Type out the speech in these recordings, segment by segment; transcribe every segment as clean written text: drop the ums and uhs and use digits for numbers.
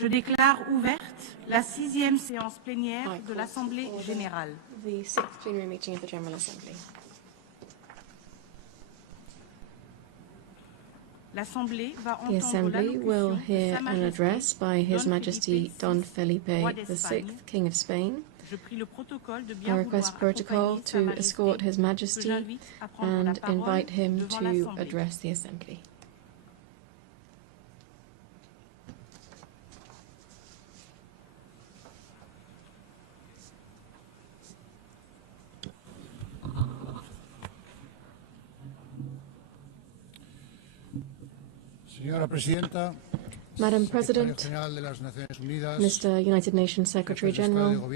Je déclare ouverte la 6e séance plénière de l'Assemblée générale. The 6th plenary meeting of the General Assembly. The Assembly will hear an address by His Majesty Don Felipe VI, King of Spain. I request protocol to escort His Majesty and invite him to address the Assembly. Señora Presidenta, Madam President, Mr. United Nations Secretary General,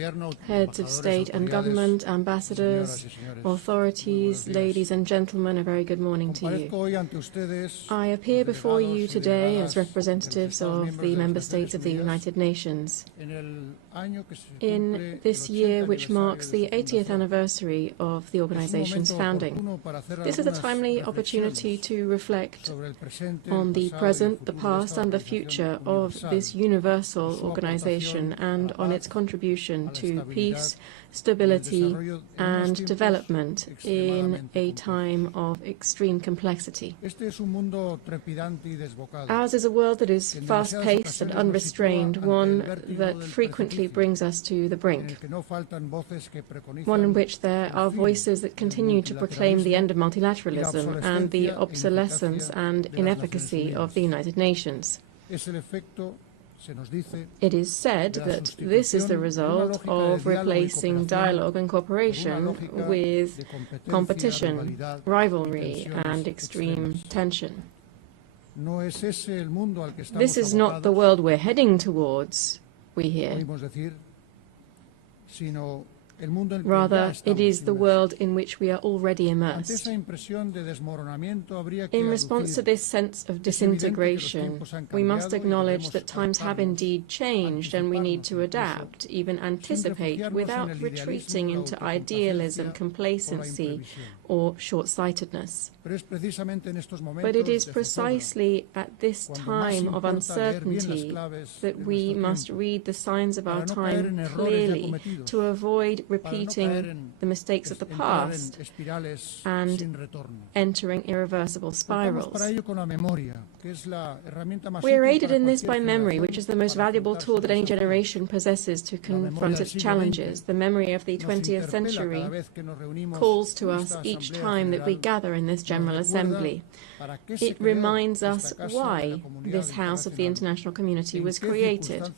heads of state and government, ambassadors, authorities, ladies and gentlemen, a very good morning to you. I appear before you today as representatives of the member states of the United Nations. In this year, which marks the 80th anniversary of the organization's founding, this is a timely opportunity to reflect on the present, the past and the future of this universal organization and on its contribution to peace, stability and development in a time of extreme complexity. Ours is a world that is fast-paced and unrestrained, one that frequently brings us to the brink, one in which there are voices that continue to proclaim the end of multilateralism and the obsolescence and inefficacy of the United Nations. It is said that this is the result of replacing dialogue and cooperation with competition, rivalry, and extreme tension. This is not the world we're heading towards, we hear. Rather, it is the world in which we are already immersed. In response to this sense of disintegration, we must acknowledge that times have indeed changed and we need to adapt, even anticipate, without retreating into idealism, complacency, or short-sightedness. But it is precisely at this time of uncertainty that we must read the signs of our time clearly to avoid repeating the mistakes of the past and entering irreversible spirals. We are aided in this by memory, which is the most valuable tool that any generation possesses to confront its challenges. The memory of the 20th century calls to us each time that we gather in this General Assembly. It reminds us why this House of the International Community was created,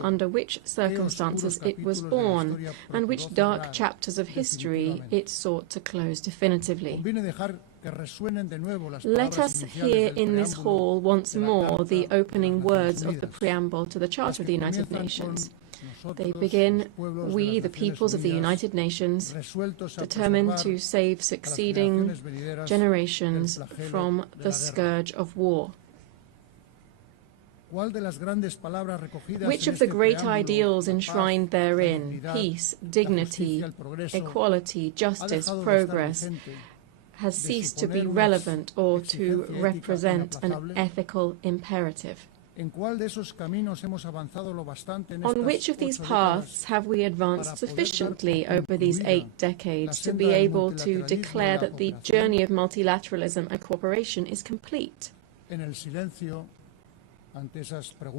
under which circumstances it was born, and which dark chapters of history it sought to close definitively. Let us hear in this hall once more the opening words of the preamble to the Charter of the United Nations. They begin, "We, the peoples of the United Nations, determined to save succeeding generations from the scourge of war." Which of the great ideals enshrined therein, peace, dignity, equality, justice, progress, has ceased to be relevant or to represent an ethical imperative? On which of these paths have we advanced sufficiently over these 8 decades to be able to declare that the journey of multilateralism and cooperation is complete?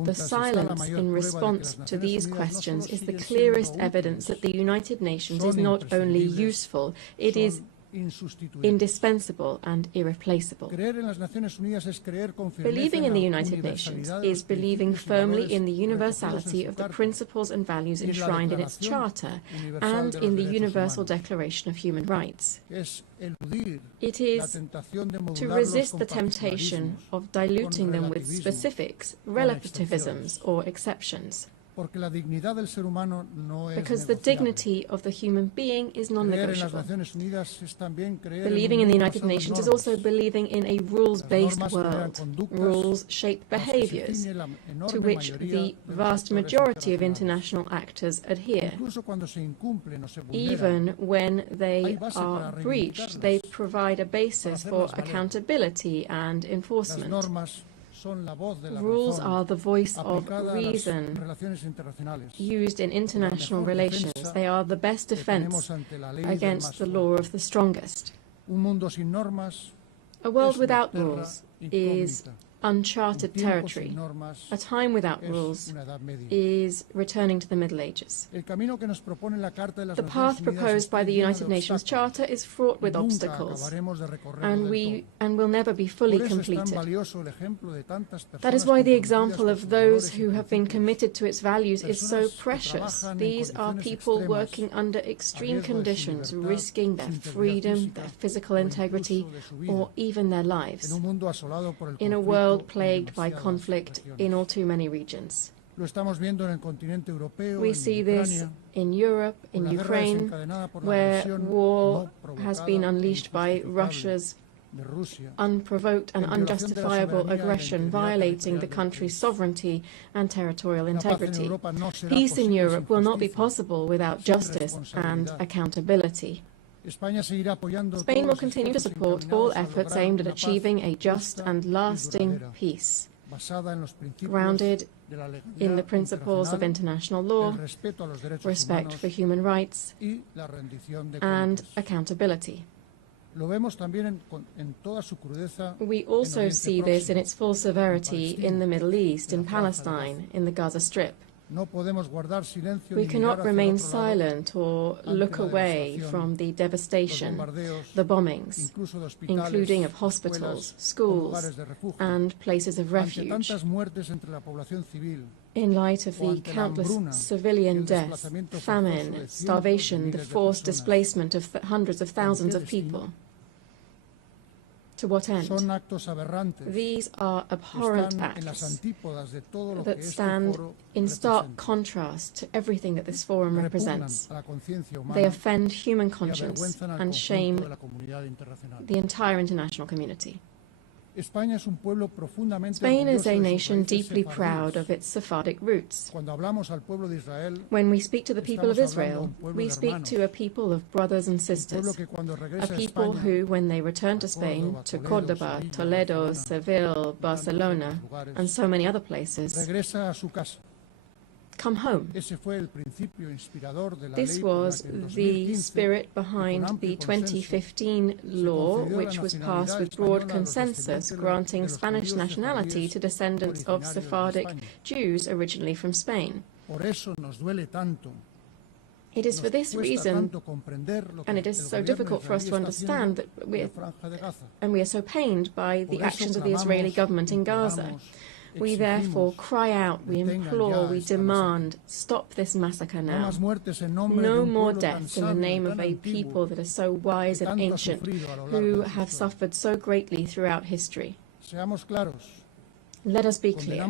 The silence in response to these questions is the clearest evidence that the United Nations is not only useful, it is indispensable and irreplaceable. Believing in the United Nations is believing firmly in the universality of the principles and values enshrined in its Charter and in the Universal Declaration of Human Rights. It is to resist the temptation of diluting them with specifics, relativisms, or exceptions. Because the dignity of the human being is non-negotiable. Believing in the United Nations is also believing in a rules-based world. Rules shape behaviors to which the vast majority of international actors adhere. Even when they are breached, they provide a basis for accountability and enforcement. Rules are the voice of reason used in international relations. They are the best defense against the law of the strongest. A world without rules is uncharted territory. A time without rules is returning to the Middle Ages. The path proposed by the United Nations Charter is fraught with obstacles, and will never be fully completed. That is why the example of those who have been committed to its values is so precious. These are people working under extreme conditions, risking their freedom, their physical integrity, or even their lives, in a world plagued by conflict in all too many regions. We see this in Europe, in Ukraine, where war has been unleashed by Russia's unprovoked and unjustifiable aggression, violating the country's sovereignty and territorial integrity. Peace in Europe will not be possible without justice and accountability. Spain will continue to support all efforts aimed at achieving a just and lasting peace, grounded in the principles of international law, respect for human rights, and accountability. We also see this in its full severity in the Middle East, in Palestine, in the Gaza Strip. We cannot remain silent or look away from the devastation, the bombings, including of hospitals, schools, and places of refuge, in light of the countless civilian deaths, famine, starvation, the forced displacement of hundreds of thousands of people. To what end? These are abhorrent acts that stand in stark contrast to everything that this forum represents. They offend human conscience and shame the entire international community. Spain is a nation deeply proud of its Sephardic roots. When we speak to the people of Israel, we speak to a people of brothers and sisters, a people who, when they return to Spain, to Córdoba, Toledo, Seville, Barcelona, and so many other places, come home. This was the spirit behind the 2015 law, which was passed with broad consensus, granting Spanish nationality to descendants of Sephardic Jews originally from Spain. It is for this reason, and it is so difficult for us to understand, that we are so pained by the actions of the Israeli government in Gaza. We therefore cry out, we implore, we demand, stop this massacre now. No more deaths in the name of a people that are so wise and ancient, who have suffered so greatly throughout history. Let us be clear.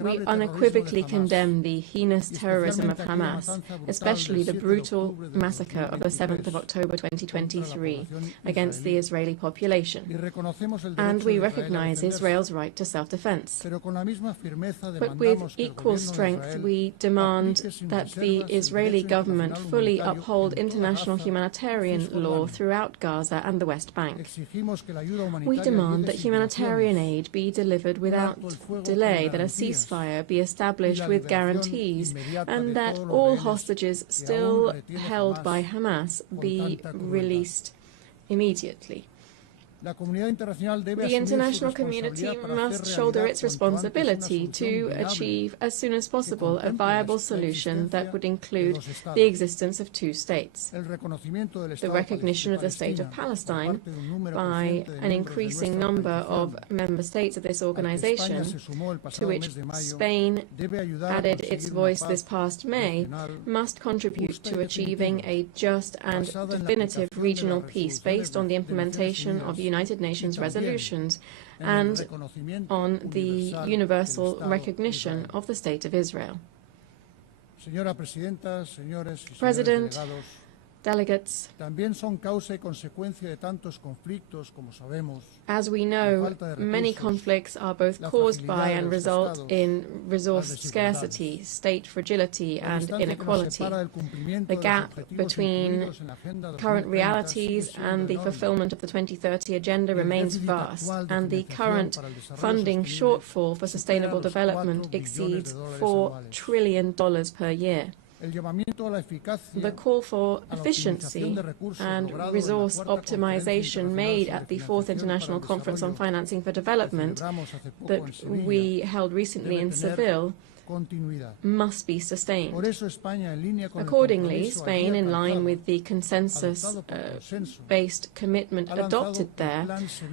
We unequivocally condemn the heinous terrorism of Hamas, especially the brutal massacre of the 7th of October 2023 against the Israeli population. And we recognize Israel's right to self-defense. But with equal strength, we demand that the Israeli government fully uphold international humanitarian law throughout Gaza and the West Bank. We demand that humanitarian aid be delivered without delay, that a ceasefire be established with guarantees, and that all hostages still held by Hamas be released immediately. The international community must shoulder its responsibility to achieve as soon as possible a viable solution that would include the existence of two states. The recognition of the State of Palestine by an increasing number of member states of this organization, to which Spain added its voice this past May, must contribute to achieving a just and definitive regional peace based on the implementation of United Nations resolutions and on the universal recognition of the State of Israel. President, Delegates, as we know, many conflicts are both caused by and result in resource scarcity, state fragility, and inequality. The gap between current realities and the fulfillment of the 2030 Agenda remains vast, and the current funding shortfall for sustainable development exceeds $4 trillion per year. The call for efficiency and resource optimization made at the 4th International Conference on Financing for Development that we held recently in Seville must be sustained. Accordingly, Spain, in line with the consensus-based commitment adopted there,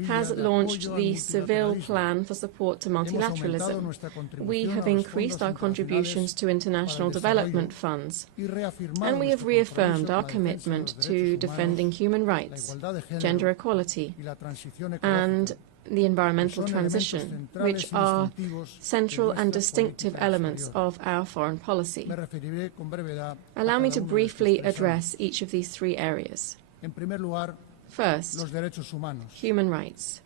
has launched the Seville Plan for Support to Multilateralism. We have increased our contributions to international development funds, and we have reaffirmed our commitment to defending human rights, gender equality, and the environmental transition, which are central and distinctive elements of our foreign policy. Allow me to briefly address each of these three areas. First, human rights.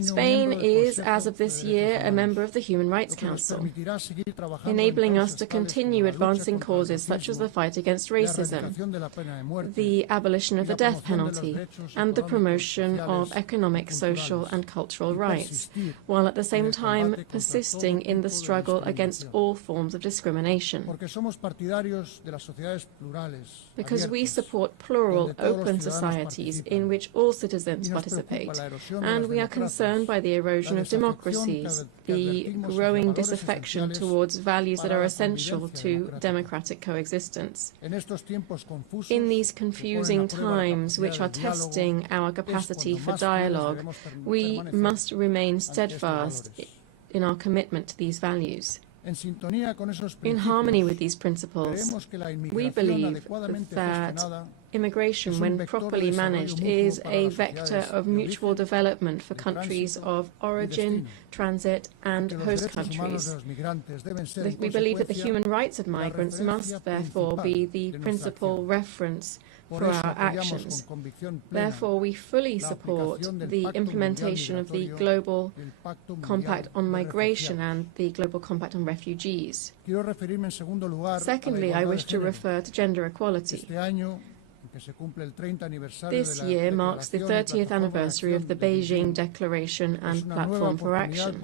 Spain is, as of this year, a member of the Human Rights Council, enabling us to continue advancing causes such as the fight against racism, the abolition of the death penalty, and the promotion of economic, social, and cultural rights, while at the same time persisting in the struggle against all forms of discrimination. Because we support plural, open societies in which all citizens participate, and we are concerned by the erosion of democracies, the growing disaffection towards values that are essential to democratic coexistence. In these confusing times, which are testing our capacity for dialogue, we must remain steadfast in our commitment to these values. In harmony with these principles, we believe that immigration, when properly managed, is a vector of mutual development for countries of origin, transit, and host countries. We believe that the human rights of migrants must therefore be the principal reference for our actions. Therefore, we fully support the implementation of the Global Compact on Migration and the Global Compact on Refugees. Secondly, I wish to refer to gender equality. This year marks the 30th anniversary of the Beijing Declaration and Platform for Action.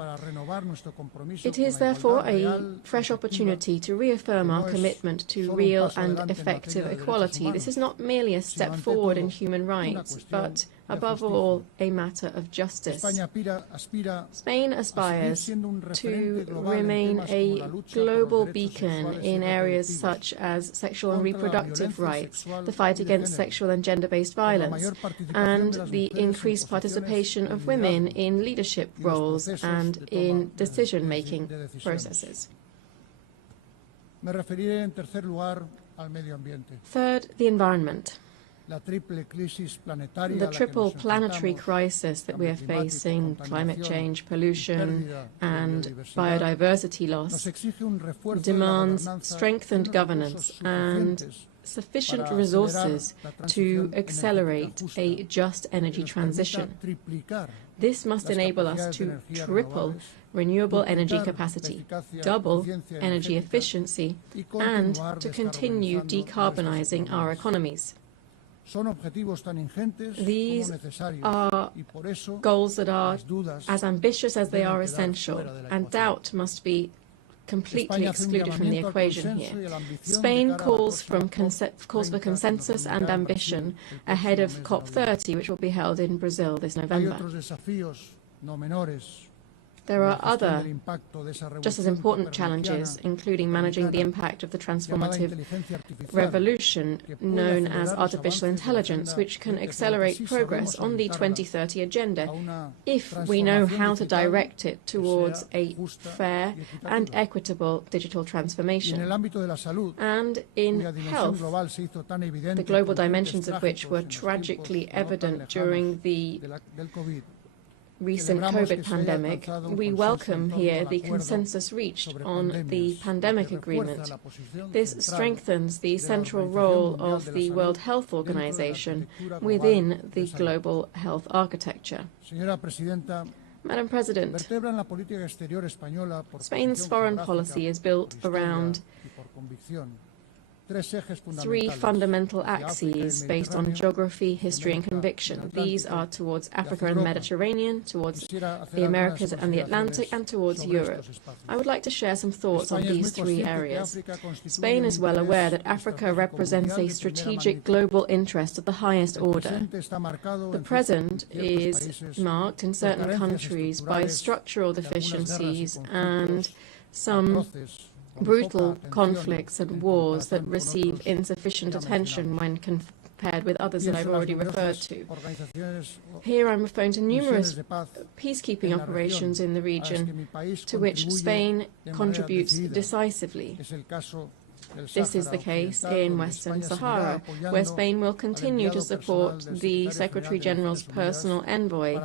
It is therefore a fresh opportunity to reaffirm our commitment to real and effective equality. This is not merely a step forward in human rights, but above all, a matter of justice. Spain aspires to remain a global beacon in areas such as sexual and reproductive rights, the fight against sexual and gender-based violence, and the increased participation of women in leadership roles and in decision-making processes. Third, the environment. The triple planetary crisis that we are facing, climate change, pollution, and biodiversity loss, demands strengthened governance and sufficient resources to accelerate a just energy transition. This must enable us to triple renewable energy capacity, double energy efficiency, and to continue decarbonizing our economies. These are goals that are as ambitious as they are essential, and doubt must be completely excluded from the equation here. Spain calls for consensus and ambition ahead of COP30, which will be held in Brazil this November. There are other, just as important challenges, including managing the impact of the transformative revolution known as artificial intelligence, which can accelerate progress on the 2030 agenda if we know how to direct it towards a fair and equitable digital transformation. And in health, the global dimensions of which were tragically evident during the recent COVID pandemic, we welcome here the consensus reached on the pandemic agreement. This strengthens the central role of the World Health Organization within the global health architecture. Madam President, Spain's foreign policy is built around three fundamental axes based on geography, history and conviction. These are towards Africa and the Mediterranean, towards the Americas and the Atlantic, and towards Europe. I would like to share some thoughts on these three areas. Spain is well aware that Africa represents a strategic global interest of the highest order. The present is marked in certain countries by structural deficiencies and some brutal conflicts and wars that receive insufficient attention when compared with others that I've already referred to. Here I'm referring to numerous peacekeeping operations in the region to which Spain contributes decisively. This is the case in Western Sahara, where Spain will continue to support the Secretary-General's personal envoy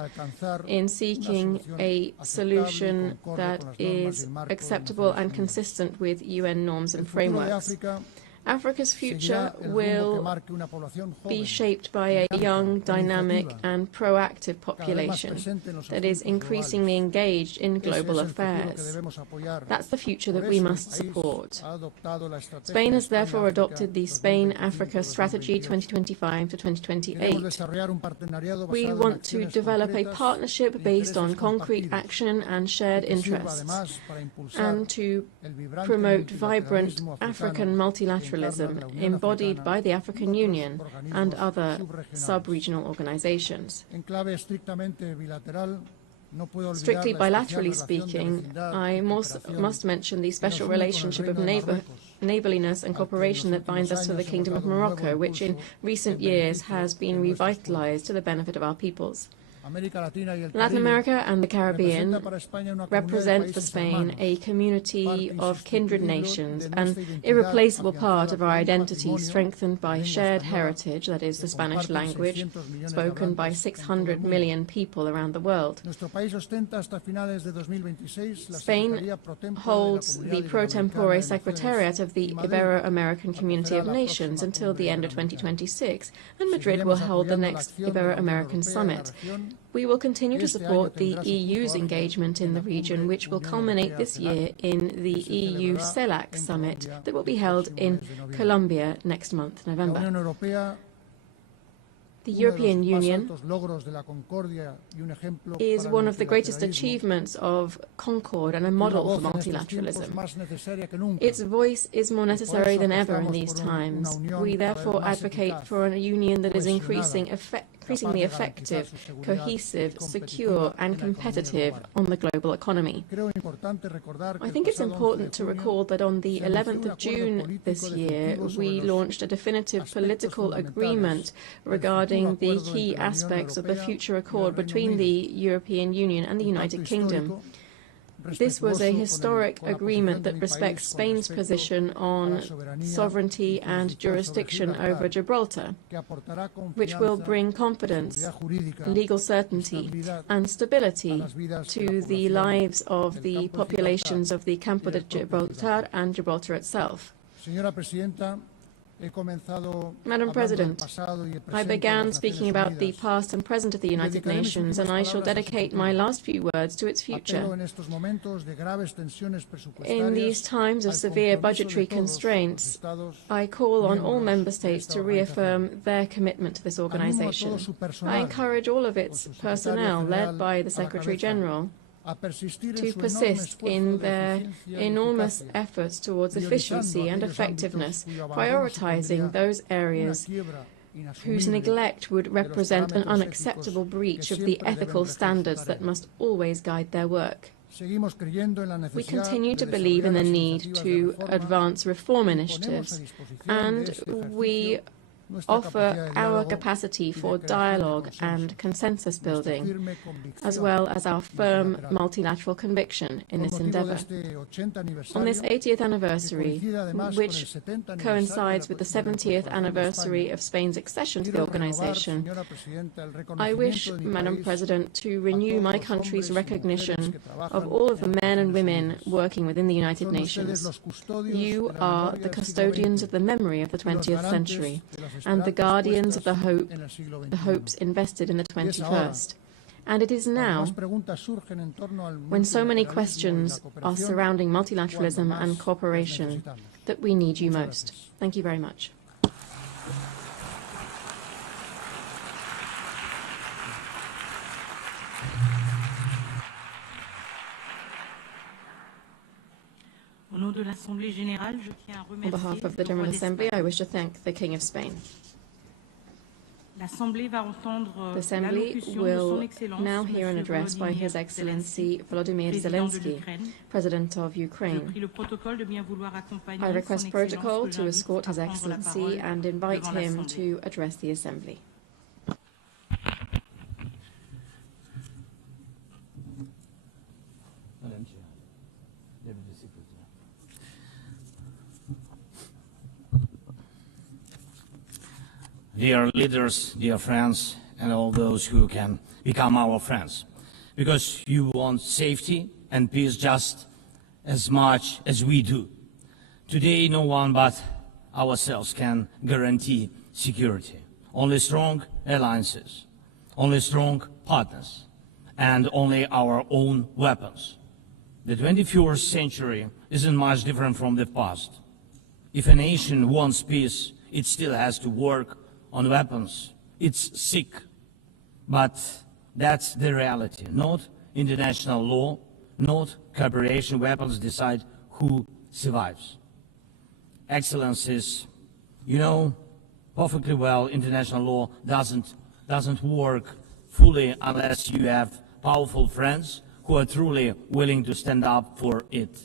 in seeking a solution that is acceptable and consistent with UN norms and frameworks. Africa's future will be shaped by a young, dynamic and proactive population that is increasingly engaged in global affairs. That's the future that we must support. Spain has therefore adopted the Spain-Africa Strategy 2025 to 2028. We want to develop a partnership based on concrete action and shared interests, and to promote vibrant African multilateralism embodied by the African Union and other sub-regional organizations. Strictly bilaterally speaking, I must mention the special relationship of neighbourliness and cooperation that binds us to the Kingdom of Morocco, which in recent years has been revitalized to the benefit of our peoples. Latin America and the Caribbean represent for Spain a community of kindred nations, an irreplaceable part of our identity strengthened by shared heritage, that is, the Spanish language, spoken by 600 million people around the world. Spain holds the pro tempore secretariat of the Ibero-American Community of Nations until the end of 2026, and Madrid will hold the next Ibero-American Summit. We will continue to support the EU's engagement in the region, which will culminate this year in the EU CELAC summit that will be held in Colombia next month, November. The European Union is one of the greatest achievements of concord and a model for multilateralism. Its voice is more necessary than ever in these times. We therefore advocate for a union that is increasingly effective, cohesive, secure and competitive on the global economy. I think it's important to recall that on the 11th of June this year, we launched a definitive political agreement regarding the key aspects of the future accord between the European Union and the United Kingdom. This was a historic agreement that respects Spain's position on sovereignty and jurisdiction over Gibraltar, which will bring confidence, legal certainty and stability to the lives of the populations of the Campo de Gibraltar and Gibraltar itself. Madam President, I began speaking about the past and present of the United Nations, and I shall dedicate my last few words to its future. In these times of severe budgetary constraints, I call on all member states to reaffirm their commitment to this organization. I encourage all of its personnel, led by the Secretary-General, to persist in their enormous efforts towards efficiency and effectiveness, prioritizing those areas whose neglect would represent an unacceptable breach of the ethical standards that must always guide their work. We continue to believe in the need to advance reform initiatives, and we offer our capacity for dialogue and consensus building, as well as our firm multilateral conviction in this endeavour. On this 80th anniversary, which coincides with the 70th anniversary of Spain's accession to the organisation, I wish, Madam President, to renew my country's recognition of all of the men and women working within the United Nations. You are the custodians of the memory of the 20th century and the guardians of the hopes invested in the 21st. And it is now, when so many questions are surrounding multilateralism and cooperation, that we need you most. Thank you very much. On behalf of the General Assembly, I wish to thank the King of Spain. The Assembly will now hear an address by His Excellency Volodymyr Zelensky, President of Ukraine. I request protocol to escort His Excellency and invite him to address the Assembly. Dear leaders, dear friends, and all those who can become our friends, because you want safety and peace just as much as we do. Today, no one but ourselves can guarantee security. Only strong alliances, only strong partners, and only our own weapons. The 21st century isn't much different from the past. If a nation wants peace, it still has to work on weapons. It's sick, but that's the reality. Not international law, not cooperation. Weapons decide who survives. Excellencies, you know perfectly well international law doesn't work fully unless you have powerful friends who are truly willing to stand up for it.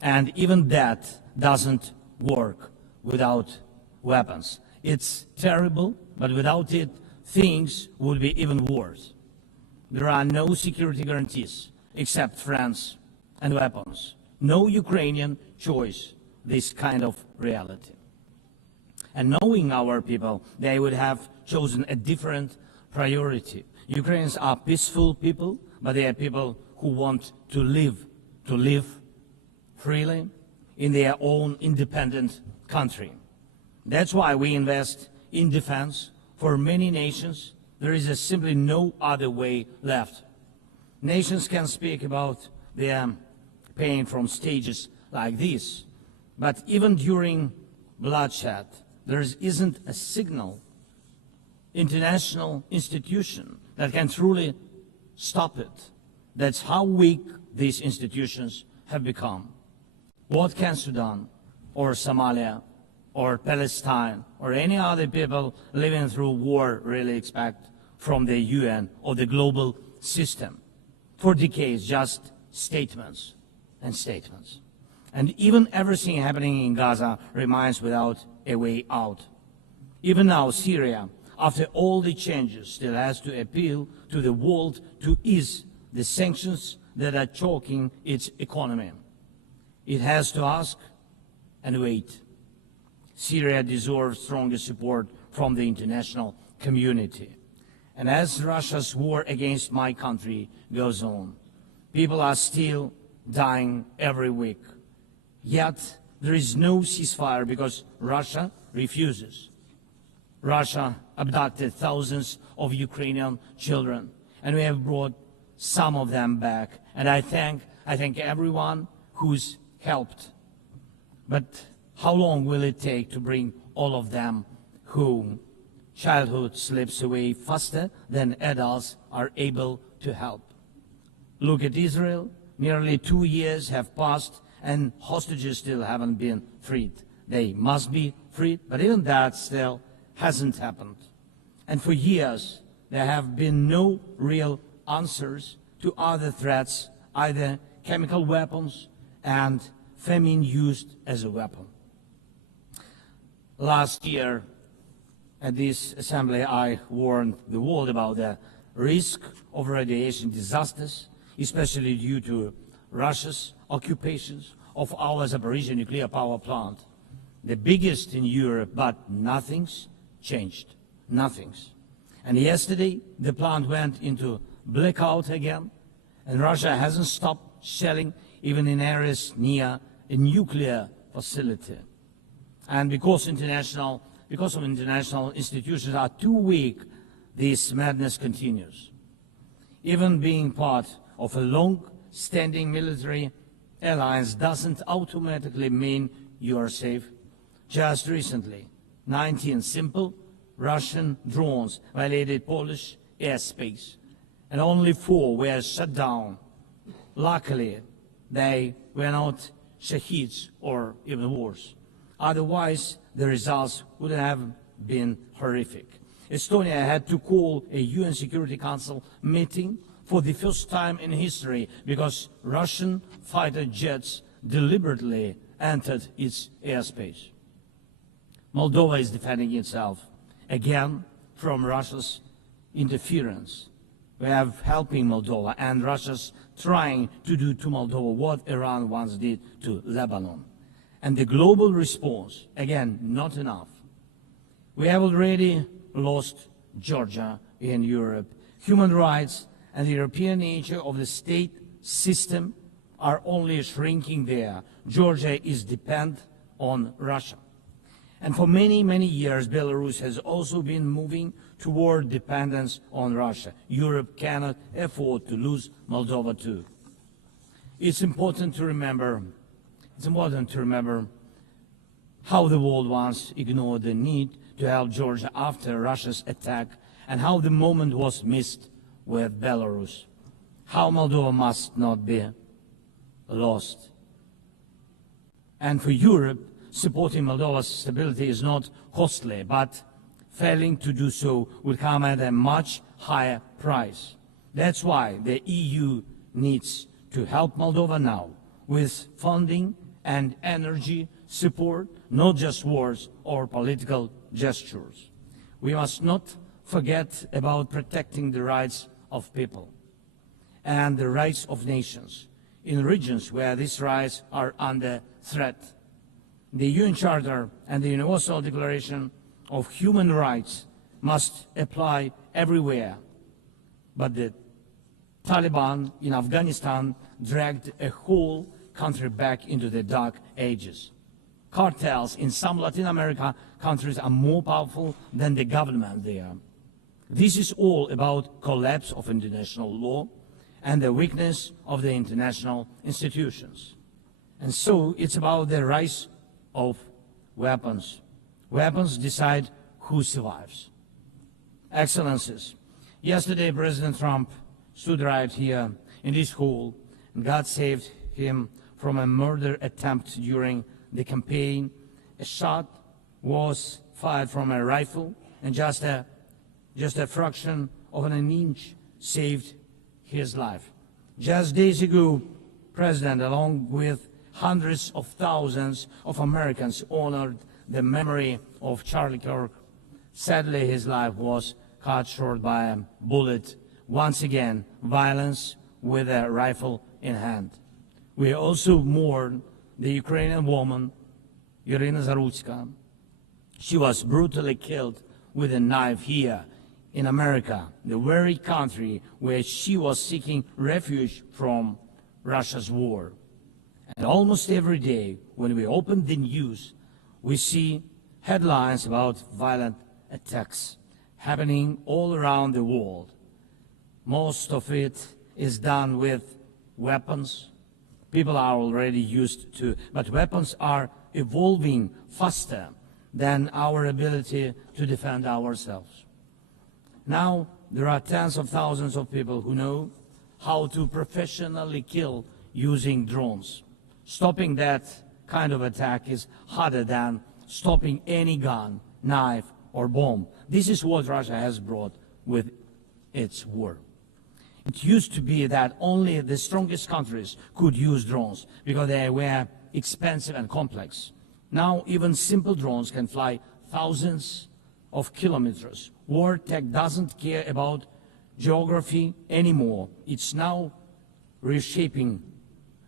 And even that doesn't work without weapons. It's terrible, but without it, things would be even worse. There are no security guarantees except friends and weapons. No Ukrainian choice this kind of reality. And knowing our people, they would have chosen a different priority. Ukrainians are peaceful people, but they are people who want to live freely in their own independent country. That's why we invest in defense. For many nations, there is simply no other way left. Nations can speak about their pain from stages like this, but even during bloodshed, there isn't a single international institution that can truly stop it. That's how weak these institutions have become. What can Sudan or Somalia or Palestine or any other people living through war really expect from the UN or the global system? For decades, just statements and statements. And even everything happening in Gaza remains without a way out. Even now, Syria, after all the changes, still has to appeal to the world to ease the sanctions that are choking its economy. It has to ask and wait. Syria deserves stronger support from the international community. And as Russia's war against my country goes on, people are still dying every week. Yet there is no ceasefire because Russia refuses. Russia abducted thousands of Ukrainian children, and we have brought some of them back. And I thank everyone who's helped. But how long will it take to bring all of them home? Childhood slips away faster than adults are able to help. Look at Israel. Nearly 2 years have passed and hostages still haven't been freed. They must be freed, but even that still hasn't happened. And for years, there have been no real answers to other threats, either chemical weapons and famine used as a weapon. Last year, at this assembly, I warned the world about the risk of radiation disasters, especially due to Russia's occupations of our Zaporizhzhia nuclear power plant, the biggest in Europe, but nothing's changed. Nothing's. And yesterday, the plant went into blackout again, and Russia hasn't stopped shelling even in areas near a nuclear facility. And because of international institutions are too weak, this madness continues. Even being part of a long-standing military alliance doesn't automatically mean you are safe. Just recently, 19 simple Russian drones violated Polish airspace, and only 4 were shut down. Luckily, they were not shaheeds or even worse. Otherwise, the results would have been horrific. Estonia had to call a UN Security Council meeting for the first time in history because Russian fighter jets deliberately entered its airspace. Moldova is defending itself again from Russia's interference. We have helping Moldova, and Russia's trying to do to Moldova what Iran once did to Lebanon. And the global response, again, not enough. We have already lost Georgia in Europe. Human rights and the European nature of the state system are only shrinking there. Georgia is dependent on Russia. And for many, many years, Belarus has also been moving toward dependence on Russia. Europe cannot afford to lose Moldova too. It's important to remember how the world once ignored the need to help Georgia after Russia's attack, and how the moment was missed with Belarus. How Moldova must not be lost. And for Europe, supporting Moldova's stability is not costly, but failing to do so will come at a much higher price. That's why the EU needs to help Moldova now with funding and energy support, not just words or political gestures. We must not forget about protecting the rights of people and the rights of nations in regions where these rights are under threat. The UN Charter and the Universal Declaration of Human Rights must apply everywhere. But the Taliban in Afghanistan dragged a whole country back into the dark ages. Cartels in some Latin America countries are more powerful than the government there. This is all about collapse of international law and the weakness of the international institutions. And so it's about the rise of weapons. Weapons decide who survives. Excellencies, yesterday President Trump stood right here in this hall, and God saved him from a murder attempt during the campaign. A shot was fired from a rifle, and just a fraction of an inch saved his life. Just days ago, President, along with hundreds of thousands of Americans, honored the memory of Charlie Kirk. Sadly, his life was cut short by a bullet. Once again, violence with a rifle in hand. We also mourn the Ukrainian woman, Irina Zarutska. She was brutally killed with a knife here in America, the very country where she was seeking refuge from Russia's war. And almost every day, when we open the news, we see headlines about violent attacks happening all around the world. Most of it is done with weapons. People are already used to, but weapons are evolving faster than our ability to defend ourselves. Now, there are tens of thousands of people who know how to professionally kill using drones. Stopping that kind of attack is harder than stopping any gun, knife, or bomb. This is what Russia has brought with its war. It used to be that only the strongest countries could use drones because they were expensive and complex. Now even simple drones can fly thousands of kilometers. VERTEX doesn't care about geography anymore. It's now reshaping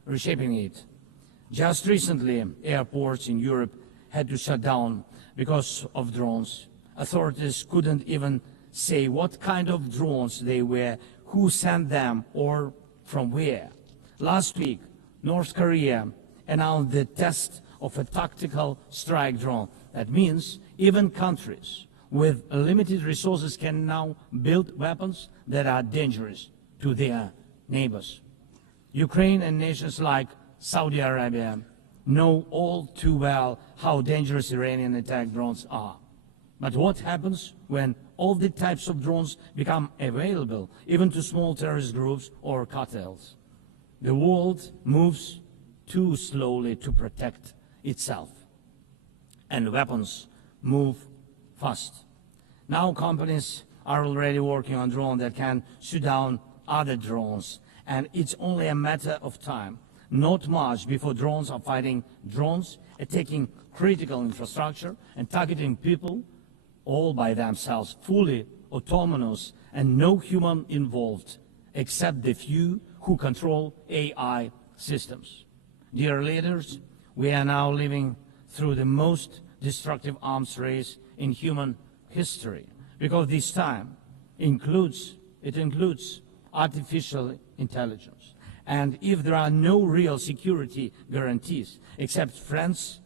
it. Just recently, airports in Europe had to shut down because of drones. Authorities couldn't even say what kind of drones they were, who sent them, or from where. Last week, North Korea announced the test of a tactical strike drone. That means even countries with limited resources can now build weapons that are dangerous to their neighbors. Ukraine and nations like Saudi Arabia know all too well how dangerous Iranian attack drones are. But what happens when all the types of drones become available, even to small terrorist groups or cartels? The world moves too slowly to protect itself, and weapons move fast. Now companies are already working on drones that can shoot down other drones, and it's only a matter of time, not much, before drones are fighting drones, attacking critical infrastructure and targeting people all by themselves, fully autonomous and no human involved, except the few who control AI systems. Dear leaders, we are now living through the most destructive arms race in human history, because this time includes artificial intelligence. And if there are no real security guarantees except friends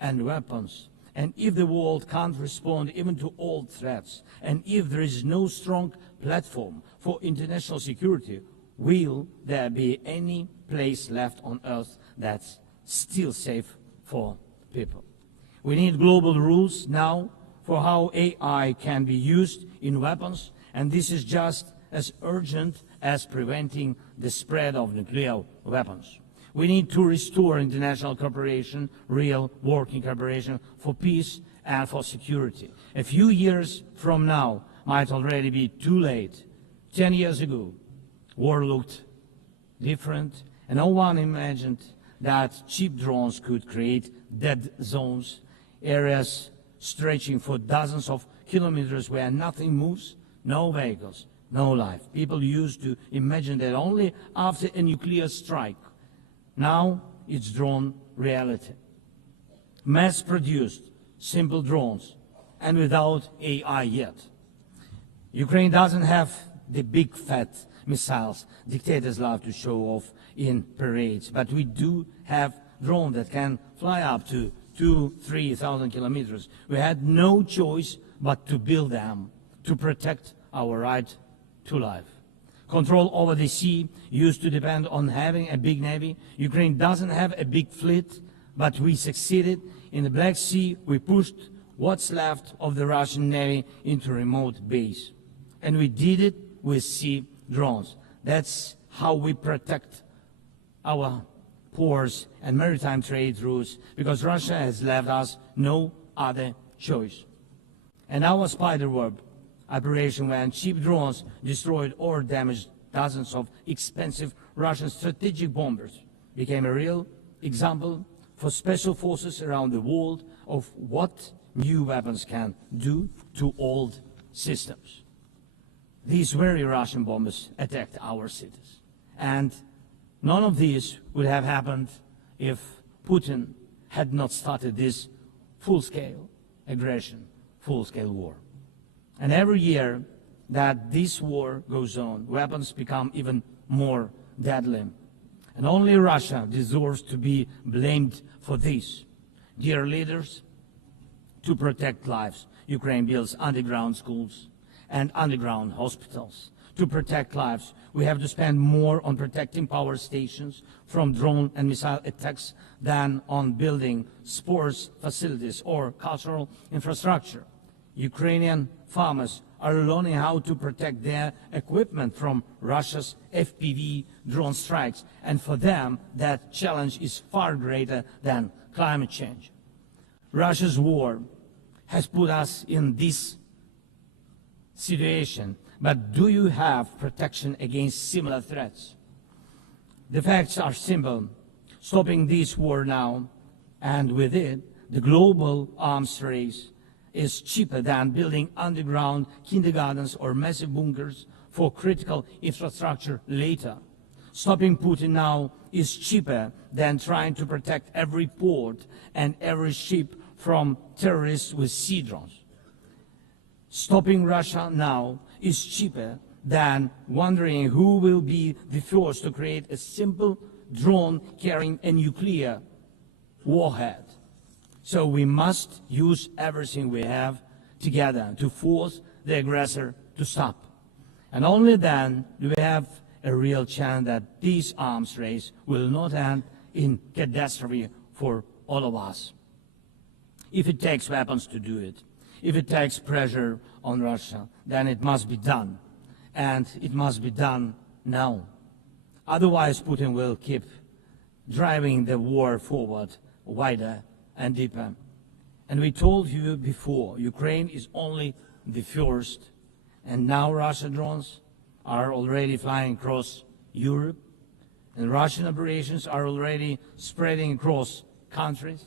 and weapons, and if the world can't respond even to old threats, and if there is no strong platform for international security, will there be any place left on Earth that's still safe for people? We need global rules now for how AI can be used in weapons, and this is just as urgent as preventing the spread of nuclear weapons. We need to restore international cooperation, real working cooperation for peace and for security. A few years from now might already be too late. 10 years ago, war looked different, and no one imagined that cheap drones could create dead zones, areas stretching for dozens of kilometers where nothing moves, no vehicles, no life. People used to imagine that only after a nuclear strike. Now it's drawn reality. Mass-produced, simple drones, and without AI yet. Ukraine doesn't have the big fat missiles dictators love to show off in parades, but we do have drones that can fly up to 2,000–3,000 kilometers. We had no choice but to build them to protect our right to life. Control over the sea used to depend on having a big navy. Ukraine doesn't have a big fleet, but we succeeded. In the Black Sea, we pushed what's left of the Russian navy into remote base. And we did it with sea drones. That's how we protect our ports and maritime trade routes, because Russia has left us no other choice. And our spiderweb operation, when cheap drones destroyed or damaged dozens of expensive Russian strategic bombers, became a real example for special forces around the world of what new weapons can do to old systems. These very Russian bombers attacked our cities. And none of this would have happened if Putin had not started this full-scale aggression, full-scale war. And every year that this war goes on, weapons become even more deadly. And only Russia deserves to be blamed for this. Dear leaders, to protect lives, Ukraine builds underground schools and underground hospitals. To protect lives, we have to spend more on protecting power stations from drone and missile attacks than on building sports facilities or cultural infrastructure. Ukrainian farmers are learning how to protect their equipment from Russia's FPV drone strikes, and for them that challenge is far greater than climate change. Russia's war has put us in this situation, but do you have protection against similar threats? The facts are simple. Stopping this war now, and with it, the global arms race, is cheaper than building underground kindergartens or massive bunkers for critical infrastructure later. Stopping Putin now is cheaper than trying to protect every port and every ship from terrorists with sea drones. Stopping Russia now is cheaper than wondering who will be the first to create a simple drone carrying a nuclear warhead. So we must use everything we have together to force the aggressor to stop. And only then do we have a real chance that this arms race will not end in catastrophe for all of us. If it takes weapons to do it, if it takes pressure on Russia, then it must be done. And it must be done now. Otherwise, Putin will keep driving the war forward wider and deeper. And we told you before, Ukraine is only the first, and now Russian drones are already flying across Europe, and Russian operations are already spreading across countries,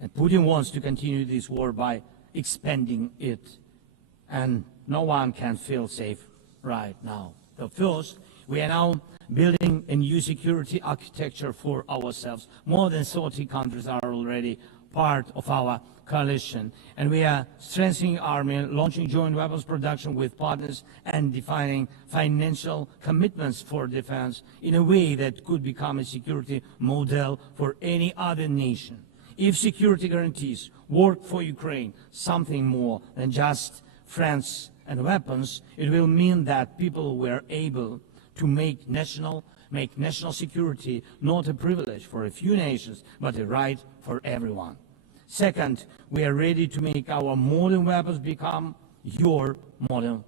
and Putin wants to continue this war by expanding it, and no one can feel safe right now. So first, we are now building a new security architecture for ourselves. More than 30 countries are already part of our coalition, and we are strengthening army, launching joint weapons production with partners, and defining financial commitments for defense in a way that could become a security model for any other nation. If security guarantees work for Ukraine, something more than just friends and weapons, it will mean that people were able to make national security not a privilege for a few nations, but a right for everyone. Second, we are ready to make our modern weapons become your modern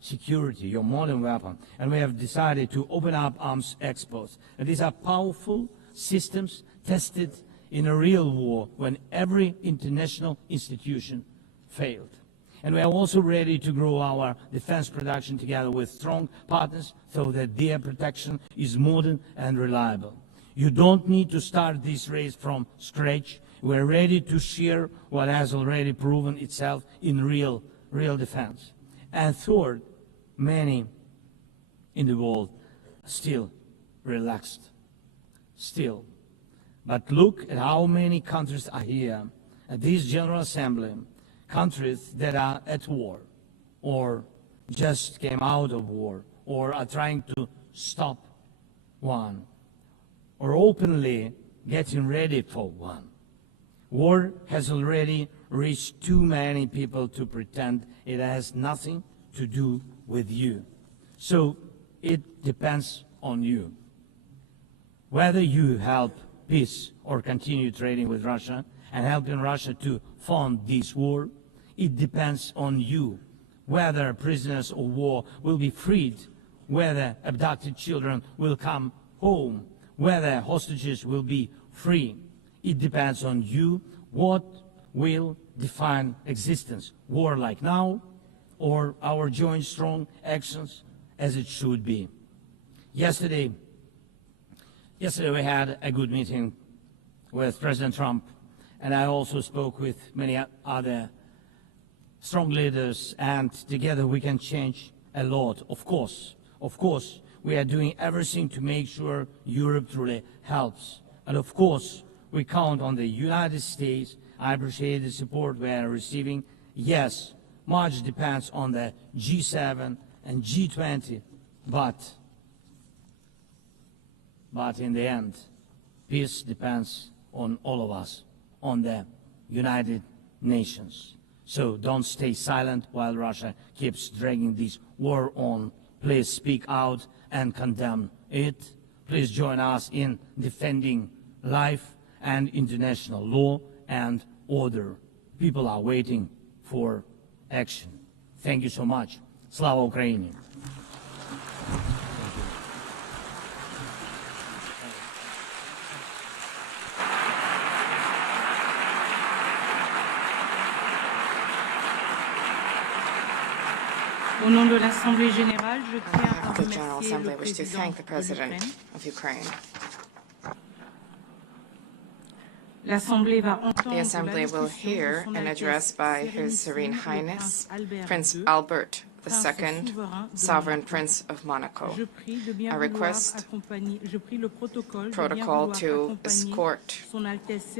security, your modern weapon. And we have decided to open up arms exports. And these are powerful systems tested in a real war when every international institution failed. And we are also ready to grow our defense production together with strong partners so that their protection is modern and reliable. You don't need to start this race from scratch. We are ready to share what has already proven itself in real defense. And third, many in the world are still relaxed. Still. But look at how many countries are here at this General Assembly. Countries that are at war, or just came out of war, or are trying to stop one, or openly getting ready for one. War has already reached too many people to pretend it has nothing to do with you. So it depends on you. Whether you help peace or continue trading with Russia and helping Russia to fund this war, it depends on you. Whether prisoners of war will be freed, whether abducted children will come home, whether hostages will be free. It depends on you. What will define existence? War like now, or our joint strong actions as it should be? Yesterday we had a good meeting with President Trump, and I also spoke with many other strong leaders, and together we can change a lot. Of course, we are doing everything to make sure Europe truly helps. And of course, we count on the United States. I appreciate the support we are receiving. Yes, much depends on the G7 and G20, but in the end, peace depends on all of us, on the United Nations. So don't stay silent while Russia keeps dragging this war on. Please speak out and condemn it. Please join us in defending life and international law and order. People are waiting for action. Thank you so much. Slava Ukraini. Au nom de l'Assemblée générale, je tiens à The General remercier Assembly le wishes to président thank the de President l'Ukraine of Ukraine The Assembly will hear an address by His Serene Highness, Prince Albert II, Sovereign Prince of Monaco. I request protocol to escort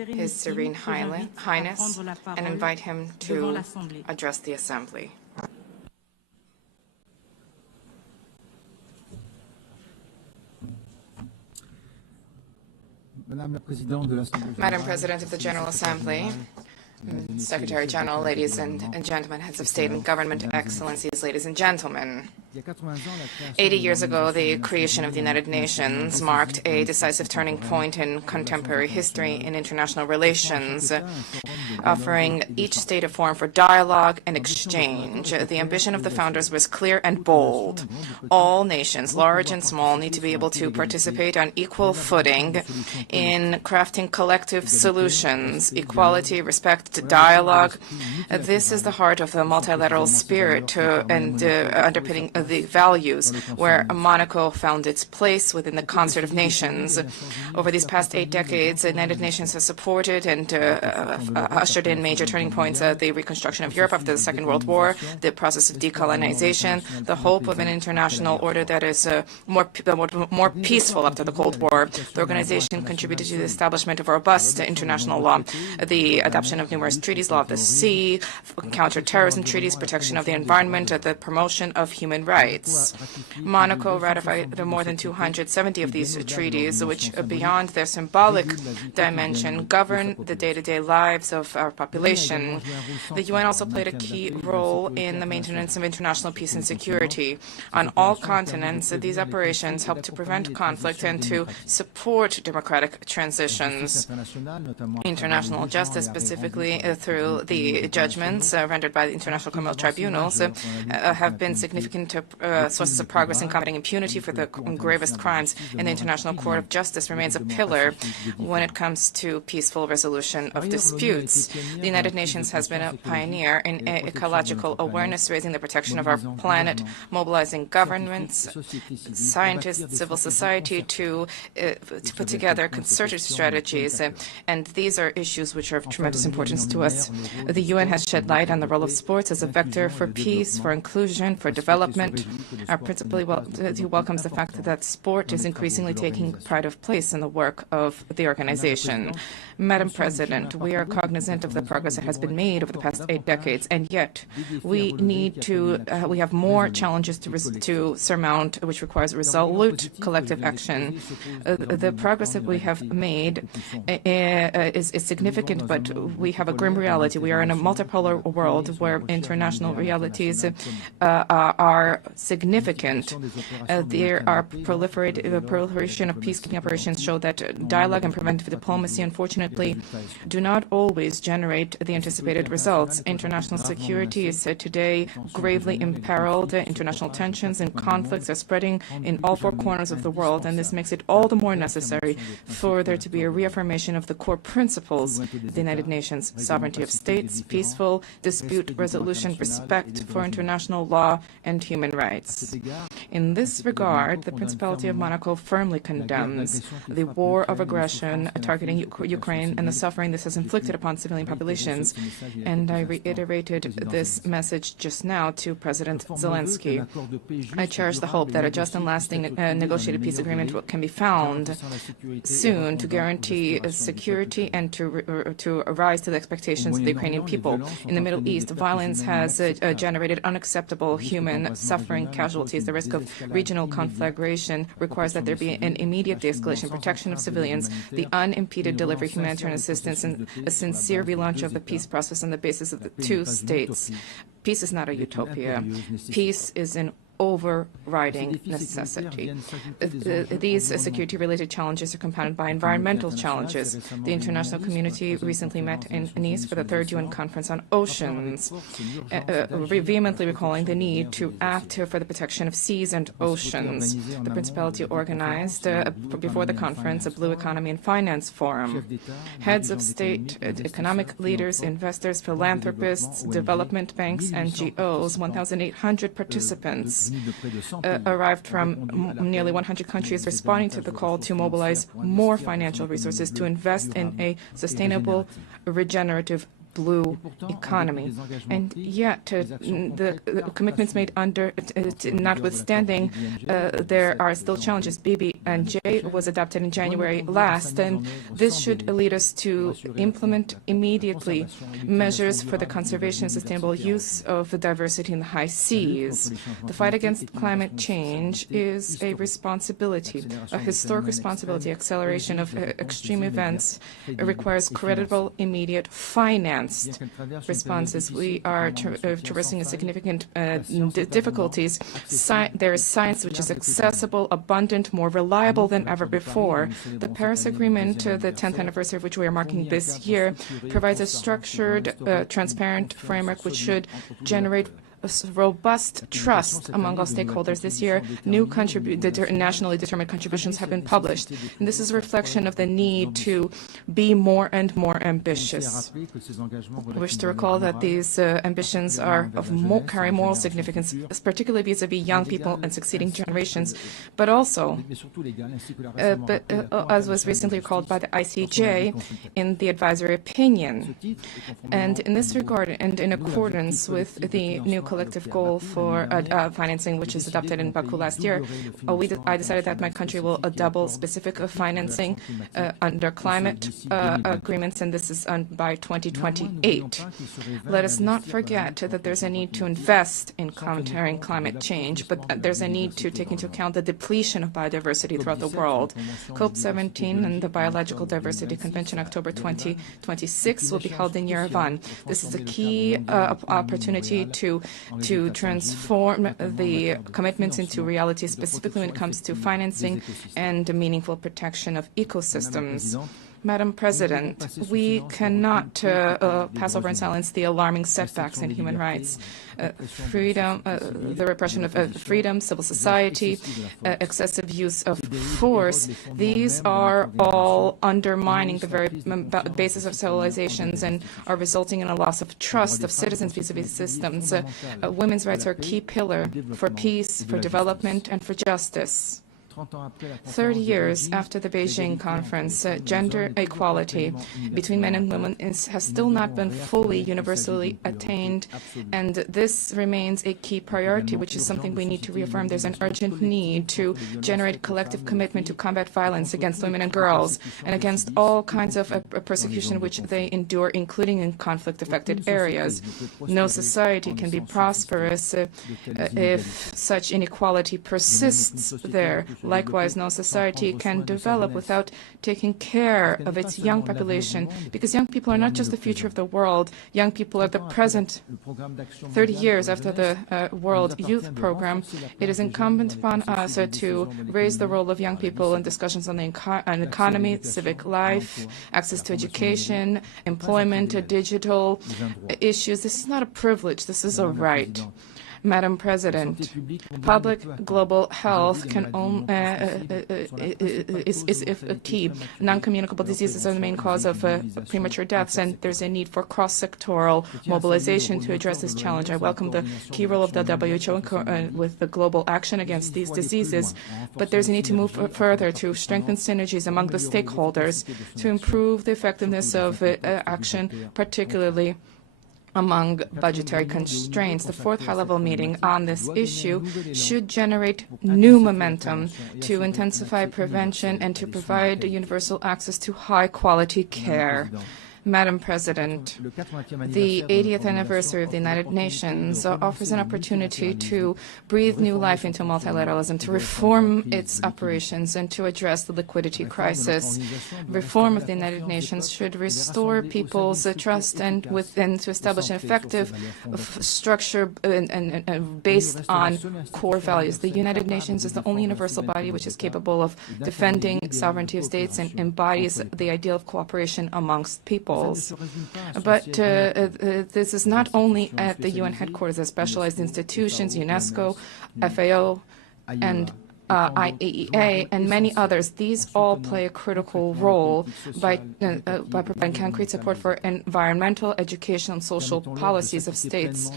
His Serene Highness and invite him to address the Assembly. Madam President of the General Assembly, Secretary General, ladies and gentlemen, heads of state and government, excellencies, ladies and gentlemen. 80 years ago, the creation of the United Nations marked a decisive turning point in contemporary history in international relations, offering each state a forum for dialogue and exchange. The ambition of the founders was clear and bold. All nations, large and small, need to be able to participate on equal footing in crafting collective solutions, equality, respect, dialogue. This is the heart of the multilateral spirit and underpinning the values where Monaco found its place within the concert of nations. Over these past 8 decades, the United Nations has supported and ushered in major turning points: the reconstruction of Europe after the Second World War, the process of decolonization, the hope of an international order that is more peaceful after the Cold War. The organization contributed to the establishment of a robust international law, the adoption of numerous treaties, law of the sea, counter-terrorism treaties, protection of the environment, the promotion of human rights. Monaco ratified more than 270 of these treaties, which, beyond their symbolic dimension, govern the day-to-day lives of our population. The UN also played a key role in the maintenance of international peace and security. On all continents, these operations help to prevent conflict and to support democratic transitions. International justice, specifically through the judgments rendered by the International Criminal Tribunals, have been significant sources of progress in combating impunity for the gravest crimes, and the International Court of Justice remains a pillar when it comes to peaceful resolution of disputes. The United Nations has been a pioneer in ecological awareness, raising the protection of our planet, mobilizing governments, scientists, civil society to put together concerted strategies, and these are issues which are of tremendous importance to us. The UN has shed light on the role of sports as a vector for peace, for inclusion, for development. Our principally welcomes the fact that sport is increasingly taking pride of place in the work of the organization. Madam President, we are cognizant of the progress that has been made over the past 8 decades, and yet we have more challenges to surmount, which requires resolute collective action. The progress that we have made is significant, but we have a grim reality. We are in a multipolar world where international realities are significant. There are proliferation of peacekeeping operations show that dialogue and preventive diplomacy, unfortunately, do not always generate the anticipated results. International security is today gravely imperiled. International tensions and conflicts are spreading in all 4 corners of the world, and this makes it all the more necessary for there to be a reaffirmation of the core principles of the United Nations: sovereignty of states, peaceful dispute resolution, respect for international law, and human rights. In this regard, the Principality of Monaco firmly condemns the war of aggression targeting Ukraine and the suffering this has inflicted upon civilian populations, and I reiterated this message just now to President Zelensky. I cherish the hope that a just and lasting negotiated peace agreement can be found soon to guarantee security and to rise to the expectations of the Ukrainian people. In the Middle East, violence has generated unacceptable human suffering, casualties. The risk of regional conflagration requires that there be an immediate de-escalation, protection of civilians, the unimpeded delivery of humanitarian assistance, and a sincere relaunch of the peace process on the basis of the 2 states. Peace is not a utopia. Peace is an overriding necessity. These security-related challenges are compounded by environmental challenges. The international community recently met in Nice for the 3rd UN Conference on Oceans, vehemently recalling the need to act for the protection of seas and oceans. The Principality organized, before the conference, a Blue Economy and Finance Forum. Heads of state, economic leaders, investors, philanthropists, development banks, NGOs, 1,800 participants has arrived from nearly 100 countries responding to the call to mobilize more financial resources to invest in a sustainable, regenerative blue economy. And yet, the commitments made under, notwithstanding, there are still challenges. BBNJ was adopted in January last, and this should lead us to implement immediately measures for the conservation and sustainable use of the diversity in the high seas. The fight against climate change is a responsibility, a historic responsibility. Acceleration of extreme events requires credible, immediate finance responses. We are traversing a significant difficulties. There is science which is accessible, abundant, more reliable than ever before. The Paris Agreement, the 10th anniversary of which we are marking this year, provides a structured, transparent framework which should generate a robust trust among all stakeholders. This year, new nationally determined contributions have been published, and this is a reflection of the need to be more and more ambitious. I wish to recall that these ambitions are of carry moral significance, particularly vis-à-vis young people and succeeding generations, but also, as was recently recalled by the ICJ in the advisory opinion. And in this regard, and in accordance with the new collective goal for financing, which was adopted in Baku last year, I decided that my country will double specific financing under climate agreements, and this is by 2028. Let us not forget that there's a need to invest in countering climate change, but there's a need to take into account the depletion of biodiversity throughout the world. COP17 and the Biological Diversity Convention, October 2026, will be held in Yerevan. This is a key opportunity to transform the commitments into reality, specifically when it comes to financing and meaningful protection of ecosystems. Madam President, we cannot pass over in silence the alarming setbacks in human rights. Freedom, the repression of freedom, civil society, excessive use of force, these are all undermining the very basis of civilizations and are resulting in a loss of trust of citizens vis-à-vis systems. Women's rights are a key pillar for peace, for development, and for justice. 30 years after the Beijing conference, gender equality between men and women has still not been fully universally attained, and this remains a key priority, which is something we need to reaffirm. There's an urgent need to generate collective commitment to combat violence against women and girls and against all kinds of persecution which they endure, including in conflict-affected areas. No society can be prosperous if such inequality persists there. Likewise, no society can develop without taking care of its young population, because young people are not just the future of the world. Young people are the present. 30 years after the World Youth Program, it is incumbent upon us to raise the role of young people in discussions on the economy, civic life, access to education, employment, digital issues. This is not a privilege. This is a right. Madam President, public global health is a key. Non-communicable diseases are the main cause of premature deaths, and there's a need for cross-sectoral mobilization to address this challenge. I welcome the key role of the WHO with the global action against these diseases, but there's a need to move further to strengthen synergies among the stakeholders to improve the effectiveness of action, particularly among budgetary constraints. The fourth high-level meeting on this issue should generate new momentum to intensify prevention and to provide universal access to high-quality care. Madam President, the 80th anniversary of the United Nations offers an opportunity to breathe new life into multilateralism, to reform its operations, and to address the liquidity crisis. Reform of the United Nations should restore people's trust and to establish an effective structure based on core values. The United Nations is the only universal body which is capable of defending sovereignty of states and embodies the ideal of cooperation amongst people. But this is not only at the UN headquarters. As specialized institutions, UNESCO, FAO, and IAEA, and many others. These all play a critical role by providing concrete support for environmental, educational, and social policies of states,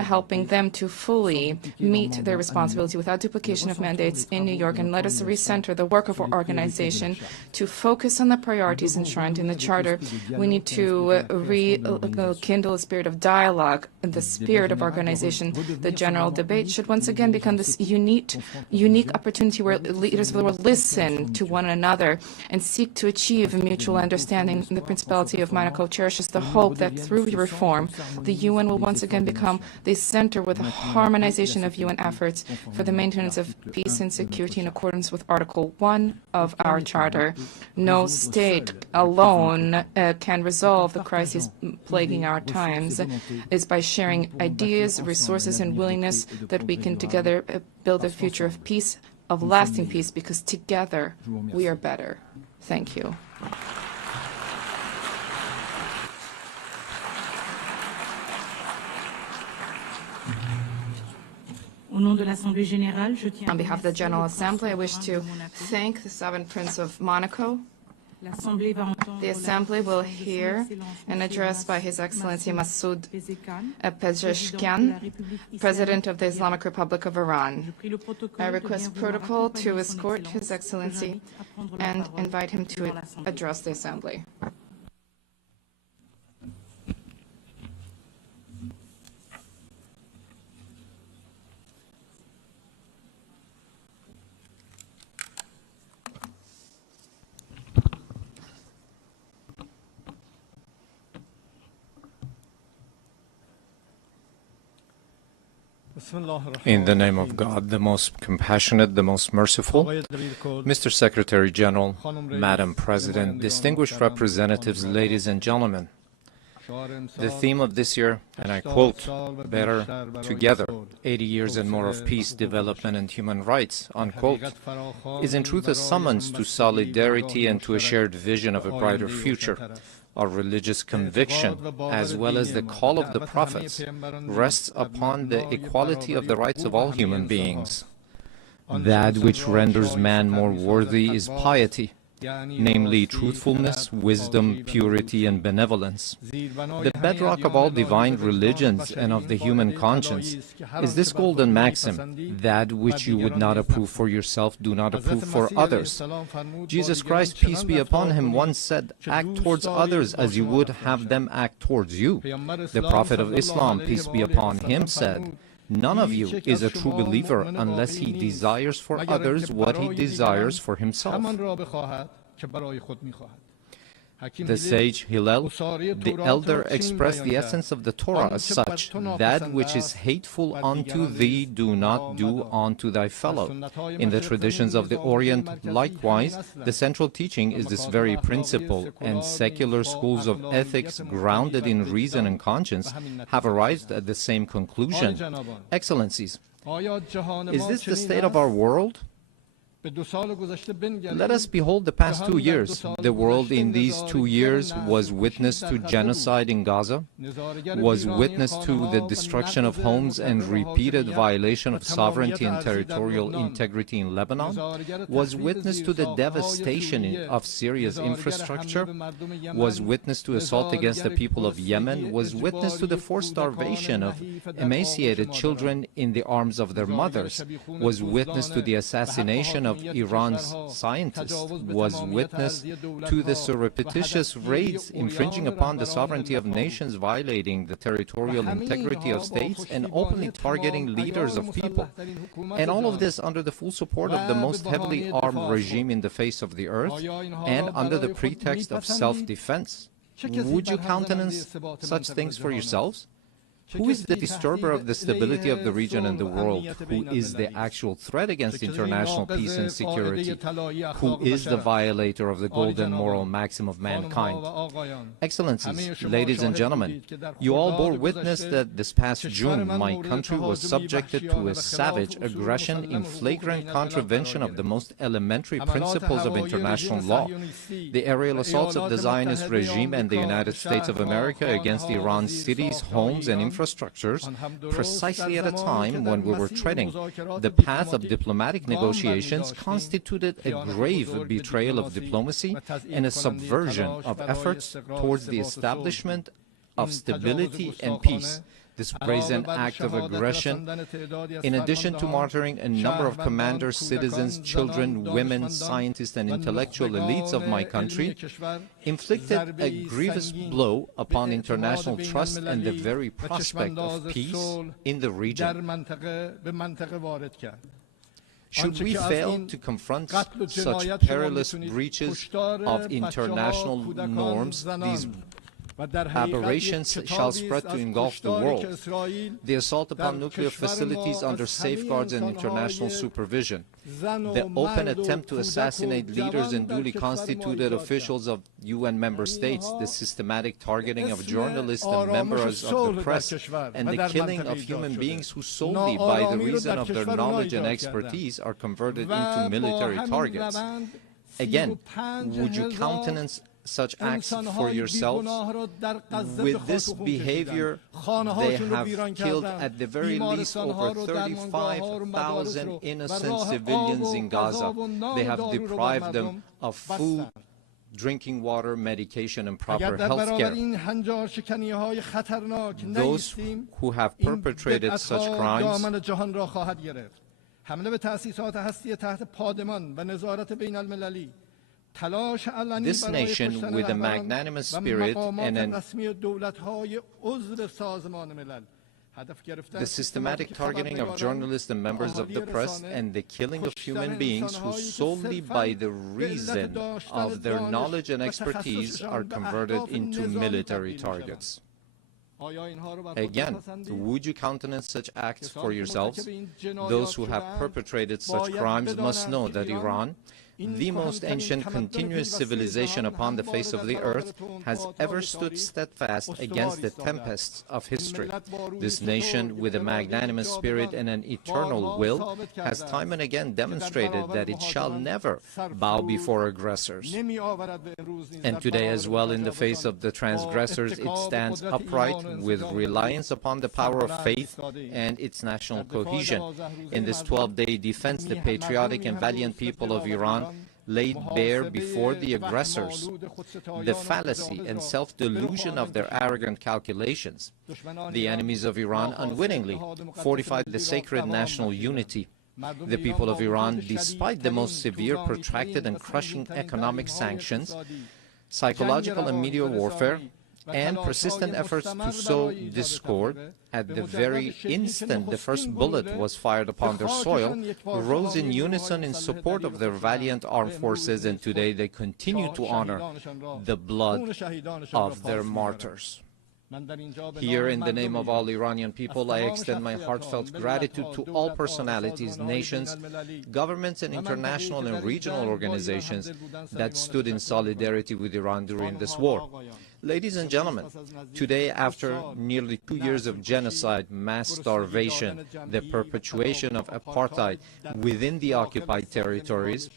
helping them to fully meet their responsibility without duplication of mandates in New York. And let us recenter the work of our organization to focus on the priorities enshrined in the Charter. We need to rekindle a spirit of dialogue, the spirit of organization. The general debate should once again become this unique opportunity where leaders of the world listen to one another and seek to achieve a mutual understanding. The Principality of Monaco cherishes the hope that through reform, the UN will once again become the center with a harmonization of UN efforts for the maintenance of peace and security in accordance with Article 1 of our Charter. No state alone can resolve the crises plaguing our times. It's by sharing ideas, resources, and willingness that we can together build a future of peace, of lasting peace, because together we are better. Thank you. On behalf of the General Assembly, I wish to thank the Sovereign Prince of Monaco. The Assembly will hear an address by His Excellency Masoud Pezeshkian, President of the Islamic Republic of Iran. I request protocol to escort His Excellency and invite him to address the Assembly. In the name of God, the most compassionate, the most merciful, Mr. Secretary General, Madam President, distinguished representatives, ladies and gentlemen, the theme of this year, and I quote, "Better Together, 80 years and more of peace, development, and human rights," unquote, is in truth a summons to solidarity and to a shared vision of a brighter future. Our religious conviction, as well as the call of the prophets, rests upon the equality of the rights of all human beings. That which renders man more worthy is piety, namely truthfulness, wisdom, purity, and benevolence. The bedrock of all divine religions and of the human conscience is this golden maxim: that which you would not approve for yourself, do not approve for others. Jesus Christ, peace be upon him, once said, "Act towards others as you would have them act towards you." The Prophet of Islam, peace be upon him, said, "None of you is a true believer unless he desires for others what he desires for himself." The sage Hillel, the elder, expressed the essence of the Torah as such: "That which is hateful unto thee, do not do unto thy fellow." In the traditions of the Orient, likewise, the central teaching is this very principle, and secular schools of ethics grounded in reason and conscience have arrived at the same conclusion. Excellencies, is this the state of our world? Let us behold the past 2 years. The world in these 2 years was witness to genocide in Gaza, was witness to the destruction of homes and repeated violation of sovereignty and territorial integrity in Lebanon, was witness to the devastation of Syria's infrastructure, was witness to assault against the people of Yemen, was witness to the forced starvation of emaciated children in the arms of their mothers, was witness to the assassination of Iran's scientists, was witness to the surreptitious raids infringing upon the sovereignty of nations, violating the territorial integrity of states, and openly targeting leaders of people. And all of this under the full support of the most heavily armed regime in the face of the earth, and under the pretext of self-defense. Would you countenance such things for yourselves? Who is the disturber of the stability of the region and the world? Who is the actual threat against international peace and security? Who is the violator of the golden moral maxim of mankind? Excellencies, ladies and gentlemen, you all bore witness that this past June my country was subjected to a savage aggression in flagrant contravention of the most elementary principles of international law. The aerial assaults of the Zionist regime and the United States of America against Iran's cities, homes, and infrastructure infrastructures precisely at a time when we were treading the path of diplomatic negotiations constituted a grave betrayal of diplomacy and a subversion of efforts towards the establishment of stability and peace. This brazen act of aggression, in addition to martyring a number of commanders, citizens, children, women, scientists, and intellectual elites of my country, inflicted a grievous blow upon international trust and the very prospect of peace in the region. Should we fail to confront such perilous breaches of international norms, these aberrations shall spread to engulf the world. The assault upon nuclear facilities under safeguards and international supervision, the open attempt to assassinate leaders and duly constituted officials of UN member states, the systematic targeting of journalists and members of the press, and the killing of human beings who solely by the reason of their knowledge and expertise are converted into military targets. Again, would you countenance such acts for yourselves? With this behavior, they have killed at the very least over 35,000 innocent civilians in Gaza. They have deprived them of food, drinking water, medication, and proper health care. Those who have perpetrated such crimes this nation, with a magnanimous spirit and the systematic targeting of journalists and members of the press and the killing of human beings who solely by the reason of their knowledge and expertise are converted into military targets. Again, would you countenance such acts for yourselves? Those who have perpetrated such crimes must know that Iran, the most ancient continuous civilization upon the face of the earth, has ever stood steadfast against the tempests of history. This nation, with a magnanimous spirit and an eternal will, has time and again demonstrated that it shall never bow before aggressors. And today as well, in the face of the transgressors, it stands upright with reliance upon the power of faith and its national cohesion. In this 12-day defense, the patriotic and valiant people of Iran laid bare before the aggressors the fallacy and self-delusion of their arrogant calculations. The enemies of Iran unwittingly fortified the sacred national unity. The people of Iran, despite the most severe, protracted, and crushing economic sanctions, psychological and media warfare, and persistent efforts to sow discord, at the very instant the first bullet was fired upon their soil, rose in unison in support of their valiant armed forces, and today they continue to honor the blood of their martyrs. Here, in the name of all Iranian people, I extend my heartfelt gratitude to all personalities, nations, governments, and international and regional organizations that stood in solidarity with Iran during this war. Ladies and gentlemen, today, after nearly 2 years of genocide, mass starvation, the perpetuation of apartheid within the occupied territories,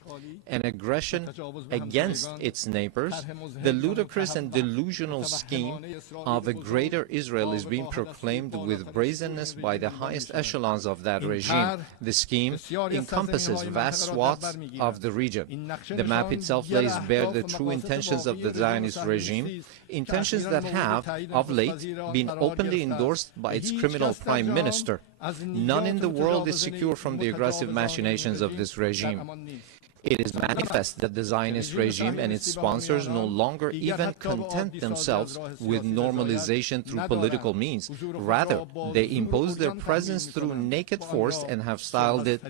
and aggression against its neighbors, the ludicrous and delusional scheme of a greater Israel is being proclaimed with brazenness by the highest echelons of that regime. The scheme encompasses vast swaths of the region. The map itself lays bare the true intentions of the Zionist regime, intentions that have, of late, been openly endorsed by its criminal prime minister. None in the world is secure from the aggressive machinations of this regime. It is manifest that the Zionist regime and its sponsors no longer even content themselves with normalization through political means. Rather, they impose their presence through naked force and have styled it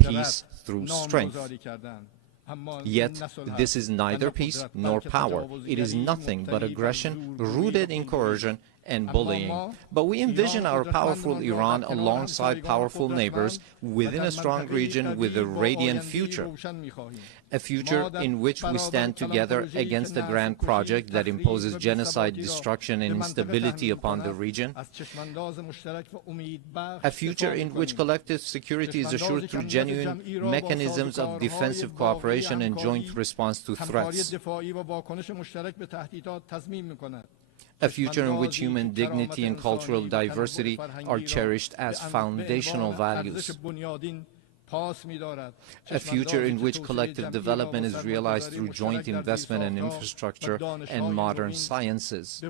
peace through strength. Yet, this is neither peace nor power. It is nothing but aggression rooted in coercion and bullying. But we envision our powerful Iran alongside powerful neighbors within a strong region with a radiant future. A future in which we stand together against a grand project that imposes genocide, destruction, and instability upon the region. A future in which collective security is assured through genuine mechanisms of defensive cooperation and joint response to threats. a future in which human dignity and cultural diversity are cherished as foundational values, a future in which collective development is realized through joint investment in infrastructure and modern sciences,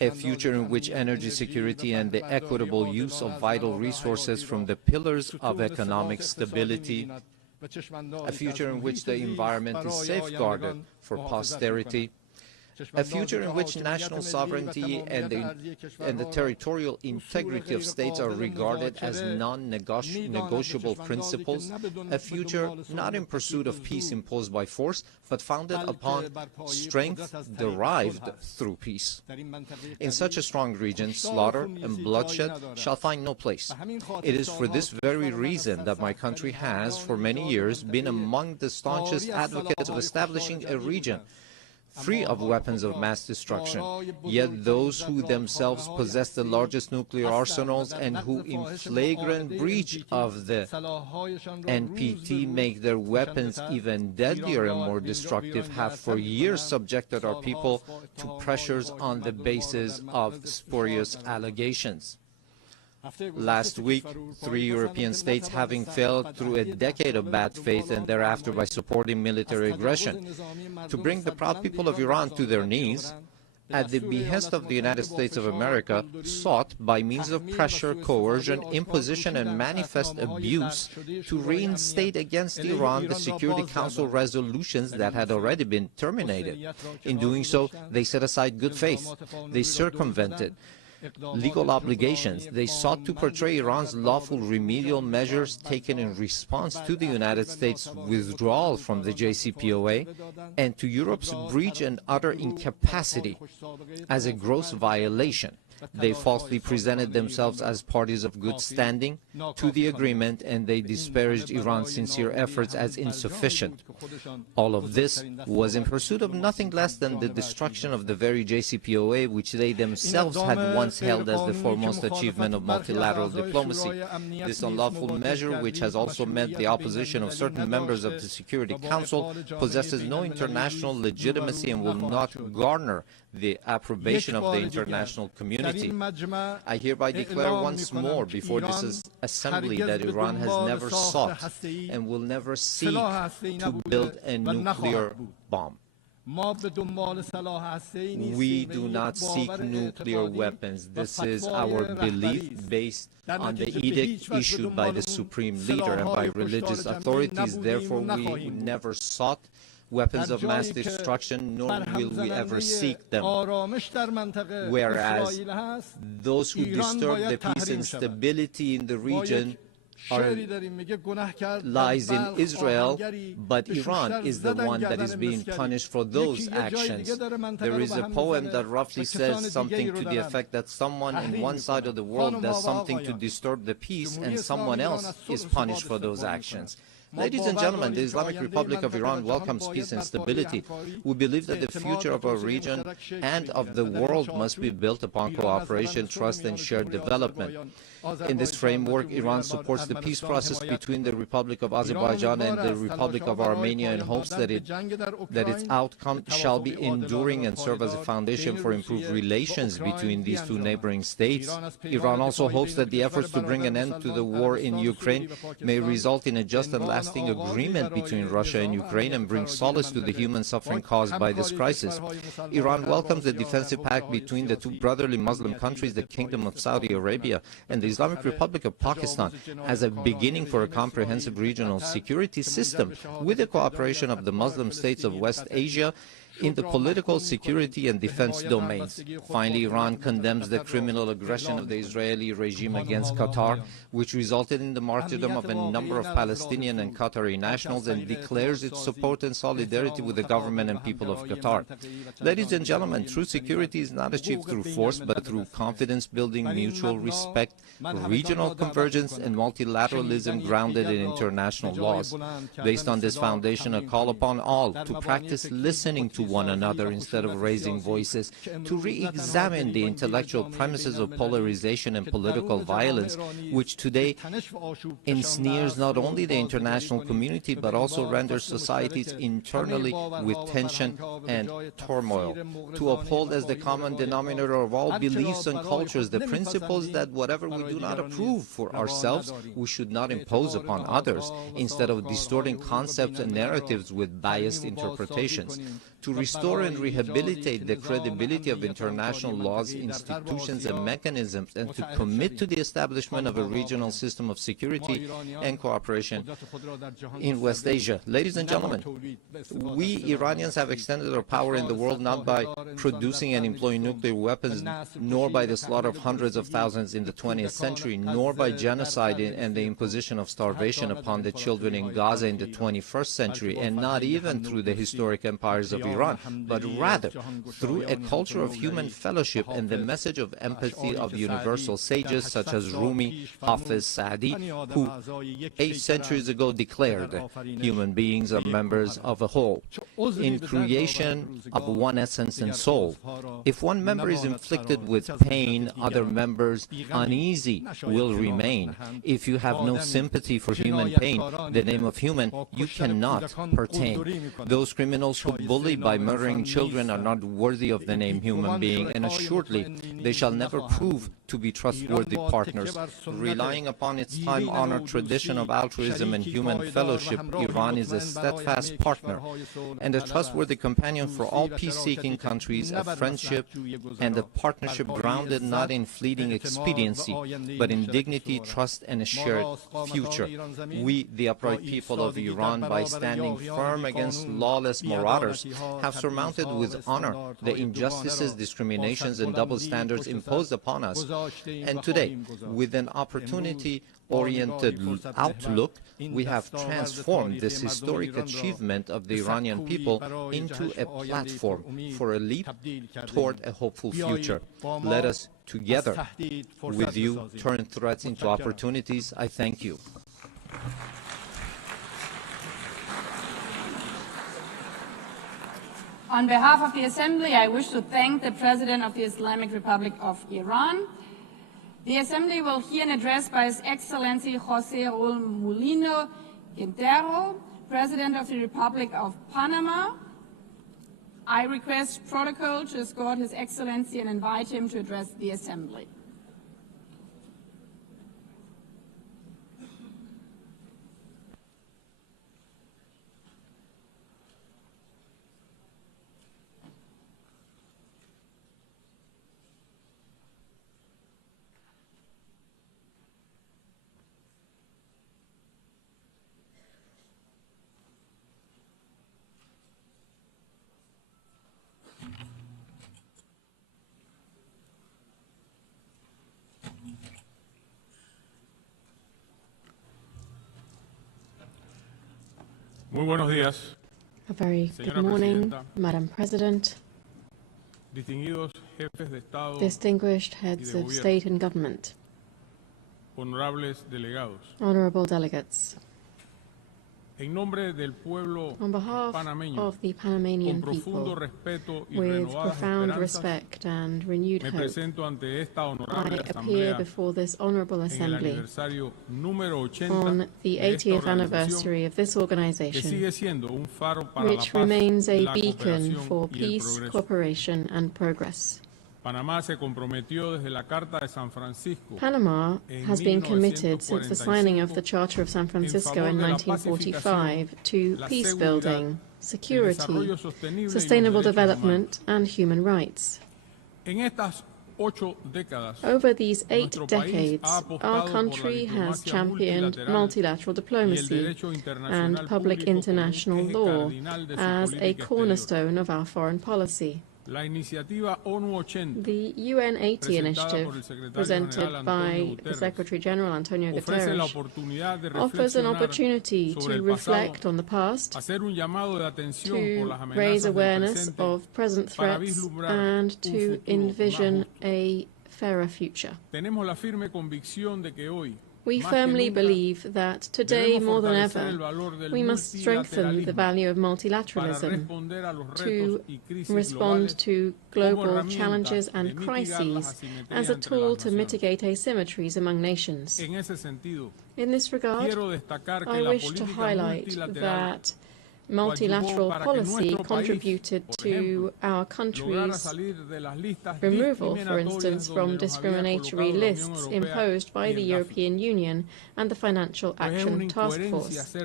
a future in which energy security and the equitable use of vital resources from the pillars of economic stability, a future in which the environment is safeguarded for posterity, a future in which national sovereignty and the territorial integrity of states are regarded as non-negotiable principles, a future not in pursuit of peace imposed by force, but founded upon strength derived through peace. In such a strong region, slaughter and bloodshed shall find no place. It is for this very reason that my country has, for many years, been among the staunchest advocates of establishing a region free of weapons of mass destruction. Yet those who themselves possess the largest nuclear arsenals and who in flagrant breach of the NPT make their weapons even deadlier and more destructive have for years subjected our people to pressures on the basis of spurious allegations. Last week, 3 European states, having failed through a decade of bad faith and thereafter by supporting military aggression to bring the proud people of Iran to their knees, at the behest of the United States of America, sought by means of pressure, coercion, imposition, and manifest abuse to reinstate against Iran the Security Council resolutions that had already been terminated. In doing so, they set aside good faith. They circumvented legal obligations. They sought to portray Iran's lawful remedial measures taken in response to the United States' withdrawal from the JCPOA and to Europe's breach and utter incapacity as a gross violation. They falsely presented themselves as parties of good standing to the agreement, and they disparaged Iran's sincere efforts as insufficient. All of this was in pursuit of nothing less than the destruction of the very JCPOA, which they themselves had once held as the foremost achievement of multilateral diplomacy. This unlawful measure, which has also meant the opposition of certain members of the Security Council, possesses no international legitimacy and will not garner the approbation of the international community. I hereby declare once more before this assembly that Iran has never sought and will never seek to build a nuclear bomb. We do not seek nuclear weapons. This is our belief based on the edict issued by the Supreme Leader and by religious authorities. Therefore, we never sought weapons of mass destruction, nor will we ever seek them. Whereas those who disturb the peace and stability in the region lies in Israel, but Iran is the one that is being punished for those actions. There is a poem that roughly says something to the effect that someone on one side of the world does something to disturb the peace and someone else is punished for those actions. Ladies and gentlemen, the Islamic Republic of Iran welcomes peace and stability. We believe that the future of our region and of the world must be built upon cooperation, trust, and shared development. In this framework, Iran supports the peace process between the Republic of Azerbaijan and the Republic of Armenia in hopes that its outcome shall be enduring and serve as a foundation for improved relations between these two neighboring states. Iran also hopes that the efforts to bring an end to the war in Ukraine may result in a just and lasting agreement between Russia and Ukraine and bring solace to the human suffering caused by this crisis. Iran welcomes the defensive pact between the two brotherly Muslim countries, the Kingdom of Saudi Arabia and the Islamic Republic of Pakistan, as a beginning for a comprehensive regional security system with the cooperation of the Muslim states of West Asia in the political, security, and defense domains. Finally, Iran condemns the criminal aggression of the Israeli regime against Qatar, which resulted in the martyrdom of a number of Palestinian and Qatari nationals, and declares its support and solidarity with the government and people of Qatar. Ladies and gentlemen, true security is not achieved through force, but through confidence-building, mutual respect, regional convergence, and multilateralism grounded in international laws. Based on this foundation, I call upon all to practice listening to one another instead of raising voices, to re-examine the intellectual premises of polarization and political violence, which today ensnares not only the international community but also renders societies internally with tension and turmoil. To uphold as the common denominator of all beliefs and cultures the principles that whatever we do not approve for ourselves, we should not impose upon others, instead of distorting concepts and narratives with biased interpretations. To restore and rehabilitate the credibility of international laws, institutions, and mechanisms, and to commit to the establishment of a regional system of security and cooperation in West Asia. Ladies and gentlemen, we Iranians have extended our power in the world not by producing and employing nuclear weapons, nor by the slaughter of hundreds of thousands in the 20th century, nor by genocide and the imposition of starvation upon the children in Gaza in the 21st century, and not even through the historic empires of Iran, but rather through a culture of human fellowship and the message of empathy of universal sages such as Rumi, Hafiz, Saadi, who 8 centuries ago declared human beings are members of a whole, in creation of one essence and soul. If one member is inflicted with pain, other members uneasy will remain. If you have no sympathy for human pain, the name of human, you cannot pertain. Those criminals who bully by murdering children are not worthy of the name human being, and assuredly they shall never prove to be trustworthy partners. Relying upon its time-honored tradition of altruism and human fellowship, Iran is a steadfast partner and a trustworthy companion for all peace-seeking countries, a friendship and a partnership grounded not in fleeting expediency, but in dignity, trust, and a shared future. We, the upright people of Iran, by standing firm against lawless marauders, have surmounted with honor the injustices, discriminations, and double standards imposed upon us. And today, with an opportunity-oriented outlook, we have transformed this historic achievement of the Iranian people into a platform for a leap toward a hopeful future. Let us together with you turn threats into opportunities. I thank you. On behalf of the Assembly, I wish to thank the President of the Islamic Republic of Iran. The Assembly will hear an address by His Excellency José Raúl Mulino Quintero, President of the Republic of Panama. I request protocol to escort His Excellency and invite him to address the Assembly. Muy buenos días. A very good morning, Madam President, Distinguidos jefes de Estado, distinguished heads of state and government, honorables delegados. honorable delegates. En nombre del pueblo On behalf panameño, of the Panamanian con profundo people, respeto y with renovadas profound esperanzas, respect and renewed me hope, presento ante esta I honorable appear asamblea before this honorable en el assembly aniversario número 80 on the de esta 80th organización anniversary of this que organization, sigue siendo un faro para la which paz, remains a la beacon cooperación for y el peace, progreso. cooperation and progress. Panamá se comprometió desde la Carta de San Francisco Panama en has been committed since the signing of the 1945 Charter of San Francisco in favor de la 1945 to la peace seguridad, building, el security, desarrollo sostenible y los sustainable derechos development, and human rights. En estas 8 décadas, Over these 8 nuestro país decades, ha apostado our por la country has diplomacia championed multilateral multilateral y el diplomacy derecho internacional and public público como un international eje law cardinal de su as a política exterior. cornerstone of our foreign policy. La iniciativa ONU 80, The UN 80 presentada initiative, por el secretario presented general by Antonio the Guterres, Secretary General Antonio ofrece la Guterres, oportunidad de offers an reflexionar opportunity sobre to el reflect pasado, on the past, hacer un llamado de atención por to las raise amenazas del awareness presente of present para threats, vislumbrar and un to futuro envision más justo. a fairer future. Tenemos la firme convicción de que hoy, We firmly believe that today, more than ever, we must strengthen the value of multilateralism to respond to global challenges and crises as a tool to mitigate asymmetries among nations. In this regard, I wish to highlight that multilateral policy contributed to our country's removal, for instance, from discriminatory lists imposed by the European Union and the Financial Action Task Force.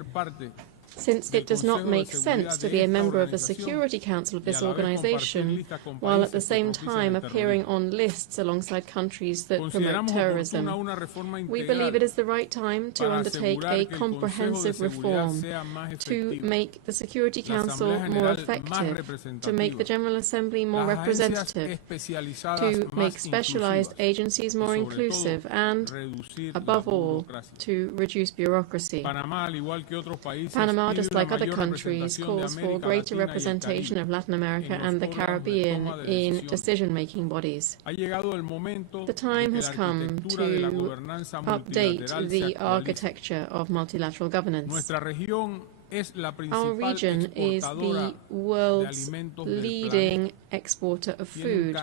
Since it does not make sense to be a member of the Security Council of this organization, while at the same time appearing on lists alongside countries that promote terrorism. We believe it is the right time to undertake a comprehensive reform, to make the Security Council more effective, to make the General Assembly more representative, to make specialized agencies more inclusive, and, above all, to reduce bureaucracy. Panama, just like other countries, calls for greater representation of Latin America and the Caribbean in decision-making bodies. The time has come to update the architecture of multilateral governance. Our region is the world's leading exporter of food.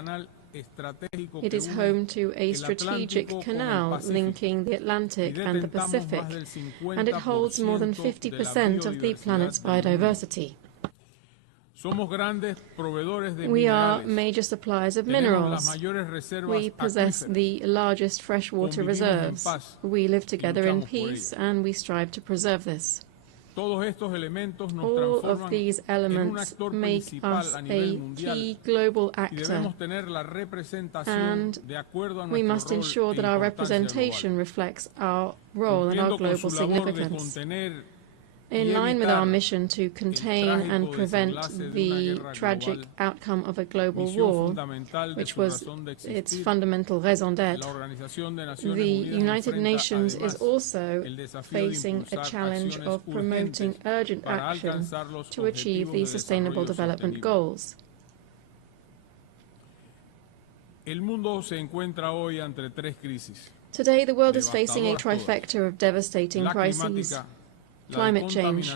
It is home to a strategic canal linking the Atlantic and the Pacific, and it holds more than 50% of the planet's biodiversity. We are major suppliers of minerals. We possess the largest freshwater reserves. We live together in peace, and we strive to preserve this. All of these elements make us a key global actor, and we must ensure that our representation reflects our role and our global significance. In line with our mission to contain and prevent the tragic outcome of a global war, which was its fundamental raison d'être, the United Nations is also facing a challenge of promoting urgent action to achieve the Sustainable Development Goals. Today, the world is facing a trifecta of devastating crises: climate change,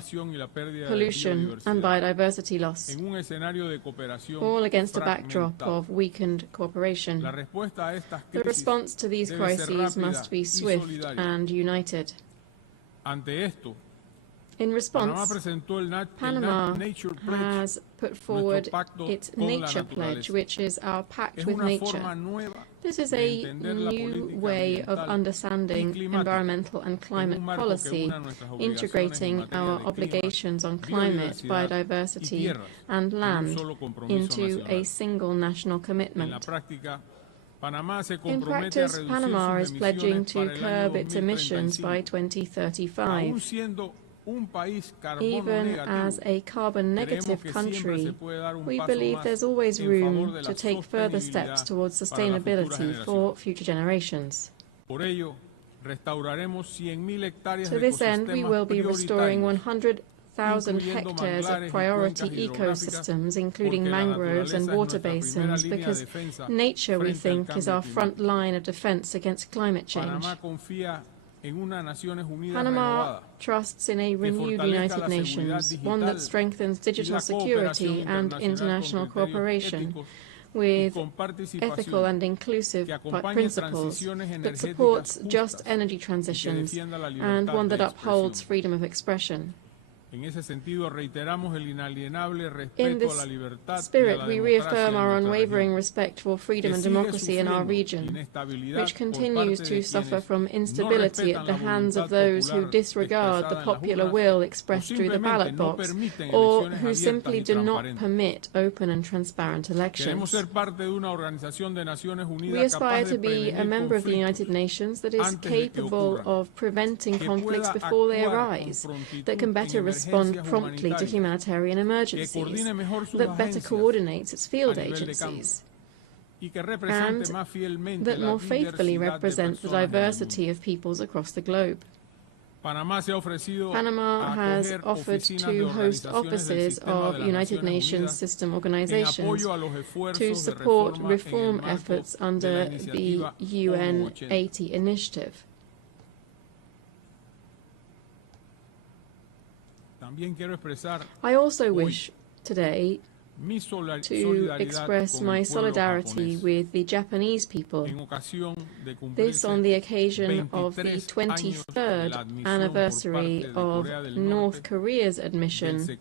pollution, and biodiversity loss, all against a backdrop of weakened cooperation. The response to these crises must be swift and united. In response, Panama has put forward its Nature Pledge, which is our pact with nature. This is a new way of understanding environmental and climate policy, integrating our obligations on climate, biodiversity, and land into a single national commitment. In practice, Panama is pledging to curb its emissions by 2035. Even as a carbon-negative country, we believe there's always room to take further steps towards sustainability for future generations. To this end, we will be restoring 100,000 hectares of priority ecosystems, including mangroves and water basins, because nature, we think, is our front line of defense against climate change. Panama trusts in a renewed United Nations, one that strengthens digital security and international cooperation, with ethical and inclusive principles, that supports just energy transitions, and one that upholds freedom of expression. In this spirit, we reaffirm our unwavering respect for freedom and democracy in our region, which continues to suffer from instability at the hands of those who disregard the popular will expressed through the ballot box, or who simply do not permit open and transparent elections. We aspire to be a member of the United Nations that is capable of preventing conflicts before they arise, that can better respond promptly to humanitarian emergencies, that better coordinates its field agencies, and that more faithfully represents the diversity of peoples across the globe. Panama has offered to host offices of United Nations system organizations to support reform efforts under the UN 80 initiative. I also wish today to express my solidarity with the Japanese people. This on the occasion of the 23rd anniversary of North Korea's admission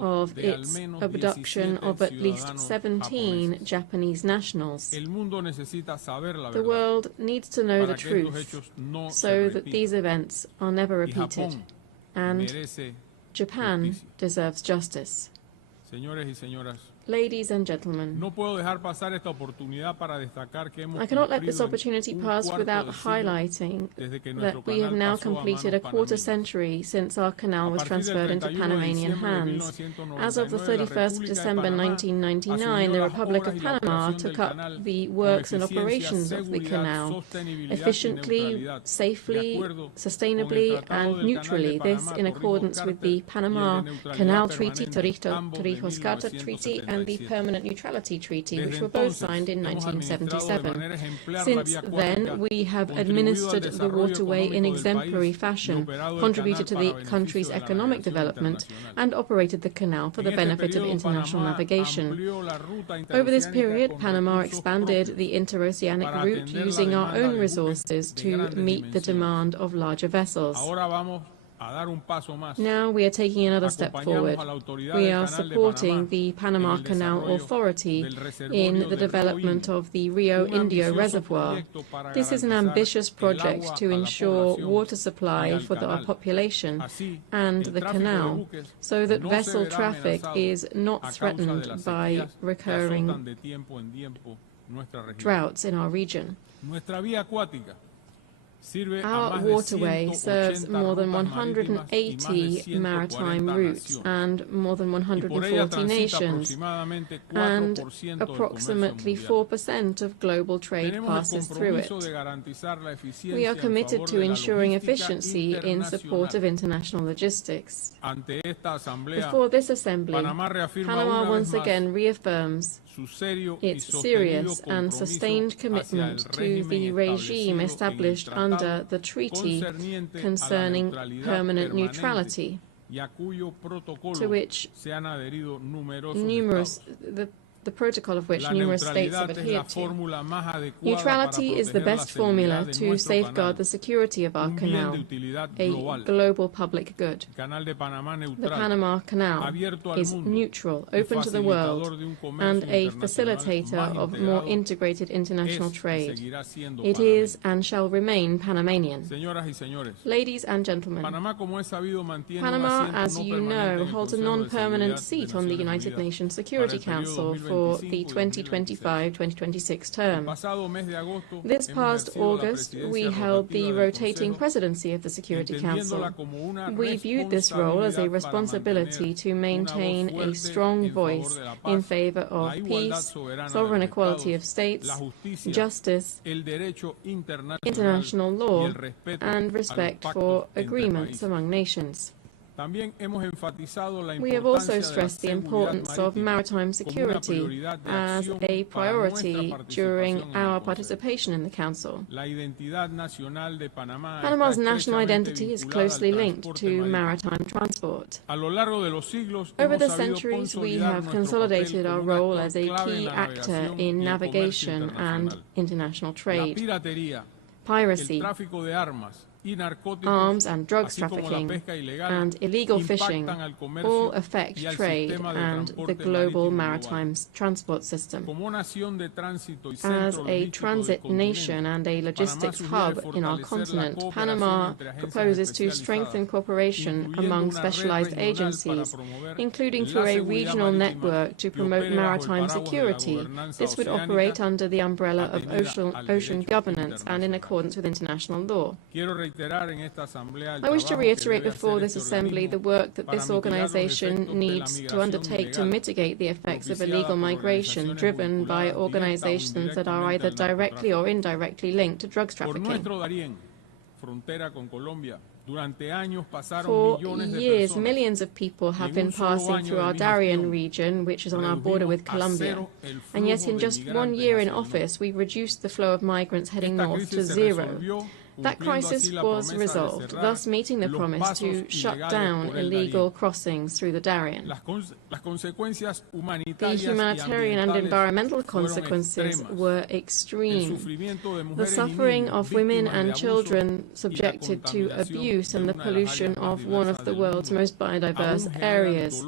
of its abduction of at least 17 Japanese nationals. The world needs to know the truth so that these events are never repeated, and Japan deserves justice. Ladies and gentlemen, I cannot let this opportunity pass without highlighting that we have now completed a quarter century since our canal was transferred into Panamanian hands. As of the 31st of December 1999, the Republic of Panama took up the works and operations of the canal efficiently, safely, sustainably, and neutrally. This in accordance with the Panama Canal Treaty, Torrijos Carta Treaty, and the Permanent Neutrality Treaty, which were both signed in 1977. Since then, we have administered the waterway in exemplary fashion, contributed to the country's economic development, and operated the canal for the benefit of international navigation. Over this period, Panama expanded the interoceanic route using our own resources to meet the demand of larger vessels. Now we are taking another step forward. We are supporting the Panama Canal Authority in the development of the Rio Indio Reservoir. This is an ambitious project to ensure water supply for our population and the canal, so that vessel traffic is not threatened by recurring droughts in our region. Our waterway serves more than 180 maritime routes and more than 140 nations, and approximately 4% of global trade passes through it. We are committed to ensuring efficiency in support of international logistics. Before this assembly, Panama once again reaffirms its serious and sustained commitment to the regime established under the treaty concerning permanent neutrality, to which the protocol of which numerous states have adhered to. Neutrality is the best formula to safeguard the security of our canal, a global public good. The Panama Canal is neutral, open to the world, and a facilitator of more integrated international trade. It is and shall remain Panamanian. Ladies and gentlemen, Panama, as you know, holds a non-permanent seat on the United Nations Security Council for the 2025-2026 term. This past August, we held the rotating presidency of the Security Council. We viewed this role as a responsibility to maintain a strong voice in favor of peace, sovereign equality of states, justice, international law, and respect for agreements among nations. We have also stressed the importance of maritime security as a priority during our participation in the Council. Panama's national identity is closely linked to maritime transport. Over the centuries, we have consolidated our role as a key actor in navigation and international trade. Piracy, arms and drugs trafficking, and illegal fishing all affect trade and the global maritime transport system. As a transit nation and a logistics hub in our continent, Panama proposes to strengthen cooperation among specialized agencies, including through a regional network to promote maritime security. This would operate under the umbrella of ocean governance and in accordance with international law. I wish to reiterate before this assembly the work that this organization needs to undertake to mitigate the effects of illegal migration driven by organizations that are either directly or indirectly linked to drugs trafficking. For years, millions of people have been passing through our Darien region, which is on our border with Colombia. And yet in just 1 year in office, we've reduced the flow of migrants heading north to zero. That crisis was resolved, thus meeting the promise to shut down illegal crossings through the Darien. The humanitarian and environmental consequences were extreme. The suffering of women and children subjected to abuse and the pollution of one of the world's most biodiverse areas.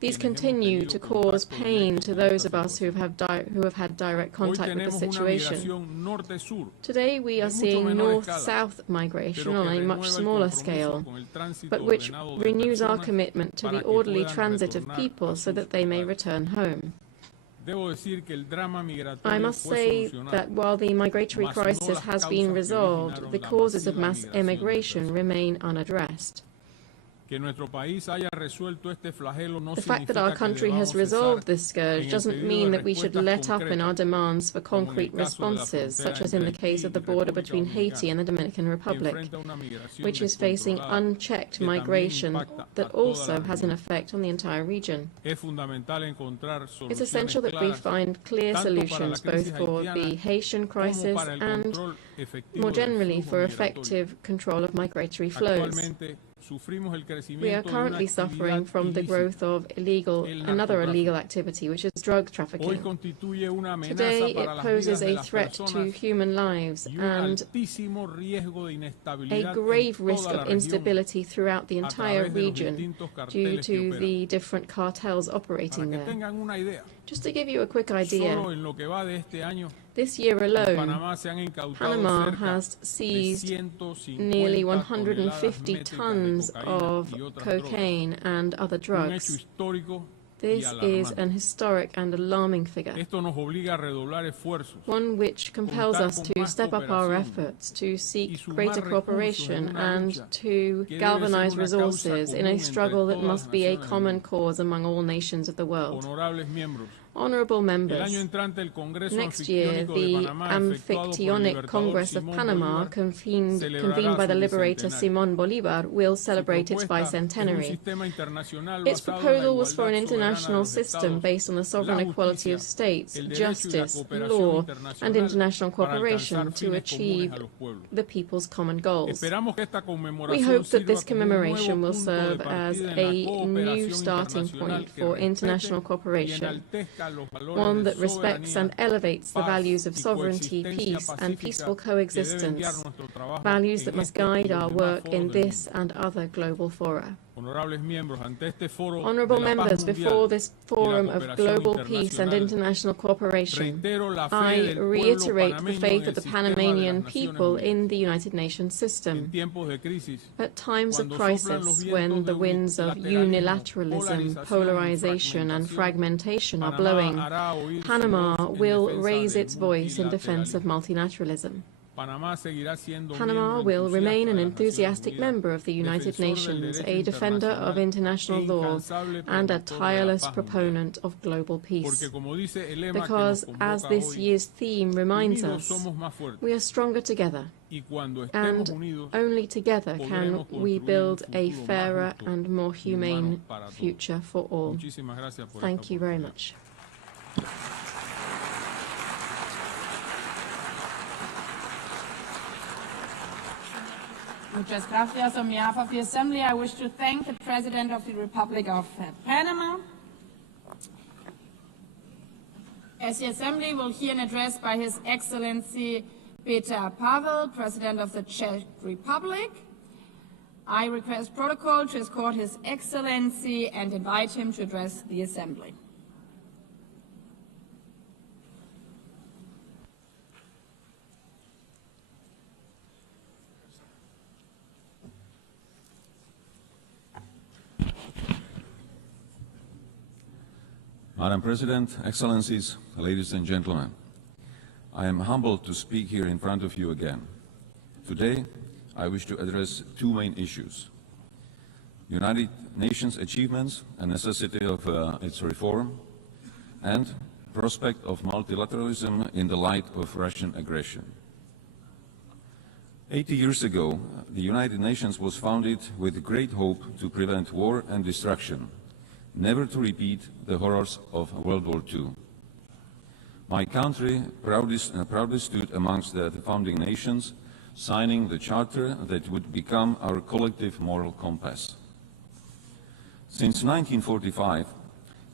These continue to cause pain to those of us who have had direct contact with the situation. Today we are seeing north-south migration on a much smaller scale, but which renews our commitment to the orderly transit of people so that they may return home. I must say that while the migratory crisis has been resolved, the causes of mass emigration remain unaddressed. The fact that our country has resolved this scourge doesn't mean that we should let up in our demands for concrete responses, such as in the case of the border between Haiti and the Dominican Republic, which is facing unchecked migration that also has an effect on the entire region. It's essential that we find clear solutions both for the Haitian crisis and, more generally, for effective control of migratory flows. We are currently suffering from the growth of another illegal activity, which is drug trafficking. Today, it poses a threat to human lives and a grave risk of instability throughout the entire region due to the different cartels operating there. Just to give you a quick idea, this year alone, Panama has seized nearly 150 tons of cocaine and other drugs. This is an historic and alarming figure, one which compels us to step up our efforts, to seek greater cooperation and to galvanize resources in a struggle that must be a common cause among all nations of the world. Honourable members, next year the Amphictyonic Congress of Panama, convened by the liberator Simón Bolívar, will celebrate its bicentenary. Its proposal was for an international system based on the sovereign equality of states, justice, law, and international cooperation to achieve the people's common goals. We hope that this commemoration will serve as a new starting point for international cooperation, one that respects and elevates the values of sovereignty, peace, and peaceful coexistence, values that must guide our work in this and other global fora. Honourable members, before this forum of global peace and international cooperation, I reiterate the faith of the Panamanian people in the United Nations system. At times of crisis, when the winds of unilateralism, polarization, and fragmentation are blowing, Panama will raise its voice in defense of multilateralism. Panama will remain an enthusiastic member of the United Nations, a defender of international law, and a tireless proponent of global peace. Because, as this year's theme reminds us, we are stronger together, and only together can we build a fairer and more humane future for all. Thank you very much. Muchas gracias. On behalf of the Assembly, I wish to thank the President of the Republic of Panama. As the Assembly will hear an address by His Excellency Petr Pavel, President of the Czech Republic, I request protocol to escort His Excellency and invite him to address the Assembly. Madam President, Excellencies, ladies and gentlemen, I am humbled to speak here in front of you again. Today, I wish to address two main issues: United Nations achievements and necessity of its reform, and prospect of multilateralism in the light of Russian aggression. 80 years ago, the United Nations was founded with great hope to prevent war and destruction, never to repeat the horrors of World War II. My country proudly stood amongst the founding nations signing the charter that would become our collective moral compass. Since 1945,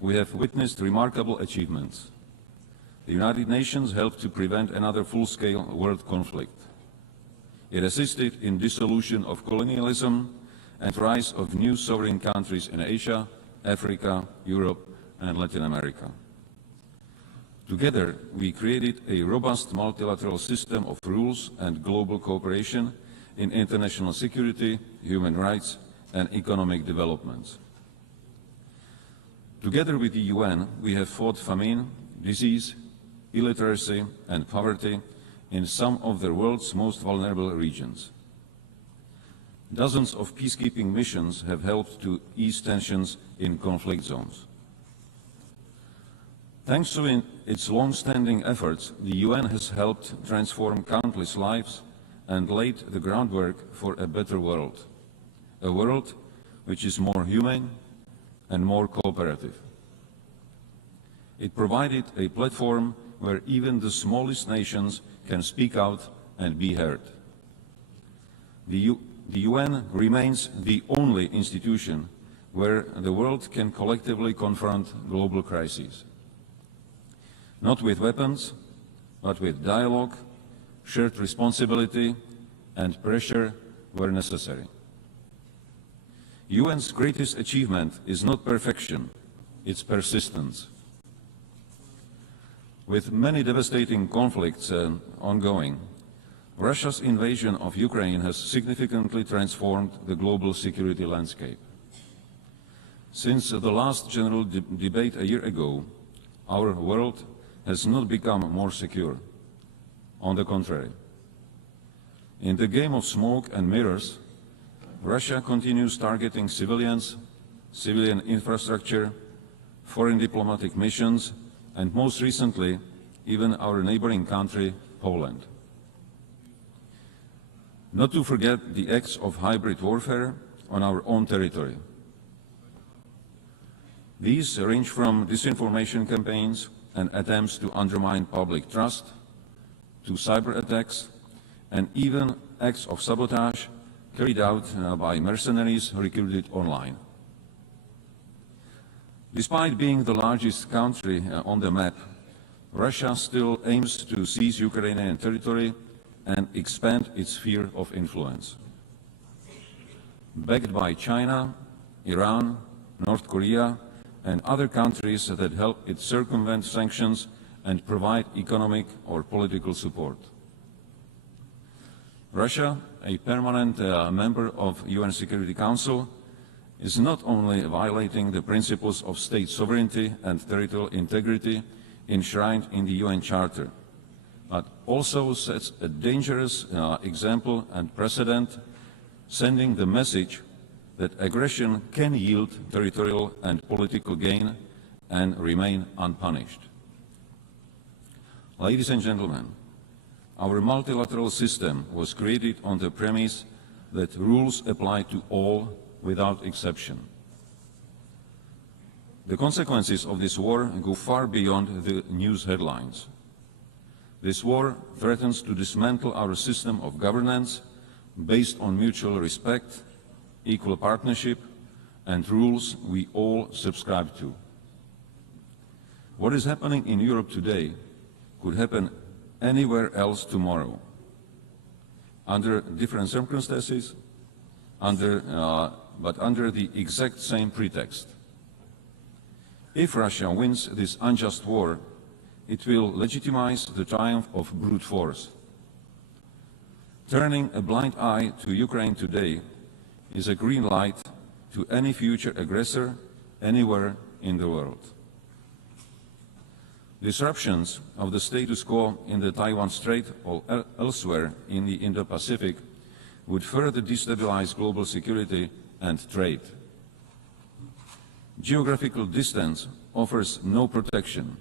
we have witnessed remarkable achievements. The United Nations helped to prevent another full-scale world conflict. It assisted in dissolution of colonialism and rise of new sovereign countries in Asia, Africa, Europe, and Latin America. Together, we created a robust multilateral system of rules and global cooperation in international security, human rights, and economic development. Together with the UN, we have fought famine, disease, illiteracy, and poverty in some of the world's most vulnerable regions. Dozens of peacekeeping missions have helped to ease tensions in conflict zones. Thanks to its long-standing efforts, the UN has helped transform countless lives and laid the groundwork for a better world, a world which is more humane and more cooperative. It provided a platform where even the smallest nations can speak out and be heard. The UN remains the only institution where the world can collectively confront global crises. Not with weapons, but with dialogue, shared responsibility, and pressure where necessary. UN's greatest achievement is not perfection, it's persistence. With many devastating conflicts ongoing, Russia's invasion of Ukraine has significantly transformed the global security landscape. Since the last general debate a year ago, our world has not become more secure. On the contrary. In the game of smoke and mirrors, Russia continues targeting civilians, civilian infrastructure, foreign diplomatic missions, and most recently, even our neighboring country, Poland. Not to forget the acts of hybrid warfare on our own territory. These range from disinformation campaigns and attempts to undermine public trust, to cyber attacks, and even acts of sabotage carried out by mercenaries recruited online. Despite being the largest country on the map, Russia still aims to seize Ukrainian territory and expand its sphere of influence. Backed by China, Iran, North Korea, and other countries that help it circumvent sanctions and provide economic or political support. Russia, a permanent member of UN Security Council, is not only violating the principles of state sovereignty and territorial integrity enshrined in the UN Charter, but also sets a dangerous example and precedent, sending the message that aggression can yield territorial and political gain and remain unpunished. Ladies and gentlemen, our multilateral system was created on the premise that rules apply to all without exception. The consequences of this war go far beyond the news headlines. This war threatens to dismantle our system of governance based on mutual respect, equal partnership, and rules we all subscribe to. What is happening in Europe today could happen anywhere else tomorrow, under different circumstances, but under the exact same pretext. If Russia wins this unjust war, it will legitimize the triumph of brute force. Turning a blind eye to Ukraine today is a green light to any future aggressor anywhere in the world. Disruptions of the status quo in the Taiwan Strait or elsewhere in the Indo-Pacific would further destabilize global security and trade. Geographical distance offers no protection.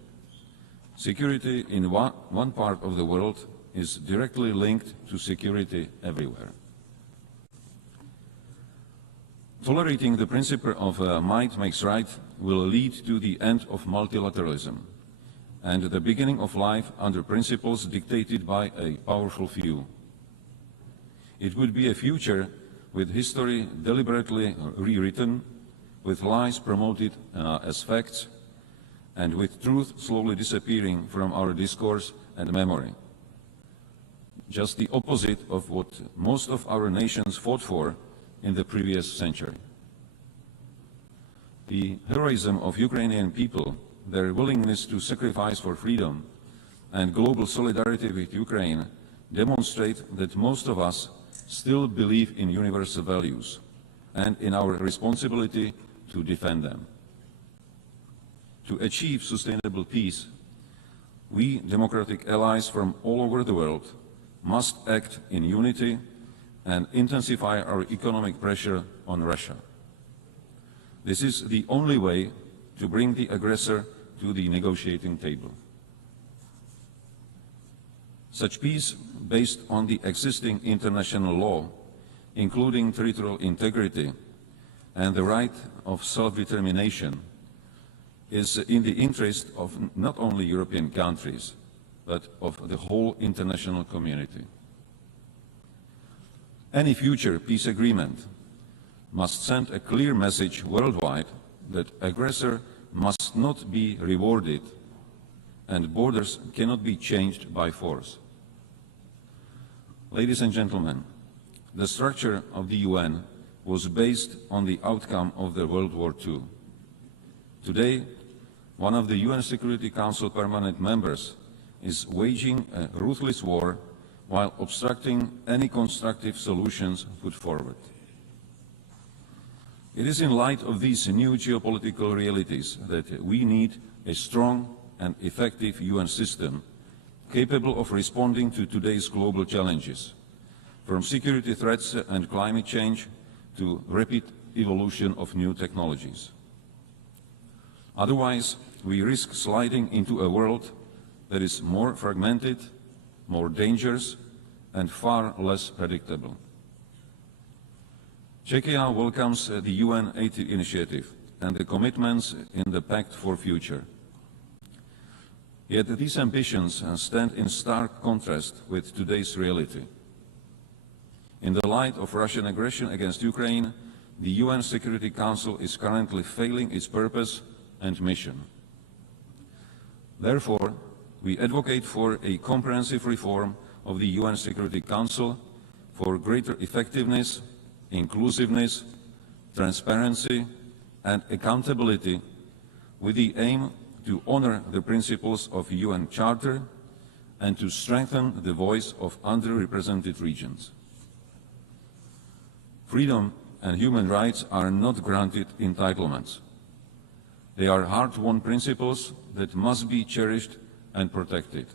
Security in one part of the world is directly linked to security everywhere. Tolerating the principle of might makes right will lead to the end of multilateralism and the beginning of life under principles dictated by a powerful few. It would be a future with history deliberately rewritten, with lies promoted as facts, and with truth slowly disappearing from our discourse and memory. Just the opposite of what most of our nations fought for in the previous century. The heroism of Ukrainian people, their willingness to sacrifice for freedom, and global solidarity with Ukraine demonstrate that most of us still believe in universal values and in our responsibility to defend them. To achieve sustainable peace, we democratic allies from all over the world must act in unity and intensify our economic pressure on Russia. This is the only way to bring the aggressor to the negotiating table. Such peace, based on the existing international law, including territorial integrity and the right of self-determination, is in the interest of not only European countries, but of the whole international community. Any future peace agreement must send a clear message worldwide that aggressor must not be rewarded and borders cannot be changed by force. Ladies and gentlemen, the structure of the UN was based on the outcome of the World War II. Today, one of the UN Security Council permanent members is waging a ruthless war while obstructing any constructive solutions put forward. It is in light of these new geopolitical realities that we need a strong and effective UN system capable of responding to today's global challenges, from security threats and climate change to rapid evolution of new technologies. Otherwise, we risk sliding into a world that is more fragmented, more dangerous, and far less predictable. Czechia welcomes the UN 80 initiative and the commitments in the Pact for Future. Yet these ambitions stand in stark contrast with today's reality. In the light of Russian aggression against Ukraine, the UN Security Council is currently failing its purpose and mission. Therefore, we advocate for a comprehensive reform of the UN Security Council for greater effectiveness, inclusiveness, transparency, and accountability, with the aim to honor the principles of the UN Charter and to strengthen the voice of underrepresented regions. Freedom and human rights are not granted entitlements. They are hard-won principles that must be cherished and protected.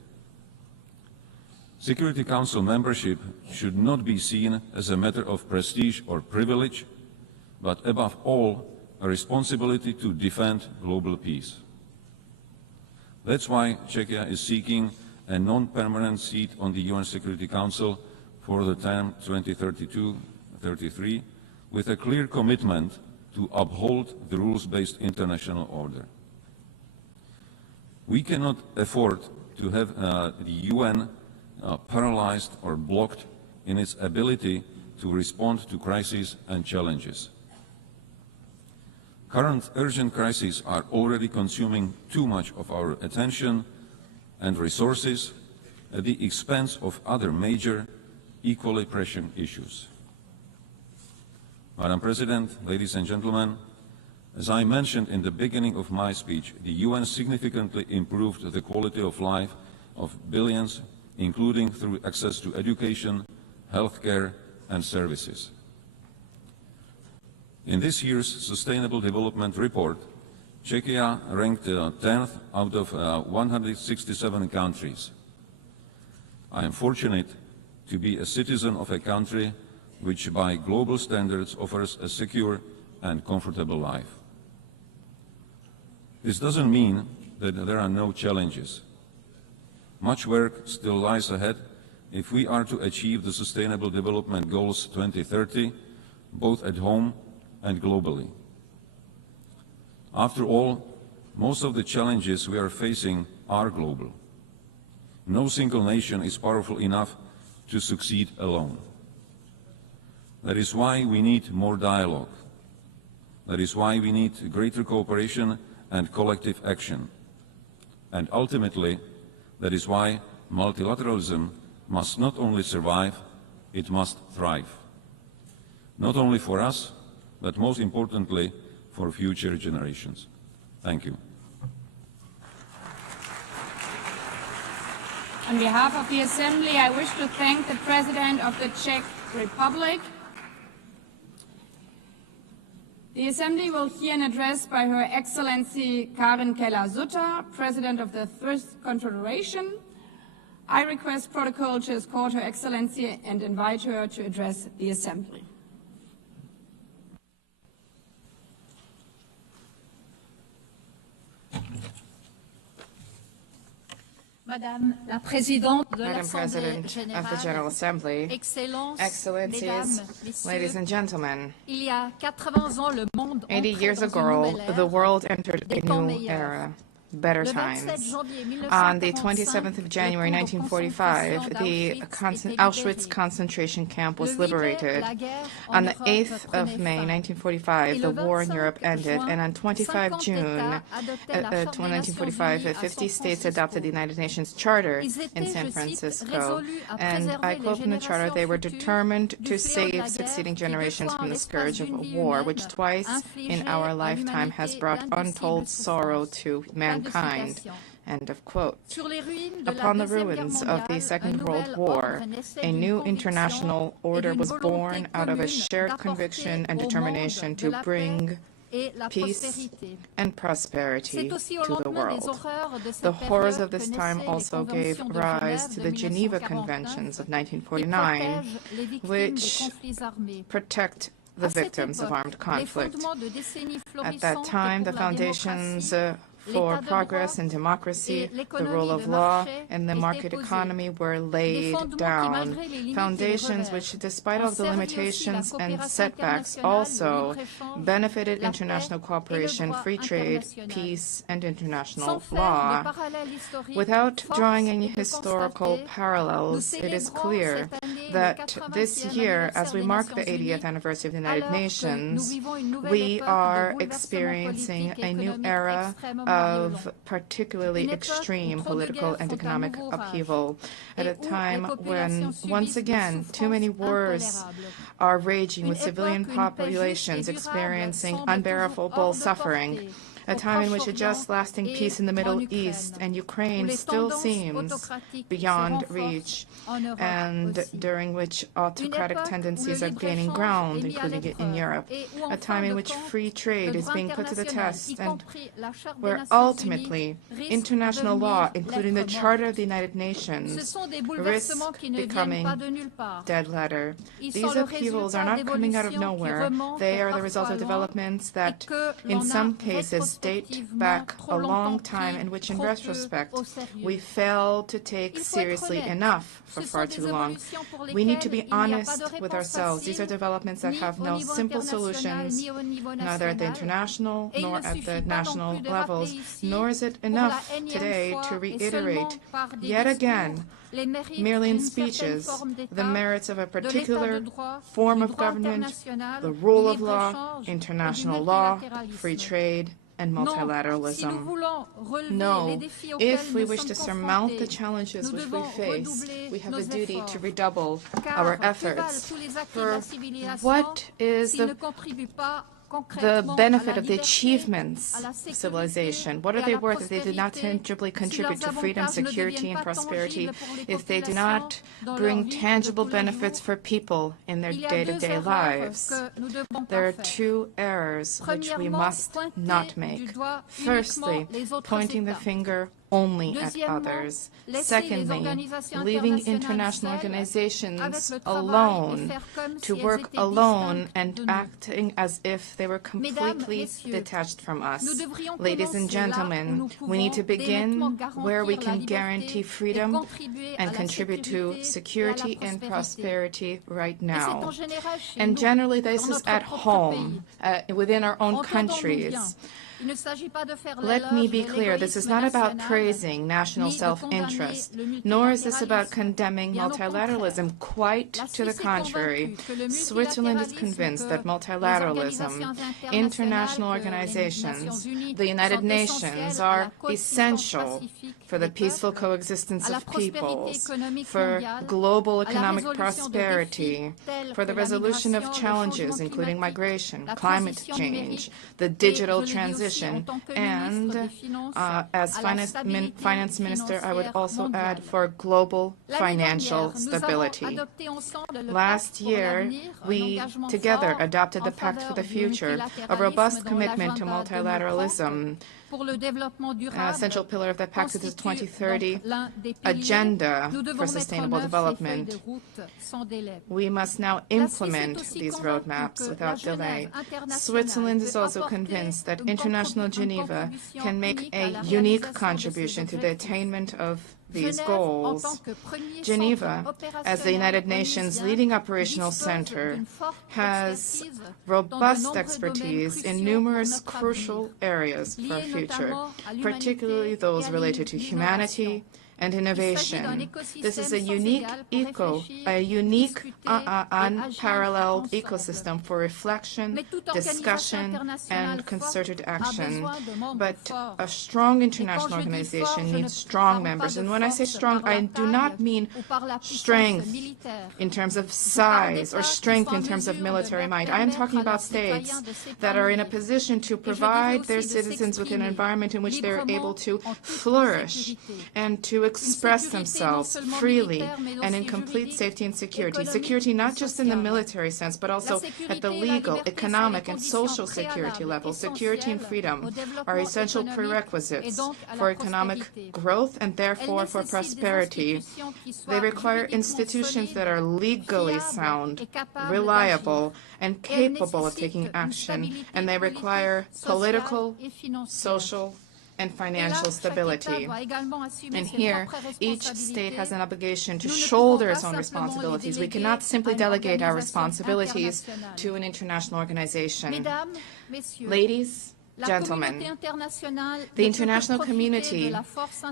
Security Council membership should not be seen as a matter of prestige or privilege, but above all, a responsibility to defend global peace. That's why Czechia is seeking a non-permanent seat on the UN Security Council for the term 2032-33, with a clear commitment to uphold the rules-based international order. We cannot afford to have the UN paralyzed or blocked in its ability to respond to crises and challenges. Current urgent crises are already consuming too much of our attention and resources at the expense of other major, equally pressing issues. Madam President, ladies and gentlemen, as I mentioned in the beginning of my speech, the UN significantly improved the quality of life of billions, including through access to education, healthcare, and services. In this year's Sustainable Development Report, Czechia ranked 10th out of 167 countries. I am fortunate to be a citizen of a country which by global standards offers a secure and comfortable life. This doesn't mean that there are no challenges. Much work still lies ahead if we are to achieve the Sustainable Development Goals 2030, both at home and globally. After all, most of the challenges we are facing are global. No single nation is powerful enough to succeed alone. That is why we need more dialogue. That is why we need greater cooperation and collective action. And ultimately, that is why multilateralism must not only survive, it must thrive. Not only for us, but most importantly, for future generations. Thank you. On behalf of the Assembly, I wish to thank the President of the Czech Republic. The Assembly will hear an address by Her Excellency Karen Keller-Sutter, President of the First Confederation. I request protocol to escort Her Excellency and invite her to address the Assembly. Madam President of the General Assembly, Excellencies, ladies and gentlemen, 80 years ago, the world entered a new era. Better times. On the 27th of January 1945, the Auschwitz concentration camp was liberated. On the 8th of May 1945, the war in Europe ended, and on 25 June 1945, 50 states adopted the United Nations Charter in San Francisco. And I quote from the Charter, they were determined to save succeeding generations from the scourge of war, which twice in our lifetime has brought untold sorrow to mankind. End of quote. Upon the ruins of the Second World War, a new international order was born out of a shared conviction and determination to bring peace and prosperity to the world. The horrors of this time also gave rise to the Geneva Conventions of 1949, which protect the victims of armed conflict. At that time, the foundations for progress and democracy, the rule of law, and the market economy were laid down. Foundations which, despite all the limitations and setbacks, also benefited international cooperation, free trade, peace, and international law. Without drawing any historical parallels, it is clear that this year, as we mark the 80th anniversary of the United Nations, we are experiencing a new era of particularly extreme political and economic upheaval at a time when, once again, too many wars are raging with civilian populations experiencing unbearable suffering, a time in which a just lasting peace in the Middle East and Ukraine still seems beyond reach, and during which autocratic tendencies are gaining ground, including in Europe, a time in which free trade is being put to the test, and where ultimately international law, including the Charter of the United Nations, risk becoming dead letter. These upheavals are not coming out of nowhere. They are the result of developments that, in some cases, date back a long time, in which, in retrospect, we failed to take seriously enough for far too long. We need to be honest with ourselves. These are developments that have no simple solutions, neither at the international nor at the national levels, nor is it enough today to reiterate yet again, merely in speeches, the merits of a particular form of government, the rule of law, international law, free trade, and multilateralism. No, if we wish to surmount the challenges which we face, we have a duty to redouble our efforts. For what is the benefit of the achievements of civilization? What are they worth if they do not tangibly contribute to freedom, security, and prosperity, if they do not bring tangible benefits for people in their day-to-day lives? There are two errors which we must not make. Firstly, pointing the finger only at others. Secondly, leaving international organizations alone, to work alone and acting as if they were completely detached from us. Ladies and gentlemen, we need to begin where we can guarantee freedom and contribute to security and prosperity right now. And generally, this is at home, within our own countries. Let me be clear, this is not about praising national self-interest, nor is this about condemning multilateralism. Quite to the contrary, Switzerland is convinced that multilateralism, international organizations, the United Nations are essential for the peaceful coexistence of peoples, for global economic prosperity, for the resolution of challenges, including migration, climate change, the digital transition, and as finance minister, I would also add for global financial stability. Last year, we together adopted the Pact for the Future, a robust commitment to multilateralism. An essential pillar of that pact is the 2030 Agenda for Sustainable Development. We must now implement these roadmaps without delay. Switzerland is also convinced that International Geneva can make a unique contribution to the attainment of these goals. Geneva, as the United Nations leading operational center, has robust expertise in numerous crucial areas for our future, particularly those related to humanity and innovation. This is a unique unparalleled ecosystem for reflection, discussion, and concerted action. But a strong international organization needs strong members. And when I say strong, I do not mean strength in terms of size or strength in terms of military might. I am talking about states that are in a position to provide their citizens with an environment in which they are able to flourish and to express themselves freely and in complete safety and security. Security not just in the military sense, but also at the legal, economic, and social security level. Security and freedom are essential prerequisites for economic growth and therefore for prosperity. They require institutions that are legally sound, reliable, and capable of taking action, and they require political, social, and financial stability. And here, each state has an obligation to shoulder its own responsibilities. We cannot simply delegate our responsibilities to an international organization. Ladies, gentlemen, the international community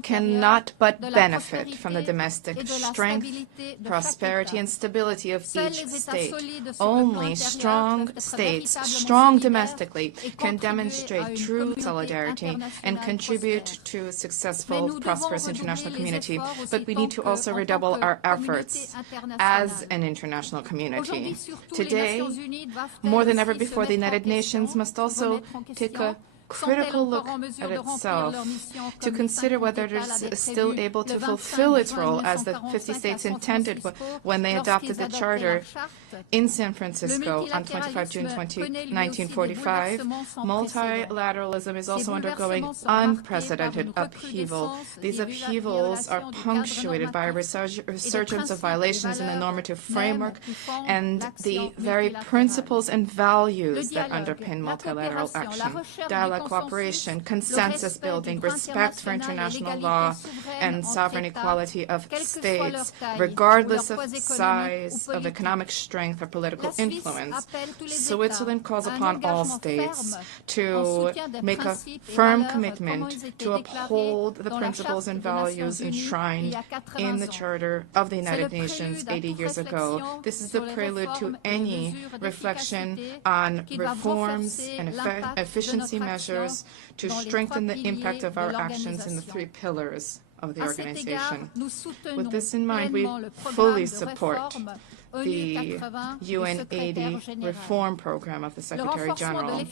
cannot but benefit from the domestic strength, prosperity, and stability of each state. Only strong states, strong domestically, can demonstrate true solidarity and contribute to a successful, prosperous international community. But we need to also redouble our efforts as an international community. Today, more than ever before, the United Nations must also take a critical look at itself to consider whether it is still able to fulfill its role as the 50 states intended when they adopted the Charter in San Francisco on 25 June 1945. Multilateralism is also undergoing unprecedented upheaval. These upheavals are punctuated by a resurgence of violations in the normative framework and the very principles and values that underpin multilateral action. Dialogue, cooperation, consensus building, respect for international law, and sovereign equality of states, regardless of size, of economic strength, or political influence. Switzerland calls upon all states to make a firm commitment to uphold the principles and values enshrined in the Charter of the United Nations 80 years ago. This is the prelude to any reflection on reforms and efficiency measures to strengthen the impact of our actions in the three pillars of the organization. With this in mind, we fully support the UN 80 reform program of the Secretary General.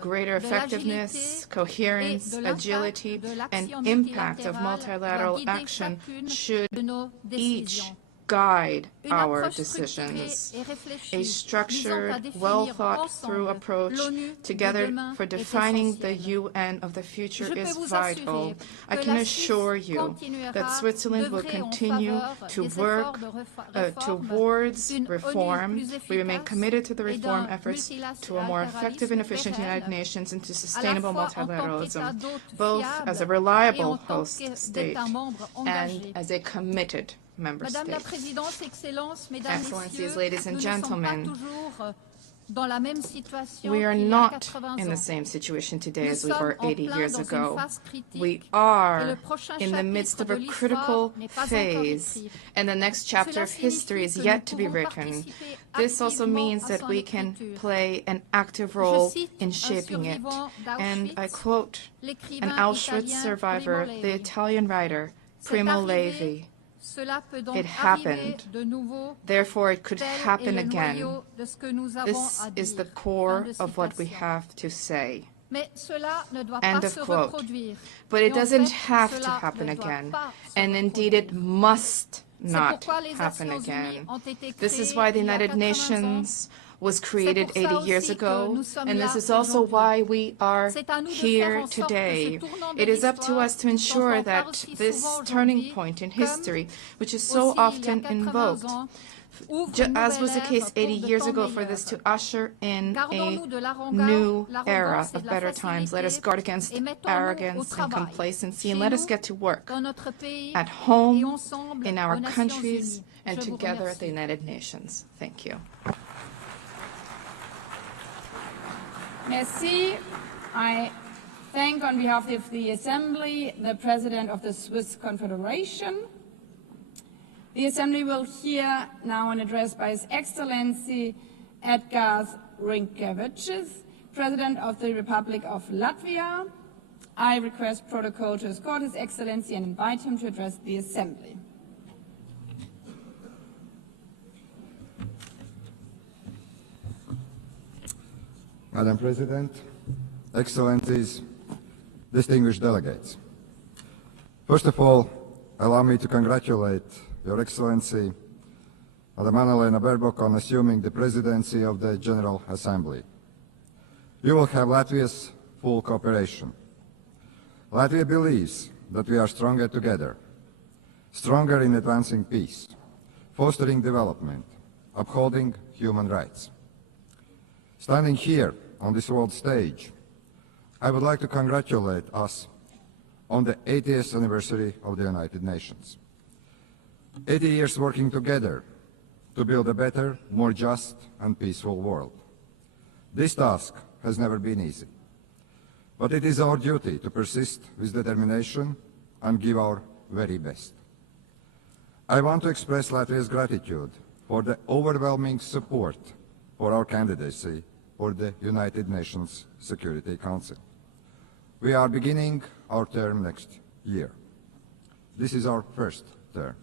Greater effectiveness, coherence, agility, and impact of multilateral action should each guide our decisions. A structured, well-thought-through approach together for defining the UN of the future is vital. I can assure you that Switzerland will continue to work towards reform. We remain committed to the reform efforts to a more effective and efficient United Nations and to sustainable multilateralism, both as a reliable host state and as a committed member state. Excellencies, ladies and gentlemen, We are not in the same situation today as we were 80 years ago. We are in the midst of a critical phase, and the next chapter of history is yet to be written. This also means that we can play an active role in shaping it. And I quote an Auschwitz survivor, the Italian writer Primo Levi. It happened, therefore it could happen again. This is the core of what we have to say. End of quote. But it doesn't have to happen again, and indeed it must not happen again. This is why the United Nations was created 80 years ago, and this is also why we are here today. It is up to us to ensure that this turning point in history, which is so often invoked, as was the case 80 years ago, for this to usher in a new era of better times. Let us guard against arrogance and complacency, and let us get to work at home, in our countries, and together at the United Nations. Thank you. Merci. I thank on behalf of the Assembly the President of the Swiss Confederation. The Assembly will hear now an address by His Excellency Edgars Rinkēvičs, President of the Republic of Latvia. I request protocol to escort His Excellency and invite him to address the Assembly. Madam President, Excellencies, distinguished delegates. First of all, allow me to congratulate Your Excellency, Madam Annalena Baerbock, on assuming the presidency of the General Assembly. You will have Latvia's full cooperation. Latvia believes that we are stronger together, stronger in advancing peace, fostering development, upholding human rights. Standing here on this world stage, I would like to congratulate us on the 80th anniversary of the United Nations. 80 years working together to build a better, more just and peaceful world. This task has never been easy, but it is our duty to persist with determination and give our very best. I want to express Latvia's gratitude for the overwhelming support for our candidacy for the United Nations Security Council. We are beginning our term next year. This is our first term.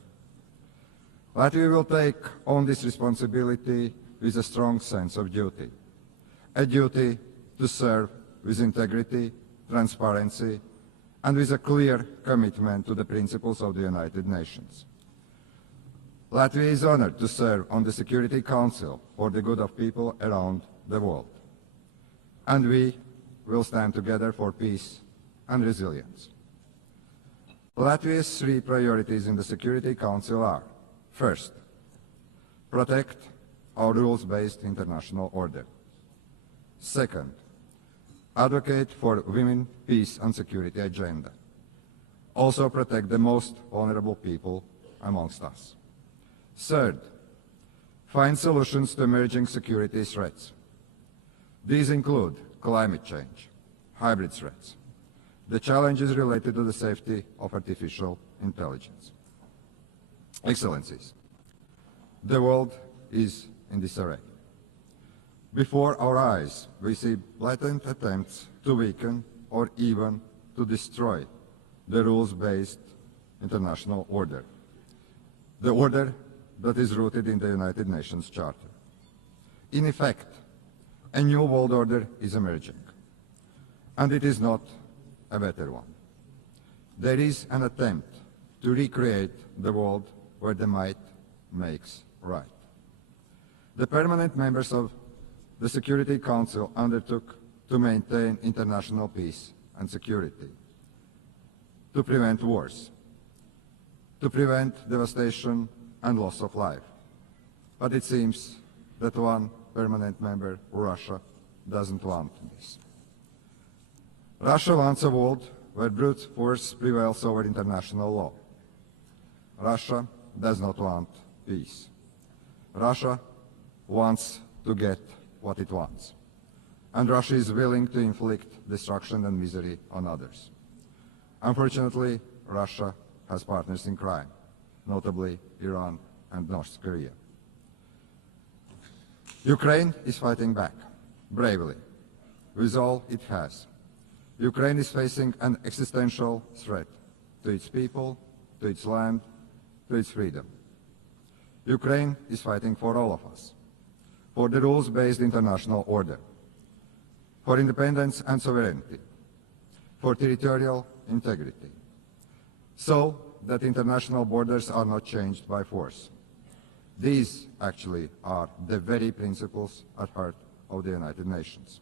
Latvia will take on this responsibility with a strong sense of duty, a duty to serve with integrity, transparency, and with a clear commitment to the principles of the United Nations. Latvia is honored to serve on the Security Council for the good of people around the world. And we will stand together for peace and resilience. Latvia's three priorities in the Security Council are: first, protect our rules-based international order. Second, advocate for women, peace and security agenda. Also protect the most vulnerable people amongst us. Third, find solutions to emerging security threats. These include climate change, hybrid threats, the challenges related to the safety of artificial intelligence. Excellencies, the world is in disarray. Before our eyes, we see blatant attempts to weaken or even to destroy the rules-based international order, the order that is rooted in the United Nations Charter. In effect, a new world order is emerging, and it is not a better one. There is an attempt to recreate the world where the might makes right. The permanent members of the Security Council undertook to maintain international peace and security, to prevent wars, to prevent devastation and loss of life. But it seems that one permanent member, Russia, doesn't want this. Russia wants a world where brute force prevails over international law. Russia does not want peace. Russia wants to get what it wants. And Russia is willing to inflict destruction and misery on others. Unfortunately, Russia has partners in crime, notably Iran and North Korea. Ukraine is fighting back, bravely, with all it has. Ukraine is facing an existential threat to its people, to its land, to its freedom. Ukraine is fighting for all of us, for the rules-based international order, for independence and sovereignty, for territorial integrity, so that international borders are not changed by force. These actually are the very principles at heart of the United Nations.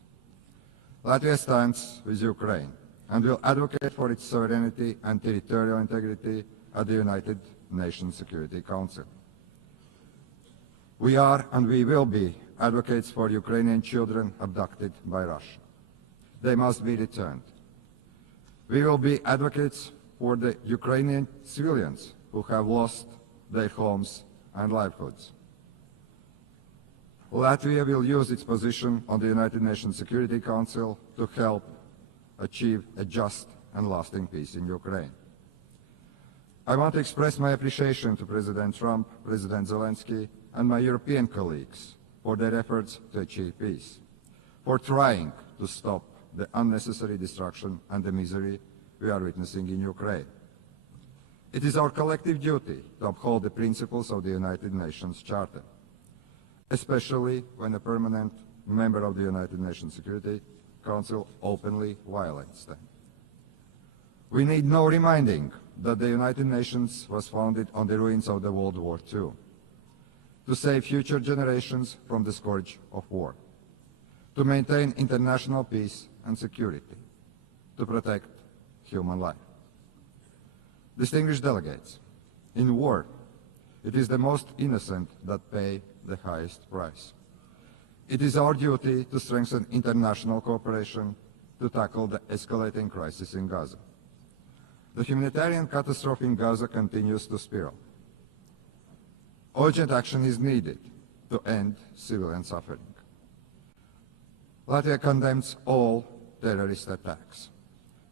Latvia stands with Ukraine and will advocate for its sovereignty and territorial integrity at the United Nations Security Council. We are and we will be advocates for Ukrainian children abducted by Russia. They must be returned. We will be advocates for the Ukrainian civilians who have lost their homes and livelihoods. Latvia will use its position on the United Nations Security Council to help achieve a just and lasting peace in Ukraine. I want to express my appreciation to President Trump, President Zelensky, and my European colleagues for their efforts to achieve peace, for trying to stop the unnecessary destruction and the misery we are witnessing in Ukraine. It is our collective duty to uphold the principles of the United Nations Charter, especially when a permanent member of the United Nations Security Council openly violates them. We need no reminding that the United Nations was founded on the ruins of the World War II, to save future generations from the scourge of war, to maintain international peace and security, to protect human life. Distinguished delegates, in war, it is the most innocent that pay the highest price. It is our duty to strengthen international cooperation to tackle the escalating crisis in Gaza. The humanitarian catastrophe in Gaza continues to spiral. Urgent action is needed to end civilian suffering. Latvia condemns all terrorist attacks.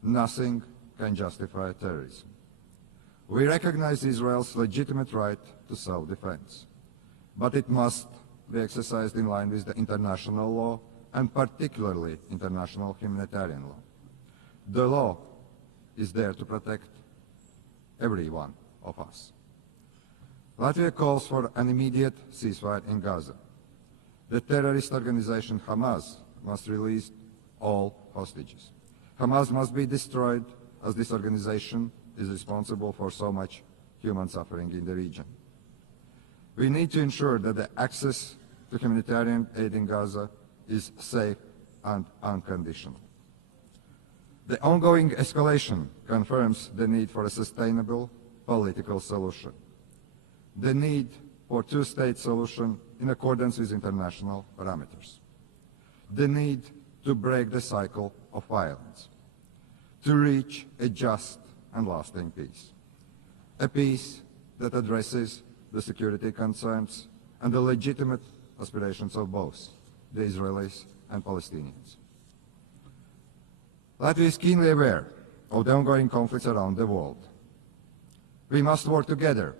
Nothing can justify terrorism. We recognize Israel's legitimate right to self-defense, but it must be exercised in line with the international law, and particularly international humanitarian law. The law is there to protect every one of us. Latvia calls for an immediate ceasefire in Gaza. The terrorist organization Hamas must release all hostages. Hamas must be destroyed, as this organization is responsible for so much human suffering in the region. We need to ensure that the access to humanitarian aid in Gaza is safe and unconditional. The ongoing escalation confirms the need for a sustainable political solution, the need for a two-state solution in accordance with international parameters, the need to break the cycle of violence, to reach a just and lasting peace, a peace that addresses the security concerns and the legitimate aspirations of both the Israelis and Palestinians. Latvia is keenly aware of the ongoing conflicts around the world. We must work together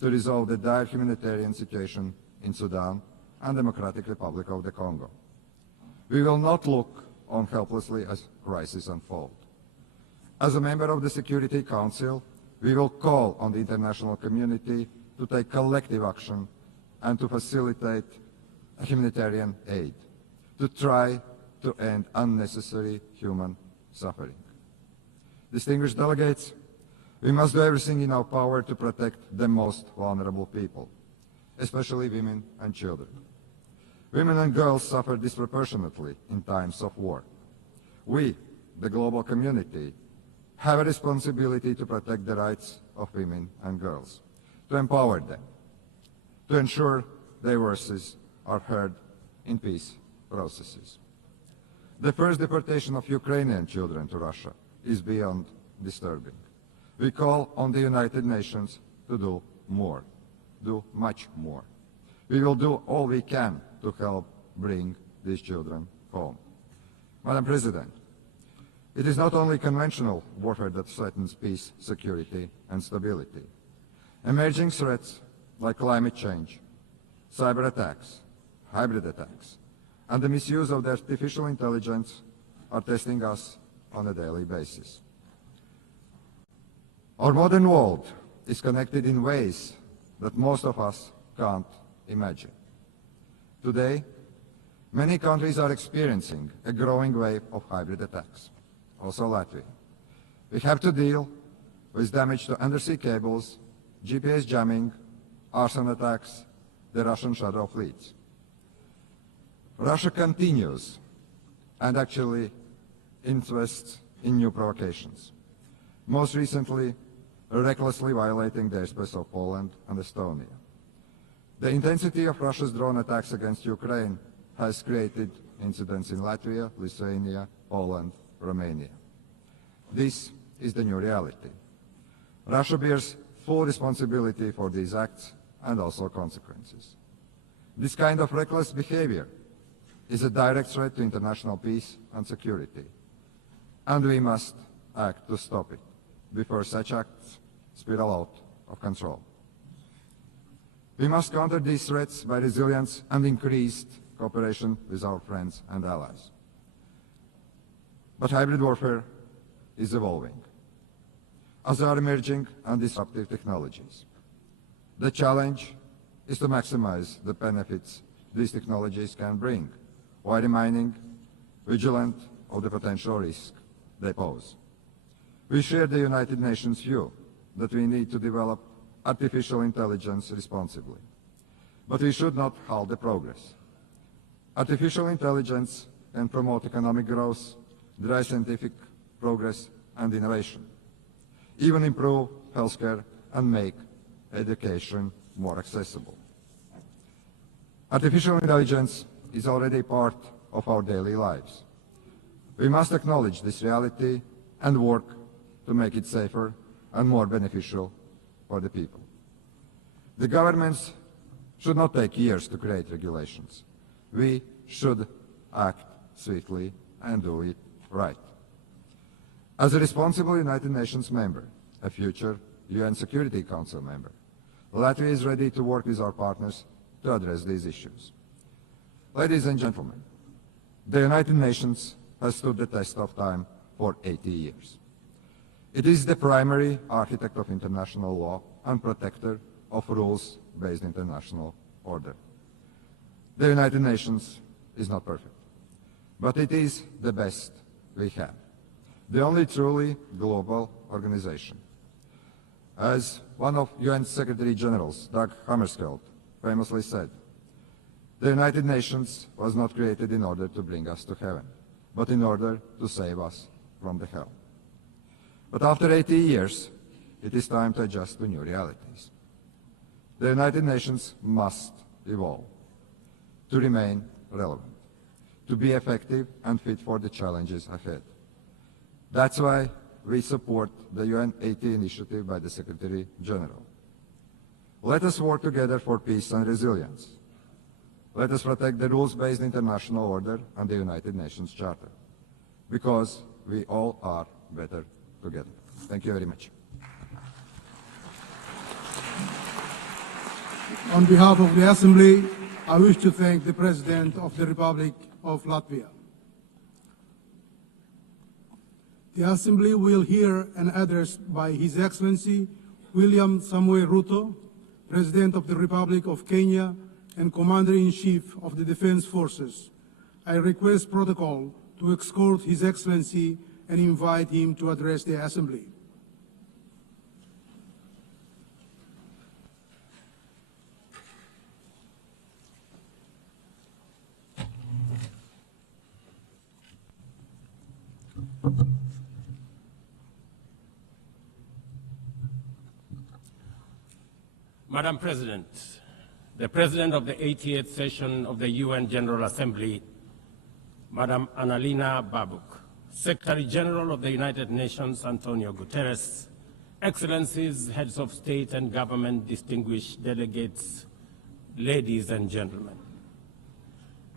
to resolve the dire humanitarian situation in Sudan and Democratic Republic of the Congo. We will not look on helplessly as crises unfold. As a member of the Security Council, we will call on the international community to take collective action and to facilitate humanitarian aid, to try to end unnecessary human suffering. Distinguished delegates, we must do everything in our power to protect the most vulnerable people, especially women and children. Women and girls suffer disproportionately in times of war. We, the global community, have a responsibility to protect the rights of women and girls, to empower them, to ensure their voices are heard in peace processes. The first deportation of Ukrainian children to Russia is beyond disturbing. We call on the United Nations to do more, do much more. We will do all we can to help bring these children home. Madam President, it is not only conventional warfare that threatens peace, security, and stability. Emerging threats like climate change, cyber attacks, hybrid attacks, and the misuse of artificial intelligence are testing us on a daily basis. Our modern world is connected in ways that most of us can't imagine. Today, many countries are experiencing a growing wave of hybrid attacks, also Latvia. We have to deal with damage to undersea cables, GPS jamming, arson attacks, the Russian shadow fleets. Russia continues and actually invests in new provocations, most recently recklessly violating the airspace of Poland and Estonia. The intensity of Russia's drone attacks against Ukraine has created incidents in Latvia, Lithuania, Poland, Romania. This is the new reality. Russia bears full responsibility for these acts and also consequences. This kind of reckless behavior is a direct threat to international peace and security, and we must act to stop it before such acts spiral out of control. We must counter these threats by resilience and increased cooperation with our friends and allies. But hybrid warfare is evolving, as are emerging and disruptive technologies. The challenge is to maximize the benefits these technologies can bring, while remaining vigilant of the potential risk they pose. We share the United Nations view that we need to develop artificial intelligence responsibly, but we should not halt the progress. Artificial intelligence can promote economic growth, drive scientific progress and innovation, even improve healthcare and make education more accessible. Artificial intelligence is already part of our daily lives. We must acknowledge this reality and work to make it safer and more beneficial for the people. The governments should not take years to create regulations. We should act swiftly and do it right. As a responsible United Nations member, a future UN Security Council member, Latvia is ready to work with our partners to address these issues. Ladies and gentlemen, the United Nations has stood the test of time for 80 years. It is the primary architect of international law and protector of rules-based international order. The United Nations is not perfect, but it is the best we have, the only truly global organization. As one of UN Secretary Generals, Dag Hammarskjöld, famously said, the United Nations was not created in order to bring us to heaven, but in order to save us from the hell. But after 80 years, it is time to adjust to new realities. The United Nations must evolve to remain relevant, to be effective and fit for the challenges ahead. That's why we support the UN 80 initiative by the Secretary General. Let us work together for peace and resilience. Let us protect the rules-based international order and the United Nations Charter, because we all are better together. Thank you very much. On behalf of the Assembly, I wish to thank the President of the Republic of Latvia. The Assembly will hear an address by His Excellency William Samoei Ruto, President of the Republic of Kenya and Commander-in-Chief of the Defense Forces. I request protocol to escort His Excellency and invite him to address the Assembly. Madam President, the President of the 88th session of the UN General Assembly, Madam Annalena Baerbock, Secretary General of the United Nations, Antonio Guterres, Excellencies, Heads of State and Government, distinguished delegates, ladies and gentlemen.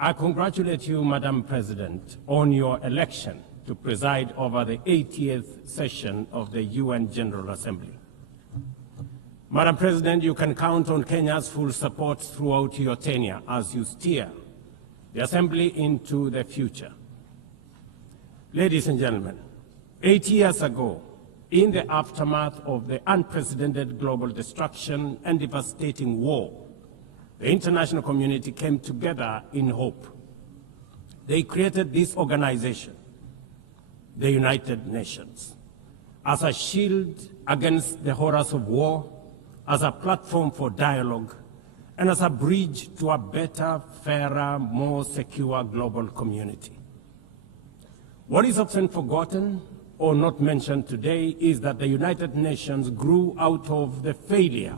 I congratulate you, Madam President, on your election to preside over the 80th session of the UN General Assembly. Madam President, you can count on Kenya's full support throughout your tenure as you steer the Assembly into the future. Ladies and gentlemen, 8 years ago, in the aftermath of the unprecedented global destruction and devastating war, the international community came together in hope. They created this organization, the United Nations, as a shield against the horrors of war, as a platform for dialogue, and as a bridge to a better, fairer, more secure global community. What is often forgotten or not mentioned today is that the United Nations grew out of the failure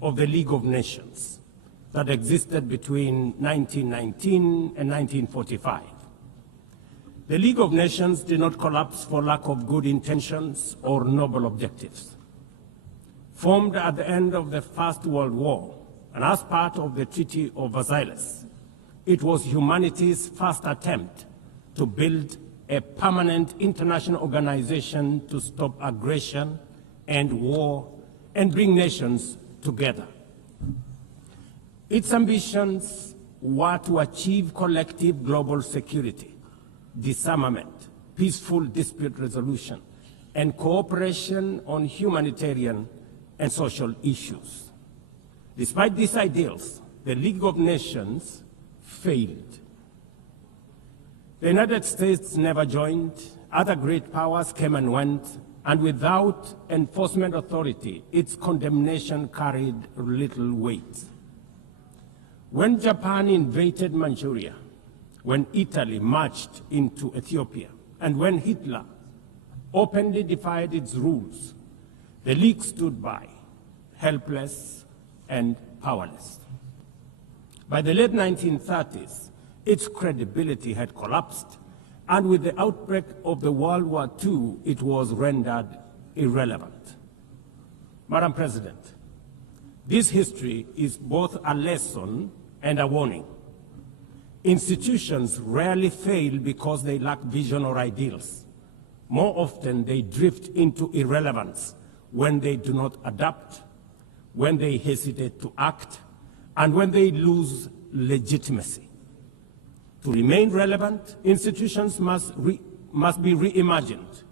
of the League of Nations that existed between 1919 and 1945. The League of Nations did not collapse for lack of good intentions or noble objectives. Formed at the end of the First World War and as part of the Treaty of Versailles, it was humanity's first attempt to build a permanent international organization to stop aggression and war and bring nations together. Its ambitions were to achieve collective global security, disarmament, peaceful dispute resolution, and cooperation on humanitarian and social issues. Despite these ideals, the League of Nations failed. The United States never joined, other great powers came and went, and without enforcement authority, its condemnation carried little weight. When Japan invaded Manchuria, when Italy marched into Ethiopia, and when Hitler openly defied its rules, the League stood by, helpless and powerless. By the late 1930s, its credibility had collapsed, and with the outbreak of the World War II, it was rendered irrelevant. Madam President, this history is both a lesson and a warning. Institutions rarely fail because they lack vision or ideals. More often, they drift into irrelevance when they do not adapt, when they hesitate to act, and when they lose legitimacy. To remain relevant, institutions must be reimagined,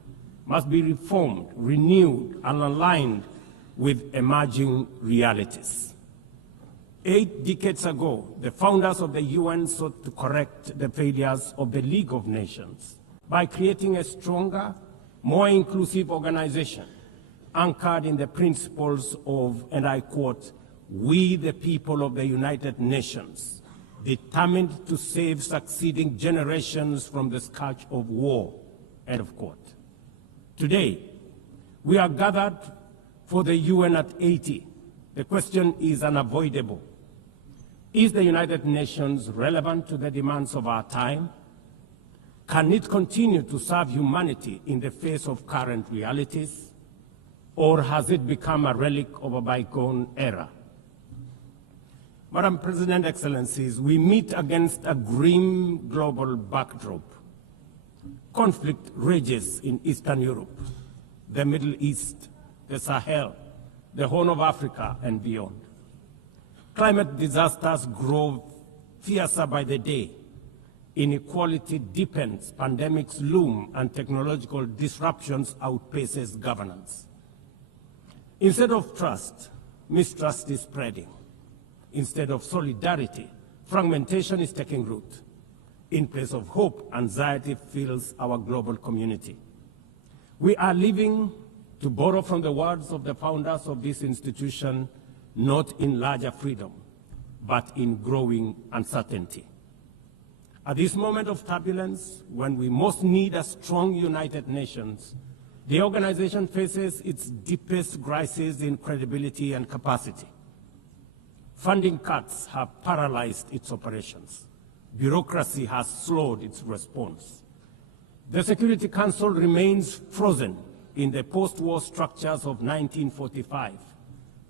must be reformed, renewed, and aligned with emerging realities. 8 decades ago, the founders of the UN sought to correct the failures of the League of Nations by creating a stronger, more inclusive organization anchored in the principles of, and I quote, "We the people of the United Nations, determined to save succeeding generations from the scourge of war," end of quote. Today, we are gathered for the UN at 80. The question is unavoidable. Is the United Nations relevant to the demands of our time? Can it continue to serve humanity in the face of current realities? Or has it become a relic of a bygone era? Madam President, Excellencies, we meet against a grim global backdrop. Conflict rages in Eastern Europe, the Middle East, the Sahel, the Horn of Africa, and beyond. Climate disasters grow fiercer by the day. Inequality deepens, pandemics loom, and technological disruptions outpaces governance. Instead of trust, mistrust is spreading. Instead of solidarity, fragmentation is taking root. In place of hope, anxiety fills our global community. We are living, to borrow from the words of the founders of this institution, not in larger freedom, but in growing uncertainty. At this moment of turbulence, when we most need a strong United Nations, the organization faces its deepest crisis in credibility and capacity. Funding cuts have paralyzed its operations. Bureaucracy has slowed its response. The Security Council remains frozen in the post-war structures of 1945,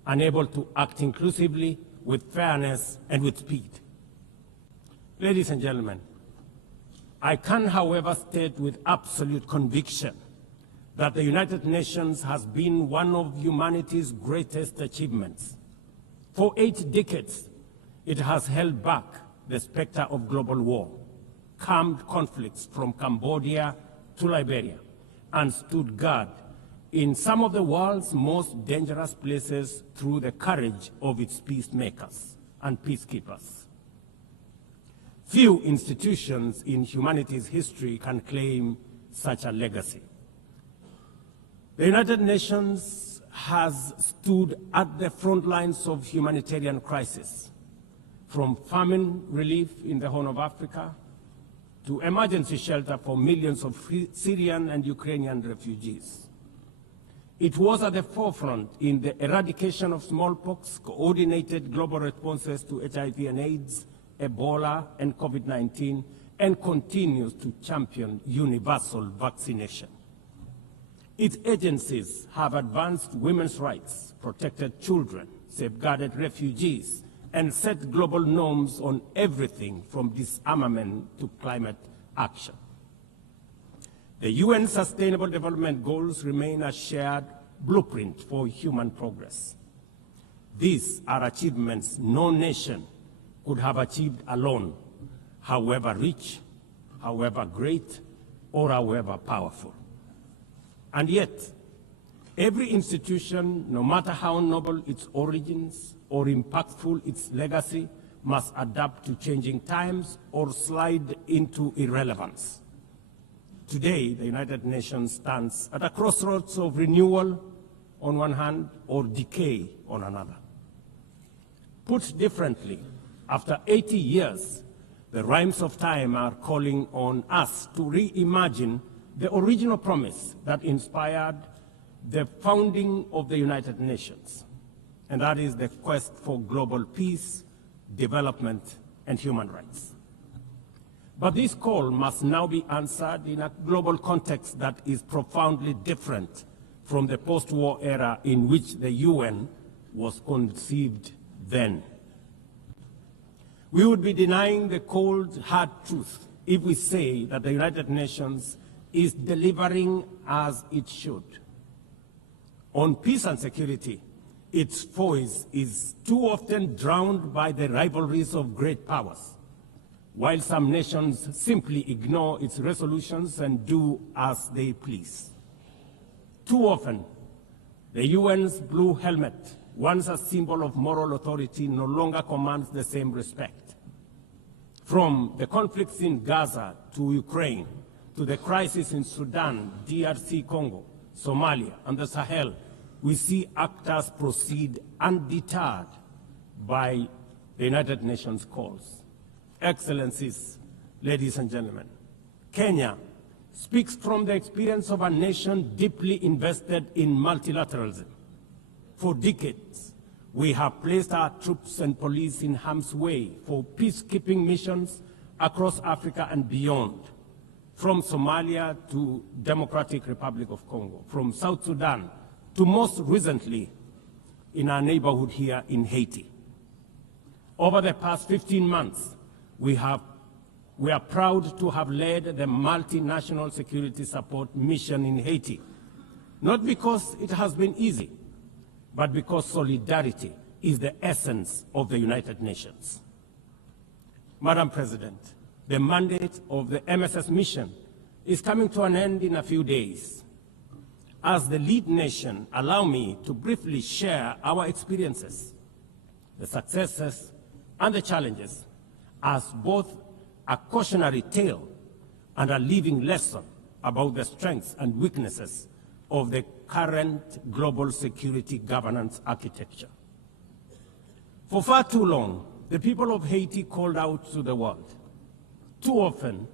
unable to act inclusively, with fairness, and with speed. Ladies and gentlemen, I can, however, state with absolute conviction that the United Nations has been one of humanity's greatest achievements. For 8 decades, it has held back the specter of global war, calmed conflicts from Cambodia to Liberia, and stood guard in some of the world's most dangerous places through the courage of its peacemakers and peacekeepers. Few institutions in humanity's history can claim such a legacy. The United Nations has stood at the front lines of humanitarian crisis, from famine relief in the Horn of Africa to emergency shelter for millions of Syrian and Ukrainian refugees. It was at the forefront in the eradication of smallpox, coordinated global responses to HIV and AIDS, Ebola, and COVID-19, and continues to champion universal vaccination. Its agencies have advanced women's rights, protected children, safeguarded refugees, and set global norms on everything from disarmament to climate action. The UN Sustainable Development Goals remain a shared blueprint for human progress. These are achievements no nation could have achieved alone, however rich, however great, or however powerful. And yet, every institution, no matter how noble its origins or impactful its legacy, must adapt to changing times or slide into irrelevance. Today, the United Nations stands at a crossroads of renewal on one hand or decay on another. Put differently, after 80 years, the rhymes of time are calling on us to reimagine the original promise that inspired the founding of the United Nations, and that is the quest for global peace, development, and human rights. But this call must now be answered in a global context that is profoundly different from the post-war era in which the UN was conceived then. We would be denying the cold, hard truth if we say that the United Nations is delivering as it should. On peace and security, its voice is too often drowned by the rivalries of great powers, while some nations simply ignore its resolutions and do as they please. Too often, the UN's blue helmet, once a symbol of moral authority, no longer commands the same respect. From the conflicts in Gaza to Ukraine, to the crisis in Sudan, DRC Congo, Somalia, and the Sahel, we see actors proceed undeterred by the United Nations calls. Excellencies, ladies and gentlemen, Kenya speaks from the experience of a nation deeply invested in multilateralism. For decades, we have placed our troops and police in harm's way for peacekeeping missions across Africa and beyond, from Somalia to Democratic Republic of Congo, from South Sudan to most recently in our neighborhood here in Haiti. Over the past 15 months, we are proud to have led the multinational security support mission in Haiti, not because it has been easy, but because solidarity is the essence of the United Nations. Madam President, the mandate of the MSS mission is coming to an end in a few days. As the lead nation, allow me to briefly share our experiences, the successes and the challenges, as both a cautionary tale and a living lesson about the strengths and weaknesses of the current global security governance architecture. For far too long, the people of Haiti called out to the world. Too often,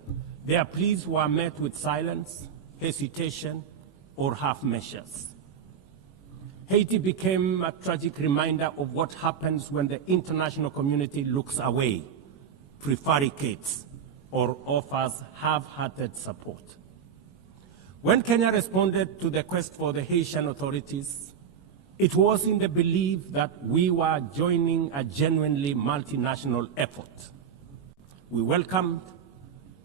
their pleas were met with silence, hesitation, or half measures. Haiti became a tragic reminder of what happens when the international community looks away, prevaricates, or offers half-hearted support. When Kenya responded to the quest for the Haitian authorities, it was in the belief that we were joining a genuinely multinational effort. we welcomed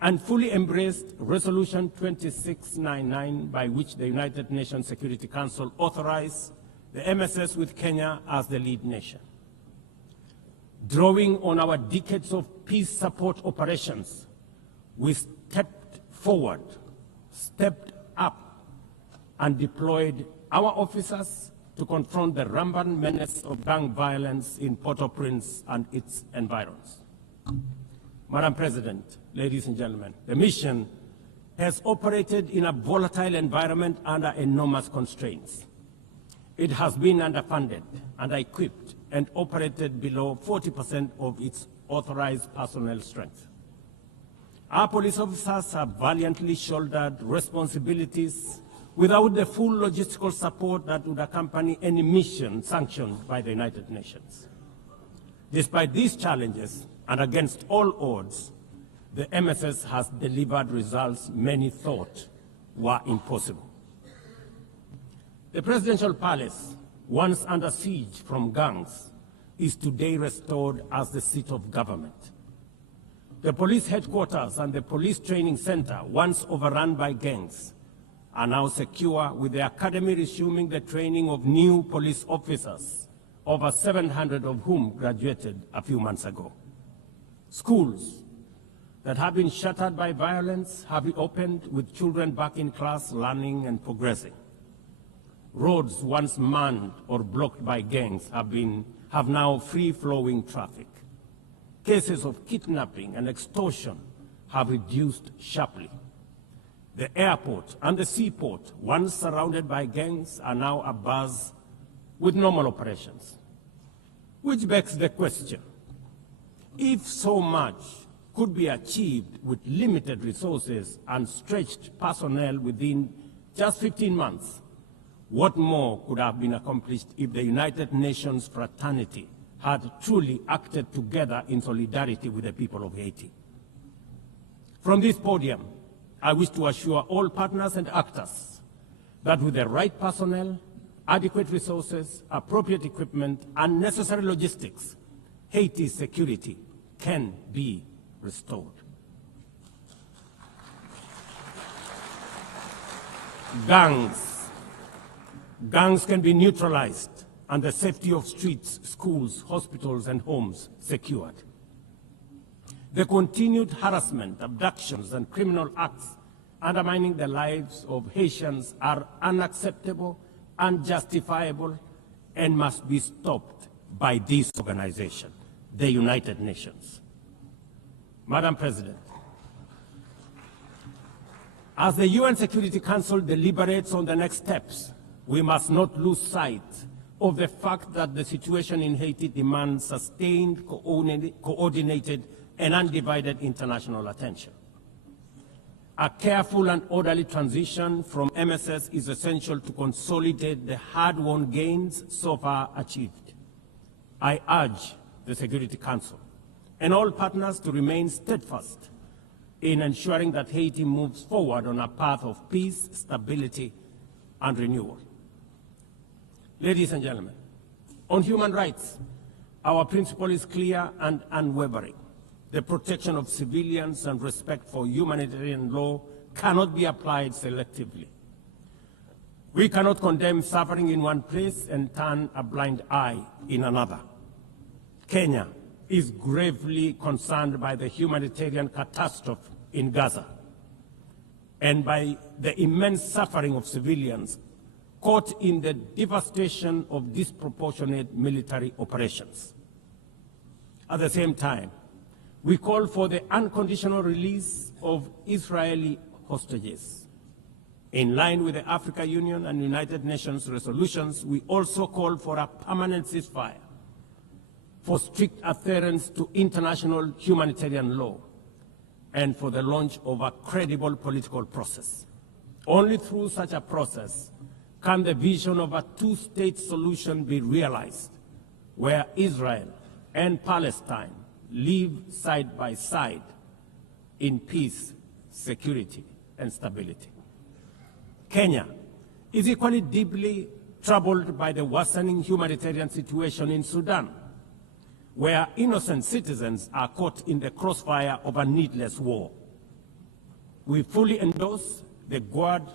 and fully embraced Resolution 2699, by which the United Nations Security Council authorized the MSS with Kenya as the lead nation. Drawing on our decades of peace support operations, we stepped forward, stepped up, and deployed our officers to confront the rampant menace of gang violence in Port-au-Prince and its environs. Madam President, ladies and gentlemen, the mission has operated in a volatile environment under enormous constraints. It has been underfunded, under-equipped, and operated below 40% of its authorized personnel strength. Our police officers have valiantly shouldered responsibilities without the full logistical support that would accompany any mission sanctioned by the United Nations. Despite these challenges, and against all odds, the MSS has delivered results many thought were impossible. The presidential palace, once under siege from gangs, is today restored as the seat of government. The police headquarters and the police training center, once overrun by gangs, are now secure, with the academy resuming the training of new police officers, over 700 of whom graduated a few months ago. Schools that have been shattered by violence have reopened, with children back in class, learning and progressing. Roads once manned or blocked by gangs have now free-flowing traffic. Cases of kidnapping and extortion have reduced sharply. The airport and the seaport, once surrounded by gangs, are now abuzz with normal operations. Which begs the question, if so much could be achieved with limited resources and stretched personnel within just 15 months, what more could have been accomplished if the United Nations fraternity had truly acted together in solidarity with the people of Haiti? From this podium, I wish to assure all partners and actors that with the right personnel, adequate resources, appropriate equipment, and necessary logistics, Haiti's security can be restored. Gangs can be neutralized and the safety of streets, schools, hospitals, and homes secured. The continued harassment, abductions, and criminal acts undermining the lives of Haitians are unacceptable, unjustifiable, and must be stopped by this organization, the United Nations. Madam President, as the UN Security Council deliberates on the next steps, we must not lose sight of the fact that the situation in Haiti demands sustained, coordinated, and undivided international attention. A careful and orderly transition from MSS is essential to consolidate the hard-won gains so far achieved. I urge the Security Council and all partners to remain steadfast in ensuring that Haiti moves forward on a path of peace, stability, and renewal. Ladies and gentlemen, on human rights, our principle is clear and unwavering. The protection of civilians and respect for humanitarian law cannot be applied selectively. We cannot condemn suffering in one place and turn a blind eye in another. Kenya is gravely concerned by the humanitarian catastrophe in Gaza and by the immense suffering of civilians caught in the devastation of disproportionate military operations. At the same time, we call for the unconditional release of Israeli hostages. In line with the African Union and United Nations resolutions, we also call for a permanent ceasefire, for strict adherence to international humanitarian law, and for the launch of a credible political process. Only through such a process can the vision of a two-state solution be realized, where Israel and Palestine live side by side in peace, security, and stability. Kenya is equally deeply troubled by the worsening humanitarian situation in Sudan, where innocent citizens are caught in the crossfire of a needless war. We fully endorse the Quad,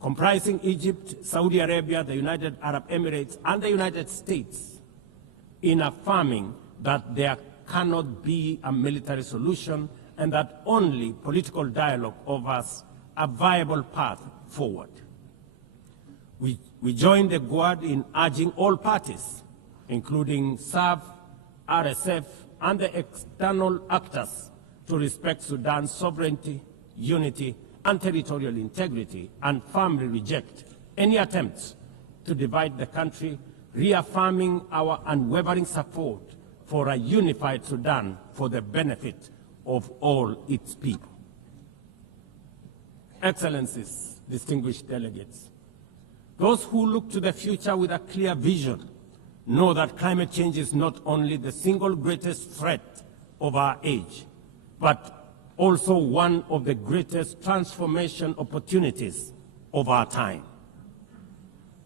comprising Egypt, Saudi Arabia, the United Arab Emirates, and the United States, in affirming that there cannot be a military solution and that only political dialogue offers a viable path forward. We join the Quad in urging all parties, including SAF, RSF, and the external actors, to respect Sudan's sovereignty, unity, and territorial integrity, and firmly reject any attempts to divide the country, reaffirming our unwavering support for a unified Sudan for the benefit of all its people. Excellencies, distinguished delegates, those who look to the future with a clear vision know that climate change is not only the single greatest threat of our age, but also one of the greatest transformation opportunities of our time.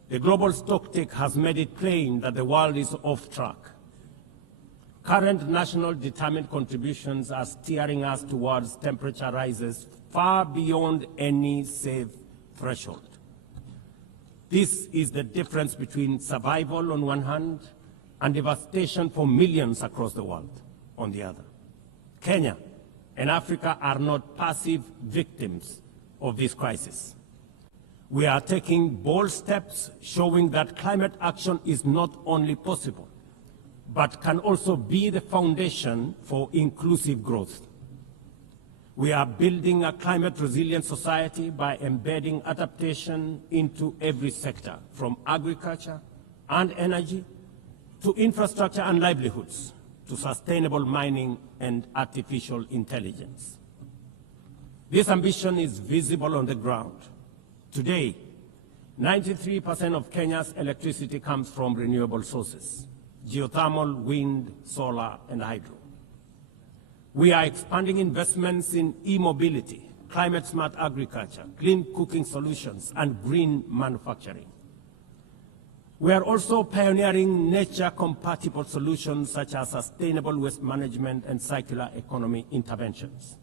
The global stocktake has made it plain that the world is off track. Current national determined contributions are steering us towards temperature rises far beyond any safe threshold. This is the difference between survival on one hand and devastation for millions across the world on the other. Kenya and Africa are not passive victims of this crisis. We are taking bold steps showing that climate action is not only possible, but can also be the foundation for inclusive growth. We are building a climate-resilient society by embedding adaptation into every sector, from agriculture and energy to infrastructure and livelihoods, to sustainable mining and artificial intelligence. This ambition is visible on the ground. Today, 93% of Kenya's electricity comes from renewable sources: geothermal, wind, solar, and hydro. We are expanding investments in e-mobility, climate-smart agriculture, clean cooking solutions, and green manufacturing. We are also pioneering nature-compatible solutions such as sustainable waste management and circular economy interventions.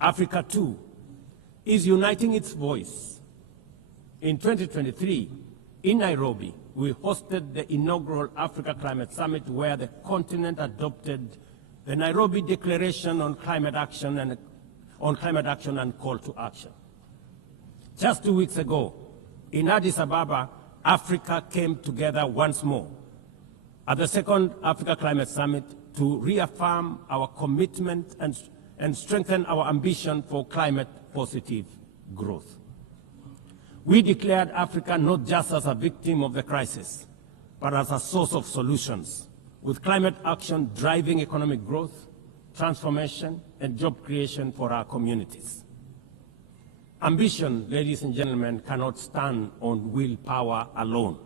Africa, too, is uniting its voice. In 2023, in Nairobi, we hosted the inaugural Africa Climate Summit, where the continent adopted the Nairobi Declaration on Climate Action and Call to Action. Just 2 weeks ago, in Addis Ababa, Africa came together once more at the second Africa Climate Summit to reaffirm our commitment and strengthen our ambition for climate-positive growth. We declared Africa not just as a victim of the crisis, but as a source of solutions, with climate action driving economic growth, transformation, and job creation for our communities. Ambition, ladies and gentlemen, cannot stand on willpower alone.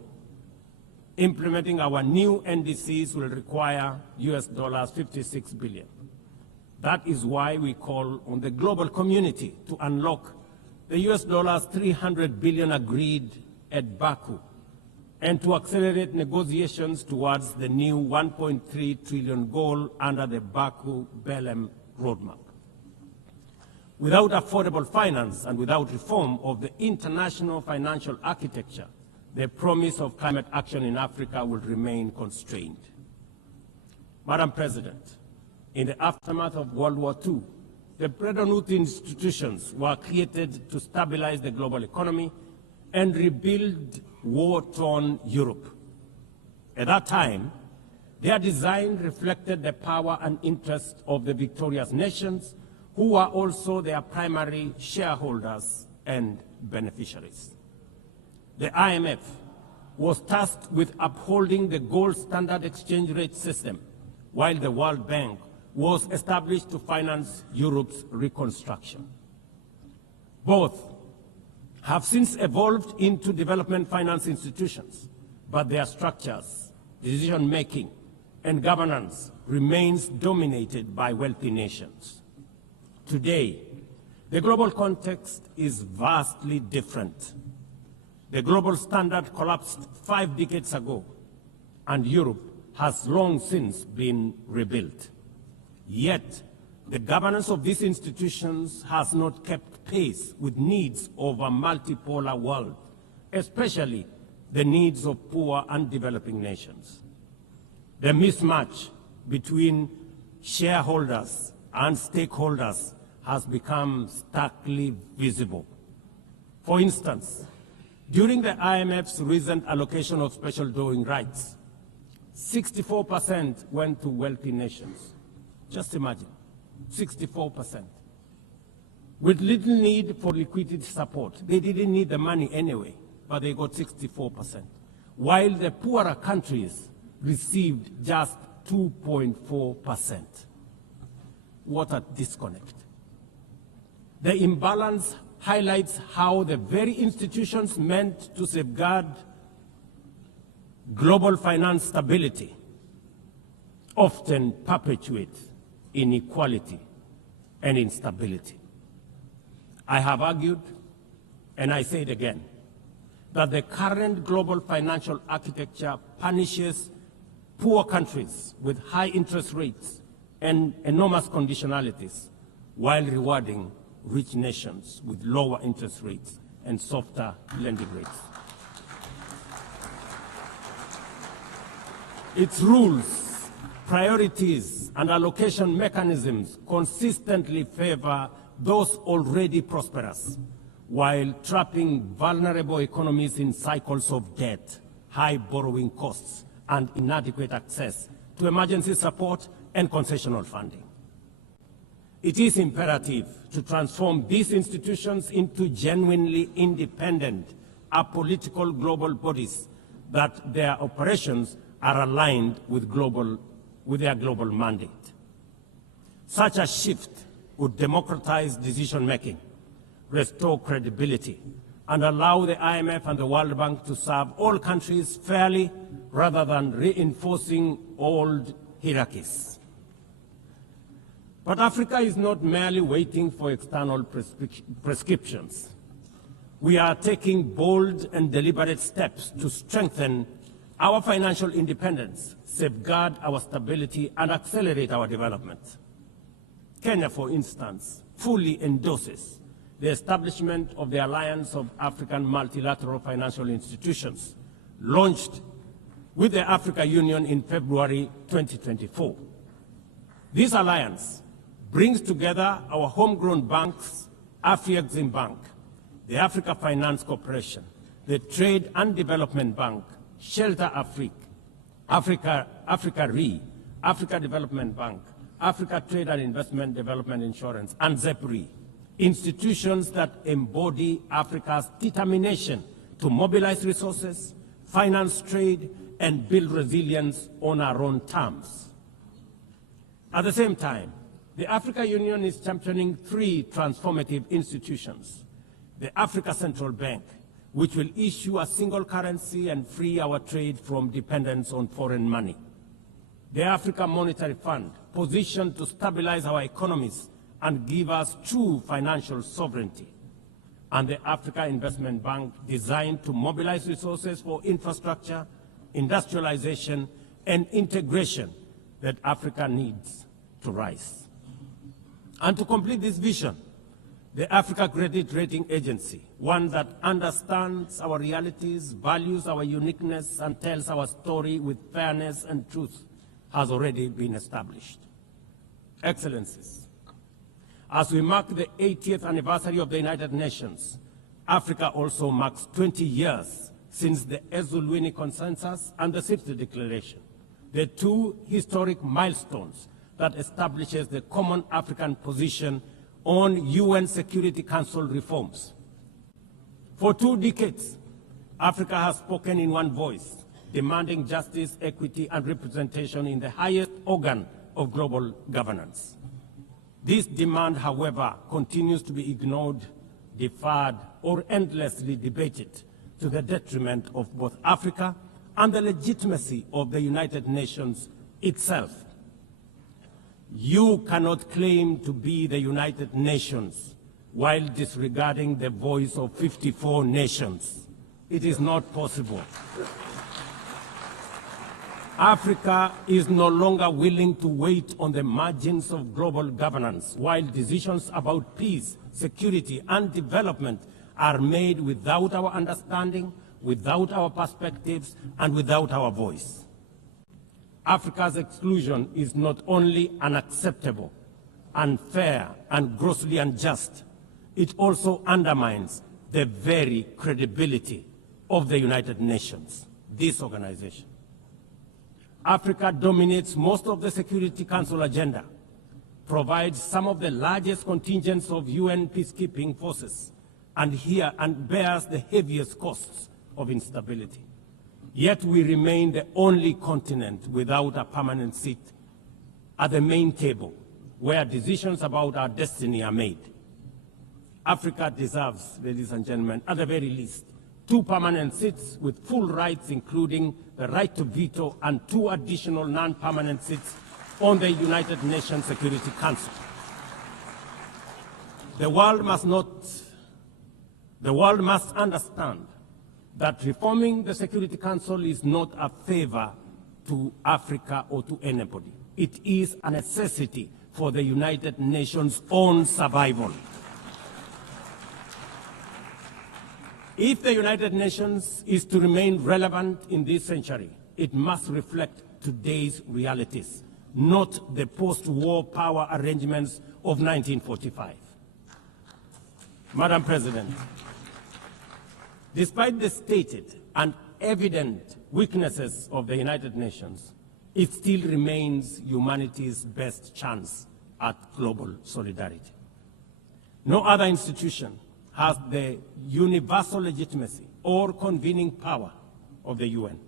Implementing our new NDCs will require $56 billion. That is why we call on the global community to unlock the $300 billion agreed at Baku, and to accelerate negotiations towards the new $1.3 trillion goal under the Baku-Belém roadmap. Without affordable finance and without reform of the international financial architecture, the promise of climate action in Africa will remain constrained. Madam President, in the aftermath of World War II, the Bretton Woods institutions were created to stabilize the global economy and rebuild war-torn Europe. At that time, their design reflected the power and interests of the victorious nations, who were also their primary shareholders and beneficiaries. The IMF was tasked with upholding the gold standard exchange rate system, while the World Bank was established to finance Europe's reconstruction. Both have since evolved into development finance institutions, but their structures, decision-making, and governance remains dominated by wealthy nations. Today, the global context is vastly different. The global standard collapsed 5 decades ago, and Europe has long since been rebuilt. Yet, the governance of these institutions has not kept pace with needs of a multipolar world, especially the needs of poor and developing nations. The mismatch between shareholders and stakeholders has become starkly visible. For instance, during the IMF's recent allocation of special drawing rights, 64% went to wealthy nations. Just imagine, 64%. With little need for liquidity support. They didn't need the money anyway, but they got 64%. While the poorer countries received just 2.4%. What a disconnect. The imbalance highlights how the very institutions meant to safeguard global finance stability often perpetuate inequality and instability. I have argued, and I say it again, that the current global financial architecture punishes poor countries with high interest rates and enormous conditionalities, while rewarding rich nations with lower interest rates and softer lending rates. Its rules, priorities, and allocation mechanisms consistently favor those already prosperous, while trapping vulnerable economies in cycles of debt, high borrowing costs, and inadequate access to emergency support and concessional funding. It is imperative to transform these institutions into genuinely independent, apolitical global bodies that their operations are aligned with their global mandate. Such a shift would democratize decision-making, restore credibility, and allow the IMF and the World Bank to serve all countries fairly rather than reinforcing old hierarchies. But Africa is not merely waiting for external prescriptions. We are taking bold and deliberate steps to strengthen our financial independence, safeguard our stability, and accelerate our development. Kenya, for instance, fully endorses the establishment of the Alliance of African Multilateral Financial Institutions, launched with the African Union in February 2024. This alliance brings together our homegrown banks, Afreximbank, the Africa Finance Corporation, the Trade and Development Bank, Shelter Africa Re, Africa Development Bank, Africa Trade and Investment Development Insurance, and ZEPRI, institutions that embody Africa's determination to mobilize resources, finance trade, and build resilience on our own terms. At the same time, the African Union is championing 3 transformative institutions: the Africa Central Bank, which will issue a single currency and free our trade from dependence on foreign money; the Africa Monetary Fund, positioned to stabilize our economies and give us true financial sovereignty; and the Africa Investment Bank, designed to mobilize resources for infrastructure, industrialization, and integration that Africa needs to rise. And to complete this vision, the Africa Credit Rating Agency, one that understands our realities, values our uniqueness, and tells our story with fairness and truth, has already been established. Excellencies, as we mark the 80th anniversary of the United Nations, Africa also marks 20 years since the Ezulwini Consensus and the 60 Declaration, the 2 historic milestones that establishes the common African position on UN Security Council reforms. For 2 decades, Africa has spoken in one voice, demanding justice, equity, and representation in the highest organ of global governance. This demand, however, continues to be ignored, deferred, or endlessly debated to the detriment of both Africa and the legitimacy of the United Nations itself. You cannot claim to be the United Nations while disregarding the voice of 54 nations. It is not possible. Africa is no longer willing to wait on the margins of global governance while decisions about peace, security, and development are made without our understanding, without our perspectives, and without our voice. Africa's exclusion is not only unacceptable, unfair, and grossly unjust, it also undermines the very credibility of the United Nations, this organization. Africa dominates most of the Security Council agenda, provides some of the largest contingents of UN peacekeeping forces, and bears the heaviest costs of instability. Yet we remain the only continent without a permanent seat at the main table where decisions about our destiny are made. Africa deserves, ladies and gentlemen, at the very least, 2 permanent seats with full rights, including the right to veto, and 2 additional non-permanent seats on the United Nations Security Council. The world must understand that reforming the Security Council is not a favor to Africa or to anybody. It is a necessity for the United Nations' own survival. If the United Nations is to remain relevant in this century, it must reflect today's realities, not the post-war power arrangements of 1945. Madam President, despite the stated and evident weaknesses of the United Nations, it still remains humanity's best chance at global solidarity. No other institution has the universal legitimacy or convening power of the UN.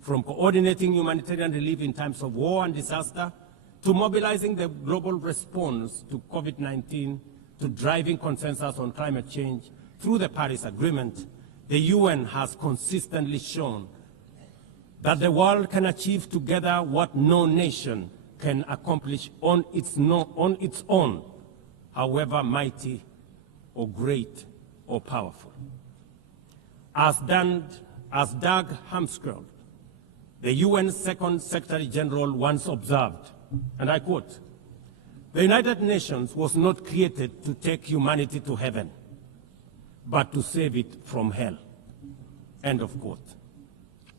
From coordinating humanitarian relief in times of war and disaster, to mobilizing the global response to COVID-19, to driving consensus on climate change through the Paris Agreement, the UN has consistently shown that the world can achieve together what no nation can accomplish on its own, however mighty or great or powerful. As Doug Hammarskjöld, the UN's Second Secretary General, once observed, and I quote, "The United Nations was not created to take humanity to heaven, but to save it from hell." End of quote.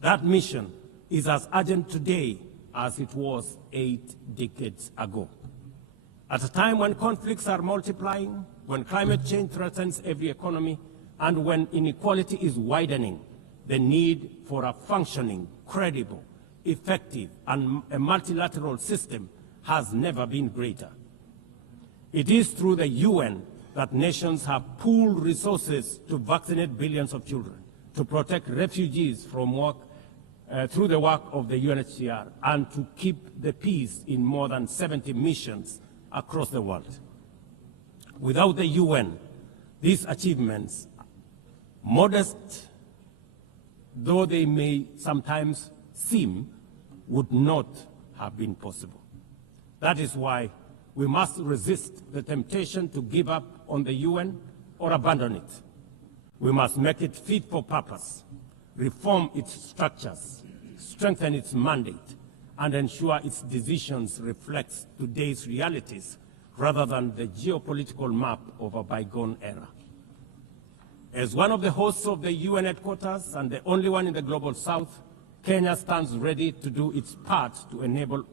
That mission is as urgent today as it was 8 decades ago. At a time when conflicts are multiplying, when climate change threatens every economy, and when inequality is widening, the need for a functioning, credible, effective, and a multilateral system has never been greater. It is through the UN that nations have pooled resources to vaccinate billions of children, to protect refugees from through the work of the UNHCR, and to keep the peace in more than 70 missions across the world. Without the UN, these achievements, modest though they may sometimes seem, would not have been possible. That is why we must resist the temptation to give up on the UN or abandon it. We must make it fit for purpose, reform its structures, strengthen its mandate, and ensure its decisions reflect today's realities rather than the geopolitical map of a bygone era. As one of the hosts of the UN headquarters and the only one in the Global South, Kenya stands ready to do its part to enable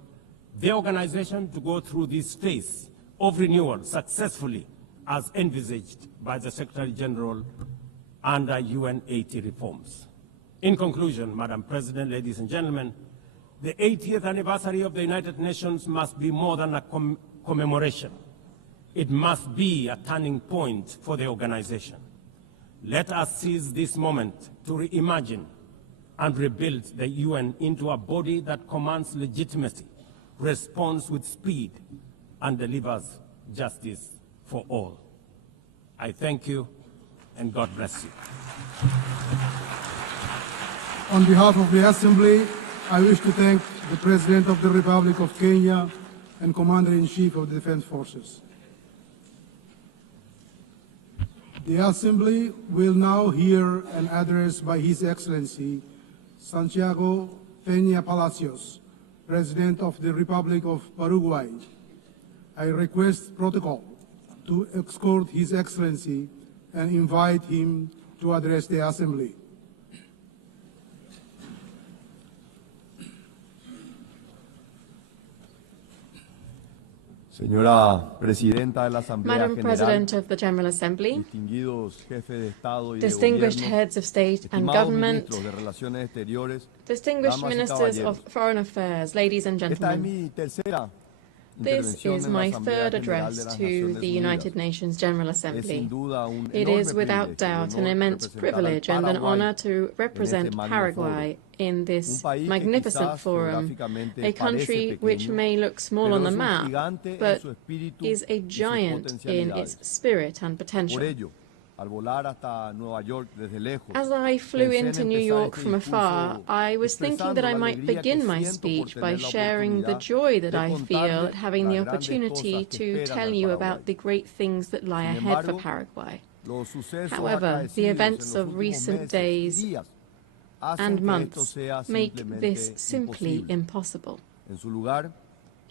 the organization to go through this phase of renewal successfully as envisaged by the Secretary General under UN 80 reforms. In conclusion, Madam President, ladies and gentlemen, the 80th anniversary of the United Nations must be more than a commemoration. It must be a turning point for the organization. Let us seize this moment to reimagine and rebuild the UN into a body that commands legitimacy, responds with speed, and delivers justice for all. I thank you, and God bless you. On behalf of the Assembly, I wish to thank the President of the Republic of Kenya and Commander-in-Chief of the Defense Forces. The Assembly will now hear an address by His Excellency Santiago Peña Palacios, President of the Republic of Paraguay. I request protocol to escort His Excellency and invite him to address the Assembly. Señora Presidenta de la Asamblea Madam General, President of the General Assembly, distinguidos jefes de Estado y de distinguished Gobierno, heads of state and estimados government, ministros de Relaciones Exteriores, distinguished damas y ministers caballeros. of foreign affairs, ladies and Esta es gentlemen. mi tercera This intervención is en la my Asamblea third General address de las to Naciones the Unidas. United Nations General Es Assembly. sin duda un It enorme is without privilegio y doubt an honor immense representar al privilege and an Paraguay honor to represent en este magno Paraguay in un this país que magnificent quizás forum, geográficamente a parece country which pequeño, may look small on pero the es un map, gigante en but su espíritu is a y sus giant in its potencialidades. spirit and Por potential. ello, al volar hasta Nueva York desde lejos, As I flew pensé en into New empezar York este from afar, discurso I was thinking that I expresando la might alegría que begin my siento por speech by tener la sharing the oportunidad joy that de I feel contarles at having the las grandes opportunity cosas que to esperan tell al you Paraguay. about the great things that lie Sin ahead for embargo, Paraguay. los sucesos However, the acaecidos events en los of últimos recent meses y days días hacen and que esto months sea make simplemente this simply imposible. impossible. En su lugar,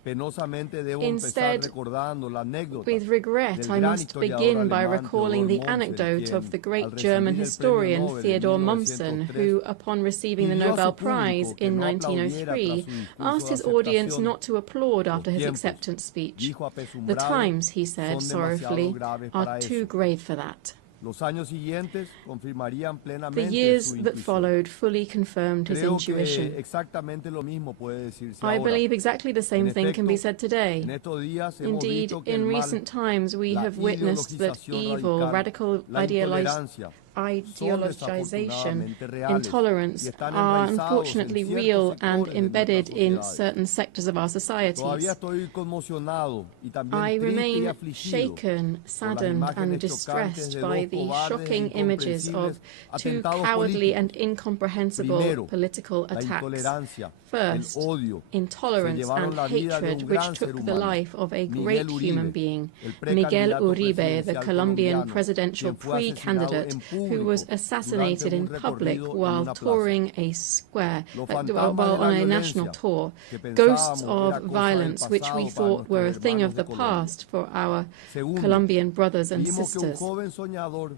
penosamente debo Instead, empezar recordando la anécdota with regret, del I gran must historiador begin by alemán recalling the Theodor Mommsen, anecdote quien, of the al great recibir German el premio historian Nobel en Theodor Mommsen, 1903, who, upon receiving the pidió a su Nobel público Prize que in no aplaudiera 1903, tras su discurso asked de his audience aceptación. not to applaud after Los his tiempos, acceptance speech. dijo The apesumbrado, times, he said son demasiado sorrowfully, graves are para too eso. grave for that. Los años siguientes confirmarían The plenamente years su that intuición. followed fully confirmed his Creo intuition. que exactamente lo mismo puede decirse I ahora. believe exactly the same En thing can be efecto, said today. en estos días hemos Indeed, visto que in el mal, recent times we la have witnessed that ideologización evil, radical la intolerancia, son ideologization, desafortunadamente reales intolerance y están are enraizados unfortunately en ciertos real and sectores de embedded nuestras in sociedades. certain sectors of our Todavía societies. estoy conmocionado y también I triste y remain afligido shaken, por las saddened, and imágenes distressed chocantes de by dos the cobardes e shocking images of incomprensibles two atentados cowardly políticos. and incomprehensible Primero, political la attacks. intolerancia, First, el odio, intolerance se llevaron and la vida de hatred un which gran ser took the humano, life of a Miguel great Uribe, human being, el Miguel precandidato Uribe, the presidencial Colombian colombiano, presidential quien fue asesinado pre-candidate en who público was assassinated in durante un public recorrido en while una plaza. touring a square, Los while fantasmas de la on a national violencia tour. que Ghosts pensábamos of era cosa del violence which we pasado para thought were a nuestros thing of hermanos the de Colombia. past for our Segundo, Colombian brothers and vimos que un sisters. joven soñador,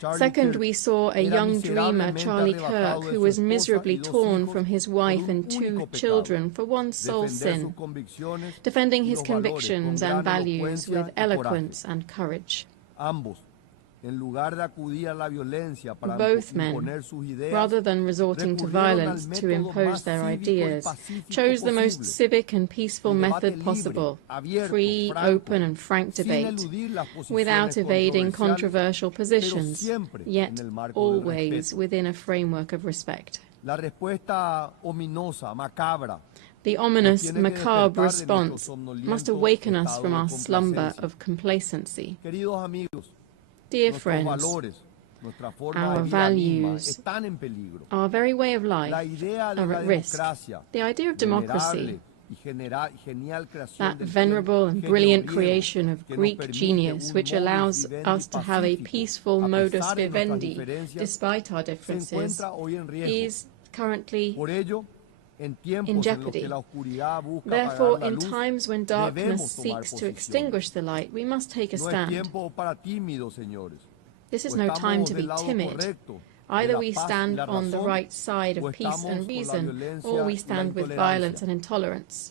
Charlie Second, Kirk, we saw a era young dreamer, miserablemente Charlie arrebatado Kirk, de who su was esposa miserably y dos torn hijos from his por wife un and único two pecado: children for one sole defender sus sin, convicciones defending y his los valores convictions con and gran values elocuencia with y coraje. eloquence and courage. Ambos, en lugar de acudir a la violencia para Both men, imponer sus ideas, rather than resorting to recurrieron al violence to método impose más their cívico y ideas, pacífico chose the most posible: civic and peaceful un debate method libre, possible, abierto, free, franco, open and frank sin debate, eludir las posiciones without evading controversiales, controversial pero positions, siempre yet en el marco del always respeto. within a framework of respect. La respuesta ominosa, macabra, The nos ominous, tiene que macabre despertar de nuestro response somnoliento must awaken us estado from de our slumber complacencia. of complacency. Queridos amigos, Dear nuestros friends, valores, nuestra forma our de vida misma values, están en peligro. our very way of life La idea de are la at risk. democracia, The idea of democracy, venerable y genial creación that del venerable and genio brilliant griego, creation of que nos Greek permite genius, un which modus allows vivendi us to have a pacífico, peaceful a modus pesar de nuestras vivendi diferencias, despite our se differences, encuentra hoy en riesgo. is currently Por ello, en tiempos in en los jeopardy. que la oscuridad busca Therefore, apagar la in luz, times when darkness debemos tomar seeks to posición. extinguish the light, we must take a No es stand. tiempo para tímidos, señores. This is O no estamos time to del be lado timid. correcto, de Either la we paz y stand la on the razón, right side o of peace estamos and con la reason, violencia or we y la stand with intolerancia. violence and intolerance.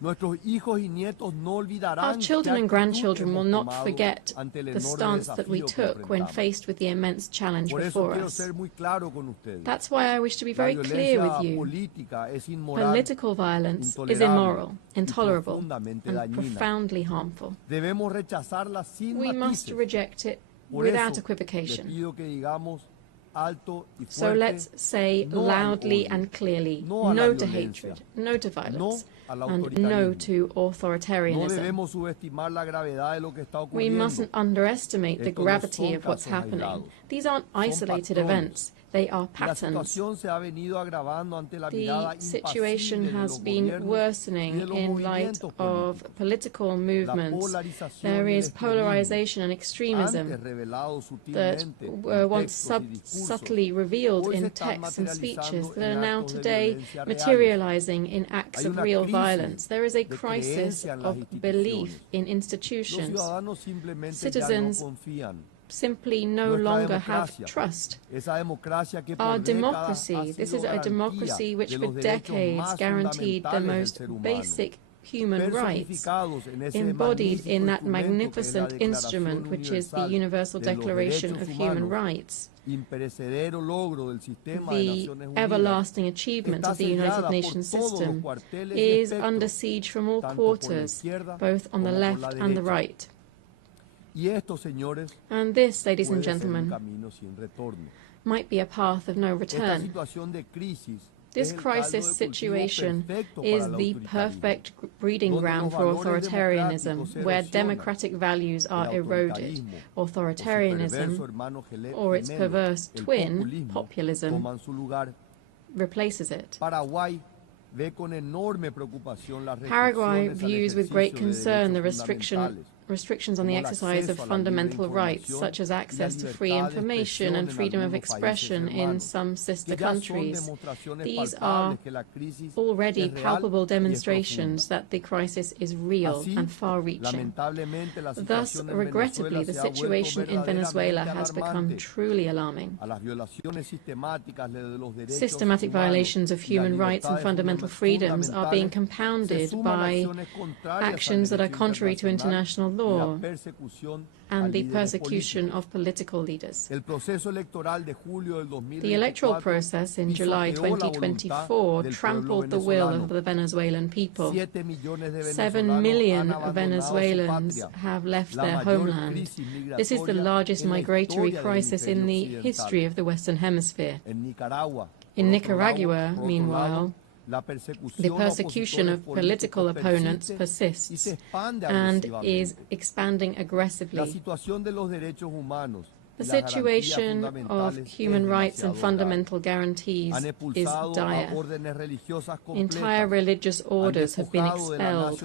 Nuestros hijos y nietos no olvidarán Our children qué and actitud grandchildren will hemos not tomado forget ante el the enorme stance that we desafío que took when enfrentamos. faced with the immense challenge Por eso before quiero us. ser muy claro con ustedes. That's why I wish to be La very clear with violencia you. política es inmoral, Political violence is intolerable immoral, y intolerable, profundamente and dañina. profoundly harmful. Debemos rechazarla sin We must matices. reject it Por without eso, les equivocation. pido que digamos alto y So fuerte, let's say no al loudly odio, and clearly, no a la no to violencia, hatred, no to violence, al and no autoritarismo. to No authoritarianism. debemos subestimar la gravedad de lo que está We ocurriendo. mustn't underestimate the Estos no gravity son of what's casos happening. aislados. These aren't Son isolated patrones. events. They are patterns. The situation has been worsening in light of political movements. There is polarization and extremism that were once subtly revealed in texts and speeches that are now today materializing in acts of real violence. There is a crisis of belief in institutions. Citizens simply no longer have trust. Our democracy, this is a democracy which for decades guaranteed the most basic human rights, embodied in that magnificent instrument which is the Universal Declaration of Human Rights, the everlasting achievement of the United Nations system, is under siege from all quarters, both on the left and the right. And this, ladies and gentlemen, might be a path of no return. This crisis situation is the perfect breeding ground for authoritarianism, where democratic values are eroded. Authoritarianism, or its perverse twin, populism, replaces it. Paraguay views with great concern the restrictions on the exercise of fundamental rights, such as access to free information and freedom of expression in some sister countries. These are already palpable demonstrations that the crisis is real and far-reaching. Thus, regrettably, the situation in Venezuela has become truly alarming. Systematic violations of human rights and fundamental freedoms are being compounded by actions that are contrary to international law and the persecution of political leaders. The electoral process in July 2024 trampled the will of the Venezuelan people. 7 million Venezuelans have left their homeland. This is the largest migratory crisis in the history of the Western Hemisphere. In Nicaragua, meanwhile, the persecution of political opponents persists and is expanding aggressively. The situation of human rights and fundamental guarantees is dire. Entire religious orders have been expelled.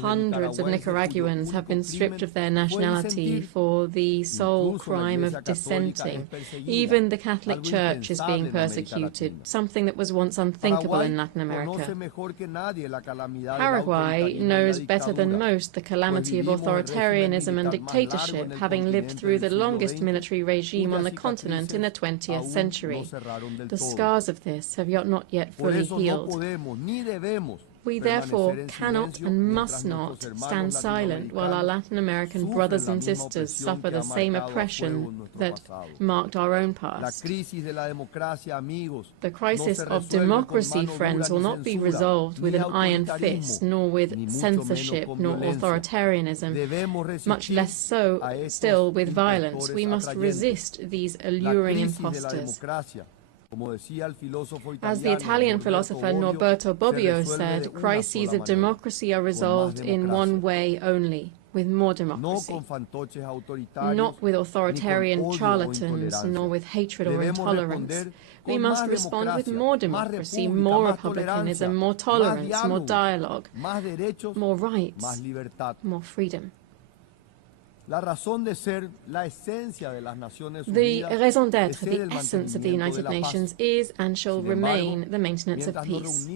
Hundreds of Nicaraguans have been stripped of their nationality for the sole crime of dissenting. Even the Catholic Church is being persecuted, something that was once unthinkable in Latin America. Paraguay knows better than most the calamity of authoritarianism and dictatorship, having lived through the longest military regime on the continent in the 20th century. The scars of this have not yet fully healed. We therefore cannot and must not stand silent while our Latin American brothers and sisters suffer the same oppression that marked our own past. The crisis of democracy, friends, will not be resolved with an iron fist, nor with censorship, nor authoritarianism, much less so still with violence. We must resist these alluring impostors. As the Italian philosopher Norberto Bobbio said, crises of democracy are resolved in one way only, with more democracy. Not with authoritarian charlatans, nor with hatred or intolerance. We must respond with more democracy, more republicanism, more tolerance, more dialogue, more rights, more freedom. The raison d'être, the essence of the United Nations, is and shall remain the maintenance of peace.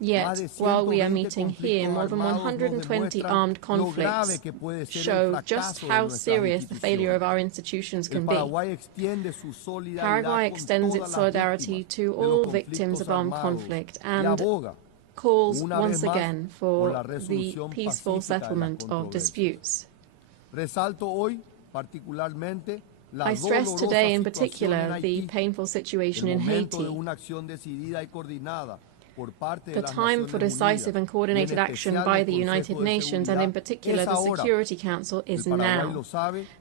Yet, while we are meeting here, more than 120 armed conflicts show just how serious the failure of our institutions can be. Paraguay extends its solidarity to all victims of armed conflict and calls once again for the peaceful settlement of disputes. I stress today in particular the painful situation in Haiti. The time for decisive and coordinated action by the United Nations, and in particular the Security Council, is now.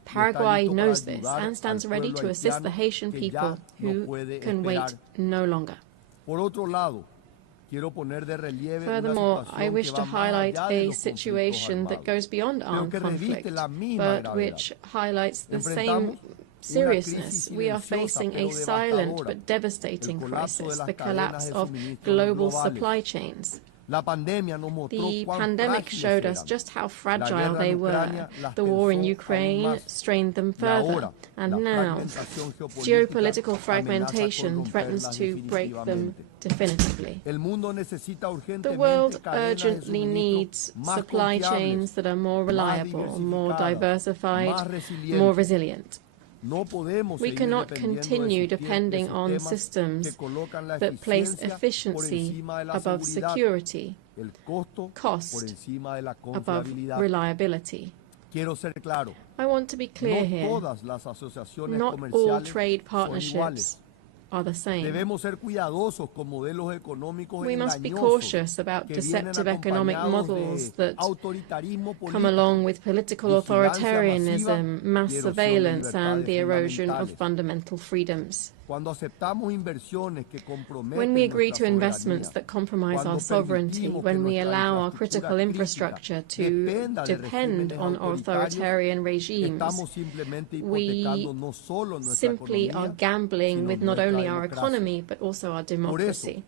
Paraguay knows this and stands ready to assist the Haitian people who can wait no longer. Furthermore, I wish to highlight a situation that goes beyond armed conflict, but which highlights the same seriousness, we are facing a silent but devastating crisis, the collapse of global supply chains. The pandemic showed us just how fragile they were. The war in Ukraine strained them further, and now geopolitical fragmentation threatens to break them definitively. The world urgently needs supply chains that are more reliable, more diversified, more resilient. We cannot continue depending on systems that place efficiency above security, cost above reliability. I want to be clear here. Not all trade partnerships are the same. We must be cautious about deceptive economic models that come along with political authoritarianism, mass surveillance, and the erosion of fundamental freedoms. When we agree to investments that compromise our sovereignty, when we allow our critical infrastructure to depend on authoritarian regimes, we simply are gambling with not only our economy but also our democracy.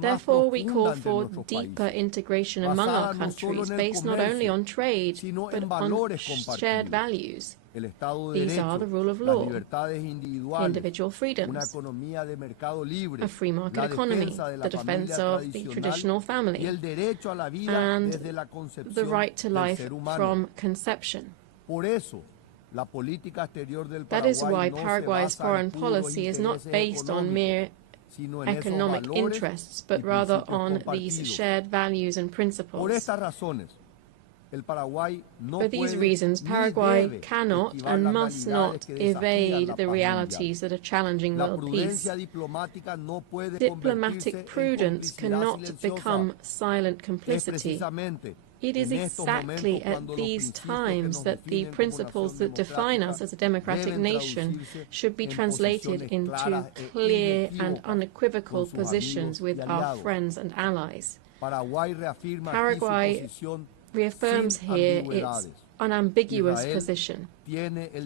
Therefore, we call for deeper integration among our countries based not only on trade but on shared values. These are the rule of law, individual freedoms, a free market economy, the defense of the traditional family, and the right to life from conception. That is why Paraguay's foreign policy is not based on mere economic interests, but rather on these shared values and principles. For these reasons, Paraguay cannot and must not evade the realities that are challenging world peace. Diplomatic prudence cannot become silent complicity. It is exactly at these times that the principles that define us as a democratic nation should be translated into clear and unequivocal positions with our friends and allies. Paraguay reaffirms here its unambiguous position.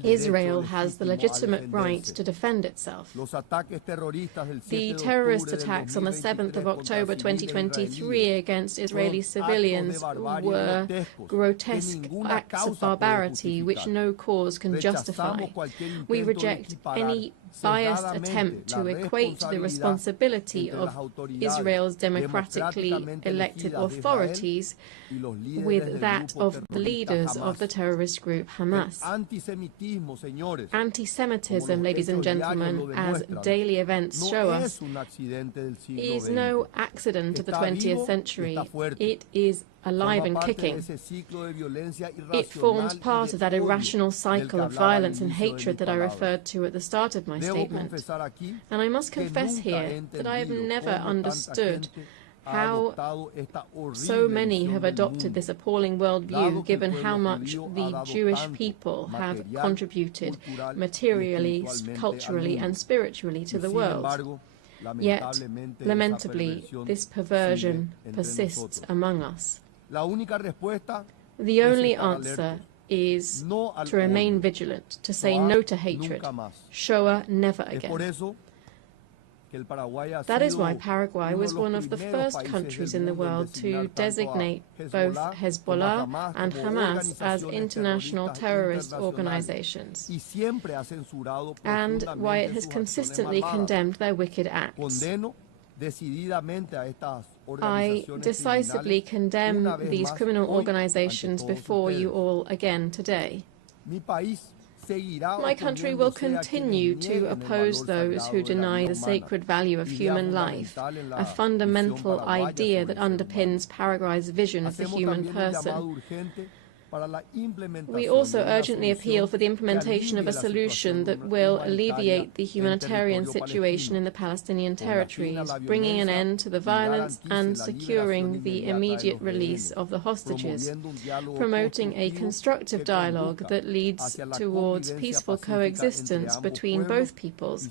Israel has the legitimate right to defend itself. The terrorist attacks on the 7th of October 2023 against Israeli civilians were grotesque acts of barbarity which no cause can justify. We reject any biased attempt to equate the responsibility of Israel's democratically elected authorities with that of the leaders of the terrorist group Hamas. Anti-Semitism, ladies and gentlemen, as daily events show us, is no accident of the 20th century. It is alive and kicking. It forms part of that irrational cycle of violence and hatred that I referred to at the start of my statement. And I must confess here that I have never understood how so many have adopted this appalling worldview, given how much the Jewish people have contributed materially, culturally, and spiritually to the world. Yet, lamentably, this perversion persists among us. The only answer is to remain vigilant, to say no to hatred. Shoah never again. That is why Paraguay was one of the first countries in the world to designate both Hezbollah and Hamas as international terrorist organizations, and why it has consistently condemned their wicked acts. I decisively condemn these criminal organizations before you all again today. My country will continue to oppose those who deny the sacred value of human life, a fundamental idea that underpins Paraguay's vision of the human person. We also urgently appeal for the implementation of a solution that will alleviate the humanitarian situation in the Palestinian territories, bringing an end to the violence and securing the immediate release of the hostages, promoting a constructive dialogue that leads towards peaceful coexistence between both peoples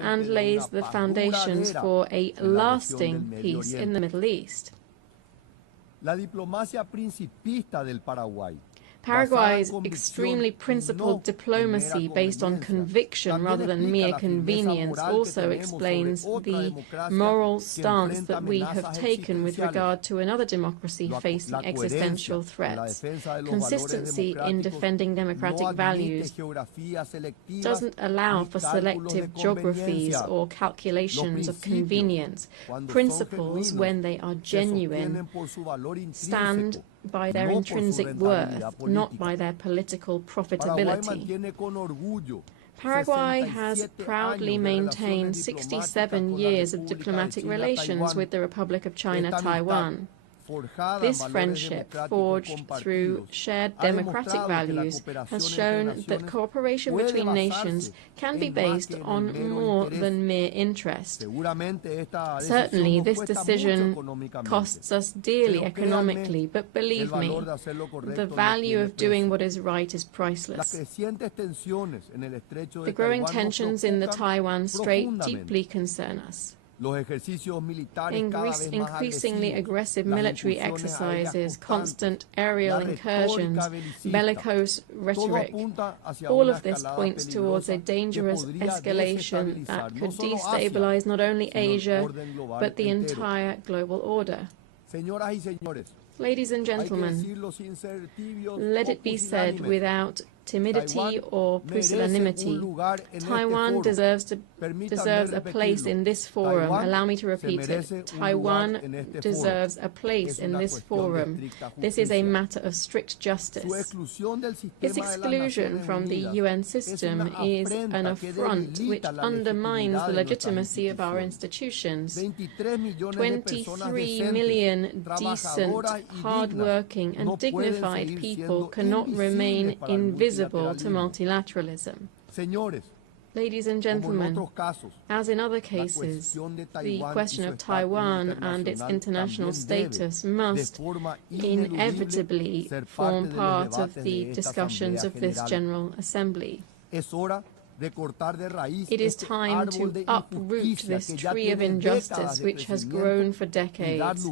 and lays the foundations for a lasting peace in the Middle East. Paraguay's extremely principled diplomacy based on conviction rather than mere convenience also explains the moral stance that we have taken with regard to another democracy facing existential threats. Consistency in defending democratic values doesn't allow for selective geographies or calculations of convenience. Principles, when they are genuine, stand by their intrinsic worth, not by their political profitability. Paraguay has proudly maintained 67 years of diplomatic relations with the Republic of China, Taiwan. This friendship, forged through shared democratic values, has shown that cooperation between nations can be based on more than mere interest. Certainly, this decision costs us dearly economically, but believe me, the value of doing what is right is priceless. The growing tensions in the Taiwan Strait deeply concern us. Increasingly aggressive military exercises, constant aerial incursions, bellicose rhetoric, all of this points towards a dangerous escalation that could destabilize not only Asia, but the entire global order. Ladies and gentlemen, let it be said without timidity or pusillanimity, Taiwan deserves a place in this forum. Allow me to repeat it. Taiwan deserves a place in this forum. This is a matter of strict justice. Its exclusion from the UN system is an affront which undermines the legitimacy of our institutions. 23 million decent, hard-working and dignified people cannot remain invisible to multilateralism. Ladies and gentlemen, as in other cases, the question of Taiwan and its international status must inevitably form part of the discussions of this General Assembly. It is time to uproot this tree of injustice which has grown for decades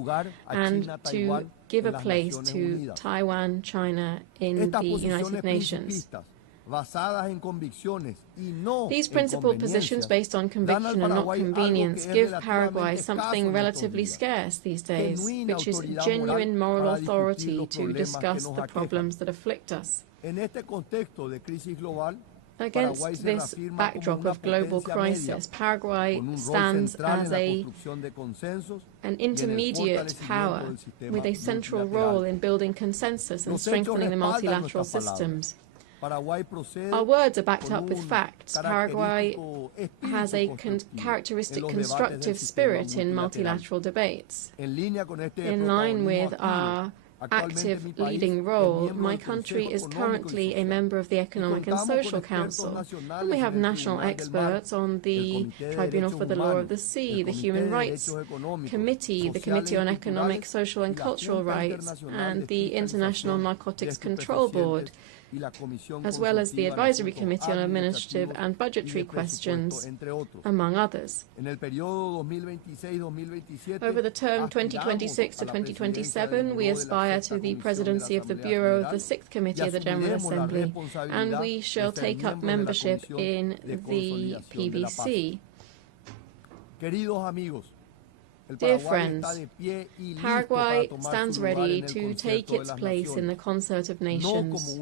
and to give a place to Taiwan, China in the United Nations. These principled positions based on conviction and not convenience give Paraguay something relatively scarce these days, which is genuine moral authority to discuss the problems that afflict us. Against this backdrop of global crisis, Paraguay stands as an intermediate power with a central role in building consensus and strengthening the multilateral systems. Our words are backed up with facts. Paraguay has a characteristic constructive spirit in multilateral debates. In line with our active leading role, my country is currently a member of the Economic and Social Council, and we have national experts on the Tribunal for the Law of the Sea, the Human Rights Committee, the Committee on Economic, Social and Cultural Rights, and the International Narcotics Control Board, as well as the Advisory Committee on Administrative and Budgetary Questions, among others. Over the term 2026 to 2027, we aspire to the presidency of the Bureau of the 6th Committee of the General Assembly, and we shall take up membership in the PBC. Dear friends, Paraguay stands ready to take its place in the concert of nations,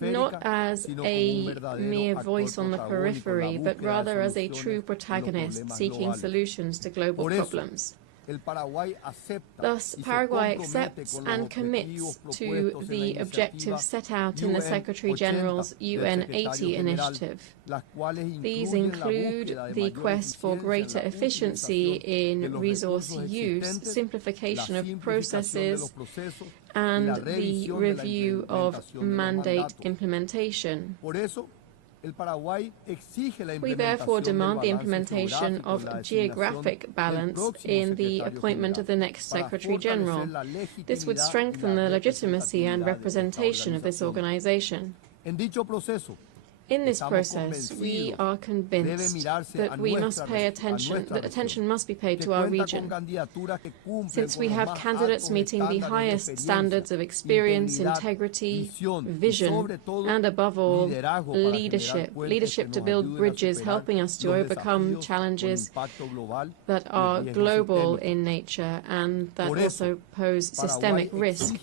not as a mere voice on the periphery, but rather as a true protagonist seeking solutions to global problems. Thus, Paraguay accepts and commits to the objectives set out in the Secretary-General's UN 80 initiative. These include the quest for greater efficiency in resource use, simplification of processes, and the review of mandate implementation. We therefore demand the implementation of geographic balance in the appointment of the next Secretary-General. This would strengthen the legitimacy and representation of this organization. In this process, we are convinced that we must pay attention, that attention must be paid to our region. Since we have candidates meeting the highest standards of experience, integrity, vision, and above all, leadership to build bridges, helping us to overcome challenges that are global in nature and that also pose systemic risk.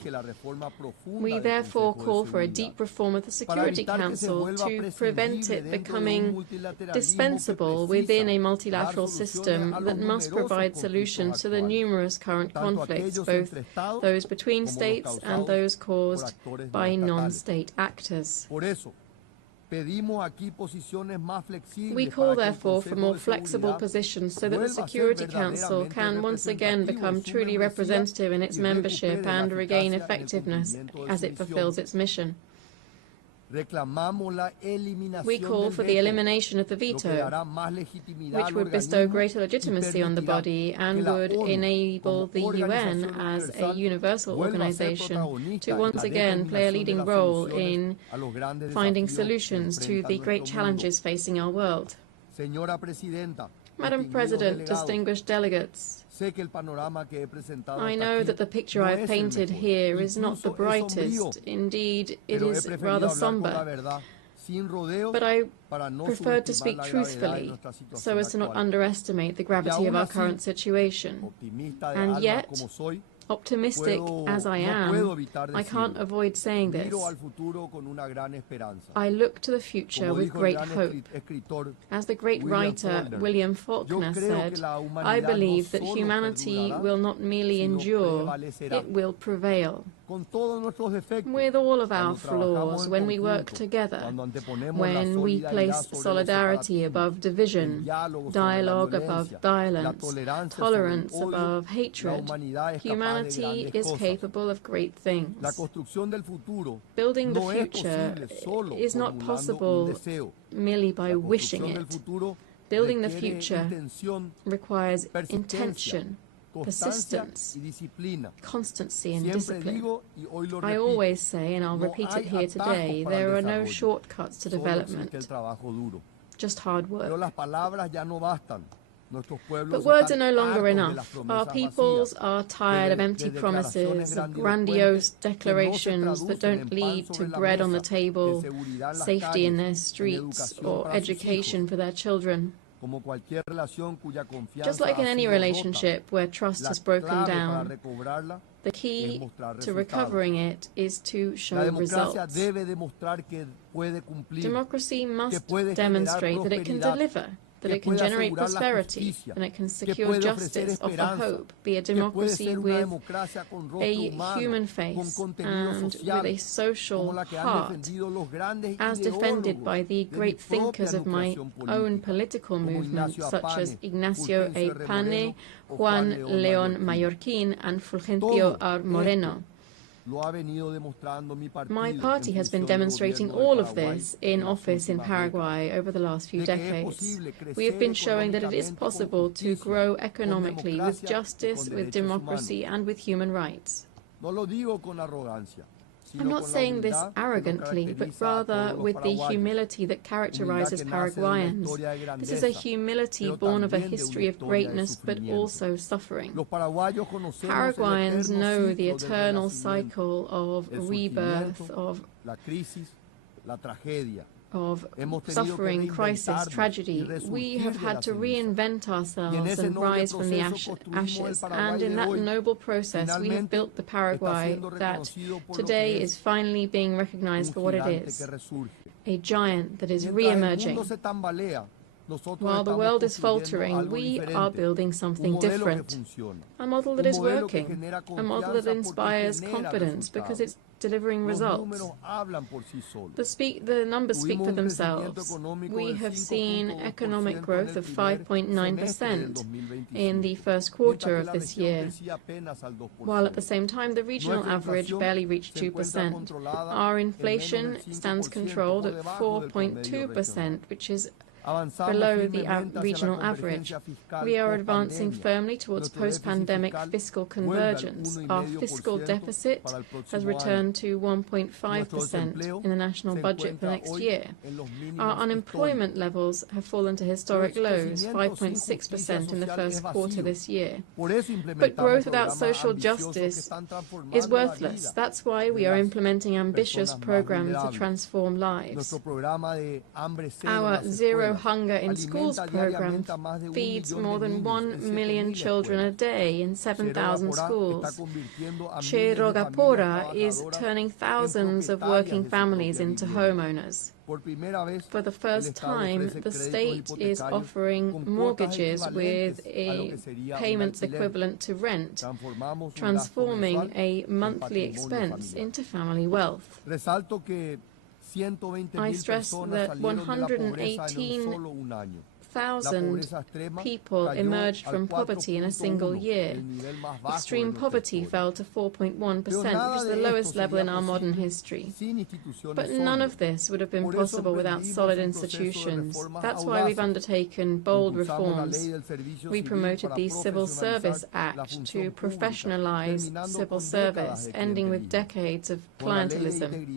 We therefore call for a deep reform of the Security Council to prevent it becoming dispensable within a multilateral system that must provide solutions to the numerous current conflicts, both those between states and those caused by non-state actors. We call, therefore, for more flexible positions so that the Security Council can once again become truly representative in its membership and regain effectiveness as it fulfills its mission. We call for the elimination of the veto, which would bestow greater legitimacy on the body and would enable the UN as a universal organization to once again play a leading role in finding solutions to the great challenges facing our world. Madam President, distinguished delegates, I know that the picture I have painted here is not the brightest. Indeed, it is rather somber. But I preferred to speak truthfully, so as to not underestimate the gravity of our current situation. And yet, optimistic as I am, I can't avoid saying this. I look to the future with great hope. As the great writer William Faulkner said, I believe that humanity will not merely endure, it will prevail. With all of our flaws, when we work together, when we place solidarity above division, dialogue above violence, tolerance above hatred, humanity is capable of great things. Building the future is not possible merely by wishing it. Building the future requires intention, persistence, constancy and discipline. I always say, and I'll repeat it here today, there are no shortcuts to development, just hard work. But words are no longer enough. Our peoples are tired of empty promises, of grandiose declarations that don't lead to bread on the table, safety in their streets, or education for their children. Just like in any relationship where trust has broken down, the key to recovering it is to show results. Democracy must demonstrate that it can deliver, that it can generate prosperity, and it can secure justice, offer hope, be a democracy with a human face and with a social heart, as defended by the great thinkers of my own political movement, such as Ignacio Eipane, Juan León Mallorquín, and Fulgencio R. Moreno. My party has been demonstrating all of this in office in Paraguay over the last few decades. We have been showing that it is possible to grow economically with justice, with democracy, and with human rights. I'm not saying this arrogantly, but rather with the humility that characterizes Paraguayans. This is a humility born of a history of greatness, but also suffering. Paraguayans know the eternal cycle of rebirth, of suffering, crisis, tragedy. We have had to reinvent ourselves and rise from the ashes. And in that noble process, we have built the Paraguay that today is finally being recognized for what it is, a giant that is re-emerging. While the world is faltering, we are building something different, a model that is working, a model that inspires confidence because it's delivering results. The numbers speak for themselves. We have seen economic growth of 5.9% in the first quarter of this year, while at the same time the regional average barely reached 2%. Our inflation stands controlled at 4.2%, which is below the regional average. We are advancing firmly towards post-pandemic fiscal convergence. Our fiscal deficit has returned to 1.5% in the national budget for next year. Our unemployment levels have fallen to historic lows, 5.6% in the first quarter this year. But growth without social justice is worthless. That's why we are implementing ambitious programs to transform lives. Our Zero Hunger in Schools program feeds more than 1 million children a day in 7,000 schools. Che Rogapora is turning thousands of working families into homeowners. For the first time, the state is offering mortgages with a payments equivalent to rent, transforming a monthly expense into family wealth. I stress that 118,000 people emerged from poverty in a single year. Extreme poverty fell to 4.1%, which is the lowest level in our modern history. But none of this would have been possible without solid institutions. That's why we've undertaken bold reforms. We promoted the Civil Service Act to professionalize civil service, ending with decades of clientelism.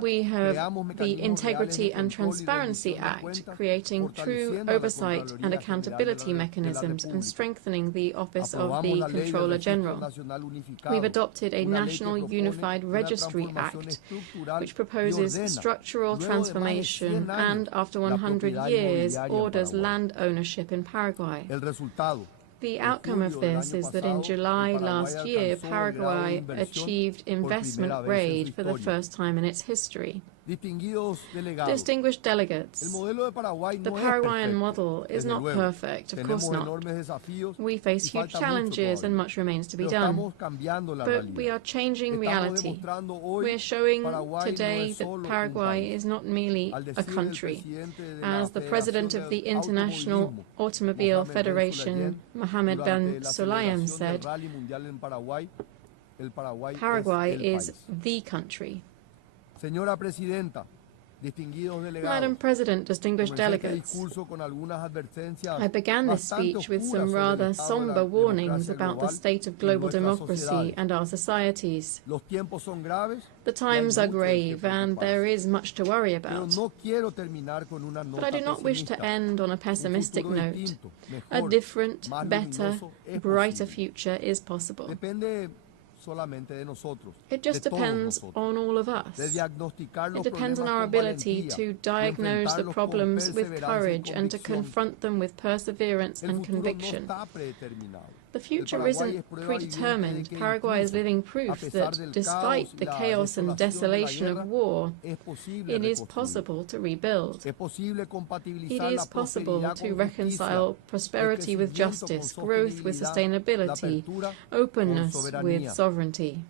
We have the Integrity and Transparency Act, creating true oversight and accountability mechanisms and strengthening the Office of the Controller General. We've adopted a National Unified Registry Act, which proposes structural transformation and, after 100 years, orders land ownership in Paraguay. The outcome of this is that in July last year, Paraguay achieved investment grade for the first time in its history. Distinguished delegates, the Paraguayan model is not perfect, of course not. We face huge challenges and much remains to be done. But we are changing reality. We are showing today that Paraguay is not merely a country. As the president of the International Automobile Federation, Mohammed Ben Sulayem, said, Paraguay is the country. Madam President, distinguished delegates, I began this speech with some rather somber warnings about the state of global democracy and our societies. The times are grave and there is much to worry about. But I do not wish to end on a pessimistic note. A different, better, brighter future is possible. It just depends on all of us. It depends on our ability to diagnose the problems with courage and to confront them with perseverance and conviction. The future isn't predetermined. Paraguay is living proof that, despite the chaos and desolation of war, it is possible to rebuild. It is possible to reconcile prosperity with justice, growth with sustainability, openness with sovereignty.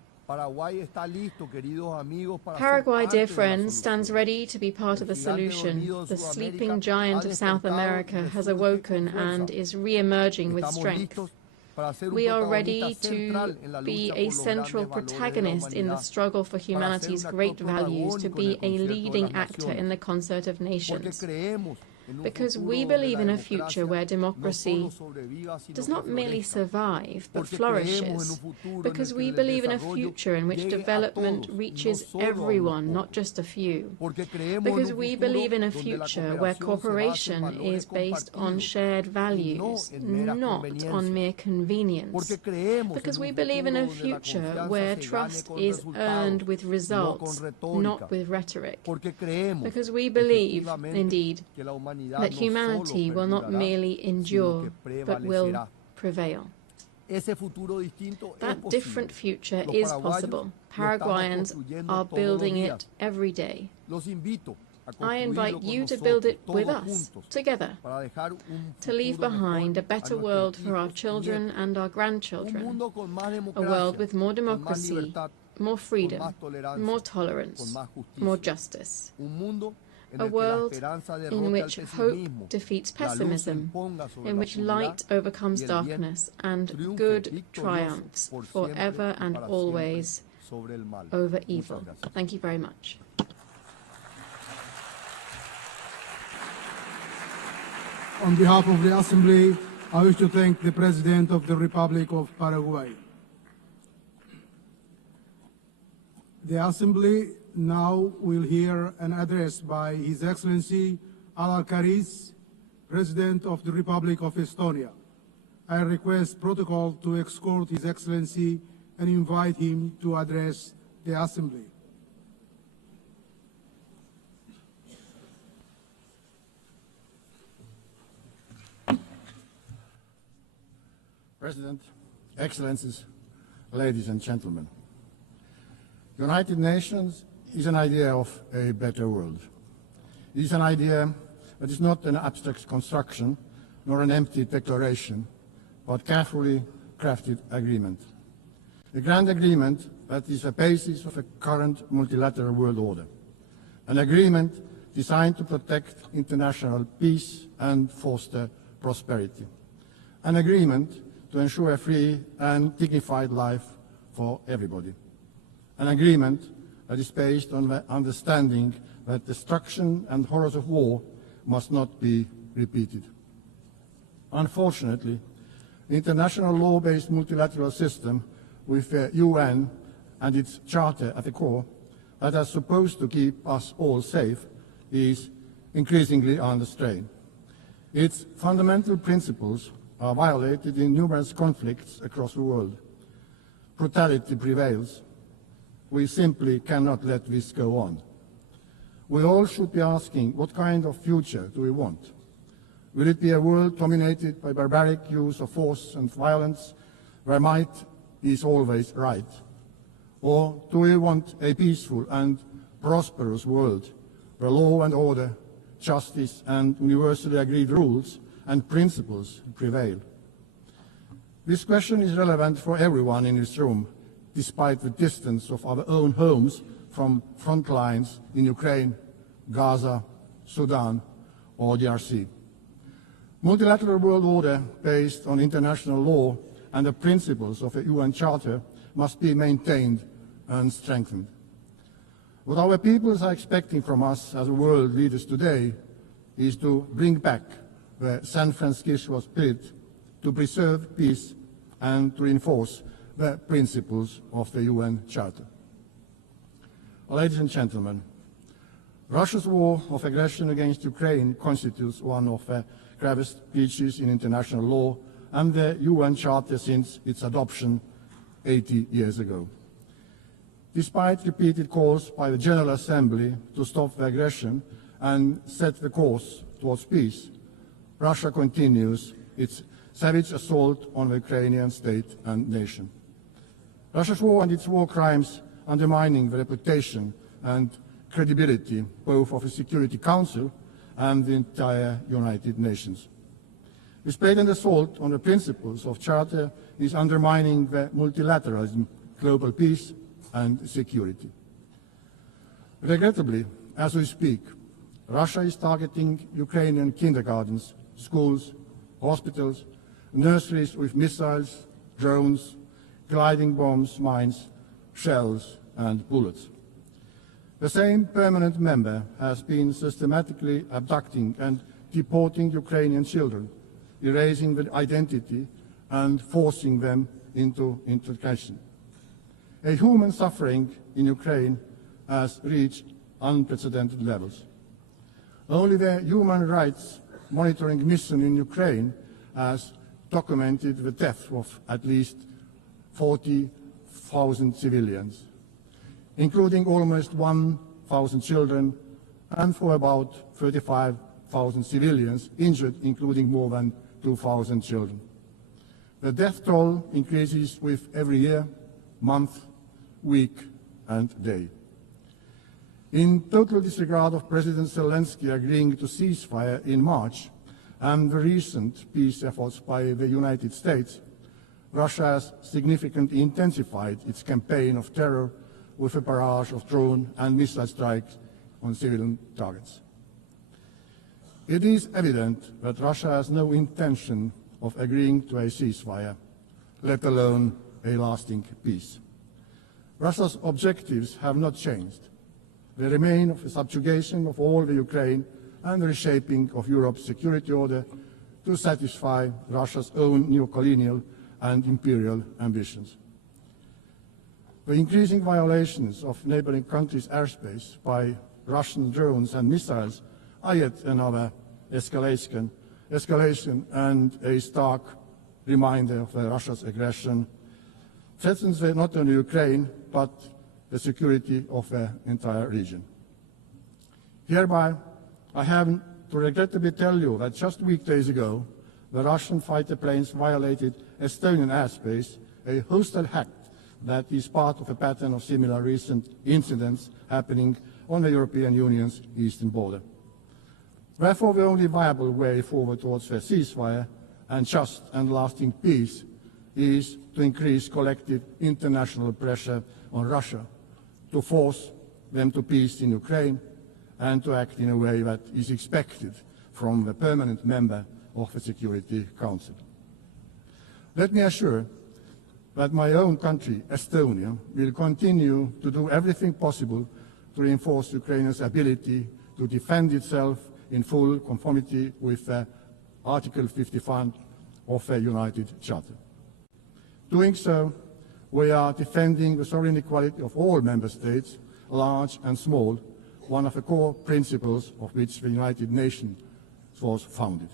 Paraguay, dear friends, stands ready to be part of the solution. The sleeping giant of South America has awoken and is re-emerging with strength. We are ready to be a central protagonist in the struggle for humanity's great values, to be a leading actor in the concert of nations. Because we believe in a future where democracy does not merely survive, but flourishes. Because we believe in a future in which development reaches everyone, not just a few. Because we believe in a future where cooperation is based on shared values, not on mere convenience. Because we believe in a future where trust is earned with results, not with rhetoric. Because we believe, indeed, that humanity will not merely endure, but will prevail. That different future is possible. Paraguayans are building it every day. I invite you to build it with us, together, to leave behind a better world for our children and our grandchildren, a world with more democracy, more freedom, more tolerance, more justice. A world in which hope defeats pessimism, in which light overcomes darkness, and good triumphs forever and always over evil. Thank you very much. On behalf of the Assembly, I wish to thank the President of the Republic of Paraguay. The Assembly now will hear an address by His Excellency Al-Karis, President of the Republic of Estonia. I request protocol to escort His Excellency and invite him to address the Assembly. President, Excellencies, ladies and gentlemen. United Nations is an idea of a better world. It is an idea that is not an abstract construction nor an empty declaration, but carefully crafted agreement. A grand agreement that is the basis of a current multilateral world order. An agreement designed to protect international peace and foster prosperity. An agreement to ensure a free and dignified life for everybody. An agreement that is based on the understanding that destruction and horrors of war must not be repeated. Unfortunately, the international law-based multilateral system with the UN and its charter at the core that is supposed to keep us all safe is increasingly under strain. Its fundamental principles are violated in numerous conflicts across the world. Brutality prevails. We simply cannot let this go on. We all should be asking, what kind of future do we want? Will it be a world dominated by barbaric use of force and violence, where might is always right? Or do we want a peaceful and prosperous world, where law and order, justice and universally agreed rules and principles prevail? This question is relevant for everyone in this room, despite the distance of our own homes from front lines in Ukraine, Gaza, Sudan, or DRC. Multilateral world order based on international law and the principles of the UN Charter must be maintained and strengthened. What our peoples are expecting from us as world leaders today is to bring back the San Francisco spirit, to preserve peace and to reinforce the principles of the UN Charter. Ladies and gentlemen, Russia's war of aggression against Ukraine constitutes one of the gravest breaches in international law and the UN Charter since its adoption 80 years ago. Despite repeated calls by the General Assembly to stop the aggression and set the course towards peace, Russia continues its savage assault on the Ukrainian state and nation. Russia's war and its war crimes undermining the reputation and credibility both of the Security Council and the entire United Nations. This blatant assault on the principles of Charter is undermining the multilateralism, global peace and security. Regrettably, as we speak, Russia is targeting Ukrainian kindergartens, schools, hospitals, nurseries with missiles, drones, gliding bombs, mines, shells and bullets. The same permanent member has been systematically abducting and deporting Ukrainian children, erasing their identity and forcing them into integration. A human suffering in Ukraine has reached unprecedented levels. Only the Human Rights Monitoring Mission in Ukraine has documented the death of at least 40,000 civilians, including almost 1,000 children, and for about 35,000 civilians injured, including more than 2,000 children. The death toll increases with every year, month, week, and day. In total disregard of President Zelensky agreeing to ceasefire in March and the recent peace efforts by the United States, Russia has significantly intensified its campaign of terror with a barrage of drone and missile strikes on civilian targets. It is evident that Russia has no intention of agreeing to a ceasefire, let alone a lasting peace. Russia's objectives have not changed. They remain of the subjugation of all the Ukraine and the reshaping of Europe's security order to satisfy Russia's own neo-colonial and imperial ambitions. The increasing violations of neighboring countries' airspace by Russian drones and missiles are yet another escalation and a stark reminder of Russia's aggression threatens not only Ukraine, but the security of the entire region. Hereby, I have to regrettably tell you that just weekdays ago, the Russian fighter planes violated Estonian airspace, a hostile act that is part of a pattern of similar recent incidents happening on the European Union's eastern border. Therefore, the only viable way forward towards a ceasefire and just and lasting peace is to increase collective international pressure on Russia to force them to peace in Ukraine and to act in a way that is expected from the permanent member of the Security Council. Let me assure that my own country, Estonia, will continue to do everything possible to reinforce Ukraine's ability to defend itself in full conformity with Article 51 of the United Charter. Doing so, we are defending the sovereign equality of all member states, large and small, one of the core principles of which the United Nations was founded.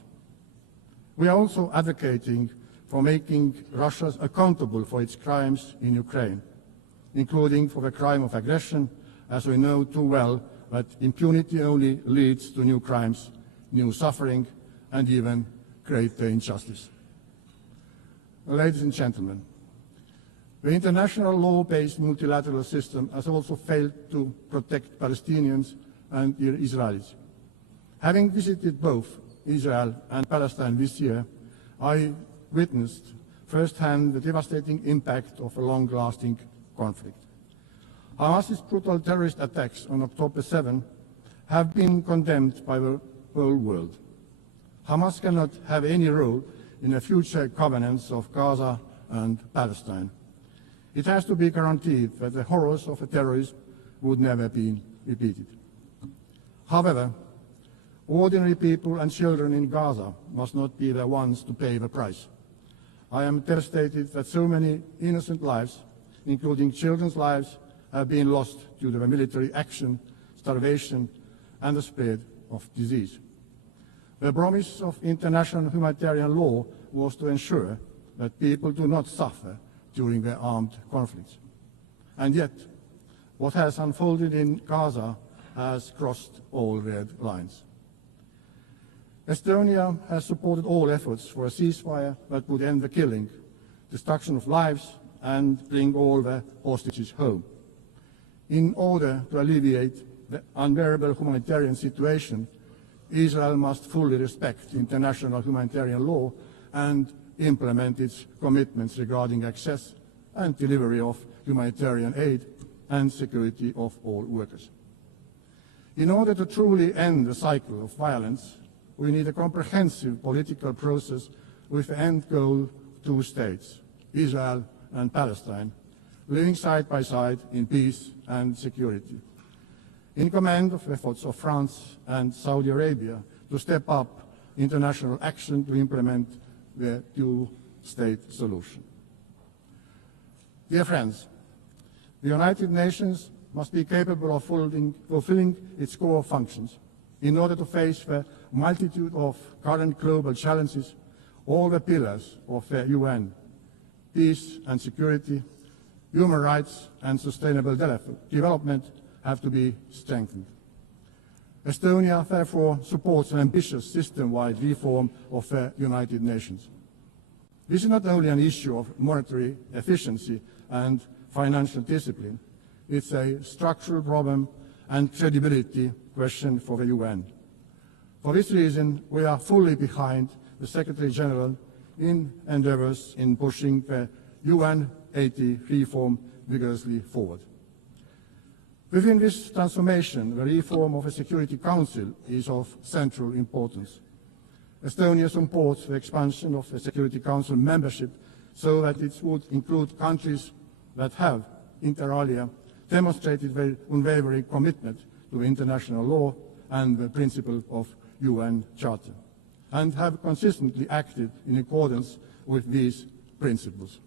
We are also advocating for making Russia accountable for its crimes in Ukraine, including for the crime of aggression, as we know too well that impunity only leads to new crimes, new suffering, and even greater injustice. Ladies and gentlemen, the international law-based multilateral system has also failed to protect Palestinians and Israelis. Having visited both Israel and Palestine this year, I witnessed firsthand the devastating impact of a long-lasting conflict. Hamas's brutal terrorist attacks on October 7 have been condemned by the whole world. Hamas cannot have any role in the future governance of Gaza and Palestine. It has to be guaranteed that the horrors of terrorism would never be repeated. However, ordinary people and children in Gaza must not be the ones to pay the price. I am devastated that so many innocent lives, including children's lives, have been lost due to the military action, starvation, and the spread of disease. The promise of international humanitarian law was to ensure that people do not suffer during their armed conflicts. And yet, what has unfolded in Gaza has crossed all red lines. Estonia has supported all efforts for a ceasefire that would end the killing, destruction of lives, and bring all the hostages home. In order to alleviate the unbearable humanitarian situation, Israel must fully respect international humanitarian law and implement its commitments regarding access and delivery of humanitarian aid and security of all workers. In order to truly end the cycle of violence, we need a comprehensive political process with the end goal 2 states, Israel and Palestine, living side by side in peace and security. In command of efforts of France and Saudi Arabia to step up international action to implement the 2-state solution. Dear friends, the United Nations must be capable of fulfilling its core functions. In order to face the multitude of current global challenges, all the pillars of the UN, peace and security, human rights and sustainable development have to be strengthened. Estonia therefore supports an ambitious system-wide reform of the United Nations. This is not only an issue of monetary efficiency and financial discipline, it's a structural problem and credibility question for the UN. For this reason, we are fully behind the Secretary General in endeavors in pushing the UN 80 reform vigorously forward. Within this transformation, the reform of the Security Council is of central importance. Estonia supports the expansion of the Security Council membership so that it would include countries that have, inter alia, demonstrated their unwavering commitment to international law and the principle of UN Charter. and have consistently acted in accordance with these principles.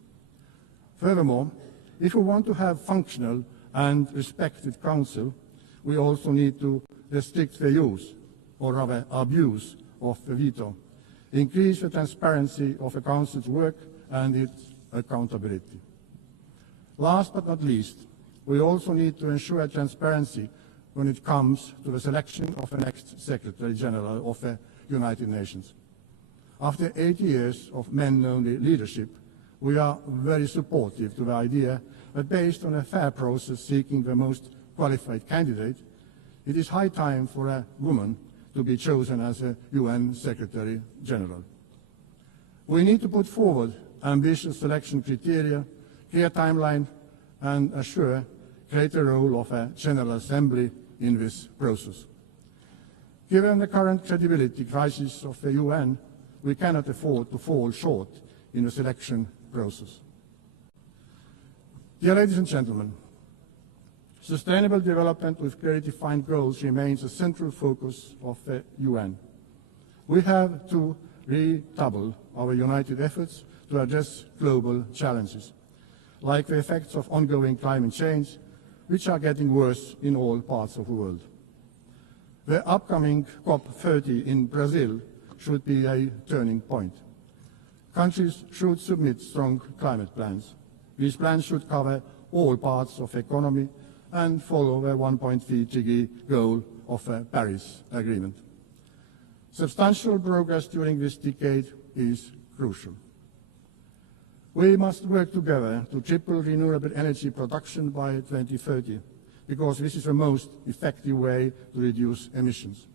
Furthermore, if we want to have functional and respected council, we also need to restrict the use, or rather abuse, of the veto, increase the transparency of the council's work and its accountability. Last but not least, we also need to ensure transparency when it comes to the selection of the next Secretary General of the United Nations. After 80 years of men-only leadership, we are very supportive to the idea that based on a fair process seeking the most qualified candidate, it is high time for a woman to be chosen as a UN Secretary General. We need to put forward ambitious selection criteria, clear timeline, and assure greater role of a General Assembly in this process. Given the current credibility crisis of the UN, we cannot afford to fall short in the selection process. Dear ladies and gentlemen, sustainable development with clearly defined goals remains a central focus of the UN. We have to redouble our united efforts to address global challenges, like the effects of ongoing climate change, which are getting worse in all parts of the world. The upcoming COP30 in Brazil should be a turning point. Countries should submit strong climate plans. These plans should cover all parts of the economy and follow the 1.3 degree goal of the Paris Agreement. Substantial progress during this decade is crucial. We must work together to triple renewable energy production by 2030, because this is the most effective way to reduce emissions.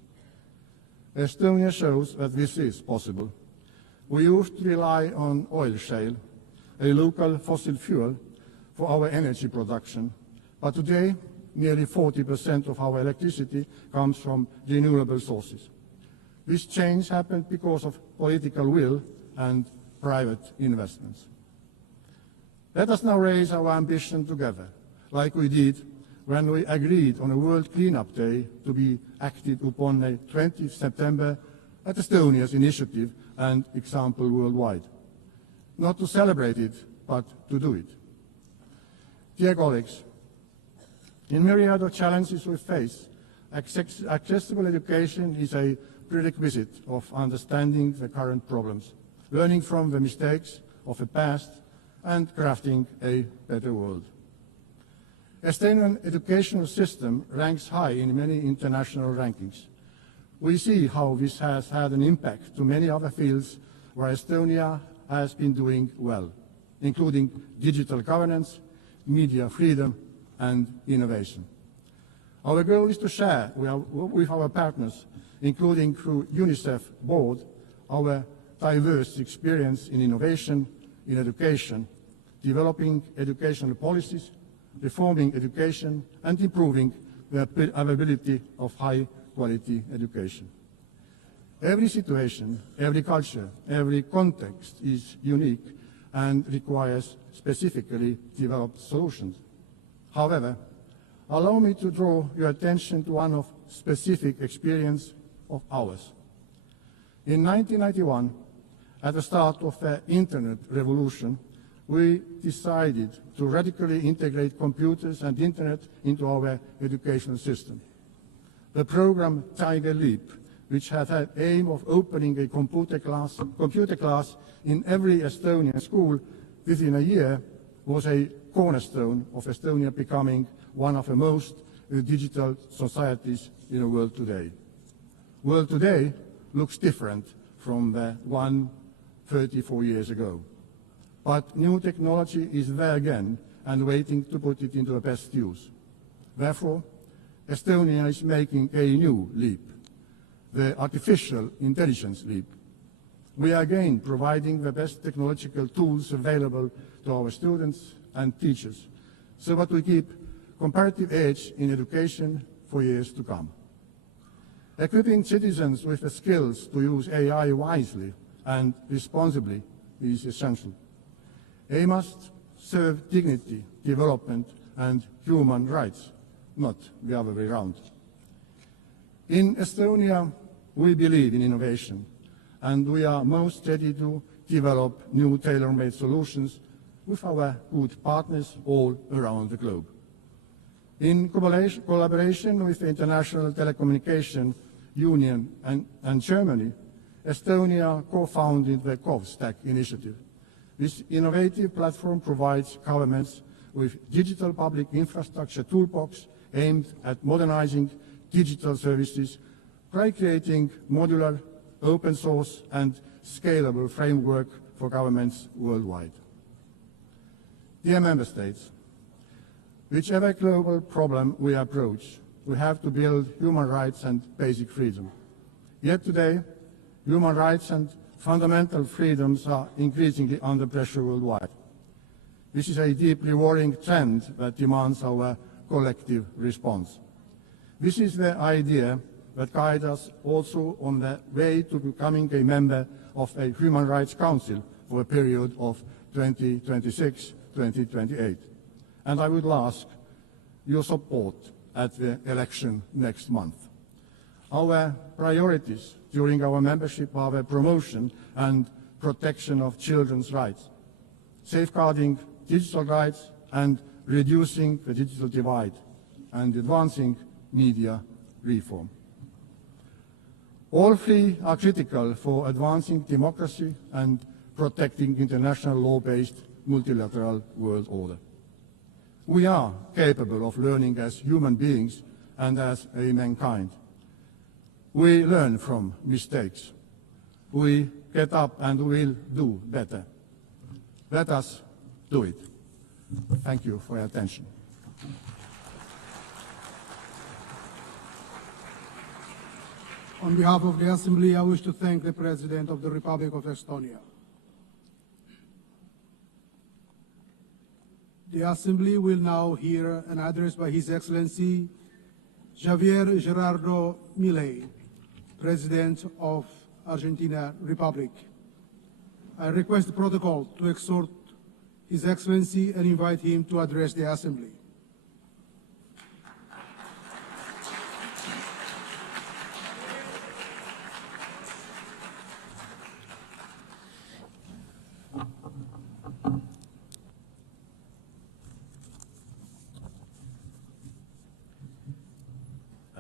Estonia shows that this is possible. We used to rely on oil shale, a local fossil fuel, for our energy production, but today nearly 40% of our electricity comes from renewable sources. This change happened because of political will and private investments. Let us now raise our ambition together, like we did when we agreed on a World Cleanup Day to be acted upon the 20th September at Estonia's initiative and example worldwide. Not to celebrate it, but to do it. Dear colleagues, in myriad of challenges we face, accessible education is a prerequisite of understanding the current problems, learning from the mistakes of the past, and crafting a better world. Estonian educational system ranks high in many international rankings. We see how this has had an impact to many other fields where Estonia has been doing well, including digital governance, media freedom, and innovation. Our goal is to share with our partners, including through UNICEF board, our diverse experience in innovation, in education, developing educational policies, reforming education, and improving the availability of high-quality education. Every situation, every culture, every context is unique and requires specifically developed solutions. However, allow me to draw your attention to one of specific experience of ours. In 1991, at the start of the Internet revolution, we decided to radically integrate computers and Internet into our educational system. The program Tiger Leap, which had the aim of opening a computer class in every Estonian school within a year, was a cornerstone of Estonia becoming one of the most digital societies in the world today. The world today looks different from the one 34 years ago. But new technology is there again and waiting to put it into the best use. Therefore, Estonia is making a new leap, the artificial intelligence leap. We are again providing the best technological tools available to our students and teachers so that we keep comparative edge in education for years to come. Equipping citizens with the skills to use AI wisely and responsibly is essential. AI must serve dignity, development, and human rights, not the other way around. In Estonia, we believe in innovation, and we are most ready to develop new tailor-made solutions with our good partners all around the globe. In collaboration with the International Telecommunication Union and Germany, Estonia co-founded the CovStack initiative. This innovative platform provides governments with digital public infrastructure toolbox aimed at modernizing digital services by creating modular, open source and scalable framework for governments worldwide. Dear Member States, whichever global problem we approach, we have to build human rights and basic freedom. Yet today, human rights and fundamental freedoms are increasingly under pressure worldwide. This is a deeply worrying trend that demands our collective response. This is the idea that guides us also on the way to becoming a member of a Human Rights Council for a period of 2026-2028. And I would ask your support at the election next month. Our priorities during our membership are the promotion and protection of children's rights, safeguarding digital rights and reducing the digital divide, and advancing media reform. All three are critical for advancing democracy and protecting international law-based multilateral world order. We are capable of learning as human beings and as a mankind. We learn from mistakes. We get up and will do better. Let us do it. Thank you for your attention. On behalf of the Assembly, I wish to thank the President of the Republic of Estonia. The Assembly will now hear an address by His Excellency Javier Milei, President of Argentina Republic. I request the protocol to exhort His Excellency and invite him to address the Assembly.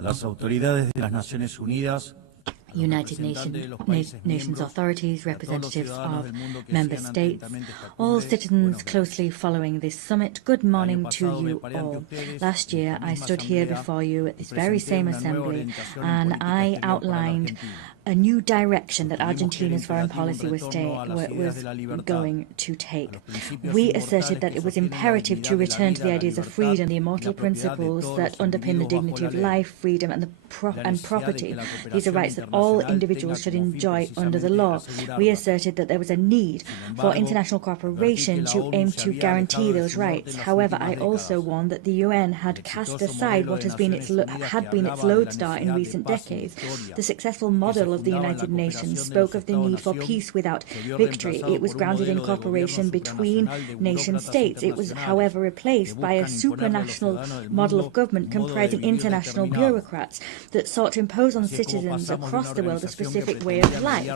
Las autoridades de las Naciones Unidas, United Nations authorities, representatives of member states, all citizens closely following this summit, good morning to you all. Last year I stood here before you at this very same assembly and I outlined a new direction that Argentina's foreign policy was going to take. We asserted that it was imperative to return to the ideas of freedom, the immortal principles that underpin the dignity of life, freedom and property. These are rights that all individuals should enjoy under the law. We asserted that there was a need for international cooperation to aim to guarantee those rights. However, I also warned that the UN had cast aside what had been its lodestar in recent decades. The successful model of the United Nations spoke of the need for peace without victory. It was grounded in cooperation between nation states. It was, however, replaced by a supranational model of government comprising international bureaucrats that sought to impose on citizens across the world a specific way of life.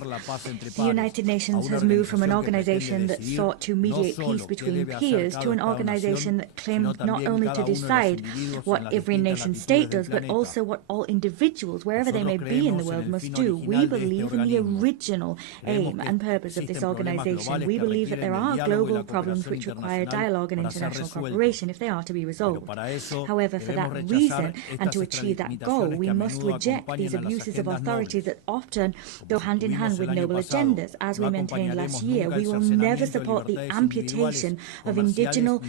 The United Nations has moved from an organization that sought to mediate peace between peers to an organization that claimed not only to decide what every nation state does, but also what all individuals, wherever they may be in the world, must do. We believe in the original aim and purpose of this organization. We believe that there are global problems which require dialogue and international cooperation if they are to be resolved. However, for that reason and to achieve that goal, we must reject these abuses of authority that often go hand in hand with noble agendas. As we maintained last year, we will never support the amputation of indigenous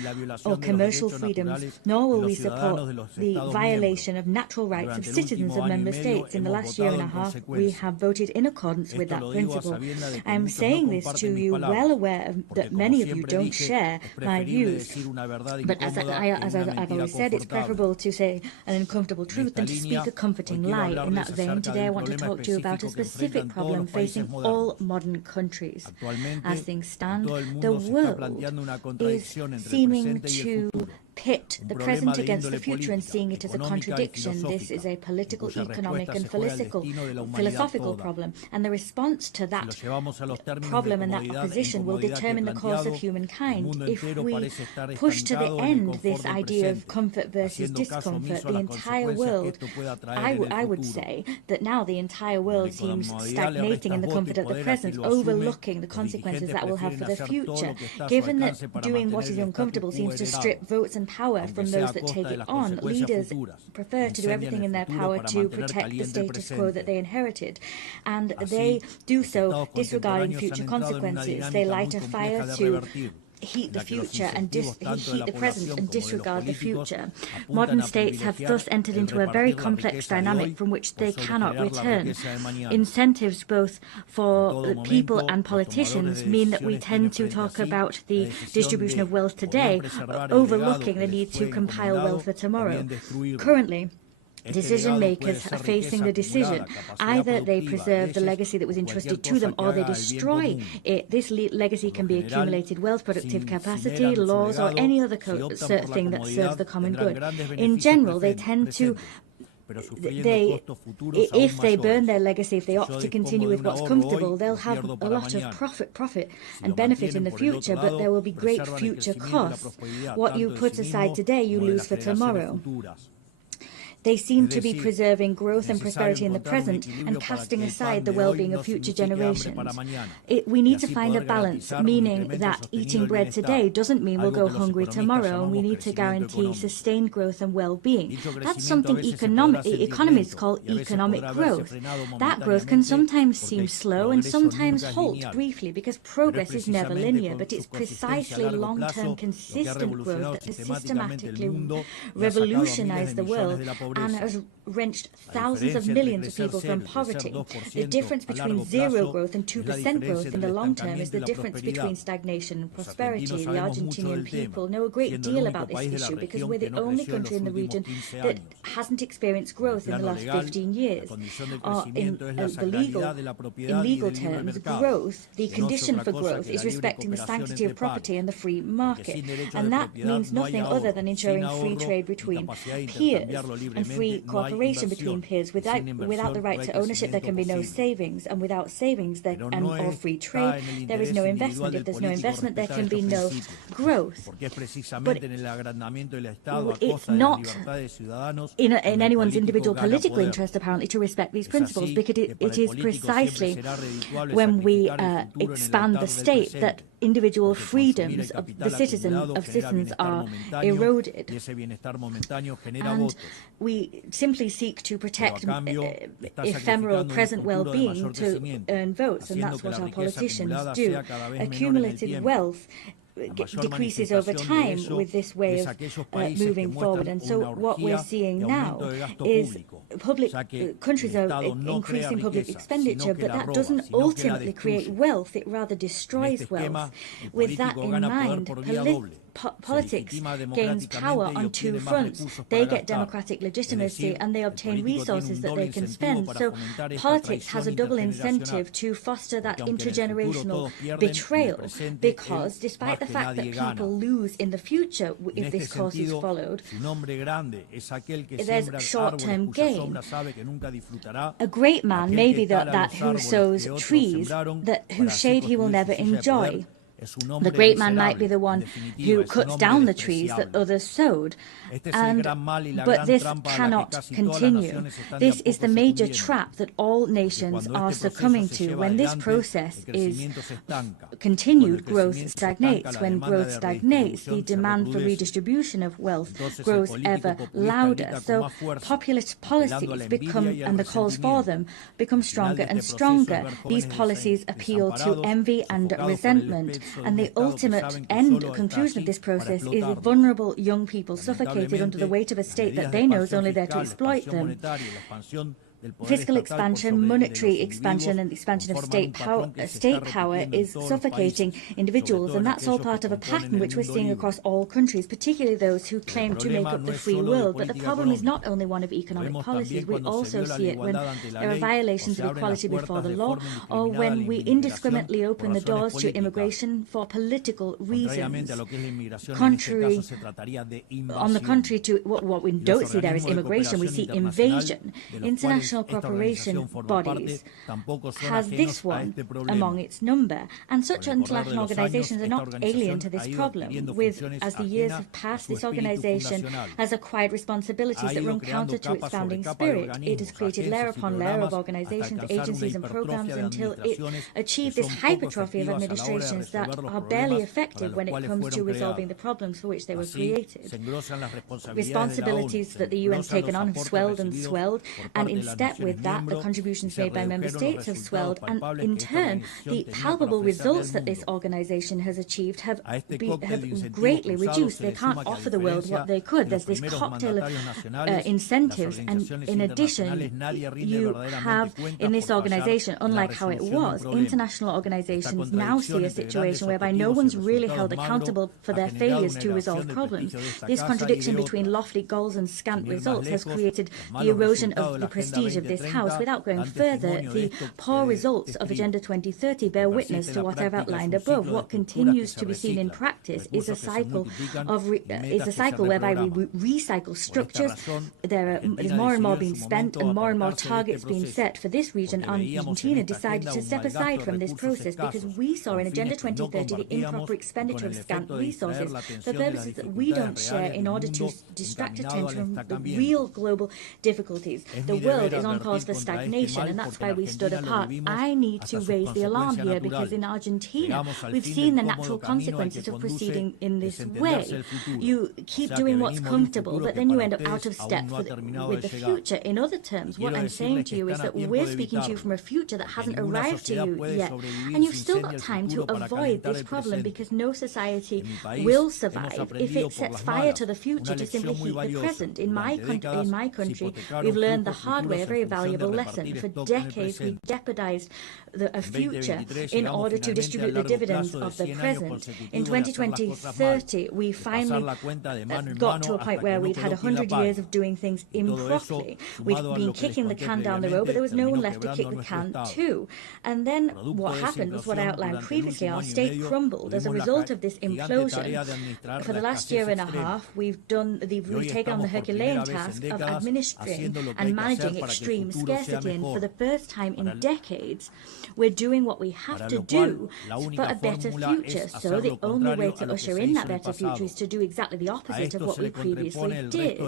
or commercial freedoms, nor will we support the violation of natural rights of citizens of member states. In the last year and a half, we have voted in accordance with that principle. I am saying this to you well aware that many of you don't share my views, but as I've always said, it's preferable to say an uncomfortable truth than to speak a comforting lie. In that vein, today I want to talk to you about a specific problem facing all modern countries. As things stand, the world is seeming to pit the present against the future and seeing it as a contradiction. This is a political, economic and philosophical problem. And the response to that problem and that opposition will determine the course of humankind. If we push to the end this idea of comfort versus discomfort, the entire world, I would say that now the entire world seems stagnating in the comfort of the present, overlooking the consequences that will have for the future. Given that doing what is uncomfortable seems to strip votes and power from those that take it on, leaders prefer to do everything in their power to protect the status quo that they inherited. And they do so disregarding future consequences. They light a fire to heat the future and heat the present and disregard the future. Modern states have thus entered into a very complex dynamic from which they cannot return. Incentives both for people and politicians mean that we tend to talk about the distribution of wealth today, overlooking the need to compile wealth for tomorrow. Currently, decision makers are facing the decision. Either they preserve the legacy that was entrusted to them or they destroy it. This legacy can be accumulated wealth, productive capacity, laws, or any other thing that serves the common good. In general, they tend to if they burn their legacy, if they opt to continue with what's comfortable, they'll have a lot of profit and benefit in the future, but there will be great future costs. What you put aside today, you lose for tomorrow. They seem to be preserving growth and prosperity in the present and casting aside the well-being of future generations. We need to find a balance, meaning that eating bread today doesn't mean we'll go hungry tomorrow, and we need to guarantee sustained growth and well-being. That's something economists call economic growth. That growth can sometimes seem slow and sometimes halt briefly because progress is never linear, but it's precisely long-term consistent growth that has systematically revolutionized the world and has wrenched thousands of millions of people from poverty. The difference between zero growth and 2% growth in the long term is the difference between stagnation and prosperity. The Argentinian people know a great deal about this issue because we're the only country in the region that hasn't experienced growth in the last 15 years. In legal terms, growth, the condition for growth, is respecting the sanctity of property and the free market. And that means nothing other than ensuring free trade between peers and free cooperation between peers. Without the right to ownership, there can be no savings, and without savings or free trade, there is no investment. If there's no investment, there can be no growth. But it's not in anyone's individual political interest, apparently, to respect these principles, because it is precisely when we expand the state that individual freedoms of the citizens are eroded. And we simply seek to protect ephemeral present well-being to earn votes, and that's what our politicians do. Accumulated wealth decreases over time with this way of moving forward. And so what we're seeing now is countries are increasing public expenditure, but that doesn't ultimately create wealth, it rather destroys wealth. With that in mind, politics gains power on two fronts. They get democratic legitimacy and they obtain resources that they can spend. So politics has a double incentive to foster that intergenerational betrayal, because despite the fact that people lose in the future if this course is followed, there's short-term gain. A great man may be that who sows trees, whose shade he will never enjoy. The great man might be the one who cuts down the trees that others sowed. But this cannot continue. This is the major trap that all nations are succumbing to. When this process is continued, growth stagnates. When growth stagnates, the demand for redistribution of wealth grows ever louder. So populist policies become, and the calls for them, become stronger and stronger. These policies appeal to envy and resentment. And the ultimate conclusion of this process is vulnerable young people suffocated under the weight of a state that they know is only there to exploit them. fiscal expansion, monetary expansion, and the expansion of state power is suffocating individuals, and that's all part of a pattern which we're seeing across all countries, particularly those who claim to make up the free world. But the problem is not only one of economic policies. We also see it when there are violations of equality before the law, or when we indiscriminately open the doors to immigration for political reasons. On the contrary to what we don't see there is immigration, we see invasion. International cooperation bodies has this one among its number, and such international organizations are not alien to this problem. As the years have passed, this organization has acquired responsibilities that run counter to its founding spirit. It has created layer upon layer of organizations, agencies and programs until it achieved this hypertrophy of administrations that are barely effective when it comes to resolving the problems for which they were created. Responsibilities that the UN has taken on have swelled and swelled, and in step with that, the contributions made by member states have swelled, and in turn, the palpable results that this organization has achieved have greatly reduced. They can't offer the world what they could. There's this cocktail of incentives, and in addition, you have in this organization, unlike how it was, international organizations now see a situation whereby no one's really held accountable for their failures to resolve problems. This contradiction between lofty goals and scant results has created the erosion of the prestige of this House. Without going further, the poor results of Agenda 2030 bear witness to what I've outlined above. What continues to be seen in practice is a cycle whereby we recycle structures. There is more and more being spent and more targets being set. For this region, Argentina decided to step aside from this process because we saw in Agenda 2030 the improper expenditure of scant resources for purposes that we don't share in order to distract attention from the real global difficulties. The world is on course for stagnation, and that's why we stood apart. I need to raise the alarm here because in Argentina, we've seen the natural consequences of proceeding in this way. You keep doing what's comfortable, but then you end up out of step with the future. In other terms, what I'm saying to you is that we're speaking to you from a future that hasn't arrived to you yet, and you've still got time to avoid this problem because no society will survive if it sets fire to the future to simply heat the present. In my country, we've learned the hard way a very valuable lesson. For decades, we jeopardized a future in order to distribute the dividends of the present. In 2030, we finally got to a point where we'd had 100 years of doing things improperly. We'd been kicking the can down the road, but there was no one left to kick the can to. And then what happened was what I outlined previously. Our state crumbled as a result of this implosion. For the last year and a half, we've taken on the Herculean task of administering and managing extreme scarcity, and for the first time in decades, we're doing what we have to do for a better future. So the only way to usher in that better future is to do exactly the opposite of what we previously did.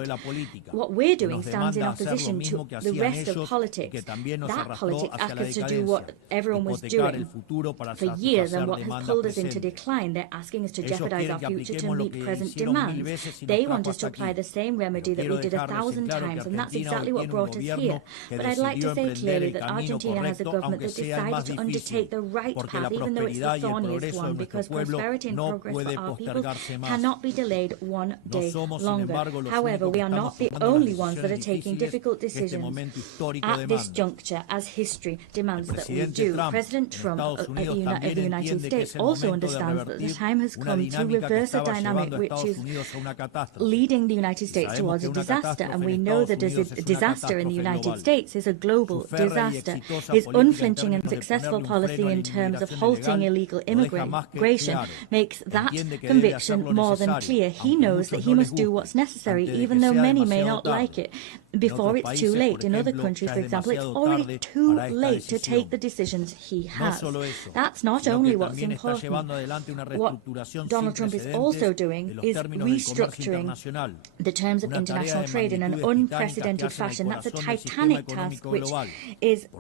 What we're doing stands in opposition to the rest of politics. That politics asked us to do what everyone was doing for years and what has pulled us into decline. They're asking us to jeopardize our future to meet present demands. They want us to apply the same remedy that we did 1,000 times, and that's exactly what brought us here. But I'd like to say clearly that Argentina has a government that decided to undertake the right path, even though it's the thorniest one, because prosperity and progress for our people cannot be delayed one day longer. However, we are not the only ones that are taking difficult decisions at this juncture, as history demands that we do. President Trump of the United States also understands that the time has come to reverse a dynamic which is leading the United States towards a disaster, and we know that a disaster in the United States is a global disaster. His unflinching and successful policy in terms of halting illegal immigration makes that conviction more than clear. He knows that he must do what's necessary, even though many may not like it, before it's too late. In other countries, for example, it's already too late to take the decisions he has. That's not only what's important. What Donald Trump is also doing is restructuring the terms of international trade in an unprecedented fashion. That's a titanic task which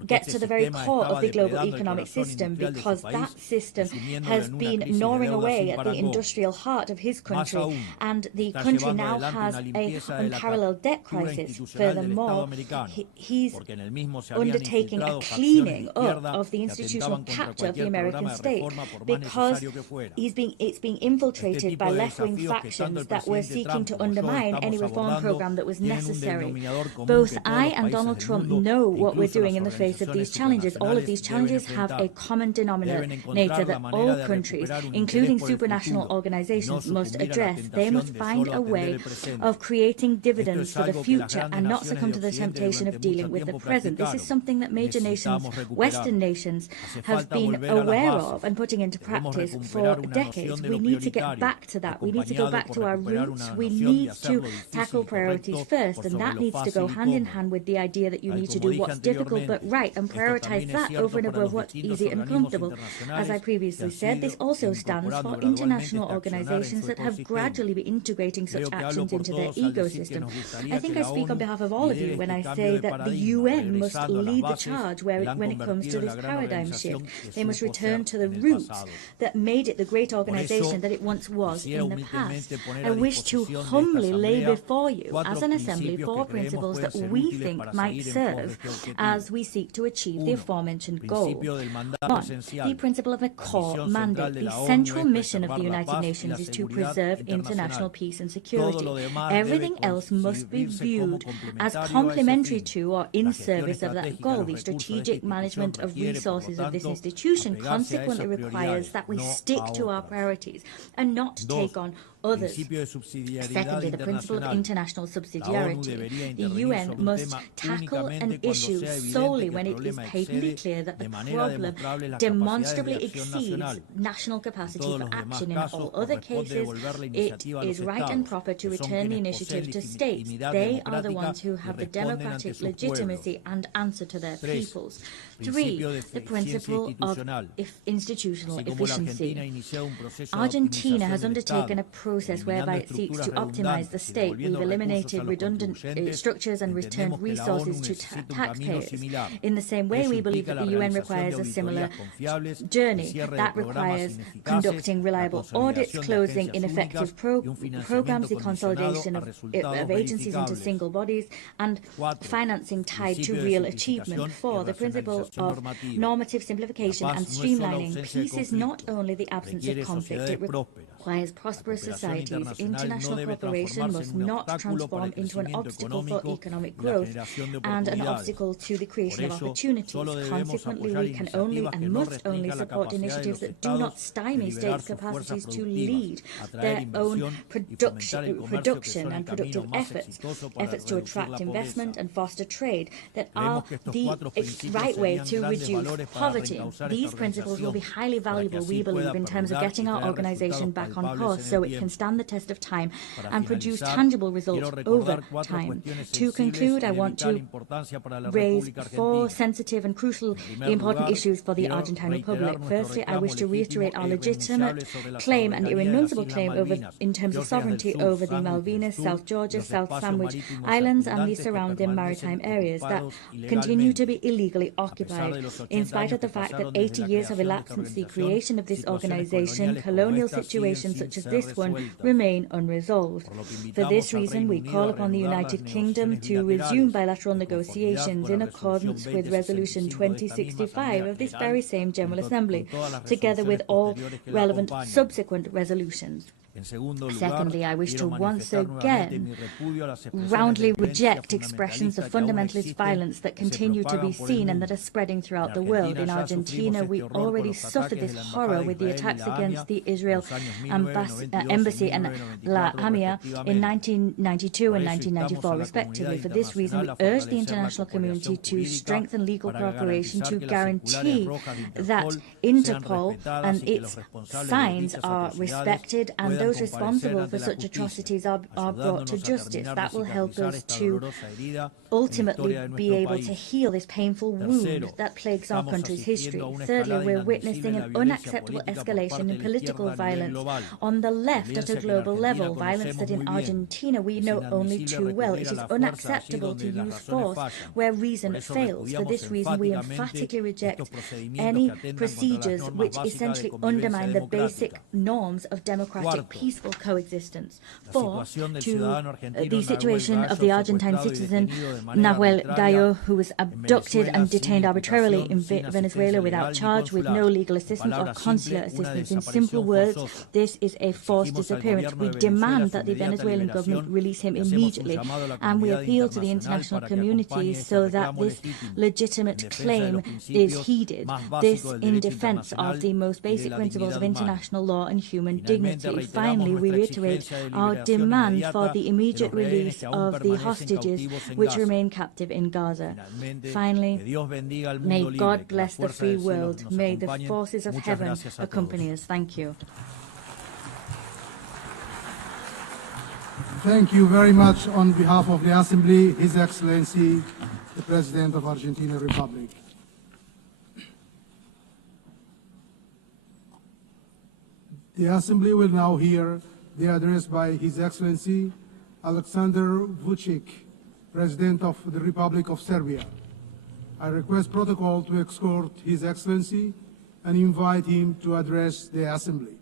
gets to the very core of the global economic system, because that system has been gnawing away at the industrial heart of his country, and the country now has an unparalleled debt crisis. Furthermore, he's undertaking a cleaning up of the institutional capture of the American state, because it's being infiltrated by left-wing factions that were seeking to undermine any reform program that was necessary. Both I and Donald Trump know what we're doing in the face of these challenges. All of these challenges have a common denominator that all countries, including supranational organizations, must address. They must find a way of creating dividends for the future and not succumb to the temptation of dealing with the present. This is something that major nations, Western nations, have been aware of and putting into practice for decades. We need to get back to that. We need to go back to our roots. We need to tackle priorities first, and that needs to go hand in hand with the idea that you need to do what's difficult but right and prioritize that over and above what's easy and comfortable. As I previously said, this also stands for international organizations that have gradually been integrating such actions into their ecosystem. I think I speak on behalf of all of you when I say that the UN must lead the charge when it comes to this paradigm shift. They must return to the roots that made it the great organization that it once was in the past. I wish to humbly lay before you as an assembly four principles that we think might serve as we seek to achieve the aforementioned goal. 1. The principle of a core mandate. The central mission of the United Nations is to preserve international peace and security. Everything else must be viewed as complementary to or in service of that goal. The strategic management of resources of this institution consequently requires that we stick to our priorities and not take on others. Secondly, the principle of international subsidiarity. The UN must tackle an issue solely when it is patently clear that the problem demonstrably exceeds national capacity for action. In all other cases, it is right and proper to return the initiative to states. They are the ones who have the democratic legitimacy and answer to their peoples. 3. The principle of institutional efficiency. Argentina has undertaken a process whereby it seeks to optimize the state. We've eliminated redundant structures and returned resources to taxpayers. In the same way, we believe that the UN requires a similar journey. That requires conducting reliable audits, closing ineffective programs, the consolidation of agencies into single bodies, and financing tied to real achievement. 4. The principle of normative simplification and streamlining. Peace is not only the absence of conflict, it requires prosperous societies. International cooperation must not transform into an obstacle for economic growth and an obstacle to the creation of opportunities. Consequently, we can only and must only support initiatives that do not stymie states' capacities to lead their own production and productive efforts to attract investment and foster trade that are the right way to reduce poverty. These principles will be highly valuable, we believe, in terms of getting our organization back on course so it can stand the test of time and produce tangible results over time. To conclude, I want to raise 4 sensitive and crucially important issues for the Argentine Republic. Firstly, I wish to reiterate our legitimate claim and irrenunciable claim in terms of sovereignty over the Malvinas, South Georgia, South Sandwich Islands and the surrounding maritime areas that continue to be illegally occupied. In spite of the fact that 80 years have elapsed since the creation of this organization, colonial situations such as this one remain unresolved. For this reason, we call upon the United Kingdom to resume bilateral negotiations in accordance with Resolution 2065 of this very same General Assembly, together with all relevant subsequent resolutions. Secondly, I wish to once again roundly reject expressions of fundamentalist violence that continue to be seen and that are spreading throughout the world. In Argentina, we already suffered this horror with the attacks against the Israel embassy and La Hamia in 1992 and 1994, respectively. For this reason, we urge the international community to strengthen legal cooperation to guarantee that Interpol and its signs are respected and those responsible for such atrocities are brought to justice. That will help us to ultimately be able to heal this painful wound that plagues our country's history. Thirdly, we're witnessing an unacceptable escalation in political violence on the left at a global level, violence that in Argentina we know only too well. It is unacceptable to use force where reason fails. For this reason, we emphatically reject any procedures which essentially undermine the basic norms of democratic peaceful coexistence. 4, to the situation of the Argentine citizen Nahuel Gallo, who was abducted and detained arbitrarily in Venezuela without charge, with no legal assistance or consular assistance. In simple words, this is a forced disappearance. We demand that the Venezuelan government release him immediately, and we appeal to the international community so that this legitimate claim is heeded. This in defense of the most basic principles of international law and human dignity. Finally, we reiterate our demand for the immediate release of the hostages which remain captive in Gaza. Finally, may God bless the free world. May the forces of heaven accompany us. Thank you. Thank you very much on behalf of the Assembly, His Excellency, the President of Argentina Republic. The Assembly will now hear the address by His Excellency Alexander Vučić, President of the Republic of Serbia. I request protocol to escort His Excellency and invite him to address the Assembly.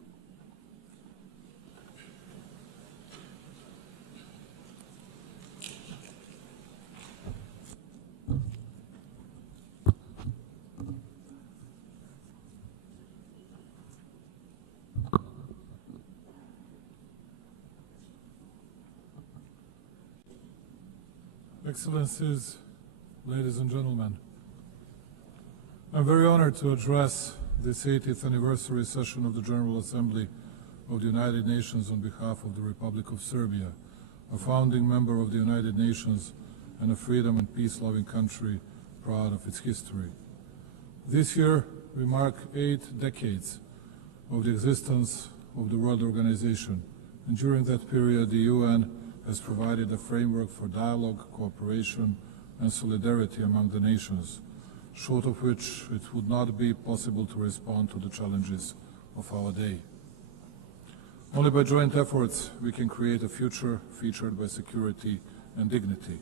Excellencies, ladies and gentlemen, I'm very honored to address this 80th anniversary session of the General Assembly of the United Nations on behalf of the Republic of Serbia, a founding member of the United Nations and a freedom and peace-loving country proud of its history. This year we mark 8 decades of the existence of the World Organization, and during that period the UN has provided a framework for dialogue, cooperation and solidarity among the nations, short of which it would not be possible to respond to the challenges of our day. Only by joint efforts we can create a future featured by security and dignity.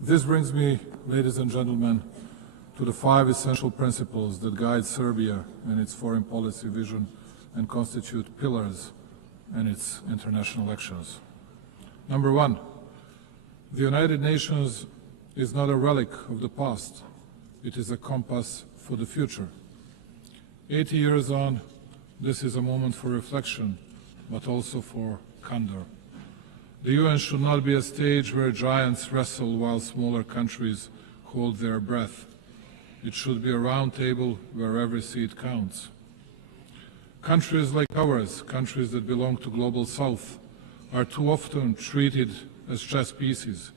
This brings me, ladies and gentlemen, to the 5 essential principles that guide Serbia and its foreign policy vision and constitute pillars in its international actions. Number 1, the United Nations is not a relic of the past, it is a compass for the future. 80 years on, this is a moment for reflection, but also for candor. The UN should not be a stage where giants wrestle while smaller countries hold their breath. It should be a round table where every seat counts. Countries like ours, countries that belong to Global South, are too often treated as chess pieces.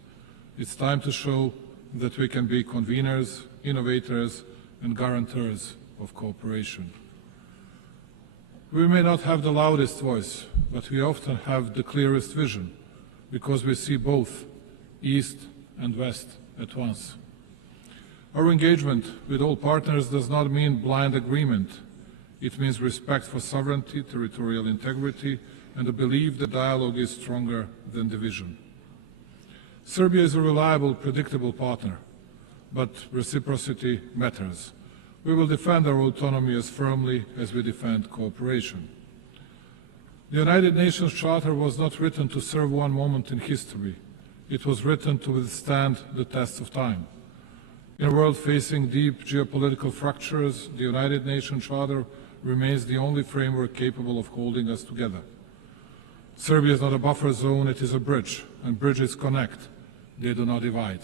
It's time to show that we can be conveners, innovators, and guarantors of cooperation. We may not have the loudest voice, but we often have the clearest vision, because we see both East and West at once. Our engagement with all partners does not mean blind agreement. It means respect for sovereignty, territorial integrity, and the belief that dialogue is stronger than division. Serbia is a reliable, predictable partner, but reciprocity matters. We will defend our autonomy as firmly as we defend cooperation. The United Nations Charter was not written to serve one moment in history. It was written to withstand the test of time. In a world facing deep geopolitical fractures, the United Nations Charter remains the only framework capable of holding us together. Serbia is not a buffer zone, it is a bridge, and bridges connect, they do not divide.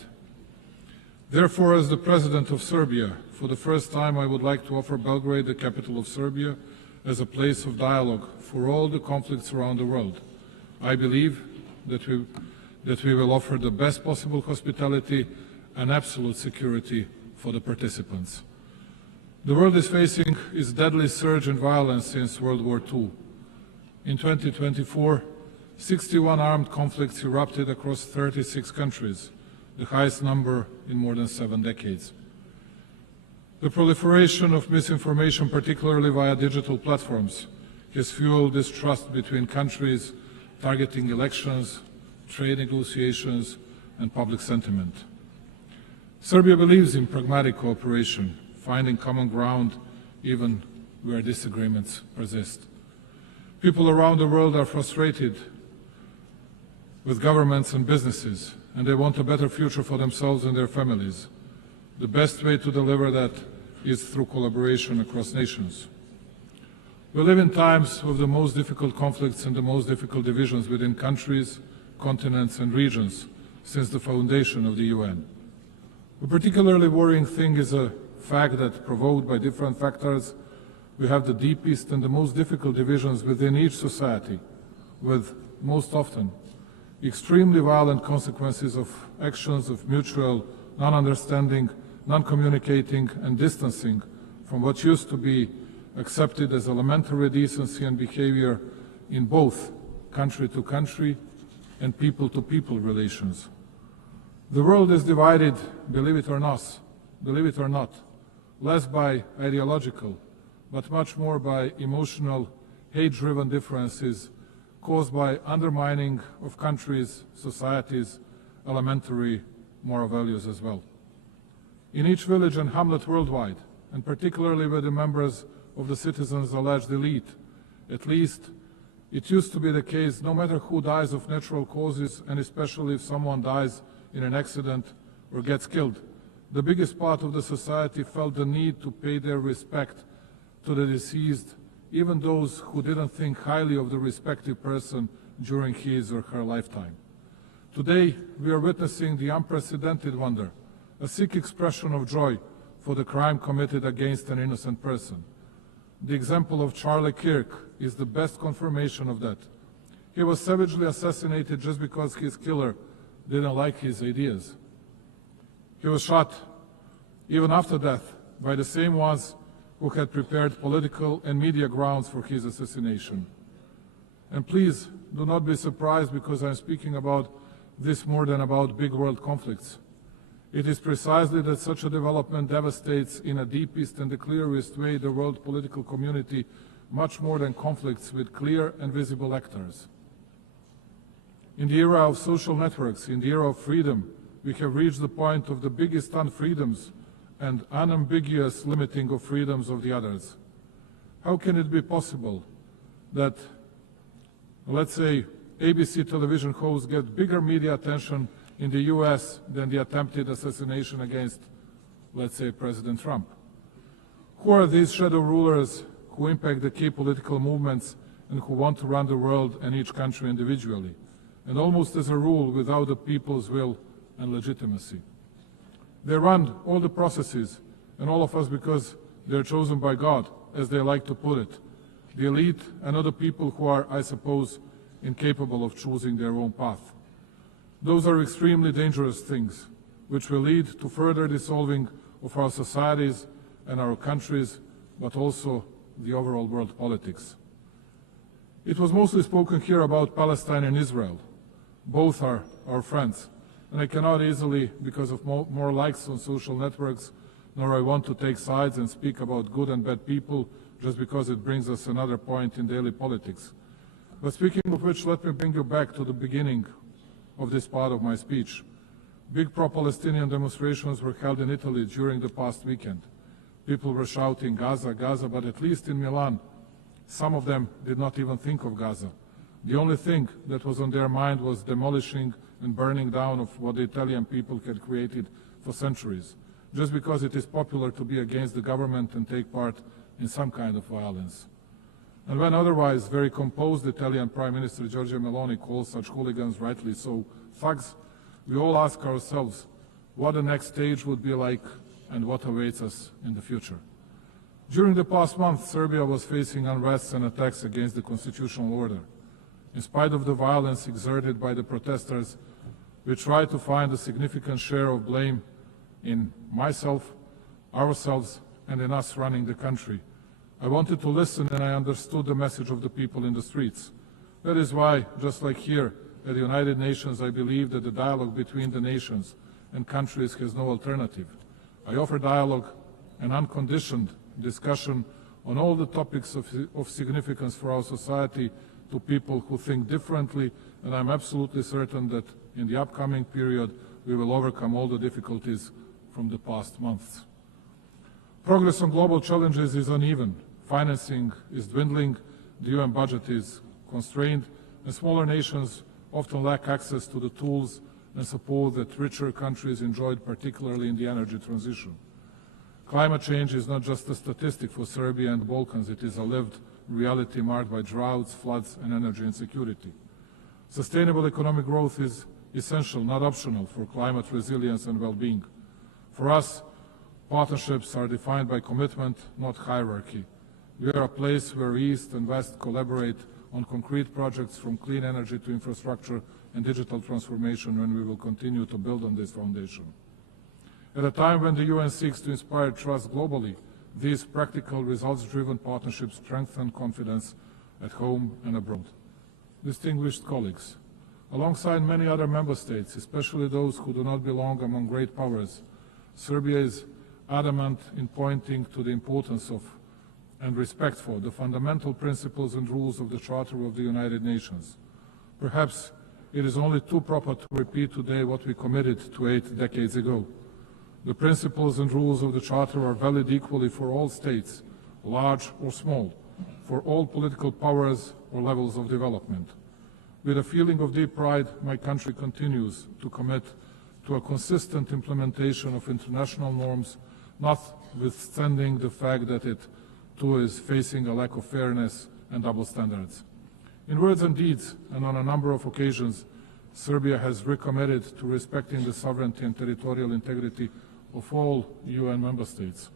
Therefore, as the President of Serbia, for the first time I would like to offer Belgrade, the capital of Serbia, as a place of dialogue for all the conflicts around the world. I believe that we will offer the best possible hospitality and absolute security for the participants. The world is facing its deadly surge in violence since World War II. In 2024, 61 armed conflicts erupted across 36 countries, the highest number in more than 7 decades. The proliferation of misinformation, particularly via digital platforms, has fueled distrust between countries, targeting elections, trade negotiations, and public sentiment. Serbia believes in pragmatic cooperation, finding common ground even where disagreements persist. People around the world are frustrated with governments and businesses, and they want a better future for themselves and their families. The best way to deliver that is through collaboration across nations. We live in times of the most difficult conflicts and the most difficult divisions within countries, continents and regions since the foundation of the UN. A particularly worrying thing is a fact that, provoked by different factors, we have the deepest and the most difficult divisions within each society, with, most often, extremely violent consequences of actions of mutual non-understanding, non-communicating and distancing from what used to be accepted as elementary decency and behavior in both country-to-country and people-to-people relations. The world is divided, believe it or not, less by ideological, but much more by emotional, hate-driven differences caused by undermining of countries, societies, elementary moral values as well. In each village and hamlet worldwide, and particularly with the members of the citizens' alleged elite, at least it used to be the case, no matter who dies of natural causes, and especially if someone dies in an accident or gets killed, the biggest part of the society felt the need to pay their respect to the deceased, even those who didn't think highly of the respective person during his or her lifetime. Today, we are witnessing the unprecedented wonder, a sick expression of joy for the crime committed against an innocent person. The example of Charlie Kirk is the best confirmation of that. He was savagely assassinated just because his killer didn't like his ideas. He was shot, even after death, by the same ones who had prepared political and media grounds for his assassination. And please do not be surprised because I'm speaking about this more than about big world conflicts. It is precisely that such a development devastates in a deepest and the clearest way the world political community much more than conflicts with clear and visible actors. In the era of social networks, in the era of freedom, we have reached the point of the biggest unfreedoms and unambiguous limiting of freedoms of the others. How can it be possible that, let's say, ABC television hosts get bigger media attention in the US than the attempted assassination against, let's say, President Trump? Who are these shadow rulers who impact the key political movements and who want to run the world and each country individually, and almost as a rule without the people's will and legitimacy? They run all the processes, and all of us because they're chosen by God, as they like to put it. The elite and other people who are, I suppose, incapable of choosing their own path. Those are extremely dangerous things, which will lead to further dissolving of our societies and our countries, but also the overall world politics. It was mostly spoken here about Palestine and Israel. Both are our friends. And I cannot easily, because of more likes on social networks, nor I want to take sides and speak about good and bad people just because it brings us another point in daily politics. But speaking of which, let me bring you back to the beginning of this part of my speech. Big pro-Palestinian demonstrations were held in Italy during the past weekend. People were shouting Gaza, Gaza, but at least in Milan, some of them did not even think of Gaza. The only thing that was on their mind was demolishing and burning down of what the Italian people had created for centuries, just because it is popular to be against the government and take part in some kind of violence. And when otherwise very composed Italian Prime Minister Giorgia Meloni calls such hooligans, rightly so, thugs, we all ask ourselves what the next stage would be like and what awaits us in the future. During the past month, Serbia was facing unrest and attacks against the constitutional order. In spite of the violence exerted by the protesters, we try to find a significant share of blame in myself, ourselves, and in us running the country. I wanted to listen and I understood the message of the people in the streets. That is why, just like here at the United Nations, I believe that the dialogue between the nations and countries has no alternative. I offer dialogue and unconditioned discussion on all the topics of significance for our society to people who think differently, and I'm absolutely certain that in the upcoming period we will overcome all the difficulties from the past months. Progress on global challenges is uneven. Financing is dwindling, the UN budget is constrained, and smaller nations often lack access to the tools and support that richer countries enjoyed, particularly in the energy transition. Climate change is not just a statistic for Serbia and the Balkans, it is a lived reality marked by droughts, floods, and energy insecurity. Sustainable economic growth is essential, not optional, for climate resilience and well-being. For us, partnerships are defined by commitment, not hierarchy. We are a place where East and West collaborate on concrete projects from clean energy to infrastructure and digital transformation, and we will continue to build on this foundation. At a time when the UN seeks to inspire trust globally, these practical, results-driven partnerships strengthen confidence at home and abroad. Distinguished colleagues, alongside many other member states, especially those who do not belong among great powers, Serbia is adamant in pointing to the importance of and respect for the fundamental principles and rules of the Charter of the United Nations. Perhaps it is only too proper to repeat today what we committed to 8 decades ago. The principles and rules of the Charter are valid equally for all states, large or small, for all political powers or levels of development. With a feeling of deep pride, my country continues to commit to a consistent implementation of international norms, notwithstanding the fact that it too is facing a lack of fairness and double standards. In words and deeds, and on a number of occasions, Serbia has recommitted to respecting the sovereignty and territorial integrity of all UN member states,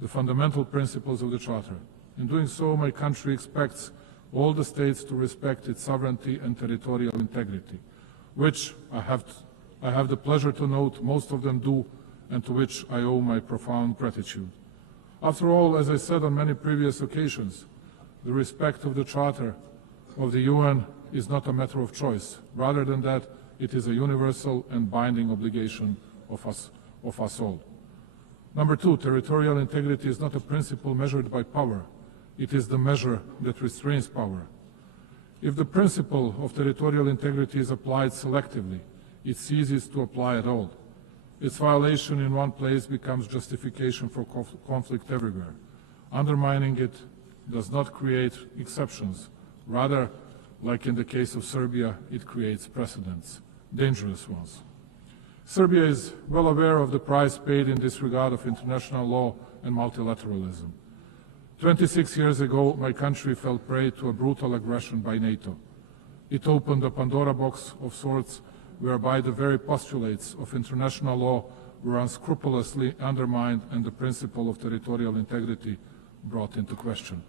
the fundamental principles of the Charter. In doing so, my country expects all the states to respect its sovereignty and territorial integrity, which I have the pleasure to note most of them do, and to which I owe my profound gratitude. After all, as I said on many previous occasions, the respect of the Charter of the UN is not a matter of choice. Rather than that, it is a universal and binding obligation of us all. Number two, territorial integrity is not a principle measured by power. It is the measure that restrains power. If the principle of territorial integrity is applied selectively, it ceases to apply at all. Its violation in one place becomes justification for conflict everywhere. Undermining it does not create exceptions. Rather, like in the case of Serbia, it creates precedents, dangerous ones. Serbia is well aware of the price paid in disregard of international law and multilateralism. 26 years ago, my country fell prey to a brutal aggression by NATO. It opened a Pandora box of sorts, whereby the very postulates of international law were unscrupulously undermined and the principle of territorial integrity brought into question.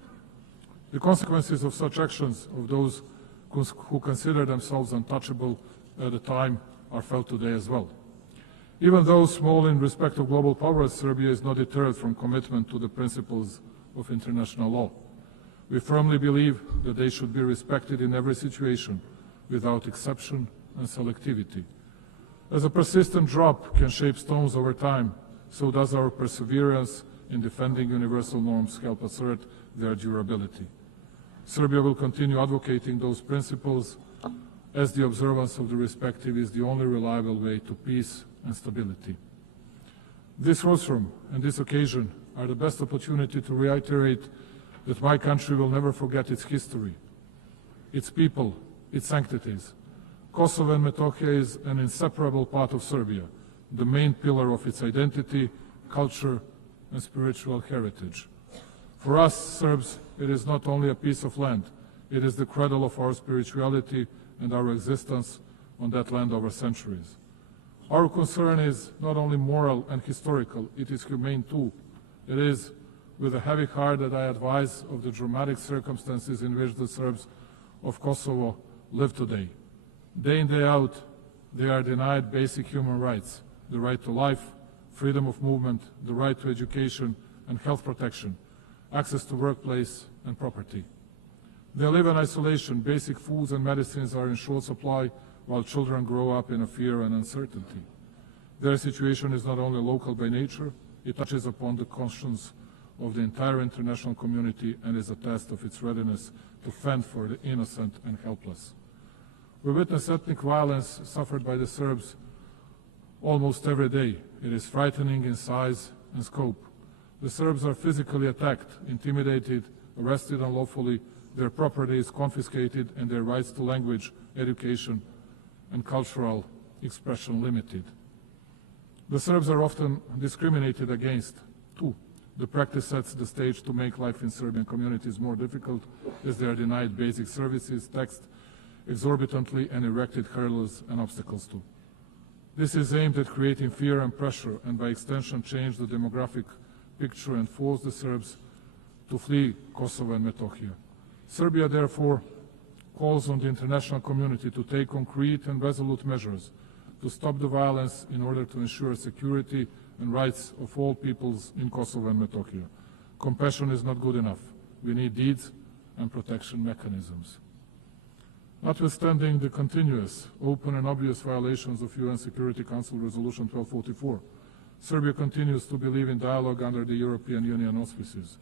The consequences of such actions of those who consider themselves untouchable at the time are felt today as well. Even though small in respect of global powers, Serbia is not deterred from commitment to the principles of international law. We firmly believe that they should be respected in every situation, without exception and selectivity. As a persistent drop can shape stones over time, so does our perseverance in defending universal norms help assert their durability. Serbia will continue advocating those principles, as the observance of the respective is the only reliable way to peace and stability. This rostrum and this occasion are the best opportunity to reiterate that my country will never forget its history, its people, its sanctities. Kosovo and Metohija is an inseparable part of Serbia, the main pillar of its identity, culture, and spiritual heritage. For us Serbs, it is not only a piece of land, it is the cradle of our spirituality and our existence on that land over centuries. Our concern is not only moral and historical, it is humane too. It is with a heavy heart that I advise of the dramatic circumstances in which the Serbs of Kosovo live today. Day in, day out, they are denied basic human rights, the right to life, freedom of movement, the right to education and health protection, access to workplace and property. They live in isolation, basic foods and medicines are in short supply, while children grow up in a fear and uncertainty. Their situation is not only local by nature, it touches upon the conscience of the entire international community and is a test of its readiness to fend for the innocent and helpless. We witness ethnic violence suffered by the Serbs almost every day. It is frightening in size and scope. The Serbs are physically attacked, intimidated, arrested unlawfully, their property is confiscated, and their rights to language, education, and cultural expression limited. The Serbs are often discriminated against, too. The practice sets the stage to make life in Serbian communities more difficult, as they are denied basic services, taxed exorbitantly, and erected hurdles and obstacles too. This is aimed at creating fear and pressure, and by extension change the demographic picture and force the Serbs to flee Kosovo and Metohija. Serbia, therefore, calls on the international community to take concrete and resolute measures to stop the violence in order to ensure security and rights of all peoples in Kosovo and Metohija. Compassion is not good enough. We need deeds and protection mechanisms. Notwithstanding the continuous, open and obvious violations of UN Security Council Resolution 1244, Serbia continues to believe in dialogue under the European Union auspices.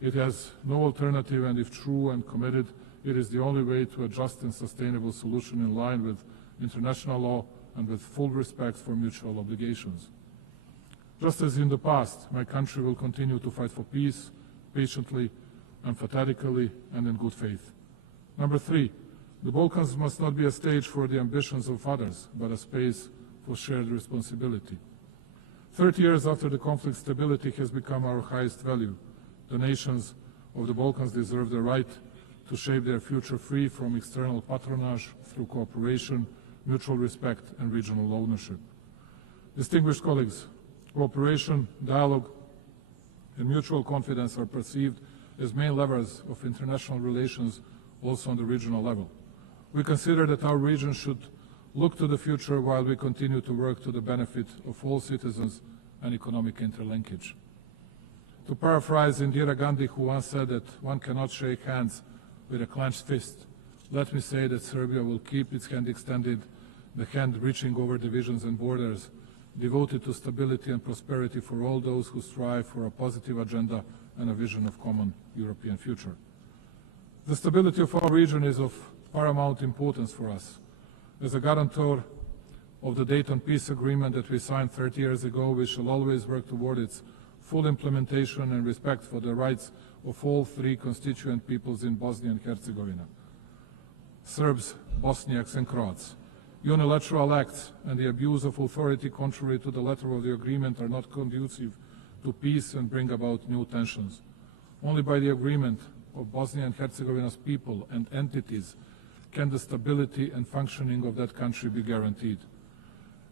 It has no alternative, and if true and committed, it is the only way to a just and sustainable solution in line with international law and with full respect for mutual obligations. Just as in the past, my country will continue to fight for peace, patiently, emphatically, and in good faith. Number 3, the Balkans must not be a stage for the ambitions of others, but a space for shared responsibility. 30 years after the conflict, stability has become our highest value. The nations of the Balkans deserve the right to shape their future free from external patronage through cooperation, mutual respect, and regional ownership. Distinguished colleagues, cooperation, dialogue, and mutual confidence are perceived as main levers of international relations also on the regional level. We consider that our region should look to the future while we continue to work to the benefit of all citizens and economic interlinkage. To paraphrase Indira Gandhi, who once said that one cannot shake hands with a clenched fist, let me say that Serbia will keep its hand extended, the hand reaching over divisions and borders, devoted to stability and prosperity for all those who strive for a positive agenda and a vision of common European future. The stability of our region is of paramount importance for us. As a guarantor of the Dayton Peace Agreement that we signed 30 years ago, we shall always work toward its full implementation and respect for the rights of all 3 constituent peoples in Bosnia and Herzegovina, Serbs, Bosniaks, and Croats. Unilateral acts and the abuse of authority contrary to the letter of the agreement are not conducive to peace and bring about new tensions. Only by the agreement of Bosnia and Herzegovina's people and entities can the stability and functioning of that country be guaranteed.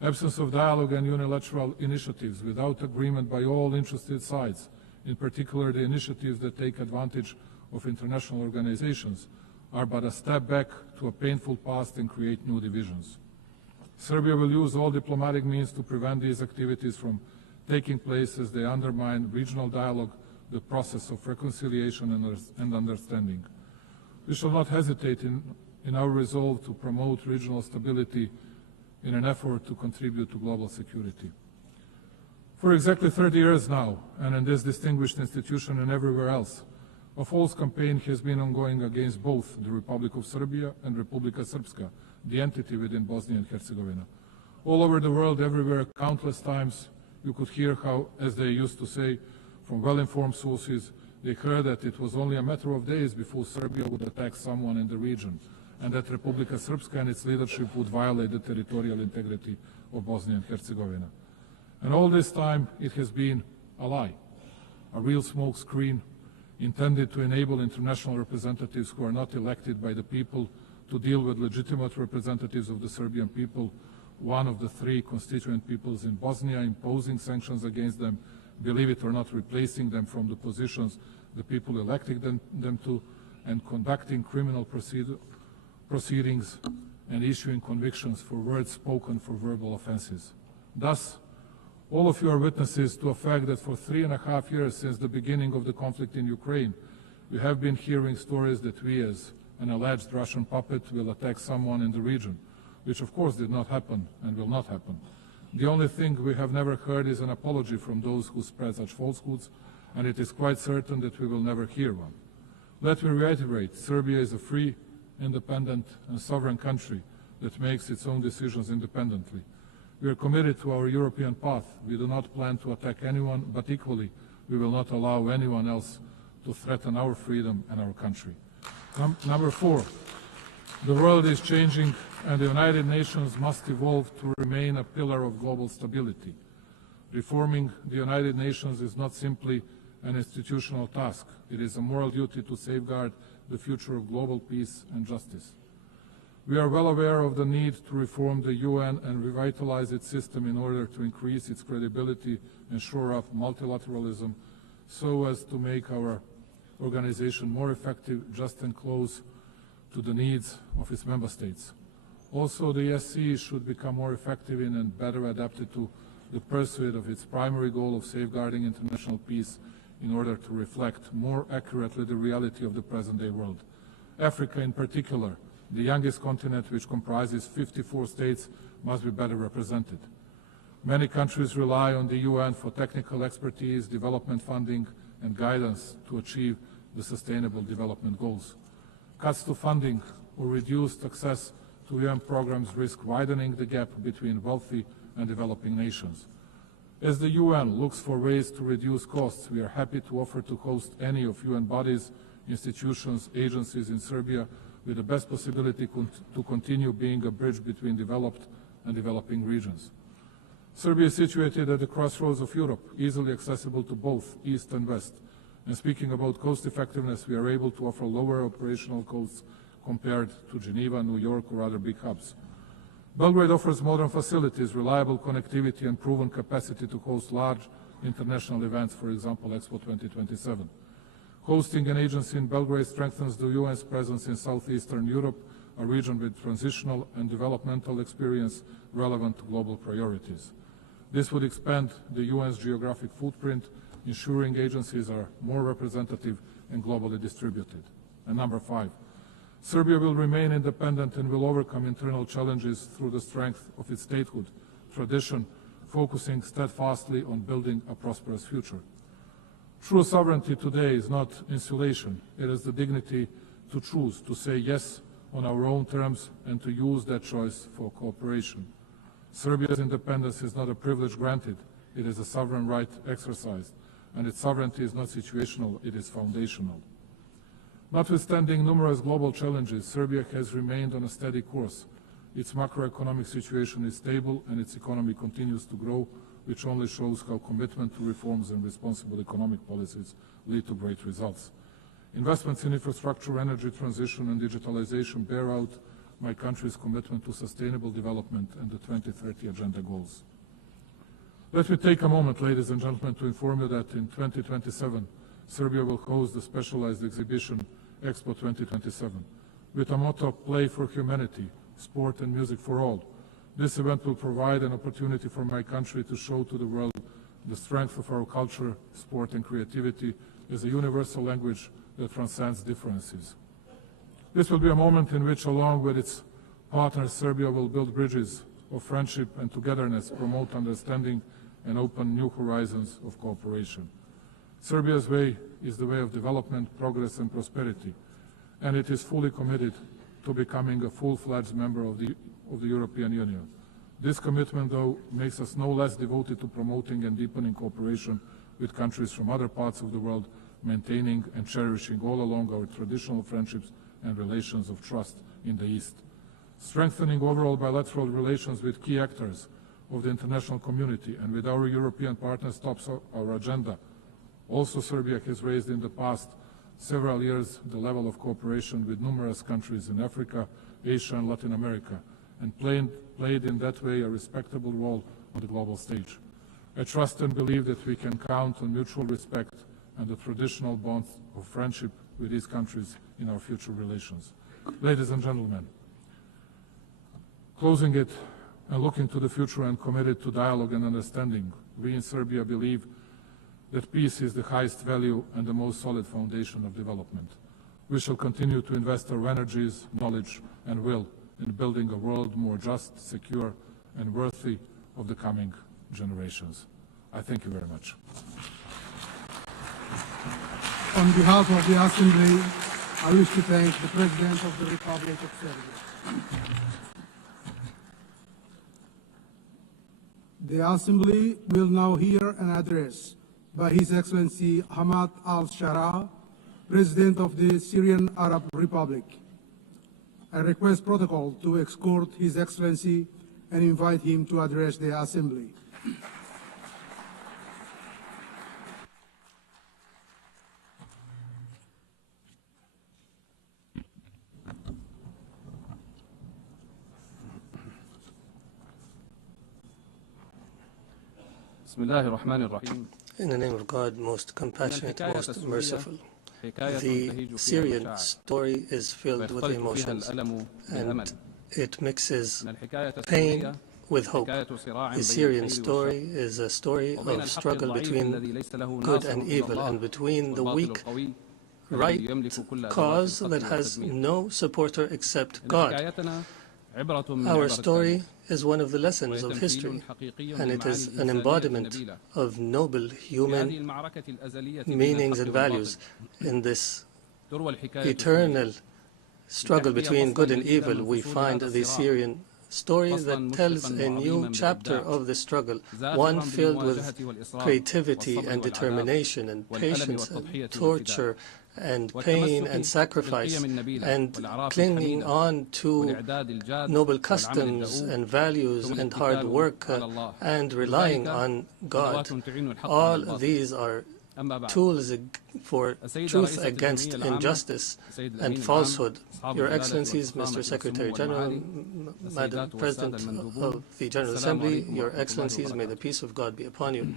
Absence of dialogue and unilateral initiatives without agreement by all interested sides, in particular the initiatives that take advantage of international organizations, are but a step back to a painful past and create new divisions. Serbia will use all diplomatic means to prevent these activities from taking place as they undermine regional dialogue, the process of reconciliation and understanding. We shall not hesitate in our resolve to promote regional stability in an effort to contribute to global security. For exactly 30 years now, and in this distinguished institution and everywhere else, a false campaign has been ongoing against both the Republic of Serbia and Republika Srpska, the entity within Bosnia and Herzegovina. All over the world, everywhere, countless times, you could hear how, as they used to say, from well-informed sources, they heard that it was only a matter of days before Serbia would attack someone in the region, and that Republika Srpska and its leadership would violate the territorial integrity of Bosnia and Herzegovina. And all this time, it has been a lie, a real smoke screen intended to enable international representatives who are not elected by the people to deal with legitimate representatives of the Serbian people, one of the 3 constituent peoples in Bosnia, imposing sanctions against them, believe it or not, replacing them from the positions the people elected them to, and conducting criminal proceedings and issuing convictions for words spoken for verbal offenses. Thus, all of you are witnesses to a fact that for 3.5 years since the beginning of the conflict in Ukraine, we have been hearing stories that we, as an alleged Russian puppet, will attack someone in the region, which of course did not happen and will not happen. The only thing we have never heard is an apology from those who spread such falsehoods, and it is quite certain that we will never hear one. Let me reiterate, Serbia is a free, independent and sovereign country that makes its own decisions independently. We are committed to our European path. We do not plan to attack anyone, but equally, we will not allow anyone else to threaten our freedom and our country. Number 4, the world is changing and the United Nations must evolve to remain a pillar of global stability. Reforming the United Nations is not simply an institutional task. It is a moral duty to safeguard the future of global peace and justice. We are well aware of the need to reform the UN and revitalize its system in order to increase its credibility and shore up multilateralism so as to make our organization more effective, just and close to the needs of its member states. Also, the ESC should become more effective in and better adapted to the pursuit of its primary goal of safeguarding international peace in order to reflect more accurately the reality of the present-day world. Africa in particular, the youngest continent which comprises 54 states, must be better represented. Many countries rely on the UN for technical expertise, development funding, and guidance to achieve the Sustainable Development Goals. Cuts to funding or reduced access to UN programs risk widening the gap between wealthy and developing nations. As the UN looks for ways to reduce costs, we are happy to offer to host any of UN bodies, institutions, agencies in Serbia with the best possibility to continue being a bridge between developed and developing regions. Serbia is situated at the crossroads of Europe, easily accessible to both East and West. And speaking about cost effectiveness, we are able to offer lower operational costs compared to Geneva, New York, or other big hubs. Belgrade offers modern facilities, reliable connectivity, and proven capacity to host large international events, for example, Expo 2027. Hosting an agency in Belgrade strengthens the UN's presence in Southeastern Europe, a region with transitional and developmental experience relevant to global priorities. This would expand the UN's geographic footprint, ensuring agencies are more representative and globally distributed. And number 5, Serbia will remain independent and will overcome internal challenges through the strength of its statehood tradition, focusing steadfastly on building a prosperous future. True sovereignty today is not insulation. It is the dignity to choose to say yes on our own terms and to use that choice for cooperation. Serbia's independence is not a privilege granted. It is a sovereign right exercised, and its sovereignty is not situational, it is foundational. Notwithstanding numerous global challenges, Serbia has remained on a steady course. Its macroeconomic situation is stable and its economy continues to grow, which only shows how commitment to reforms and responsible economic policies lead to great results. Investments in infrastructure, energy transition, and digitalization bear out my country's commitment to sustainable development and the 2030 Agenda goals. Let me take a moment, ladies and gentlemen, to inform you that in 2027, Serbia will host the specialized exhibition Expo 2027 with a motto, Play for Humanity, Sport and Music for All. This event will provide an opportunity for my country to show to the world the strength of our culture, sport and creativity as a universal language that transcends differences. This will be a moment in which, along with its partners, Serbia will build bridges of friendship and togetherness, promote understanding, and open new horizons of cooperation. Serbia's way is the way of development, progress, and prosperity, and it is fully committed to becoming a full-fledged member of the European Union. This commitment, though, makes us no less devoted to promoting and deepening cooperation with countries from other parts of the world, maintaining and cherishing all along our traditional friendships and relations of trust in the East. Strengthening overall bilateral relations with key actors of the international community and with our European partners tops our agenda. Also, Serbia has raised in the past several years the level of cooperation with numerous countries in Africa, Asia, and Latin America, and played in that way a respectable role on the global stage. I trust and believe that we can count on mutual respect and the traditional bonds of friendship with these countries in our future relations. Ladies and gentlemen, closing it and looking to the future and committed to dialogue and understanding, we in Serbia believe that peace is the highest value and the most solid foundation of development. We shall continue to invest our energies, knowledge, and will in building a world more just, secure, and worthy of the coming generations. I thank you very much. On behalf of the Assembly, I wish to thank the President of the Republic of Serbia. The Assembly will now hear an address by His Excellency Ahmed al-Sharaa, President of the Syrian Arab Republic. I request protocol to escort His Excellency and invite him to address the Assembly. In the name of God, most compassionate, most merciful. The Syrian story is filled with emotions, and it mixes pain with hope. The Syrian story is a story of struggle between good and evil, and between the weak right cause that has no supporter except God. Our story is one of the lessons of history, and it is an embodiment of noble human meanings and values. In this eternal struggle between good and evil, we find the Syrian story that tells a new chapter of the struggle, one filled with creativity and determination and patience and torture and pain and sacrifice, and clinging on to noble customs and values and hard work and relying on God. All these are tools for truth against injustice and falsehood. Your Excellencies, Mr. Secretary General, Madam President of the General Assembly, Your Excellencies, may the peace of God be upon you.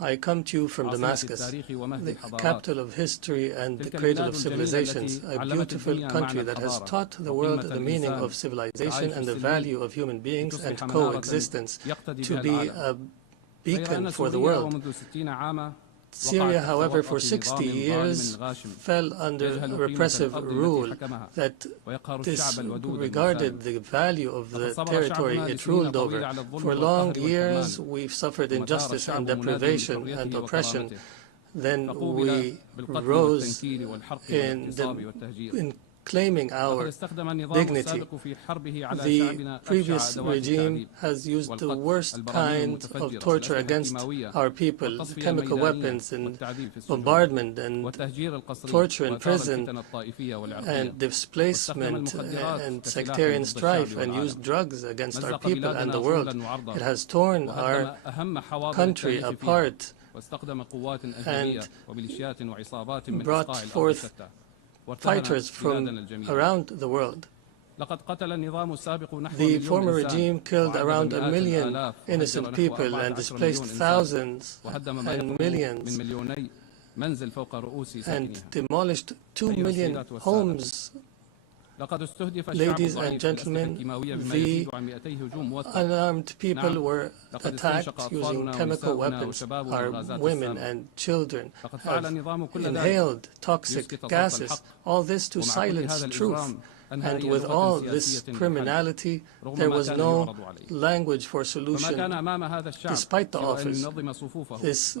I come to you from Damascus, the capital of history and the cradle of civilizations, a beautiful country that has taught the world the meaning of civilization and the value of human beings and coexistence, to be a beacon for the world. Syria, however, for 60 years fell under repressive rule that disregarded the value of the territory it ruled over. For long years, we've suffered injustice and deprivation and oppression. Then we rose in claiming our dignity. The previous regime has used the worst kind of torture against our people, chemical weapons and bombardment and torture in prison and displacement and sectarian strife, and used drugs against our people and the world. It has torn our country apart and brought forth fighters from around the world. The former regime killed around 1 million innocent people and displaced thousands and millions and demolished 2 million homes. Ladies and gentlemen, the unarmed people were attacked using chemical weapons. Our women and children have inhaled toxic gases, all this to silence truth. And with all this criminality, there was no language for solution. Despite the offers, these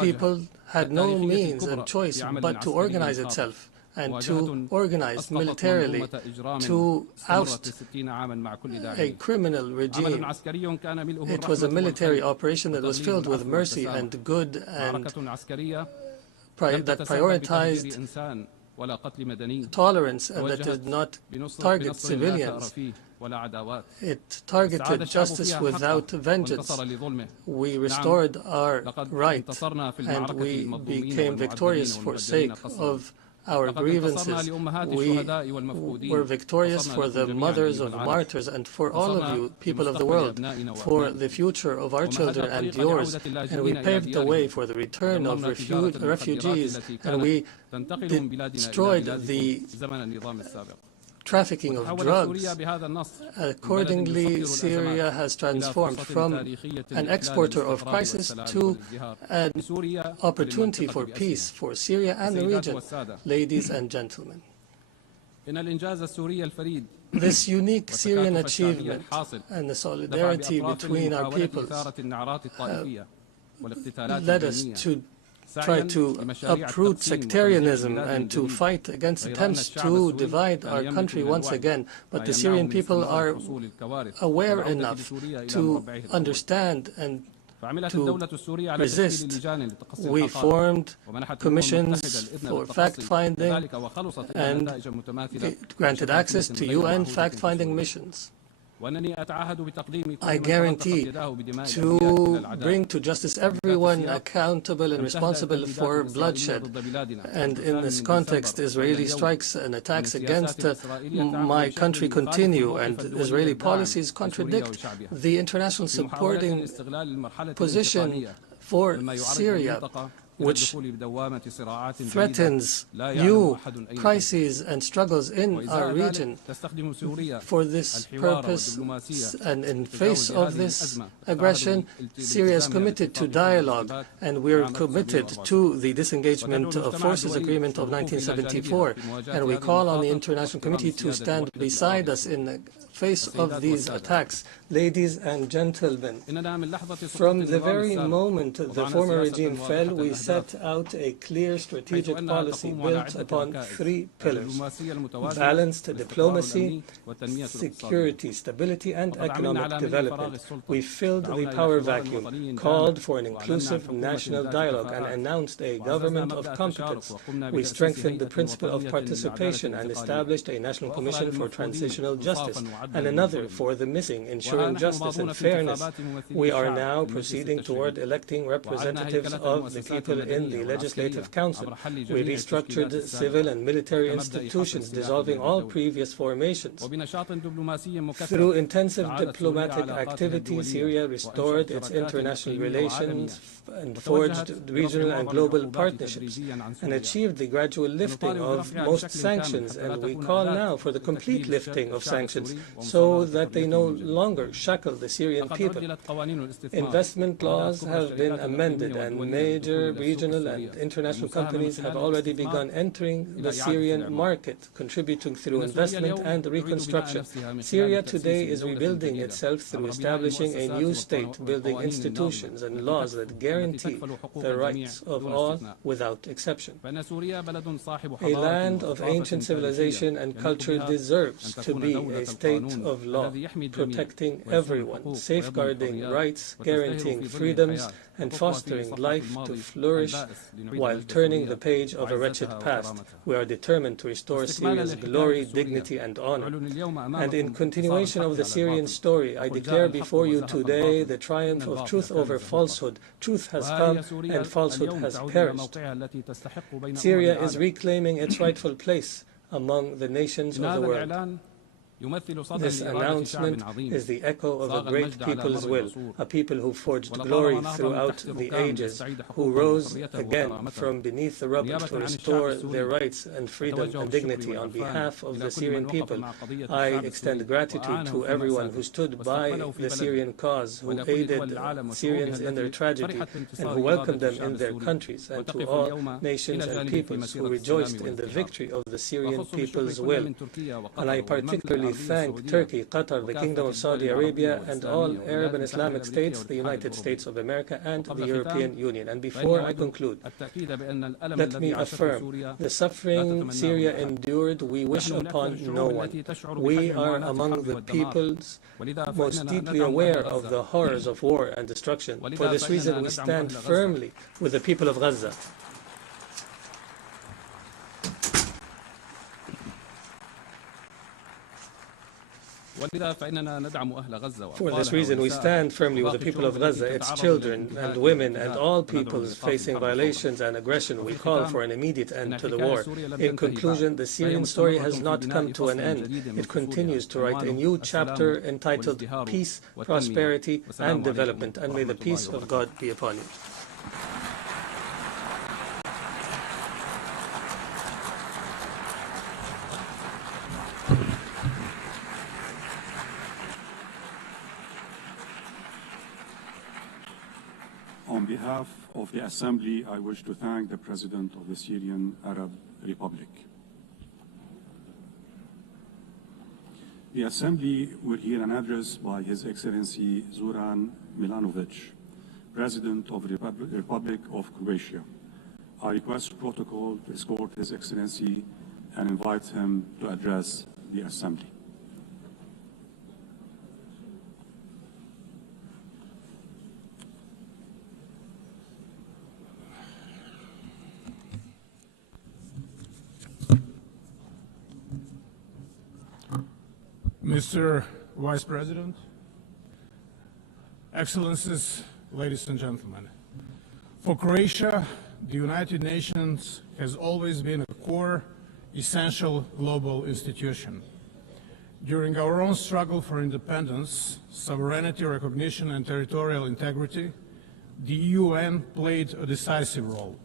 people had no means and choice but to organize itself and to organize militarily to oust a criminal regime. It was a military operation that was filled with mercy and good and that prioritized tolerance and that did not target civilians. It targeted justice without vengeance. We restored our right and we became victorious for sake of our grievances. We were victorious for the mothers of martyrs and for all of you, people of the world, for the future of our children and yours. And we paved the way for the return of refugees, and we destroyed the trafficking of drugs. Accordingly, Syria has transformed from an exporter of crisis to an opportunity for peace for Syria and the region. Ladies and gentlemen, this unique Syrian achievement and the solidarity between our peoples led us to try to uproot sectarianism and to fight against attempts to divide our country once again. But the Syrian people are aware enough to understand and to resist. We formed commissions for fact-finding and granted access to UN fact-finding missions. I guarantee to bring to justice everyone accountable and responsible for bloodshed. And in this context, Israeli strikes and attacks against my country continue, and Israeli policies contradict the international supporting position for Syria, which threatens new crises and struggles in our region. For this purpose, and in face of this aggression, Syria is committed to dialogue, and we are committed to the disengagement of forces agreement of 1974, and we call on the international community to stand beside us in the face of these attacks. Ladies and gentlemen, from the very moment the former regime fell, we set out a clear strategic policy built upon three pillars: balanced diplomacy, security, stability, and economic development. We filled the power vacuum, called for an inclusive national dialogue, and announced a government of competence. We strengthened the principle of participation and established a national commission for transitional justice and another for the missing, ensuring justice and fairness. We are now proceeding toward electing representatives of the people in the Legislative Council. We restructured civil and military institutions, dissolving all previous formations. Through intensive diplomatic activity, Syria restored its international relations and forged regional and global partnerships, and achieved the gradual lifting of most sanctions. And we call now for the complete lifting of sanctions so that they no longer shackle the Syrian people. Investment laws have been amended, and major regional and international companies have already begun entering the Syrian market, contributing through investment and reconstruction. Syria today is rebuilding itself through establishing a new state, building institutions and laws that guarantee the rights of all without exception. A land of ancient civilization and culture deserves to be a state of law, protecting everyone, safeguarding rights, guaranteeing freedoms, and fostering life to flourish while turning the page of a wretched past. We are determined to restore Syria's glory, dignity, and honor. And in continuation of the Syrian story, I declare before you today the triumph of truth over falsehood. Truth has come and falsehood has perished. Syria is reclaiming its rightful place among the nations of the world. This announcement is the echo of a great people's will, a people who forged glory throughout the ages, who rose again from beneath the rubble to restore their rights and freedom and dignity. On behalf of the Syrian people, I extend gratitude to everyone who stood by the Syrian cause, who aided Syrians in their tragedy, and who welcomed them in their countries, and to all nations and peoples who rejoiced in the victory of the Syrian people's will. And I particularly thank Turkey, Qatar, the Kingdom of Saudi Arabia, and all Arab and Islamic states, the United States of America, and the European Union. And before I conclude, let me affirm, the suffering Syria endured, we wish upon no one. We are among the peoples most deeply aware of the horrors of war and destruction. For this reason, we stand firmly with the people of Gaza. For this reason, we stand firmly with the people of Gaza, its children and women, and all peoples facing violations and aggression. We call for an immediate end to the war. In conclusion, the Syrian story has not come to an end. It continues to write a new chapter entitled Peace, Prosperity, and Development, and may the peace of God be upon you. On behalf of the Assembly, I wish to thank the President of the Syrian Arab Republic. The Assembly will hear an address by His Excellency Zoran Milanovic, President of the Republic of Croatia. I request protocol to escort His Excellency and invite him to address the Assembly. Mr. Vice President, Excellencies, ladies and gentlemen, for Croatia, the United Nations has always been a core, essential global institution. During our own struggle for independence, sovereignty, recognition, and territorial integrity, the UN played a decisive role.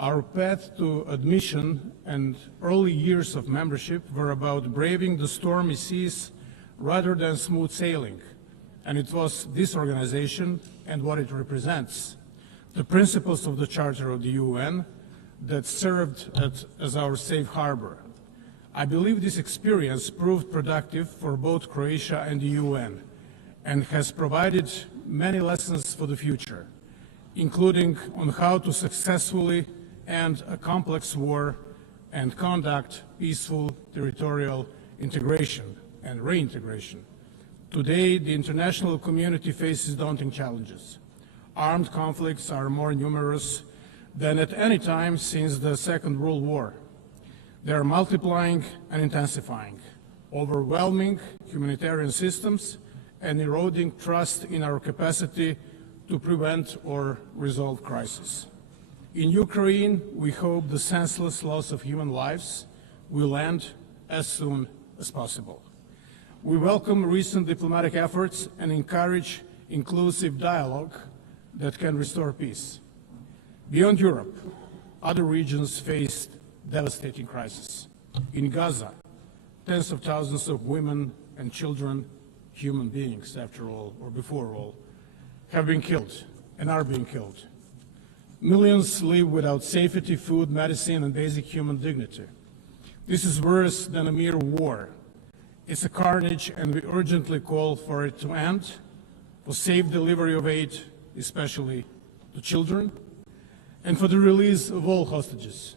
Our path to admission and early years of membership were about braving the stormy seas rather than smooth sailing, and it was this organization and what it represents, the principles of the Charter of the UN, that served as our safe harbor. I believe this experience proved productive for both Croatia and the UN and has provided many lessons for the future, including on how to successfully end a complex war and conduct peaceful territorial integration and reintegration. Today, the international community faces daunting challenges. Armed conflicts are more numerous than at any time since the Second World War. They are multiplying and intensifying, overwhelming humanitarian systems and eroding trust in our capacity to prevent or resolve crises. In Ukraine, we hope the senseless loss of human lives will end as soon as possible. We welcome recent diplomatic efforts and encourage inclusive dialogue that can restore peace. Beyond Europe, other regions faced devastating crises. In Gaza, tens of thousands of women and children, human beings after all, or before all, have been killed and are being killed. Millions live without safety, food, medicine, and basic human dignity. This is worse than a mere war. It's a carnage, and we urgently call for it to end, for safe delivery of aid, especially to children, and for the release of all hostages.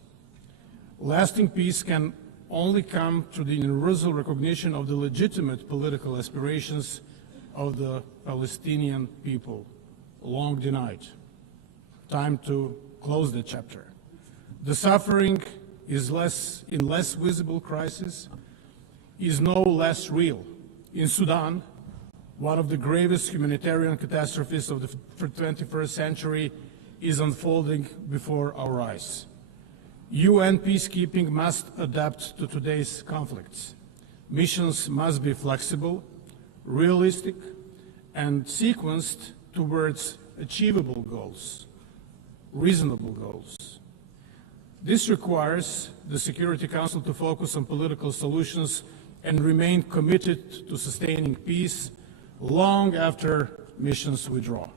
Lasting peace can only come through the universal recognition of the legitimate political aspirations of the Palestinian people, long denied. Time to close the chapter. The suffering is in less visible crisis is no less real. In Sudan, one of the gravest humanitarian catastrophes of the 21st century is unfolding before our eyes. UN peacekeeping must adapt to today's conflicts. Missions must be flexible, realistic, and sequenced towards achievable goals, reasonable goals. This requires the Security Council to focus on political solutions and remain committed to sustaining peace long after missions withdraw.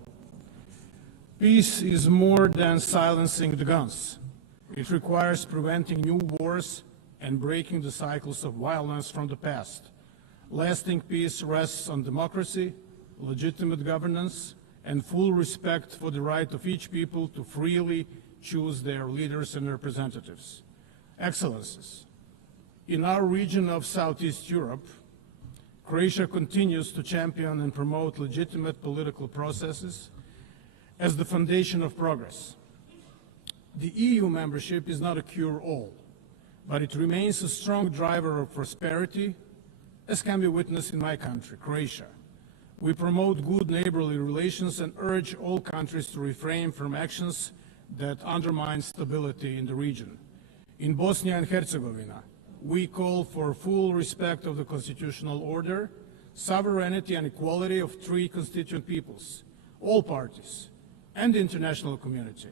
Peace is more than silencing the guns. It requires preventing new wars and breaking the cycles of violence from the past. Lasting peace rests on democracy, legitimate governance, and full respect for the right of each people to freely choose their leaders and representatives. Excellencies, in our region of Southeast Europe, Croatia continues to champion and promote legitimate political processes as the foundation of progress. The EU membership is not a cure-all, but it remains a strong driver of prosperity, as can be witnessed in my country, Croatia. We promote good neighborly relations and urge all countries to refrain from actions that undermine stability in the region. In Bosnia and Herzegovina, we call for full respect of the constitutional order, sovereignty and equality of three constituent peoples. All parties and the international community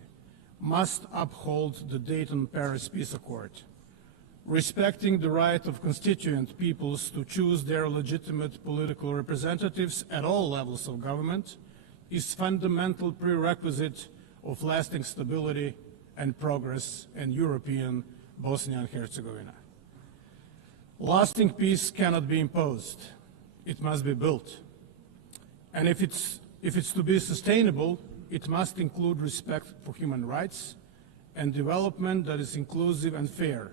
must uphold the Dayton-Paris Peace Accord. Respecting the right of constituent peoples to choose their legitimate political representatives at all levels of government is fundamental prerequisite of lasting stability and progress in European Bosnia and Herzegovina. Lasting peace cannot be imposed. It must be built. And if it's to be sustainable, it must include respect for human rights and development that is inclusive and fair,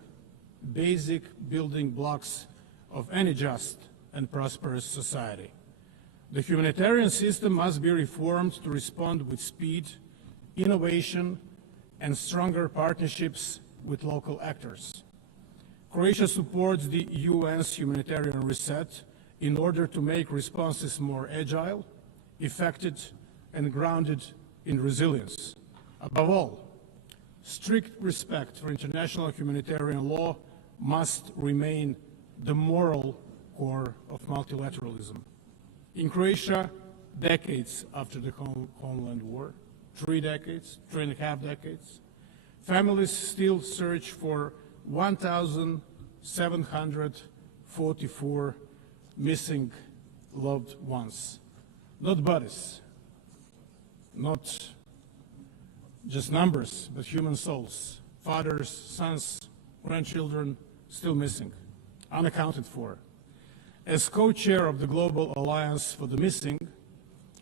basic building blocks of any just and prosperous society. The humanitarian system must be reformed to respond with speed, innovation, and stronger partnerships with local actors. Croatia supports the UN's humanitarian reset in order to make responses more agile, effective, and grounded in resilience. Above all, strict respect for international humanitarian law must remain the moral core of multilateralism. In Croatia, decades after the Homeland War, 3 decades, 3.5 decades, families still search for 1,744 missing loved ones. Not bodies, not just numbers, but human souls, fathers, sons, grandchildren still missing, unaccounted for. As co-chair of the Global Alliance for the Missing,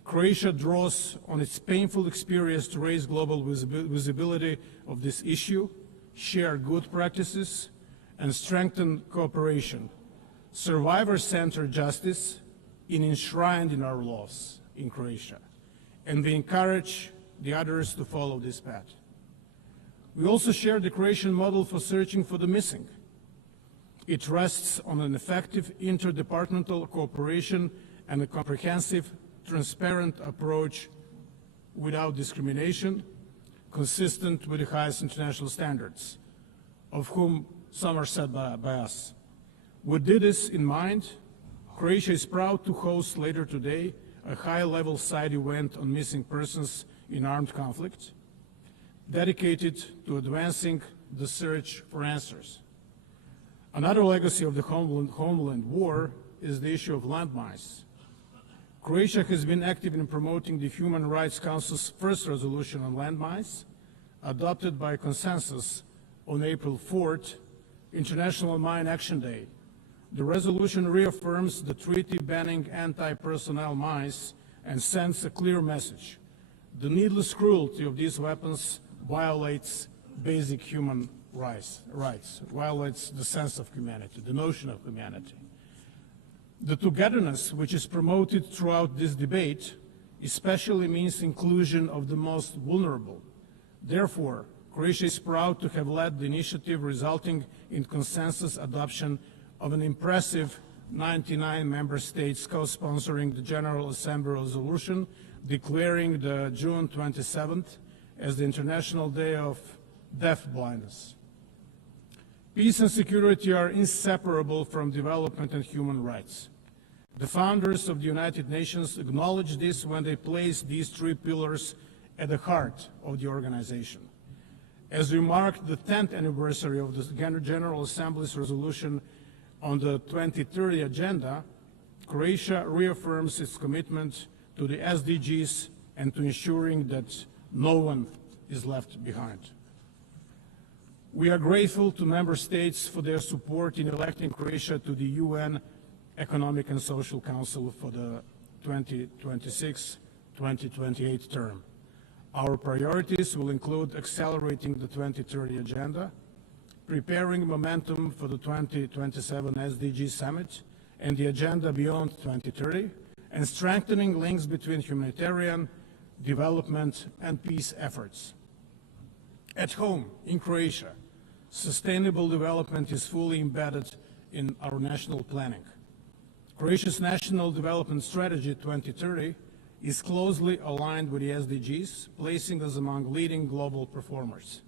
Croatia draws on its painful experience to raise global visibility of this issue, share good practices, and strengthen cooperation. Survivor-centered justice is enshrined in our laws in Croatia, and we encourage the others to follow this path. We also share the Croatian model for searching for the missing. It rests on an effective interdepartmental cooperation and a comprehensive, transparent approach without discrimination, consistent with the highest international standards, of whom some are set by us. With this in mind, Croatia is proud to host later today a high-level side event on missing persons in armed conflict, dedicated to advancing the search for answers. Another legacy of the Homeland War is the issue of landmines. Croatia has been active in promoting the Human Rights Council's first resolution on landmines, adopted by consensus on April 4th, International Mine Action Day. The resolution reaffirms the treaty banning anti-personnel mines and sends a clear message. The needless cruelty of these weapons violates basic human rights, violates the sense of humanity, the notion of humanity. The togetherness which is promoted throughout this debate especially means inclusion of the most vulnerable. Therefore, Croatia is proud to have led the initiative resulting in consensus adoption of an impressive 99 member states co-sponsoring the General Assembly resolution declaring the June 27th as the International Day of Deafblindness. Peace and security are inseparable from development and human rights. The founders of the United Nations acknowledged this when they placed these 3 pillars at the heart of the organization. As we marked the 10th anniversary of the General Assembly's resolution on the 2030 agenda, Croatia reaffirms its commitment to the SDGs and to ensuring that no one is left behind. We are grateful to member states for their support in electing Croatia to the UN Economic and Social Council for the 2026-2028 term. Our priorities will include accelerating the 2030 agenda, preparing momentum for the 2027 SDG Summit and the agenda beyond 2030, and strengthening links between humanitarian, development, and peace efforts. At home, in Croatia, sustainable development is fully embedded in our national planning. Croatia's National Development Strategy 2030 is closely aligned with the SDGs, placing us among leading global performers.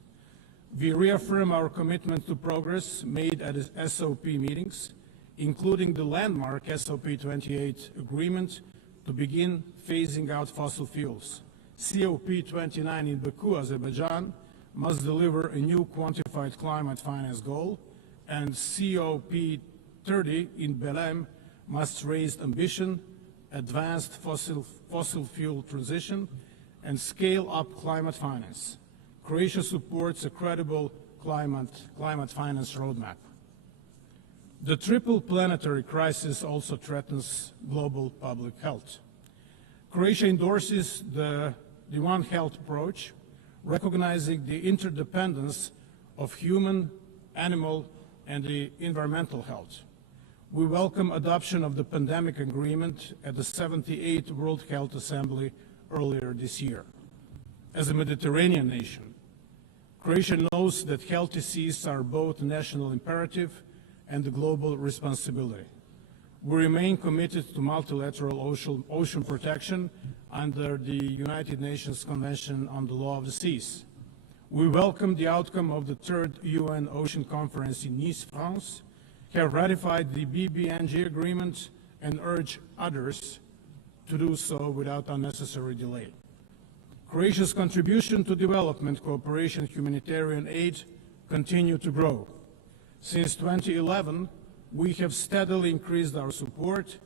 We reaffirm our commitment to progress made at SOP meetings, including the landmark SOP 28 agreement to begin phasing out fossil fuels. COP 29 in Baku, Azerbaijan, must deliver a new quantified climate finance goal, and COP 30 in Belém must raise ambition, advance fossil fuel transition, and scale up climate finance. Croatia supports a credible climate finance roadmap. The triple planetary crisis also threatens global public health. Croatia endorses the One Health approach, recognizing the interdependence of human, animal, and the environmental health. We welcome adoption of the pandemic agreement at the 78th World Health Assembly earlier this year. As a Mediterranean nation, Croatia knows that healthy seas are both a national imperative and the global responsibility. We remain committed to multilateral ocean protection under the United Nations Convention on the Law of the Seas. We welcome the outcome of the third UN Ocean Conference in Nice, France, have ratified the BBNJ agreement, and urge others to do so without unnecessary delay. Croatia's contribution to development cooperation and humanitarian aid continue to grow. Since 2011, we have steadily increased our support,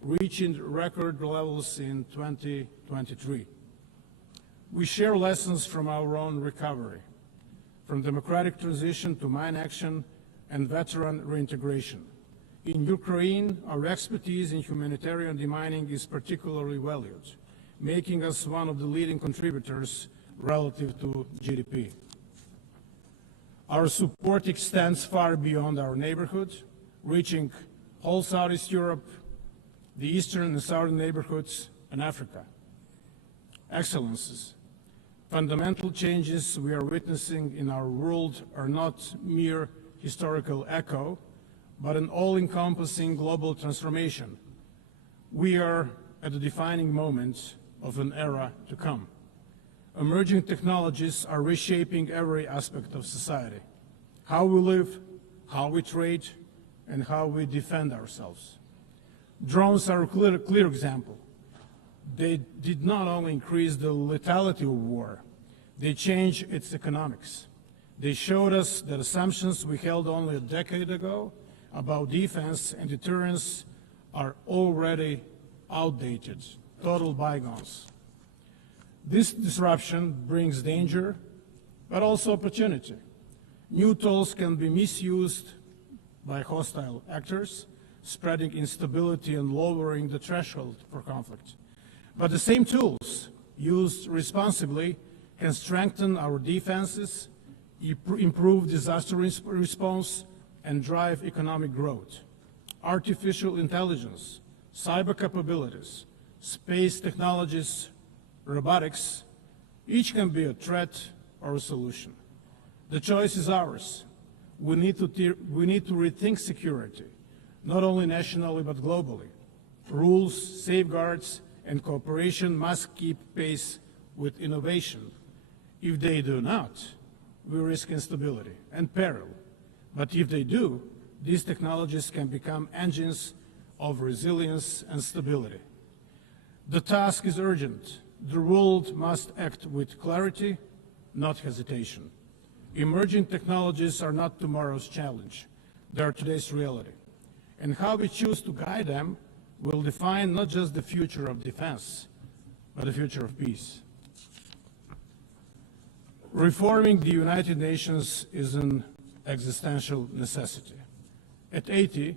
reaching record levels in 2023. We share lessons from our own recovery, from democratic transition to mine action and veteran reintegration. In Ukraine, our expertise in humanitarian demining is particularly valued, making us one of the leading contributors relative to GDP. Our support extends far beyond our neighborhood, reaching whole Southeast Europe, the eastern and southern neighborhoods, and Africa. Excellencies, fundamental changes we are witnessing in our world are not mere historical echo, but an all-encompassing global transformation. We are at the defining moment of an era to come. Emerging technologies are reshaping every aspect of society: how we live, how we trade, and how we defend ourselves. Drones are a clear example. They did not only increase the lethality of war, they changed its economics. They showed us that assumptions we held only a decade ago about defense and deterrence are already outdated, total bygones. This disruption brings danger, but also opportunity. New tools can be misused by hostile actors, spreading instability and lowering the threshold for conflict. But the same tools, used responsibly, can strengthen our defenses, improve disaster response, and drive economic growth. Artificial intelligence, cyber capabilities, space technologies, robotics, each can be a threat or a solution. The choice is ours. We need to rethink security, not only nationally but globally. Rules, safeguards, and cooperation must keep pace with innovation. If they do not, we risk instability and peril. But if they do, these technologies can become engines of resilience and stability. The task is urgent. The world must act with clarity, not hesitation. Emerging technologies are not tomorrow's challenge. They are today's reality. And how we choose to guide them will define not just the future of defense, but the future of peace. Reforming the United Nations is an existential necessity. At 80,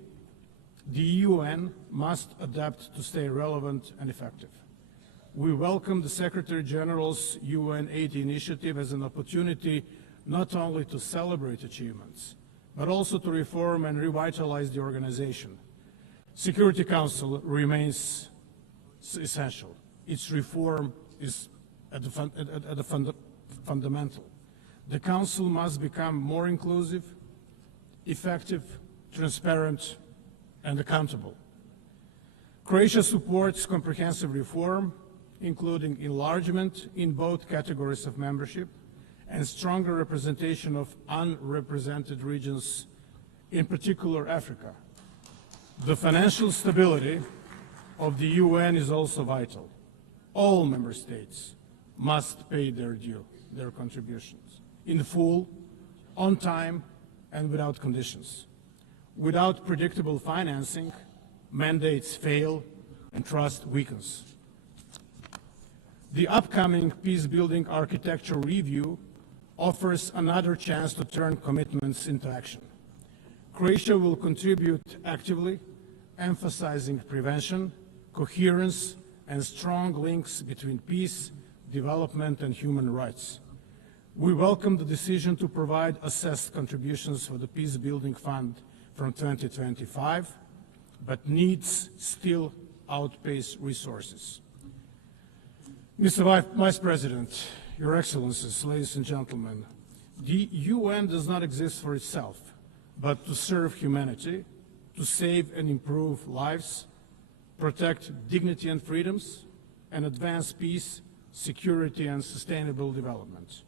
the UN must adapt to stay relevant and effective. We welcome the Secretary General's UN 80 initiative as an opportunity not only to celebrate achievements, but also to reform and revitalize the organization. Security Council remains essential. Its reform is at the fundamental. The Council must become more inclusive, effective, transparent, and accountable. Croatia supports comprehensive reform, including enlargement in both categories of membership and stronger representation of unrepresented regions, in particular Africa. The financial stability of the UN is also vital. All member states must pay their due, their contributions, in full, on time, and without conditions. Without predictable financing, mandates fail and trust weakens. The upcoming peace-building architecture review offers another chance to turn commitments into action. Croatia will contribute actively, emphasizing prevention, coherence, and strong links between peace, development, and human rights. We welcome the decision to provide assessed contributions for the Peace-Building Fund from 2025, but needs still outpace resources. Mr. Vice President, Your Excellencies, ladies and gentlemen, the UN does not exist for itself, but to serve humanity, to save and improve lives, protect dignity and freedoms, and advance peace, security, and sustainable development.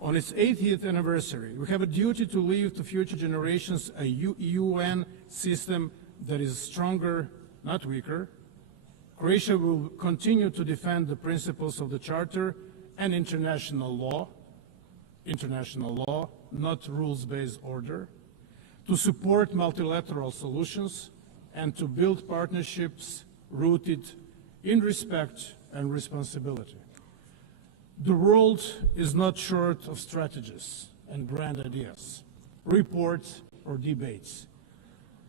On its 80th anniversary, we have a duty to leave to future generations a UN system that is stronger, not weaker. Croatia will continue to defend the principles of the Charter and international law, not rules-based order, to support multilateral solutions, and to build partnerships rooted in respect and responsibility. The world is not short of strategies and grand ideas, reports or debates.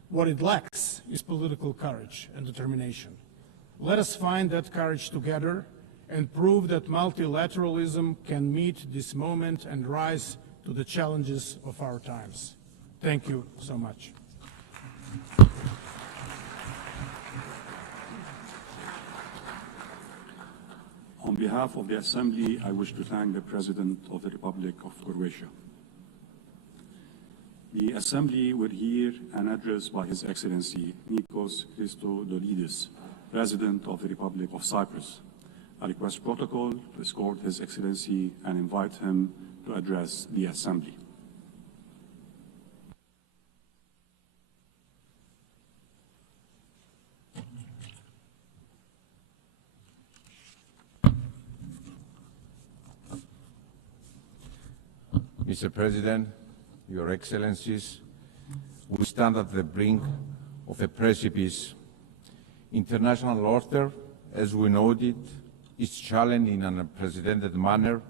What it lacks is political courage and determination. Let us find that courage together and prove that multilateralism can meet this moment and rise to the challenges of our times. Thank you so much. On behalf of the Assembly, I wish to thank the President of the Republic of Croatia. The Assembly will hear an address by His Excellency Nikos Christodoulidis, President of the Republic of Cyprus. I request protocol to escort His Excellency and invite him to address the Assembly. Mr. President, Your Excellencies, we stand at the brink of a precipice. International order, as we know it, is challenged in an unprecedented manner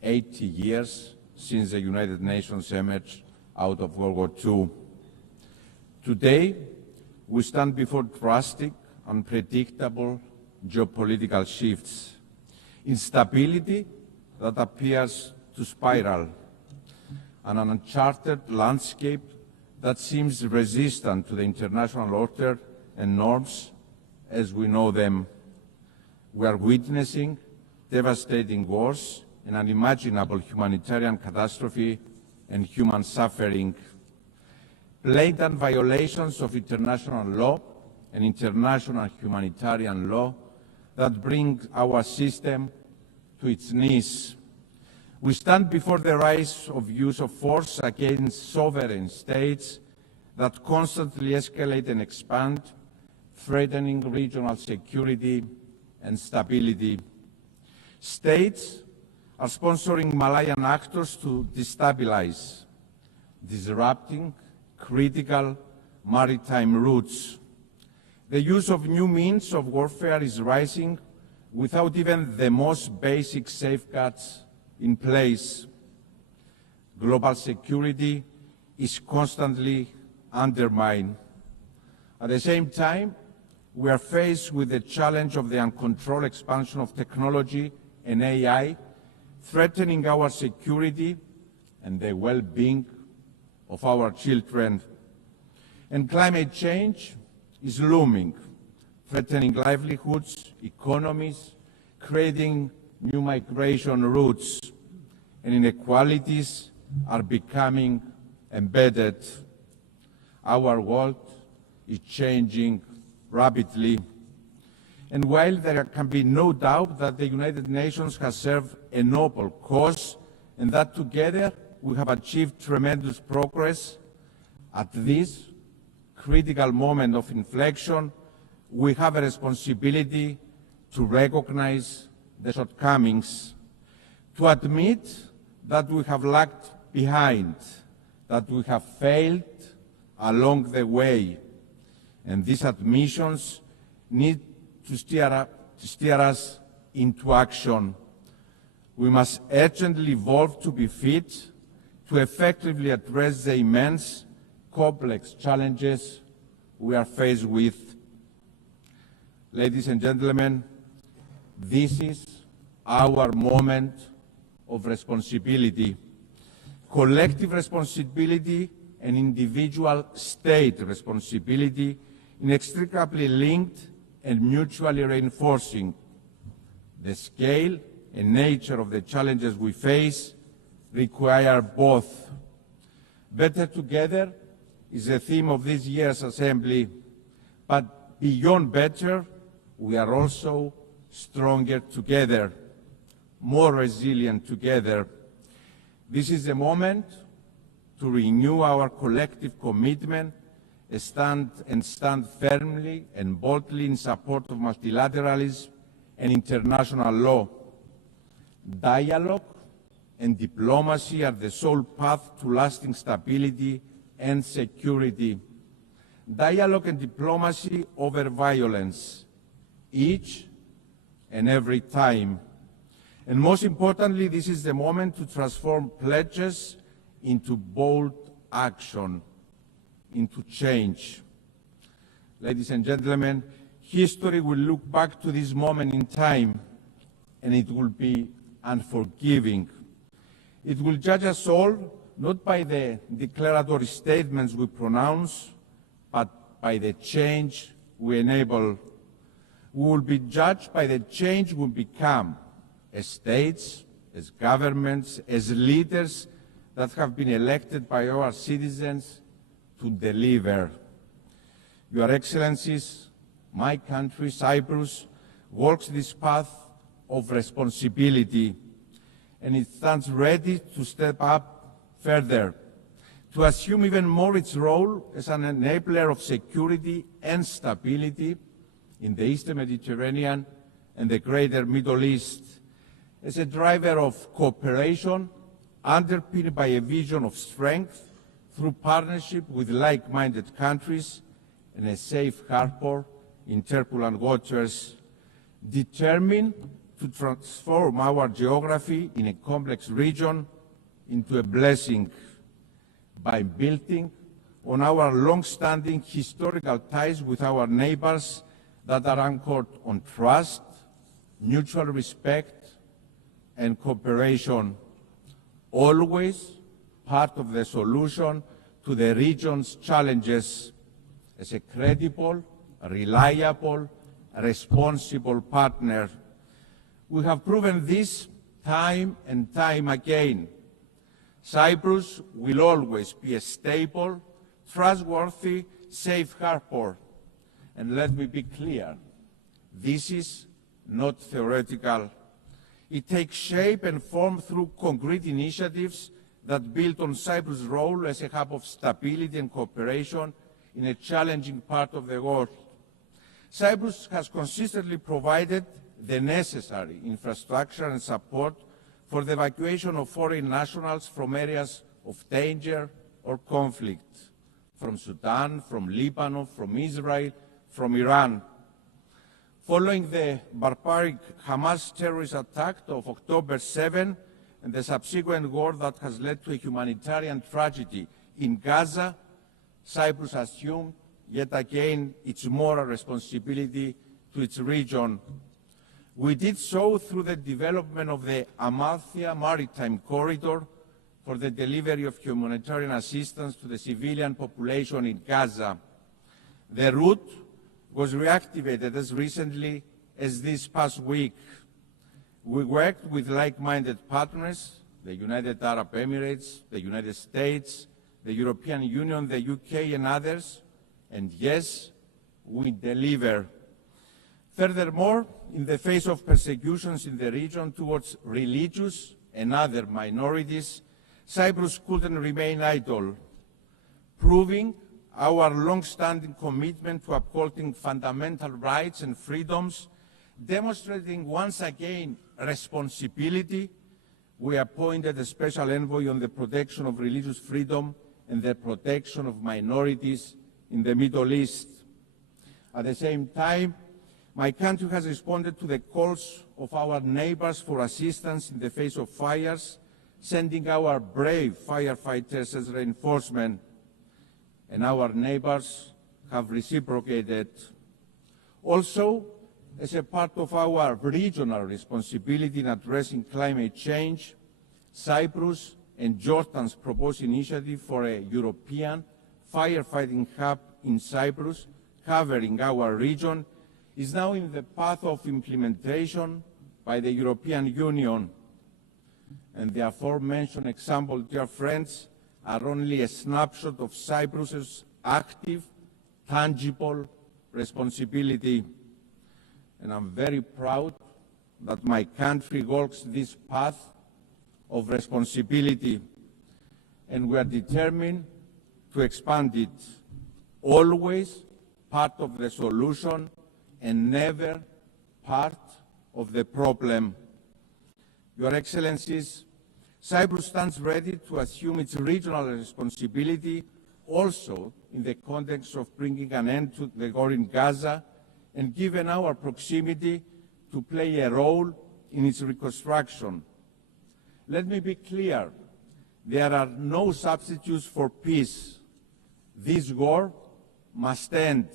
80 years since the United Nations emerged out of World War II. Today, we stand before drastic, unpredictable geopolitical shifts, instability that appears to spiral, and an uncharted landscape that seems resistant to the international order and norms as we know them. We are witnessing devastating wars, an unimaginable humanitarian catastrophe, and human suffering, blatant violations of international law and international humanitarian law that bring our system to its knees. We stand before the rise of use of force against sovereign states that constantly escalate and expand, threatening regional security and stability. States are sponsoring Malayan actors to destabilize, disrupting critical maritime routes. The use of new means of warfare is rising without even the most basic safeguards in place. Global security is constantly undermined. At the same time, we are faced with the challenge of the uncontrolled expansion of technology and AI, threatening our security and the well-being of our children. And climate change is looming, threatening livelihoods, economies, creating new migration routes, and inequalities are becoming embedded. Our world is changing rapidly. And while there can be no doubt that the United Nations has served a noble cause and that together we have achieved tremendous progress, at this critical moment of inflection, we have a responsibility to recognize the shortcomings, to admit that we have lagged behind, that we have failed along the way. And these admissions need to steer us into action. We must urgently evolve to be fit to effectively address the immense, complex challenges we are faced with. Ladies and gentlemen, this is our moment of responsibility, collective responsibility and individual state responsibility, inextricably linked and mutually reinforcing. The scale and nature of the challenges we face require both. Better together is the theme of this year's Assembly, but beyond better, we are also stronger together, more resilient together. This is the moment to renew our collective commitment and stand firmly and boldly in support of multilateralism and international law. Dialogue and diplomacy are the sole path to lasting stability and security. Dialogue and diplomacy over violence, each and every time. And most importantly, this is the moment to transform pledges into bold action, into change. Ladies and gentlemen, history will look back to this moment in time, and it will be unforgiving. It will judge us all, not by the declaratory statements we pronounce, but by the change we enable. We will be judged by the change we become as states, as governments, as leaders that have been elected by our citizens to deliver. Your Excellencies, my country, Cyprus, walks this path of responsibility, and it stands ready to step up further, to assume even more its role as an enabler of security and stability in the Eastern Mediterranean and the greater Middle East, as a driver of cooperation underpinned by a vision of strength through partnership with like-minded countries and a safe harbor in turbulent waters, determined to transform our geography in a complex region into a blessing by building on our long-standing historical ties with our neighbors that are anchored on trust, mutual respect, and cooperation, always part of the solution to the region's challenges as a credible, reliable, responsible partner. We have proven this time and time again. Cyprus will always be a stable, trustworthy, safe harbor. And let me be clear, this is not theoretical. It takes shape and form through concrete initiatives that build on Cyprus' role as a hub of stability and cooperation in a challenging part of the world. Cyprus has consistently provided the necessary infrastructure and support for the evacuation of foreign nationals from areas of danger or conflict, from Sudan, from Lebanon, from Israel, from Iran. Following the barbaric Hamas terrorist attack of October 7 and the subsequent war that has led to a humanitarian tragedy in Gaza, Cyprus assumed yet again its moral responsibility to its region. We did so through the development of the Amalthea Maritime Corridor for the delivery of humanitarian assistance to the civilian population in Gaza. The route was reactivated as recently as this past week. We worked with like-minded partners, the United Arab Emirates, the United States, the European Union, the UK and others, and yes, we deliver. Furthermore, in the face of persecutions in the region towards religious and other minorities, Cyprus couldn't remain idle, proving our long-standing commitment to upholding fundamental rights and freedoms, demonstrating once again responsibility. We appointed a special envoy on the protection of religious freedom and the protection of minorities in the Middle East. At the same time, my country has responded to the calls of our neighbors for assistance in the face of fires, sending our brave firefighters as reinforcement, and our neighbors have reciprocated. Also, as a part of our regional responsibility in addressing climate change, Cyprus and Jordan's proposed initiative for a European firefighting hub in Cyprus, covering our region, is now in the path of implementation by the European Union. And the aforementioned example, dear friends, are only a snapshot of Cyprus's active, tangible responsibility. And I'm very proud that my country walks this path of responsibility, and we are determined to expand it, always part of the solution and never part of the problem. Your Excellencies, Cyprus stands ready to assume its regional responsibility also in the context of bringing an end to the war in Gaza, and given our proximity, to play a role in its reconstruction. Let me be clear, there are no substitutes for peace. This war must end.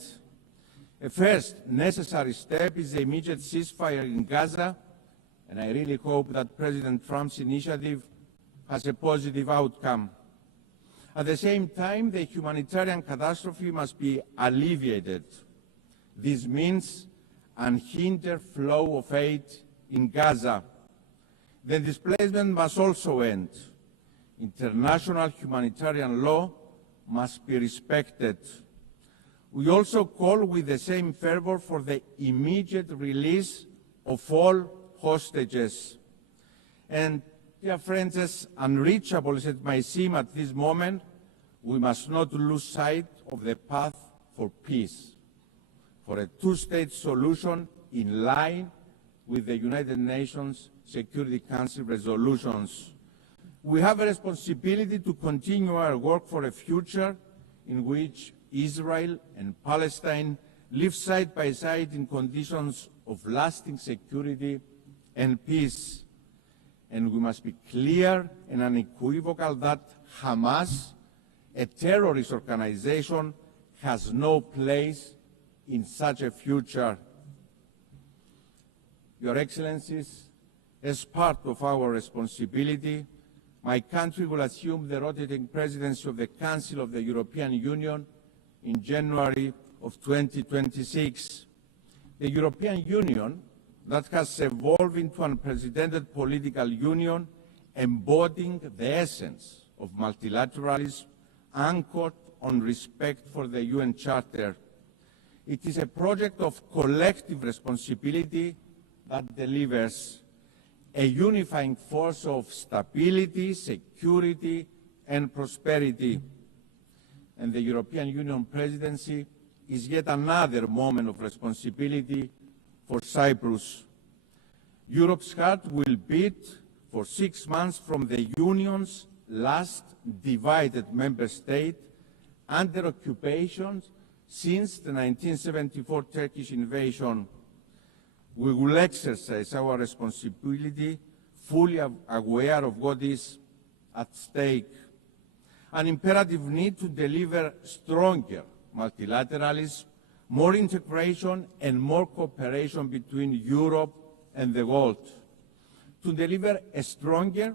A first necessary step is the immediate ceasefire in Gaza, and I really hope that President Trump's initiative has a positive outcome. At the same time, the humanitarian catastrophe must be alleviated. This means unhindered flow of aid in Gaza. The displacement must also end. International humanitarian law must be respected. We also call with the same fervor for the immediate release of all hostages. And, dear friends, as unreachable as it may seem at this moment, we must not lose sight of the path for peace, for a two-state solution in line with the United Nations Security Council resolutions. We have a responsibility to continue our work for a future in which Israel and Palestine live side by side in conditions of lasting security and peace. And we must be clear and unequivocal that Hamas, a terrorist organization, has no place in such a future. Your Excellencies, as part of our responsibility, my country will assume the rotating presidency of the Council of the European Union in January of 2026. The European Union, that has evolved into an unprecedented political union embodying the essence of multilateralism, anchored on respect for the UN Charter. It is a project of collective responsibility that delivers a unifying force of stability, security, and prosperity. And the European Union presidency is yet another moment of responsibility for Cyprus. Europe's heart will beat for 6 months from the Union's last divided member state under occupation since the 1974 Turkish invasion. We will exercise our responsibility fully aware of what is at stake. An imperative need to deliver stronger multilateralism, more integration and more cooperation between Europe and the world. To deliver a stronger,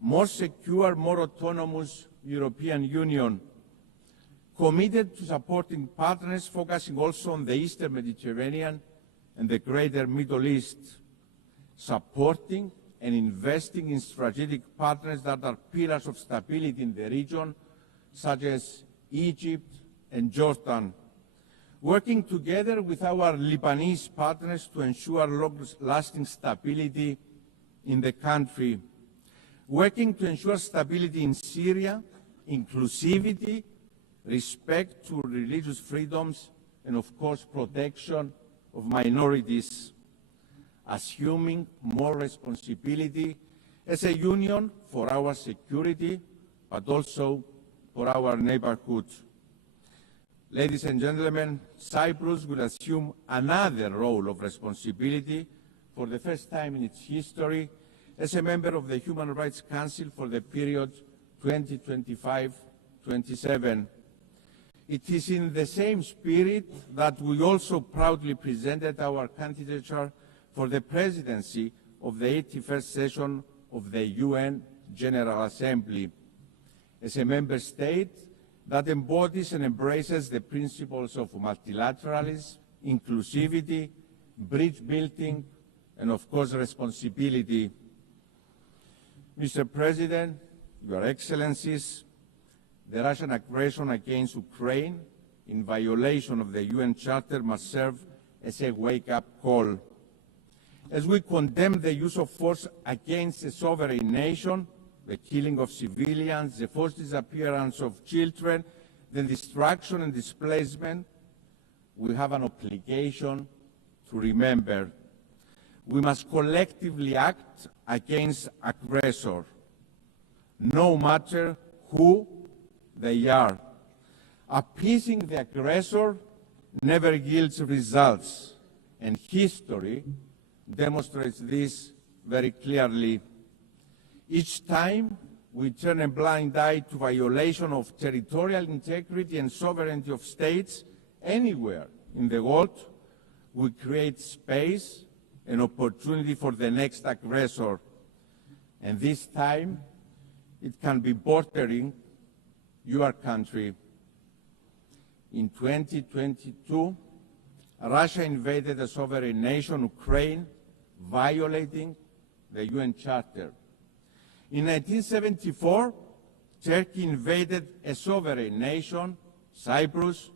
more secure, more autonomous European Union, committed to supporting partners focusing also on the Eastern Mediterranean and the greater Middle East, supporting and investing in strategic partners that are pillars of stability in the region, such as Egypt and Jordan, working together with our Lebanese partners to ensure long-lasting stability in the country, working to ensure stability in Syria, inclusivity, respect to religious freedoms, and of course protection of minorities, assuming more responsibility as a union for our security, but also for our neighborhood. Ladies and gentlemen, Cyprus will assume another role of responsibility for the first time in its history as a member of the Human Rights Council for the period 2025-27. It is in the same spirit that we also proudly presented our candidature for the presidency of the 81st session of the UN General Assembly. As a member state that embodies and embraces the principles of multilateralism, inclusivity, bridge building, and of course responsibility. Mr. President, Your Excellencies, the Russian aggression against Ukraine in violation of the UN Charter must serve as a wake-up call. As we condemn the use of force against a sovereign nation, the killing of civilians, the forced disappearance of children, the destruction and displacement, we have an obligation to remember. We must collectively act against aggressor, no matter who they are. Appeasing the aggressor never yields results, and history demonstrates this very clearly. Each time we turn a blind eye to violation of territorial integrity and sovereignty of states anywhere in the world, we create space and opportunity for the next aggressor. And this time, it can be bordering your country. In 2022, Russia invaded a sovereign nation, Ukraine, violating the UN Charter. In 1974, Turkey invaded a sovereign nation, Cyprus,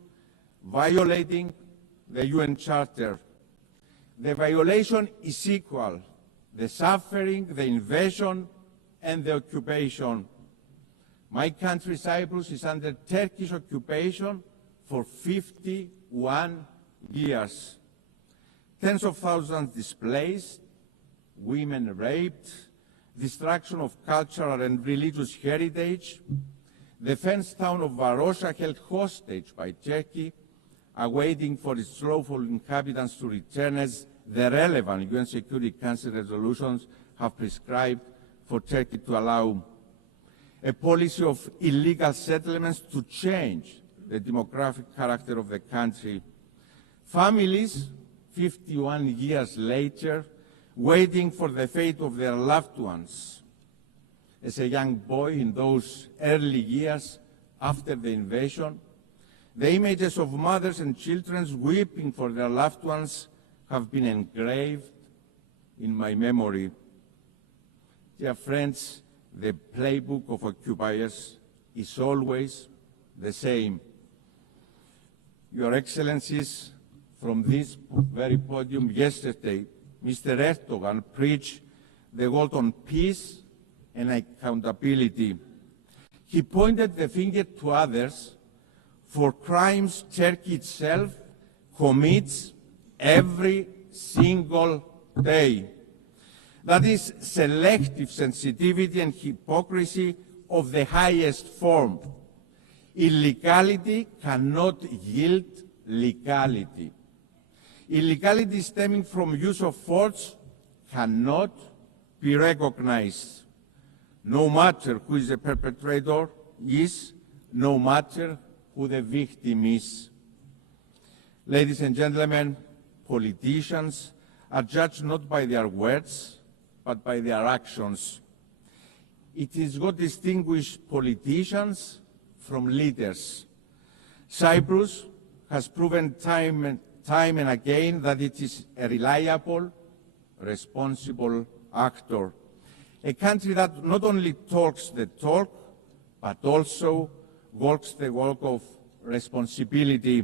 violating the UN Charter. The violation is equal: the suffering, the invasion, and the occupation. My country, Cyprus, is under Turkish occupation for 51 years. Tens of thousands displaced, women raped, destruction of cultural and religious heritage, the fenced town of Varosha held hostage by Turkey, awaiting for its lawful inhabitants to return, as the relevant UN Security Council resolutions have prescribed for Turkey to allow. A policy of illegal settlements to change the demographic character of the country. Families, 51 years later, waiting for the fate of their loved ones. As a young boy in those early years after the invasion, the images of mothers and children weeping for their loved ones have been engraved in my memory. Dear friends, the playbook of occupiers is always the same. Your Excellencies, from this very podium yesterday, Mr. Erdogan preached the word on peace and accountability. He pointed the finger to others for crimes Turkey itself commits every single day. That is selective sensitivity and hypocrisy of the highest form. Illegality cannot yield legality. Illegality stemming from use of force cannot be recognized, no matter who is the perpetrator is, no matter who the victim is. Ladies and gentlemen, politicians are judged not by their words, but by their actions. It is what distinguishes politicians from leaders. Cyprus has proven time and again that it is a reliable, responsible actor. A country that not only talks the talk, but also walks the walk of responsibility.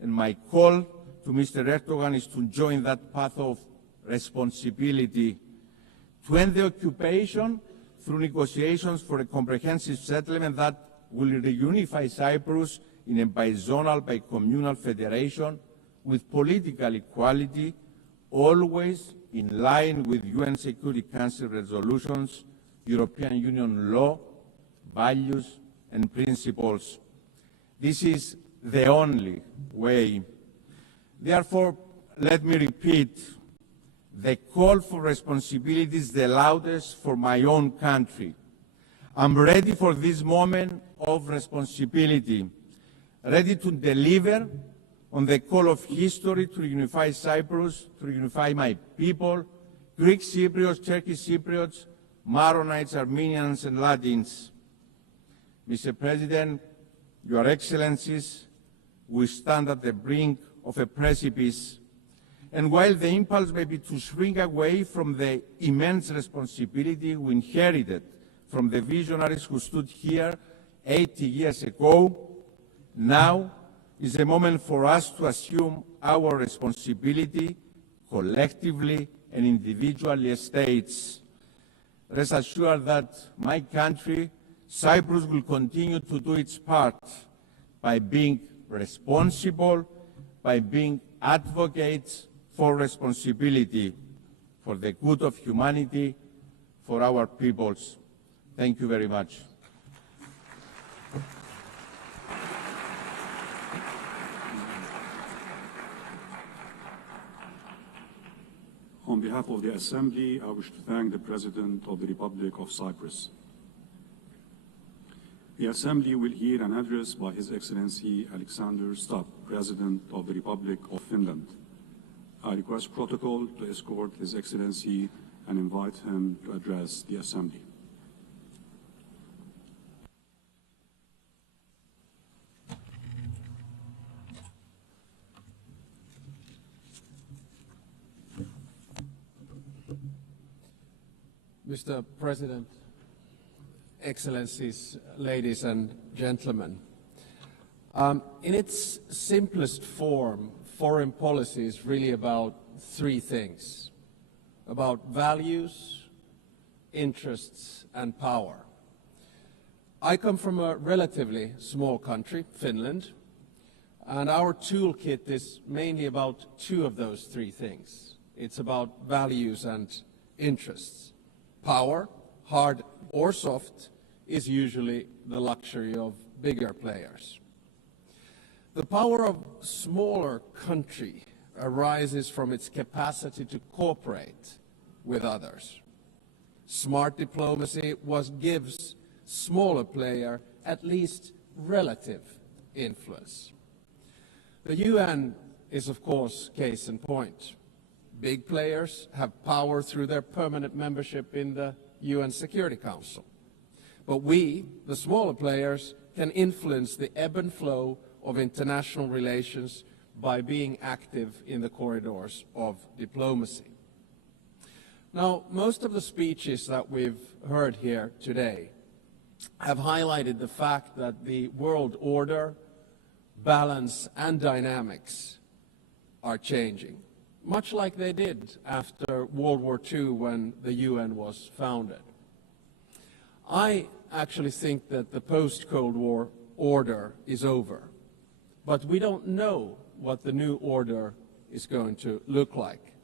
And my call to Mr. Erdogan is to join that path of responsibility, to end the occupation through negotiations for a comprehensive settlement that will reunify Cyprus in a bizonal, bicommunal federation with political equality, always in line with UN Security Council resolutions, European Union law, values and principles. This is the only way. Therefore, let me repeat, the call for responsibility is the loudest for my own country. I'm ready for this moment of responsibility, ready to deliver on the call of history to reunify Cyprus, to reunify my people, Greek Cypriots, Turkish Cypriots, Maronites, Armenians and Latins. Mr. President, Your Excellencies, we stand at the brink of a precipice. And while the impulse may be to shrink away from the immense responsibility we inherited from the visionaries who stood here 80 years ago, now is the moment for us to assume our responsibility collectively and individually as states. Rest assured that my country, Cyprus, will continue to do its part by being responsible, by being advocates for responsibility, for the good of humanity, for our peoples. Thank you very much. On behalf of the Assembly, I wish to thank the President of the Republic of Cyprus. The Assembly will hear an address by His Excellency Alexander Stubb, President of the Republic of Finland. I request protocol to escort His Excellency and invite him to address the Assembly. Mr. President, Excellencies, ladies and gentlemen, in its simplest form, foreign policy is really about three things: about values, interests, and power. I come from a relatively small country, Finland, and our toolkit is mainly about two of those three things. It's about values and interests. Power, hard or soft, is usually the luxury of bigger players. The power of a smaller country arises from its capacity to cooperate with others. Smart diplomacy gives smaller player at least relative influence. The UN is, of course, case in point. Big players have power through their permanent membership in the UN Security Council. But we, the smaller players, can influence the ebb and flow of international relations by being active in the corridors of diplomacy. Now, most of the speeches that we've heard here today have highlighted the fact that the world order, balance, and dynamics are changing, much like they did after World War II when the UN was founded. I actually think that the post-Cold War order is over, but we don't know what the new order is going to look like.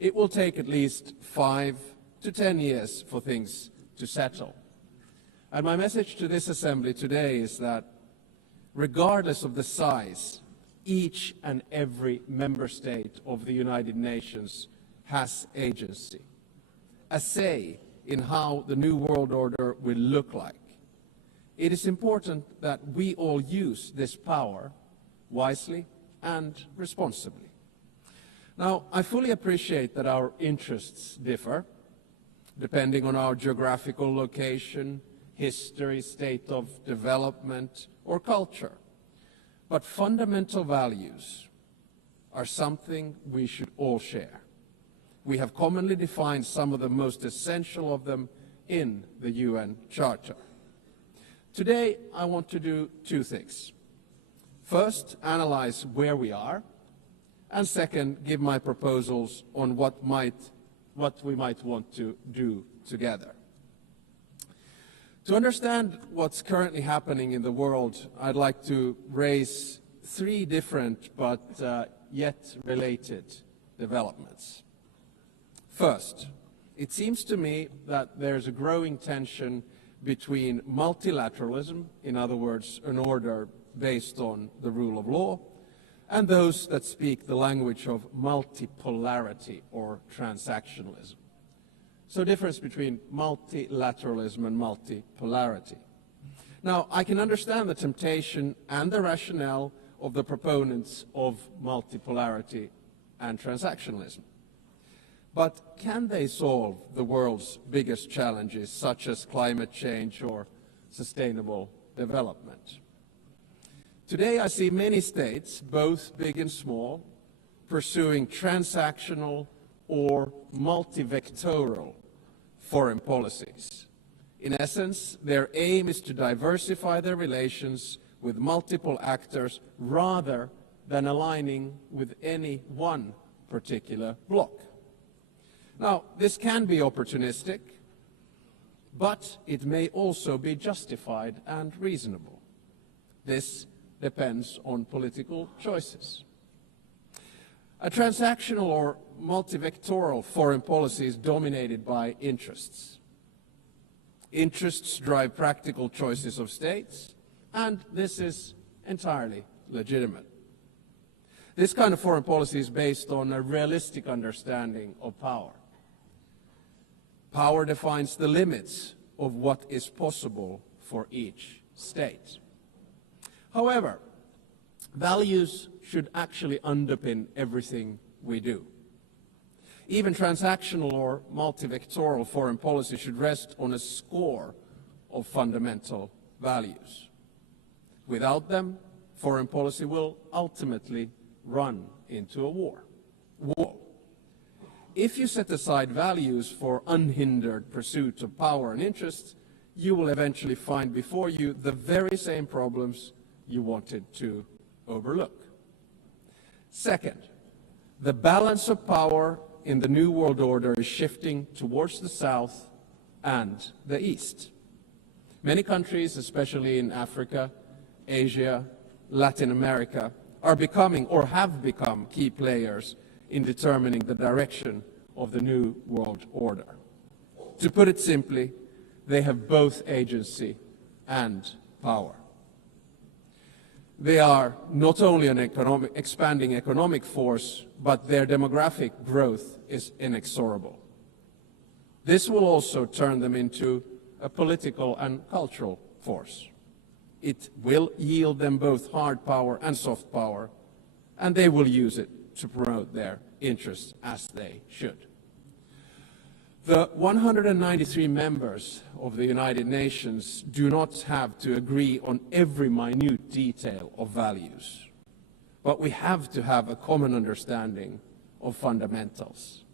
It will take at least 5 to 10 years for things to settle. And my message to this Assembly today is that regardless of the size, each and every member state of the United Nations has agency, a say in how the new world order will look like. It is important that we all use this power wisely and responsibly. Now, I fully appreciate that our interests differ, depending on our geographical location, history, state of development, or culture. But fundamental values are something we should all share. We have commonly defined some of the most essential of them in the UN Charter. Today, I want to do two things. First, analyze where we are, and second, give my proposals on what we might want to do together. To understand what's currently happening in the world, I'd like to raise three different but yet related developments. First, it seems to me that there's a growing tension between multilateralism, in other words, an order based on the rule of law, and those that speak the language of multipolarity or transactionalism. So difference between multilateralism and multipolarity. Now, I can understand the temptation and the rationale of the proponents of multipolarity and transactionalism. But can they solve the world's biggest challenges, such as climate change or sustainable development? Today, I see many states, both big and small, pursuing transactional or multivectoral foreign policies. In essence, their aim is to diversify their relations with multiple actors rather than aligning with any one particular bloc. Now, this can be opportunistic, but it may also be justified and reasonable. This depends on political choices. A transactional or multivectoral foreign policy is dominated by interests. Interests drive practical choices of states, and this is entirely legitimate. This kind of foreign policy is based on a realistic understanding of power. Power defines the limits of what is possible for each state. However, values should actually underpin everything we do. Even transactional or multivectoral foreign policy should rest on a score of fundamental values. Without them, foreign policy will ultimately run into a wall. If you set aside values for unhindered pursuit of power and interests, you will eventually find before you the very same problems you wanted to overlook. Second, the balance of power in the New World Order is shifting towards the South and the East. Many countries, especially in Africa, Asia, Latin America, are becoming or have become key players in determining the direction of the New World Order. To put it simply, they have both agency and power. They are not only an expanding economic force, but their demographic growth is inexorable. This will also turn them into a political and cultural force. It will yield them both hard power and soft power, and they will use it to promote their interests as they should. The 193 members of the United Nations do not have to agree on every minute detail of values, but we have to have a common understanding of fundamentals.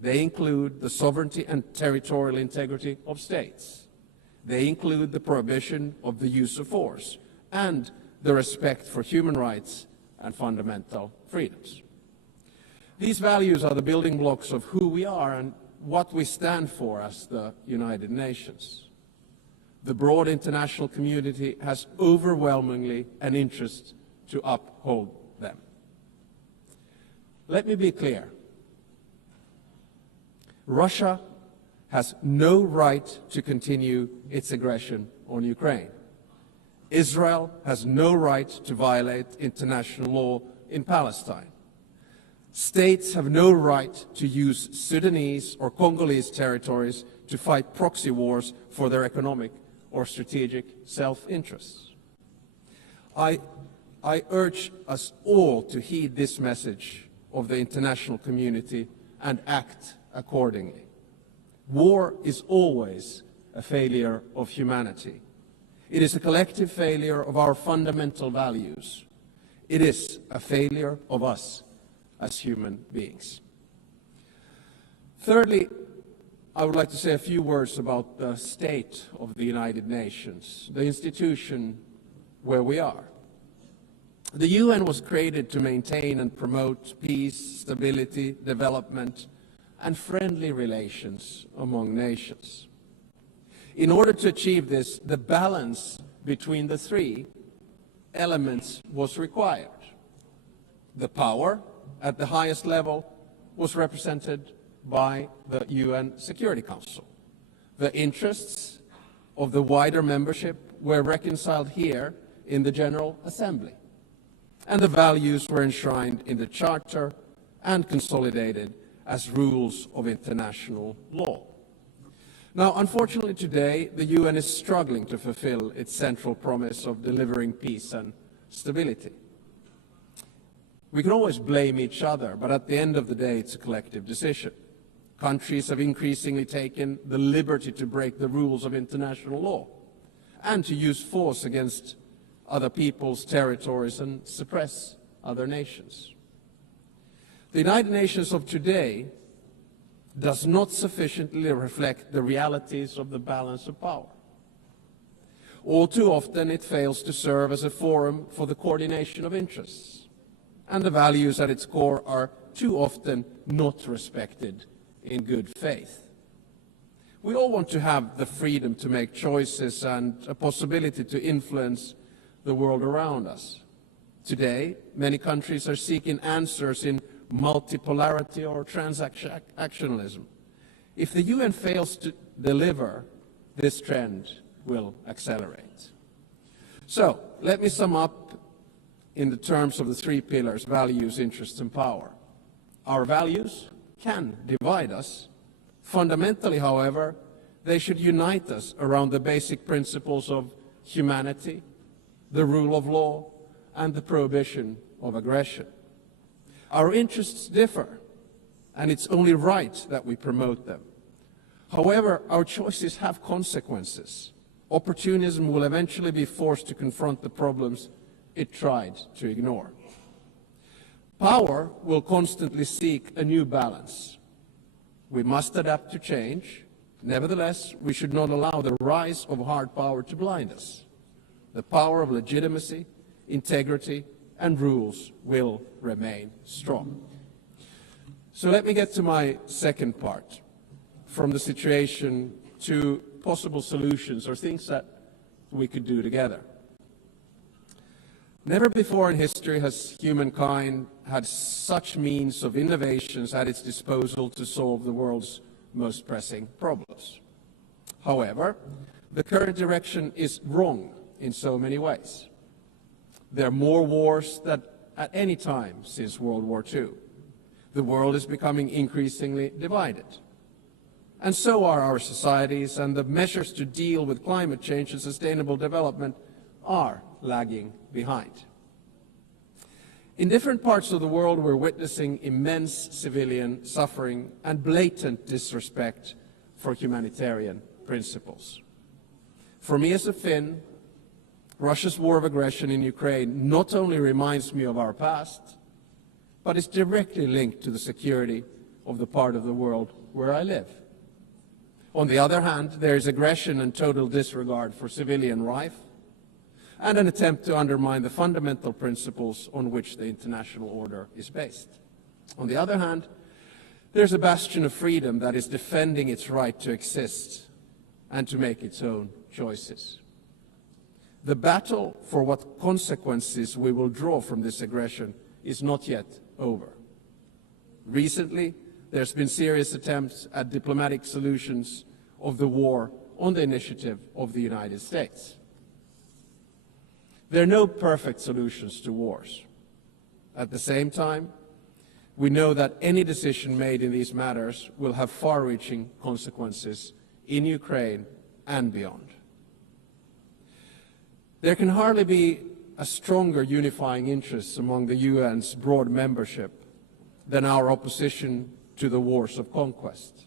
They include the sovereignty and territorial integrity of states. They include the prohibition of the use of force and the respect for human rights and fundamental freedoms. These values are the building blocks of who we are and what we stand for as the United Nations. The broad international community has overwhelmingly an interest to uphold them. Let me be clear. Russia has no right to continue its aggression on Ukraine. Israel has no right to violate international law in Palestine. States have no right to use Sudanese or Congolese territories to fight proxy wars for their economic or strategic self-interests. I urge us all to heed this message of the international community and act accordingly. War is always a failure of humanity. It is a collective failure of our fundamental values. It is a failure of us as human beings. Thirdly, I would like to say a few words about the state of the United Nations, the institution where we are. The UN was created to maintain and promote peace, stability, development, and friendly relations among nations. In order to achieve this, the balance between the three elements was required. The power at the highest level was represented by the UN Security Council. The interests of the wider membership were reconciled here in the General Assembly, and the values were enshrined in the Charter and consolidated as rules of international law. Now, unfortunately today, the UN is struggling to fulfill its central promise of delivering peace and stability. We can always blame each other, but at the end of the day, it's a collective decision. Countries have increasingly taken the liberty to break the rules of international law and to use force against other people's territories and suppress other nations. The United Nations of today does not sufficiently reflect the realities of the balance of power. All too often it fails to serve as a forum for the coordination of interests, and the values at its core are too often not respected in good faith. We all want to have the freedom to make choices and a possibility to influence the world around us. Today, many countries are seeking answers in multipolarity or transactionalism. If the UN fails to deliver, this trend will accelerate. So, let me sum up in the terms of the three pillars: values, interests, and power. Our values can divide us. Fundamentally, however, they should unite us around the basic principles of humanity, the rule of law, and the prohibition of aggression. Our interests differ, and it's only right that we promote them. However, our choices have consequences. Opportunism will eventually be forced to confront the problems it tried to ignore. Power will constantly seek a new balance. We must adapt to change. Nevertheless, we should not allow the rise of hard power to blind us. The power of legitimacy, integrity, and rules will remain strong. So let me get to my second part, from the situation to possible solutions or things that we could do together. Never before in history has humankind had such means of innovations at its disposal to solve the world's most pressing problems. However, the current direction is wrong in so many ways. There are more wars than at any time since World War II. The world is becoming increasingly divided. And so are our societies, and the measures to deal with climate change and sustainable development are lagging behind. In different parts of the world, we're witnessing immense civilian suffering and blatant disrespect for humanitarian principles. For me as a Finn, Russia's war of aggression in Ukraine not only reminds me of our past, but is directly linked to the security of the part of the world where I live. On the other hand, there is aggression and total disregard for civilian life, and an attempt to undermine the fundamental principles on which the international order is based. On the other hand, there's a bastion of freedom that is defending its right to exist and to make its own choices. The battle for what consequences we will draw from this aggression is not yet over. Recently, there's been serious attempts at diplomatic solutions of the war on the initiative of the United States. There are no perfect solutions to wars. At the same time, we know that any decision made in these matters will have far-reaching consequences in Ukraine and beyond. There can hardly be a stronger unifying interest among the UN's broad membership than our opposition to the wars of conquest.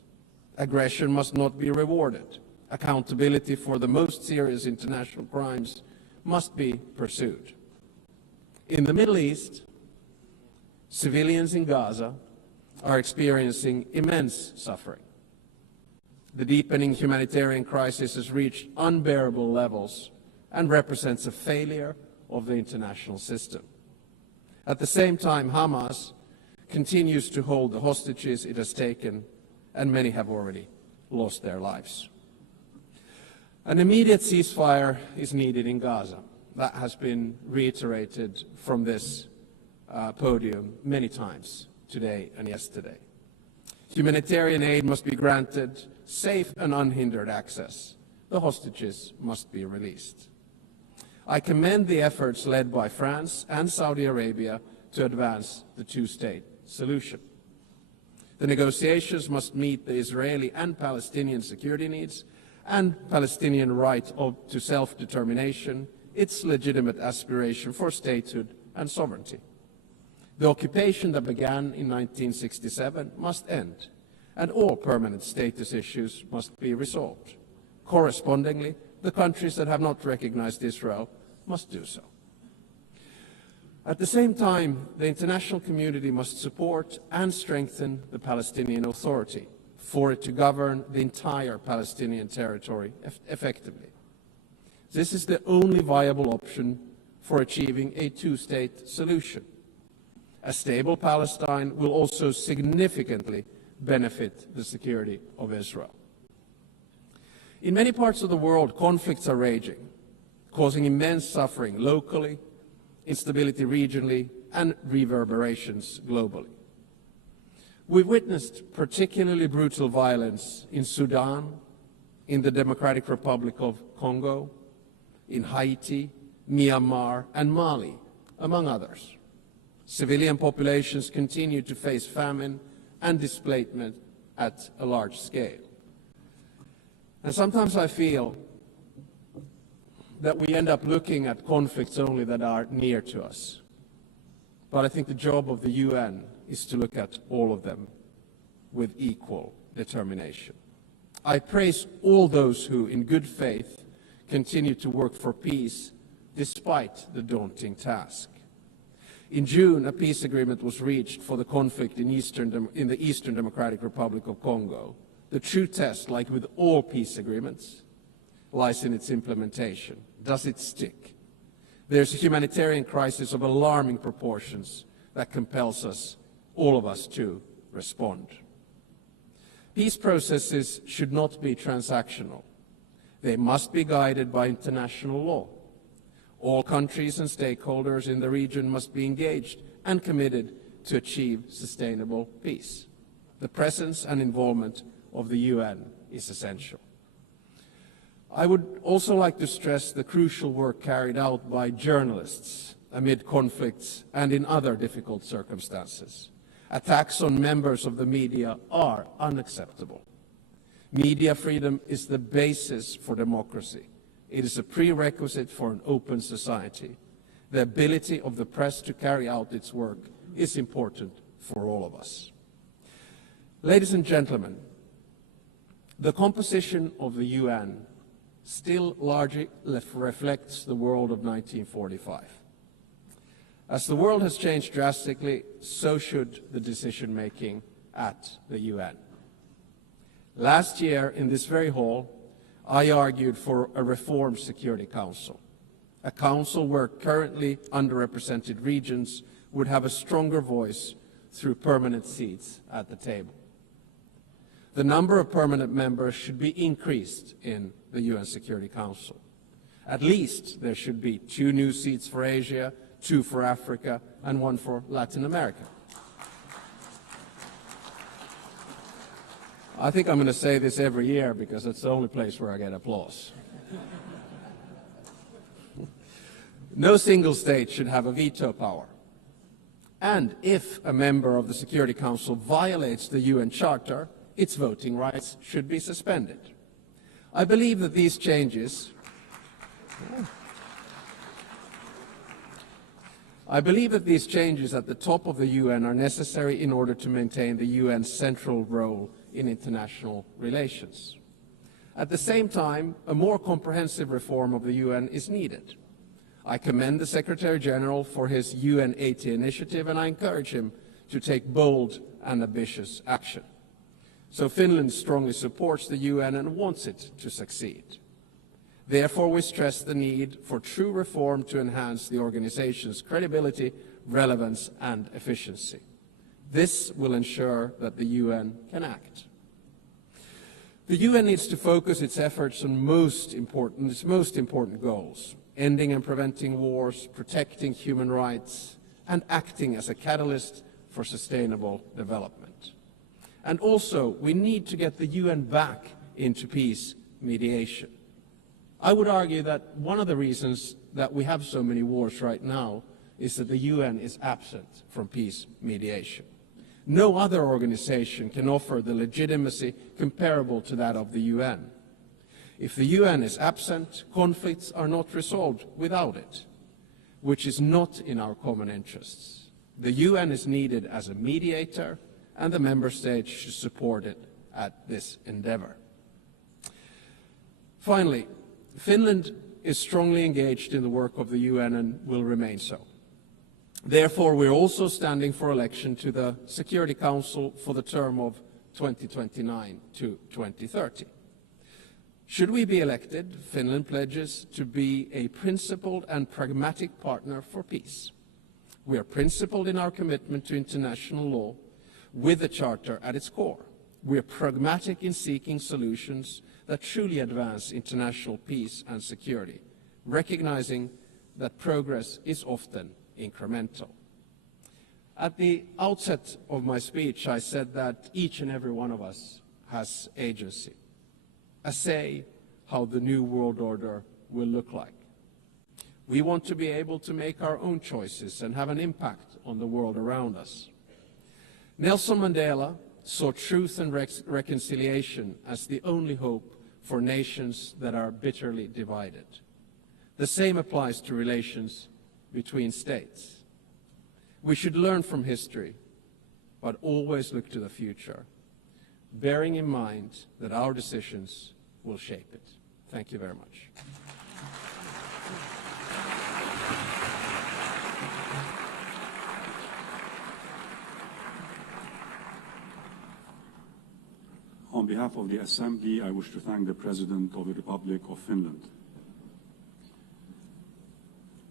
Aggression must not be rewarded. Accountability for the most serious international crimes must be pursued. In the Middle East, civilians in Gaza are experiencing immense suffering. The deepening humanitarian crisis has reached unbearable levels and represents a failure of the international system. At the same time, Hamas continues to hold the hostages it has taken, and many have already lost their lives. An immediate ceasefire is needed in Gaza. That has been reiterated from this podium many times today and yesterday. Humanitarian aid must be granted safe and unhindered access. The hostages must be released. I commend the efforts led by France and Saudi Arabia to advance the two-state solution. The negotiations must meet the Israeli and Palestinian security needs and Palestinian right to self-determination, its legitimate aspiration for statehood and sovereignty. The occupation that began in 1967 must end, and all permanent status issues must be resolved. Correspondingly, the countries that have not recognized Israel must do so. At the same time, the international community must support and strengthen the Palestinian Authority, for it to govern the entire Palestinian territory effectively. This is the only viable option for achieving a two-state solution. A stable Palestine will also significantly benefit the security of Israel. In many parts of the world, conflicts are raging, causing immense suffering locally, instability regionally, and reverberations globally. We've witnessed particularly brutal violence in Sudan, in the Democratic Republic of Congo, in Haiti, Myanmar, and Mali, among others. Civilian populations continue to face famine and displacement at a large scale. And sometimes I feel that we end up looking at conflicts only that are near to us. But I think the job of the UN is to look at all of them with equal determination. I praise all those who, in good faith, continue to work for peace despite the daunting task. In June, a peace agreement was reached for the conflict in the Eastern Democratic Republic of Congo. The true test, like with all peace agreements, lies in its implementation. Does it stick? There's a humanitarian crisis of alarming proportions that compels us, all of us, to respond. Peace processes should not be transactional. They must be guided by international law. All countries and stakeholders in the region must be engaged and committed to achieve sustainable peace. The presence and involvement of the UN is essential. I would also like to stress the crucial work carried out by journalists amid conflicts and in other difficult circumstances. Attacks on members of the media are unacceptable. Media freedom is the basis for democracy. It is a prerequisite for an open society. The ability of the press to carry out its work is important for all of us. Ladies and gentlemen, the composition of the UN still largely reflects the world of 1945. As the world has changed drastically, so should the decision-making at the UN. Last year, in this very hall, I argued for a reformed Security Council, a council where currently underrepresented regions would have a stronger voice through permanent seats at the table. The number of permanent members should be increased in the UN Security Council. At least there should be 2 new seats for Asia, 2 for Africa, and 1 for Latin America. I think I'm going to say this every year because it's the only place where I get applause. No single state should have a veto power. And if a member of the Security Council violates the UN Charter, its voting rights should be suspended. I believe that these changes at the top of the UN are necessary in order to maintain the UN's central role in international relations. At the same time, a more comprehensive reform of the UN is needed. I commend the Secretary General for his UN 80 initiative, and I encourage him to take bold and ambitious action. So Finland strongly supports the UN and wants it to succeed. Therefore, we stress the need for true reform to enhance the organization's credibility, relevance, and efficiency. This will ensure that the UN can act. The UN needs to focus its efforts on its most important goals: ending and preventing wars, protecting human rights, and acting as a catalyst for sustainable development. And also, we need to get the UN back into peace mediation. I would argue that one of the reasons that we have so many wars right now is that the UN is absent from peace mediation. No other organization can offer the legitimacy comparable to that of the UN. If the UN is absent, conflicts are not resolved without it, which is not in our common interests. The UN is needed as a mediator, and the member states should support it at this endeavor. Finally, Finland is strongly engaged in the work of the UN and will remain so. Therefore, we're also standing for election to the Security Council for the term of 2029 to 2030. Should we be elected, Finland pledges to be a principled and pragmatic partner for peace. We are principled in our commitment to international law with the Charter at its core. We are pragmatic in seeking solutions that truly advance international peace and security, recognizing that progress is often incremental. At the outset of my speech, I said that each and every one of us has agency, a say how the new world order will look like. We want to be able to make our own choices and have an impact on the world around us. Nelson Mandela saw truth and reconciliation as the only hope for nations that are bitterly divided. The same applies to relations between states. We should learn from history, but always look to the future, bearing in mind that our decisions will shape it. Thank you very much. On behalf of the Assembly, I wish to thank the President of the Republic of Finland.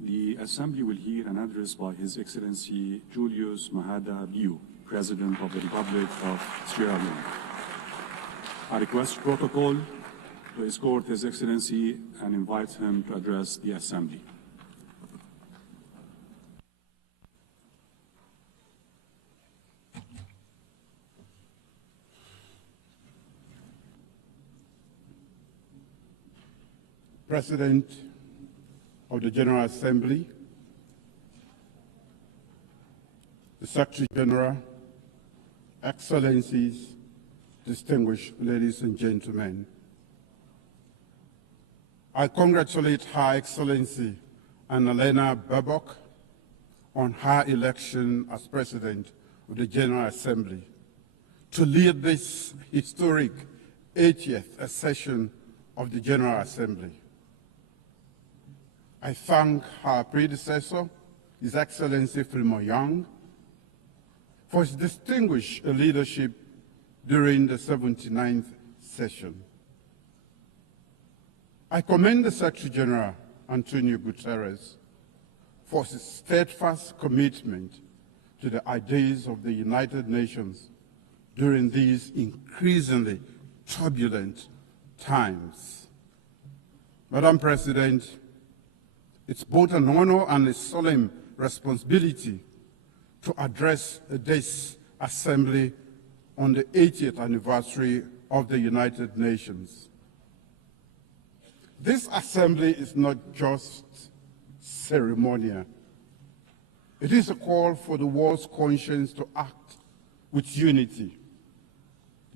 The Assembly will hear an address by His Excellency Julius Maada Bio, President of the Republic of Sierra Leone. I request protocol to escort His Excellency and invite him to address the Assembly. President of the General Assembly, the Secretary General, Excellencies, distinguished ladies and gentlemen, I congratulate Her Excellency Annalena Baerbock on her election as President of the General Assembly to lead this historic 80th session of the General Assembly. I thank her predecessor, His Excellency Philemon Yang, for his distinguished leadership during the 79th session. I commend the Secretary General, Antonio Guterres, for his steadfast commitment to the ideas of the United Nations during these increasingly turbulent times. Madam President, it's both an honor and a solemn responsibility to address this Assembly on the 80th anniversary of the United Nations. This Assembly is not just ceremonial. It is a call for the world's conscience to act with unity,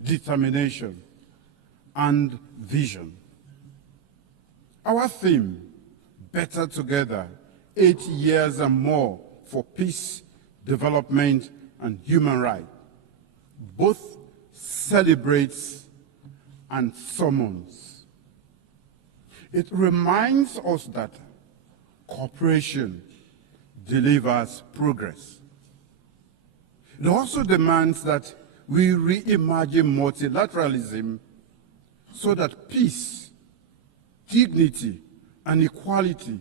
determination, and vision. Our theme, Better Together, 80 years and more for peace, development, and human rights, both celebrates and summons. It reminds us that cooperation delivers progress. It also demands that we reimagine multilateralism so that peace, dignity, and equality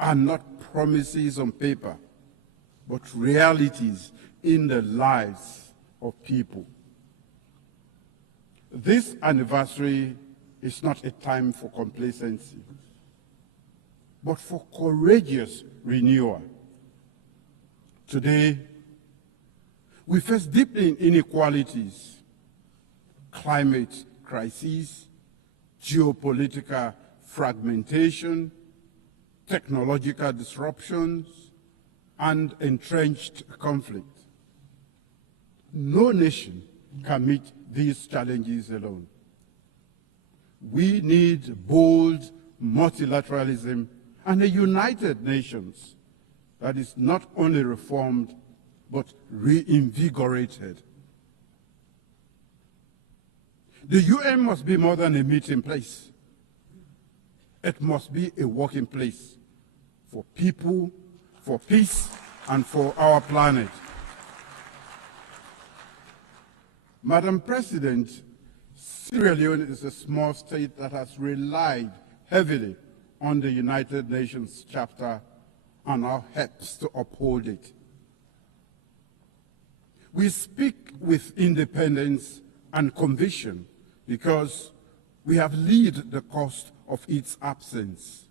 are not promises on paper, but realities in the lives of people. This anniversary is not a time for complacency, but for courageous renewal. Today, we face deepening inequalities, climate crises, geopolitical fragmentation, technological disruptions, and entrenched conflict. No nation can meet these challenges alone. We need bold multilateralism and a united nations that is not only reformed, but reinvigorated. The UN must be more than a meeting place. It must be a working place for people, for peace, and for our planet. Madam President, Sierra Leone is a small state that has relied heavily on the United Nations Charter and our helps to uphold it. We speak with independence and conviction because we have lived the cost of its absence.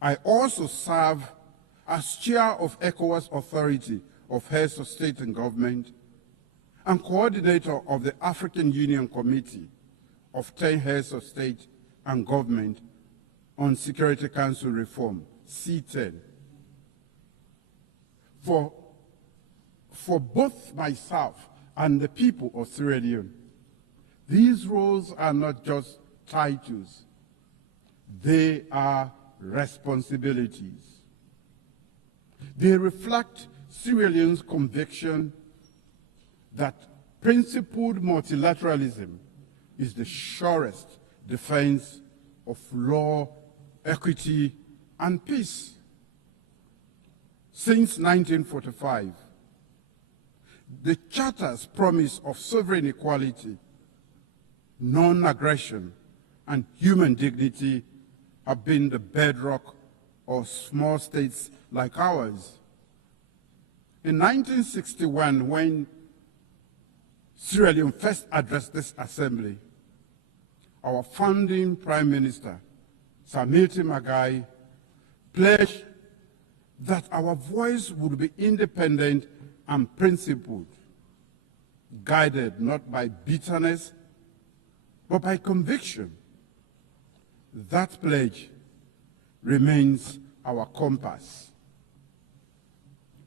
I also serve as chair of ECOWAS Authority of Heads of State and Government and coordinator of the African Union Committee of 10 Heads of State and Government on Security Council Reform, C10. For both myself and the people of Sierra Leone, these roles are not just titles, they are responsibilities. They reflect Sierra Leone's conviction that principled multilateralism is the surest defense of law, equity, and peace. Since 1945, the Charter's promise of sovereign equality, non-aggression, and human dignity have been the bedrock of small states like ours. In 1961, when Sierra Leone first addressed this assembly, our founding Prime Minister, Samiti Magai, pledged that our voice would be independent and principled, guided not by bitterness, but by conviction. That pledge remains our compass.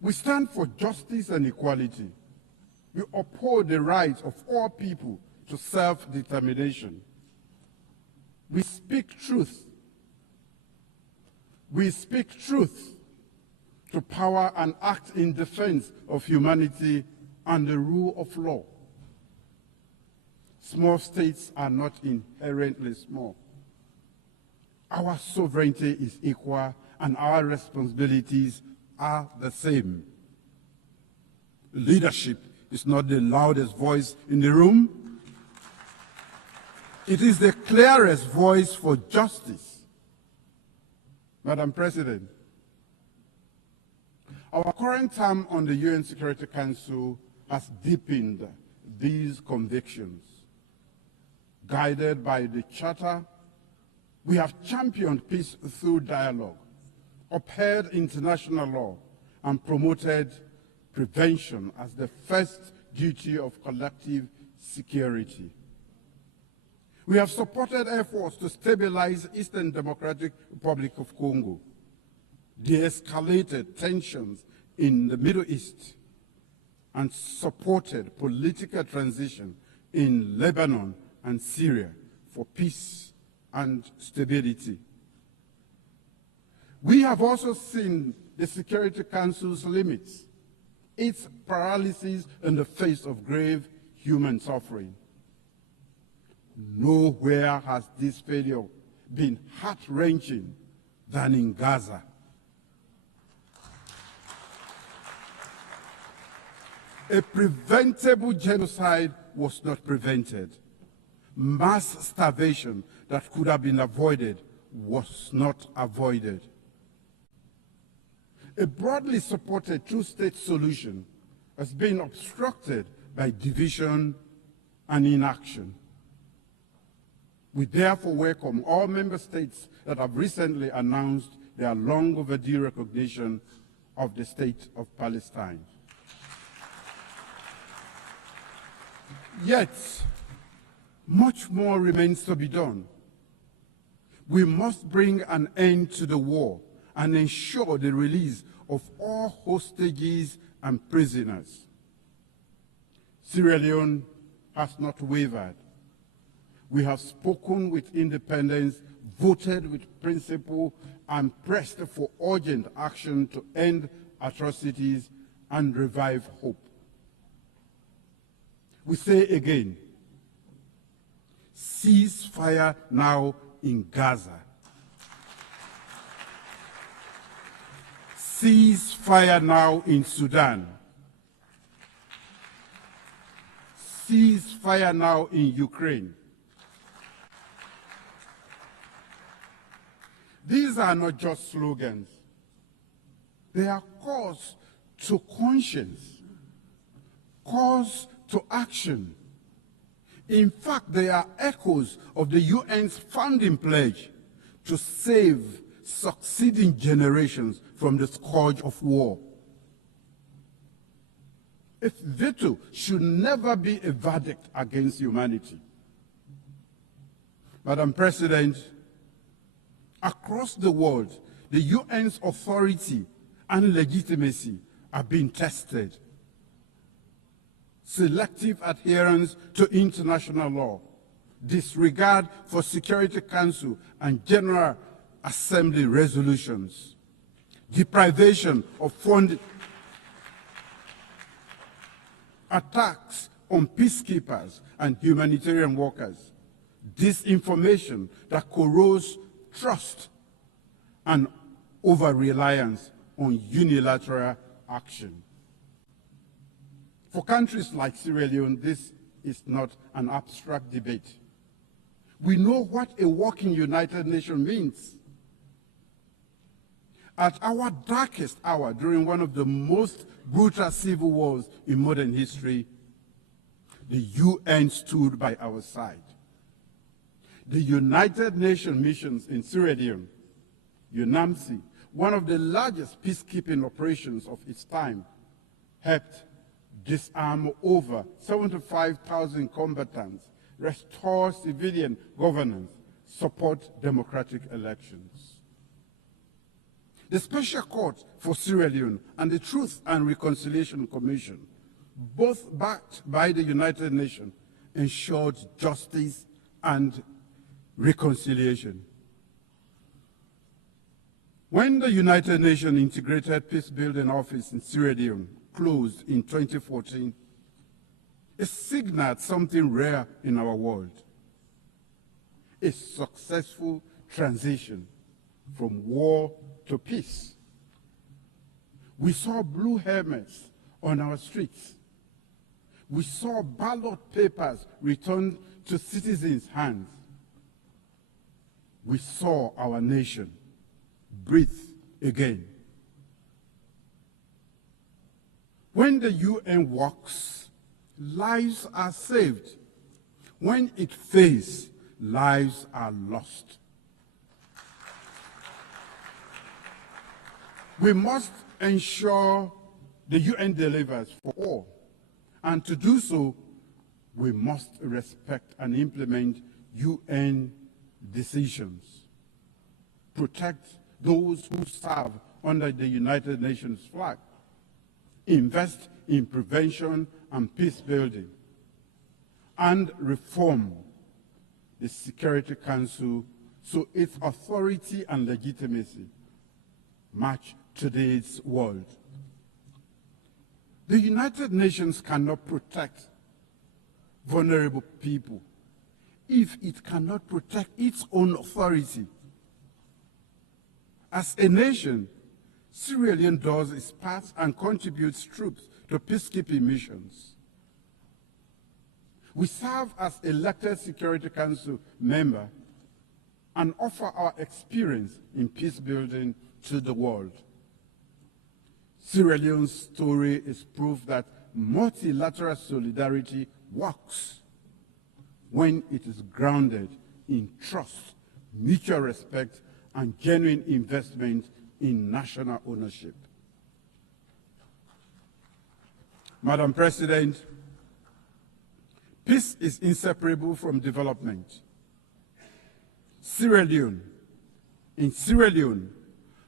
We stand for justice and equality. We uphold the rights of all people to self-determination. We speak truth. We speak truth to power and act in defense of humanity and the rule of law. Small states are not inherently small. Our sovereignty is equal and our responsibilities are the same. Leadership is not the loudest voice in the room. It is the clearest voice for justice. Madam President, our current term on the UN Security Council has deepened these convictions. Guided by the Charter, we have championed peace through dialogue, upheld international law, and promoted prevention as the first duty of collective security. We have supported efforts to stabilize Eastern Democratic Republic of Congo, de-escalated tensions in the Middle East, and supported political transition in Lebanon and Syria for peace and stability. We have also seen the Security Council's limits, its paralysis in the face of grave human suffering. Nowhere has this failure been heart-wrenching than in Gaza. A preventable genocide was not prevented. Mass starvation that could have been avoided was not avoided. A broadly supported two-state solution has been obstructed by division and inaction. We therefore welcome all member states that have recently announced their long overdue recognition of the State of Palestine. Yet, much more remains to be done. We must bring an end to the war and ensure the release of all hostages and prisoners. Sierra Leone has not wavered. We have spoken with independence, voted with principle, and pressed for urgent action to end atrocities and revive hope. We say again, cease fire now in Gaza. Cease fire now in Sudan. cease fire now in Ukraine. These are not just slogans. They are calls to conscience, calls to action. In fact, they are echoes of the UN's founding pledge to save succeeding generations from the scourge of war. A veto should never be a verdict against humanity. Madam President, across the world, the UN's authority and legitimacy are being tested. Selective adherence to international law, disregard for Security Council and General Assembly resolutions, deprivation of funding, attacks on peacekeepers and humanitarian workers, disinformation that corrodes trust, and over-reliance on unilateral action. For countries like Sierra Leone, this is not an abstract debate. We know what a working United Nations means. At our darkest hour, during one of the most brutal civil wars in modern history, the UN stood by our side. The United Nations missions in Sierra Leone, UNAMSI, one of the largest peacekeeping operations of its time, helped disarm over 75,000 combatants, restore civilian governance, support democratic elections. The Special Court for Sierra Leone and the Truth and Reconciliation Commission, both backed by the United Nations, ensured justice and reconciliation. When the United Nations Integrated Peacebuilding Office in Sierra Leone closed in 2014, it signaled something rare in our world: a successful transition from war to peace. We saw blue helmets on our streets. We saw ballot papers returned to citizens' hands. We saw our nation breathe again. When the UN works, lives are saved. When it fails, lives are lost. We must ensure the UN delivers for all. And to do so, we must respect and implement UN decisions. Protect those who serve under the United Nations flag. Invest in prevention and peace building. And reform the Security Council so its authority and legitimacy match today's world. The United Nations cannot protect vulnerable people if it cannot protect its own authority. As a nation, Sierra Leone does its part and contributes troops to peacekeeping missions. We serve as elected Security Council member and offer our experience in peace building to the world. Sierra Leone's story is proof that multilateral solidarity works when it is grounded in trust, mutual respect, and genuine investment in national ownership. Madam President, peace is inseparable from development. In Sierra Leone,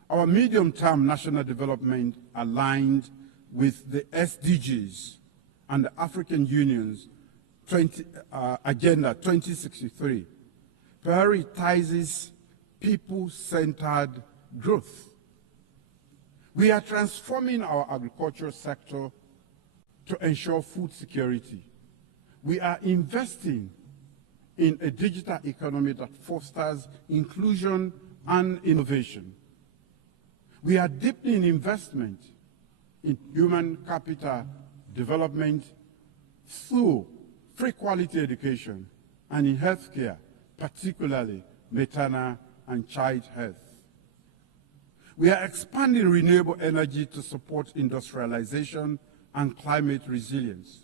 our medium-term national development aligned with the SDGs and the African Union's Agenda 2063 prioritizes people-centered growth. We are transforming our agricultural sector to ensure food security. We are investing in a digital economy that fosters inclusion and innovation. We are deepening investment in human capital development through free quality education, and in healthcare, particularly maternal and child health. We are expanding renewable energy to support industrialization and climate resilience.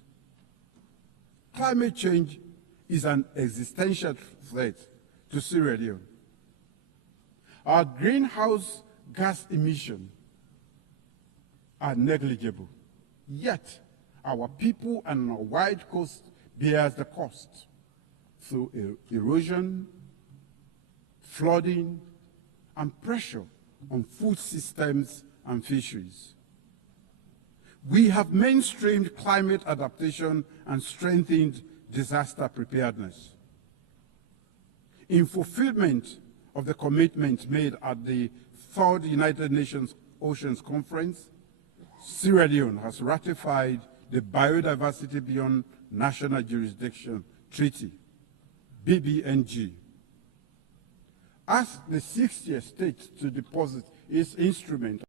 Climate change is an existential threat to Sierra Leone. Our greenhouse gas emissions are negligible, yet our people and our wide coast bears the cost through erosion, flooding, and pressure on food systems and fisheries. We have mainstreamed climate adaptation and strengthened disaster preparedness. In fulfillment of the commitment made at the Third United Nations Oceans Conference, Sierra Leone has ratified the Biodiversity Beyond National Jurisdiction Treaty, BBNG, as the 60th state to deposit its instrument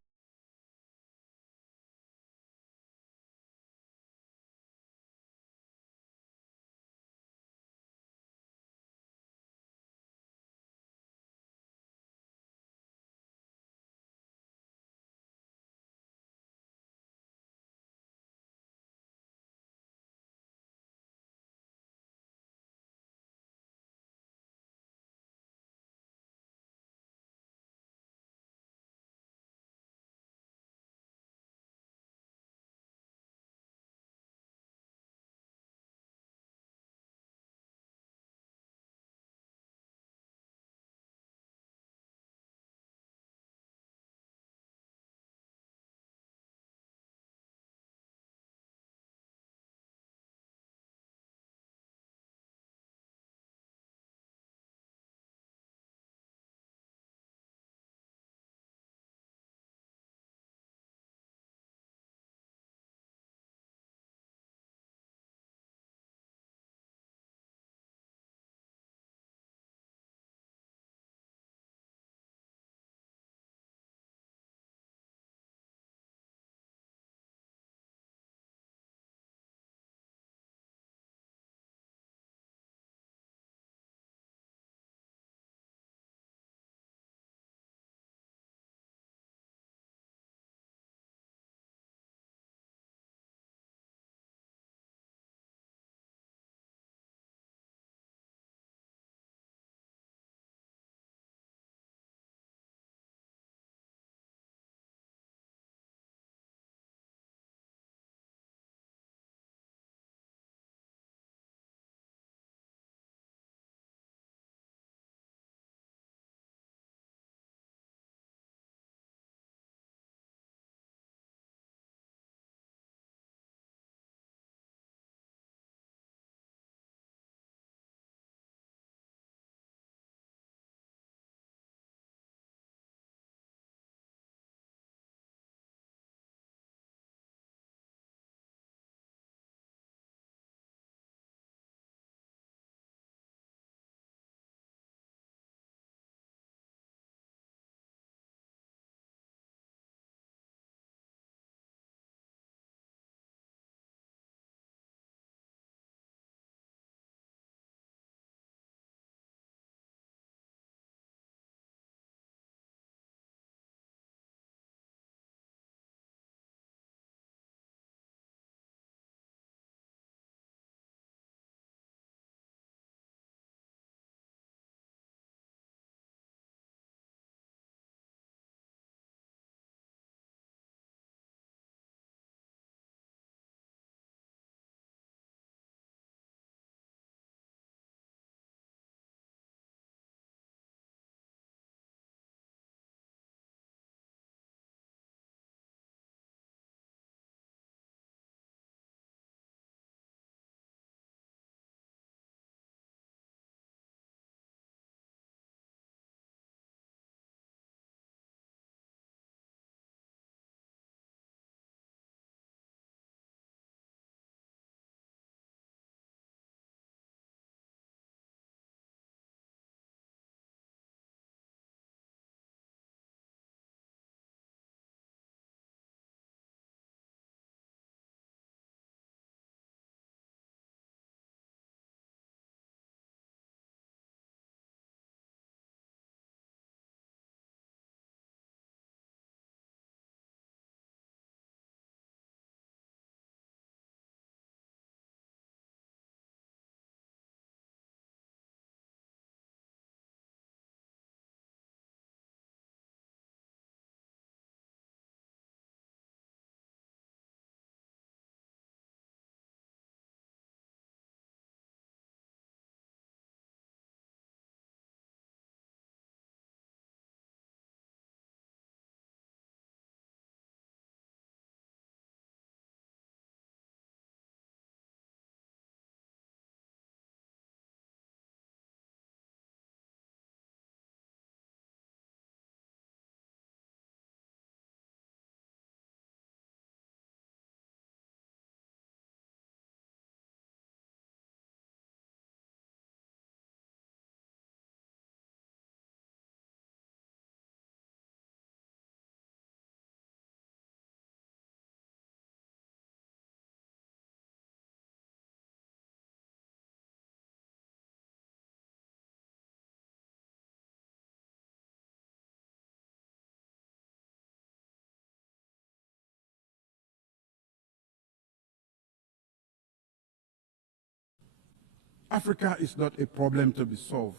Africa is not a problem to be solved.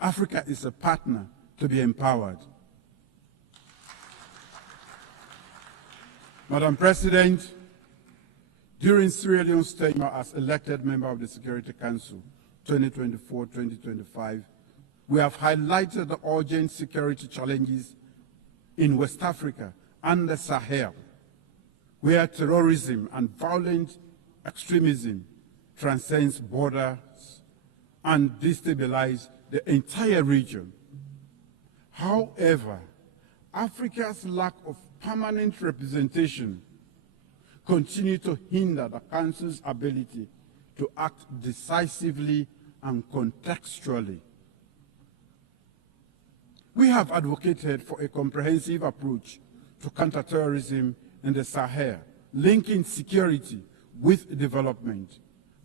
Africa is a partner to be empowered. Madam President, during Sierra Leone's tenure as elected member of the Security Council 2024-2025, we have highlighted the urgent security challenges in West Africa and the Sahel, where terrorism and violent extremism transcends borders and destabilize the entire region. However, Africa's lack of permanent representation continue to hinder the Council's ability to act decisively and contextually. We have advocated for a comprehensive approach to counterterrorism in the Sahel, linking security with development,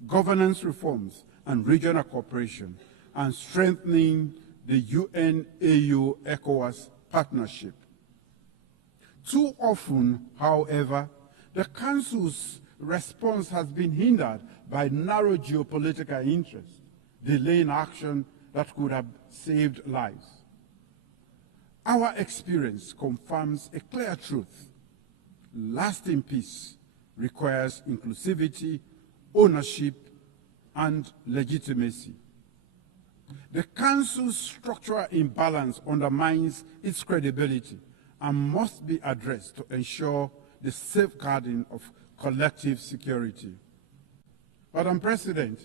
governance reforms and regional cooperation, and strengthening the UN-AU-ECOWAS partnership. Too often, however, the Council's response has been hindered by narrow geopolitical interests, delaying action that could have saved lives. Our experience confirms a clear truth. Lasting peace requires inclusivity, ownership, and legitimacy. The Council's structural imbalance undermines its credibility and must be addressed to ensure the safeguarding of collective security. Madam President,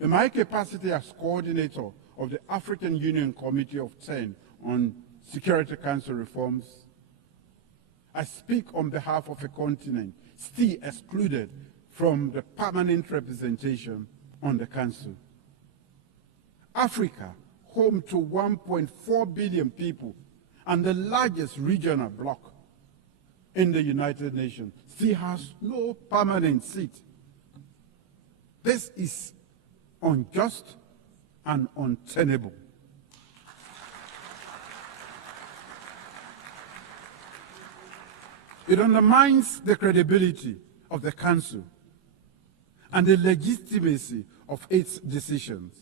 in my capacity as coordinator of the African Union Committee of 10 on Security Council reforms, I speak on behalf of a continent still excluded from the permanent representation on the Council. Africa, home to 1.4 billion people and the largest regional bloc in the United Nations, still has no permanent seat. This is unjust and untenable. It undermines the credibility of the Council and the legitimacy of its decisions.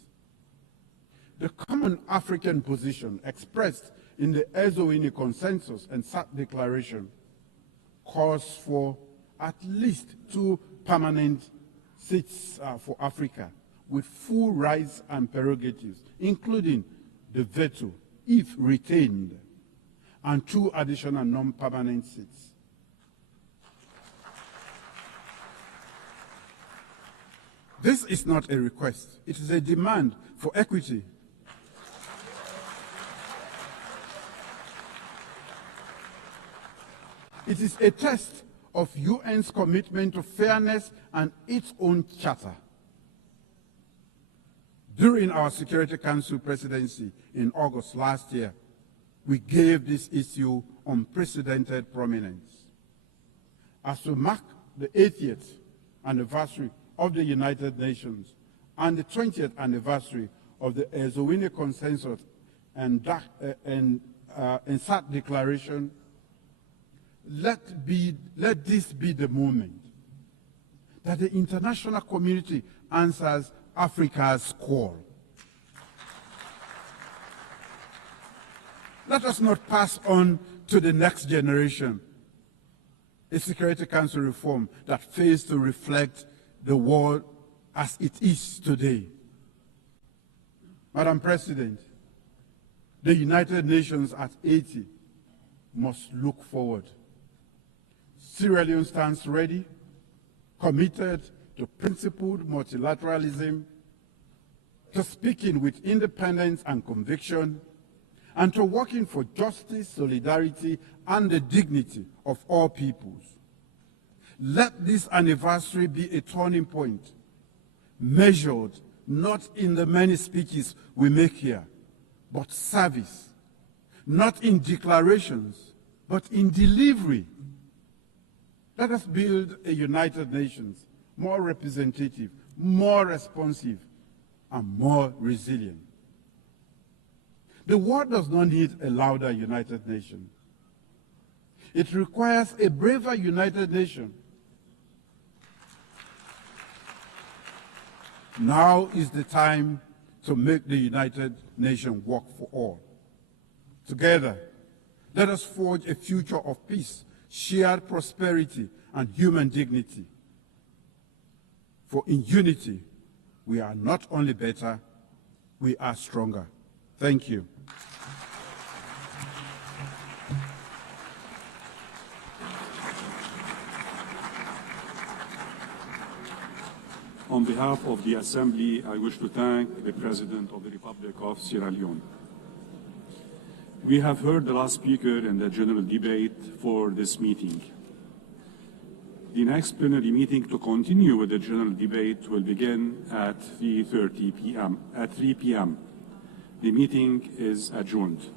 The common African position expressed in the Ezowini Consensus and SAT Declaration calls for at least 2 permanent seats for Africa with full rights and prerogatives, including the veto, if retained, and 2 additional non-permanent seats. This is not a request. It is a demand for equity. It is a test of UN's commitment to fairness and its own charter. During our Security Council presidency in August last year, we gave this issue unprecedented prominence. As we mark the 80th anniversary of the United Nations and the 20th anniversary of the Ezowini Consensus and SAT Declaration, let this be the moment that the international community answers Africa's call. Let us not pass on to the next generation a Security Council reform that fails to reflect the world as it is today. Madam President, the United Nations at 80 must look forward. Sierra Leone stands ready, committed to principled multilateralism, to speaking with independence and conviction, and to working for justice, solidarity, and the dignity of all peoples. Let this anniversary be a turning point, measured not in the many speeches we make here, but service, not in declarations, but in delivery. Let us build a United Nations more representative, more responsive, and more resilient. The world does not need a louder United Nations. It requires a braver United Nations. Now is the time to make the United Nations work for all. Together, let us forge a future of peace, shared prosperity, and human dignity. For in unity, we are not only better, we are stronger. Thank you. On behalf of the Assembly, I wish to thank the President of the Republic of Sierra Leone. We have heard the last speaker in the general debate for this meeting. The next plenary meeting to continue with the general debate will begin at 3 p.m. The meeting is adjourned.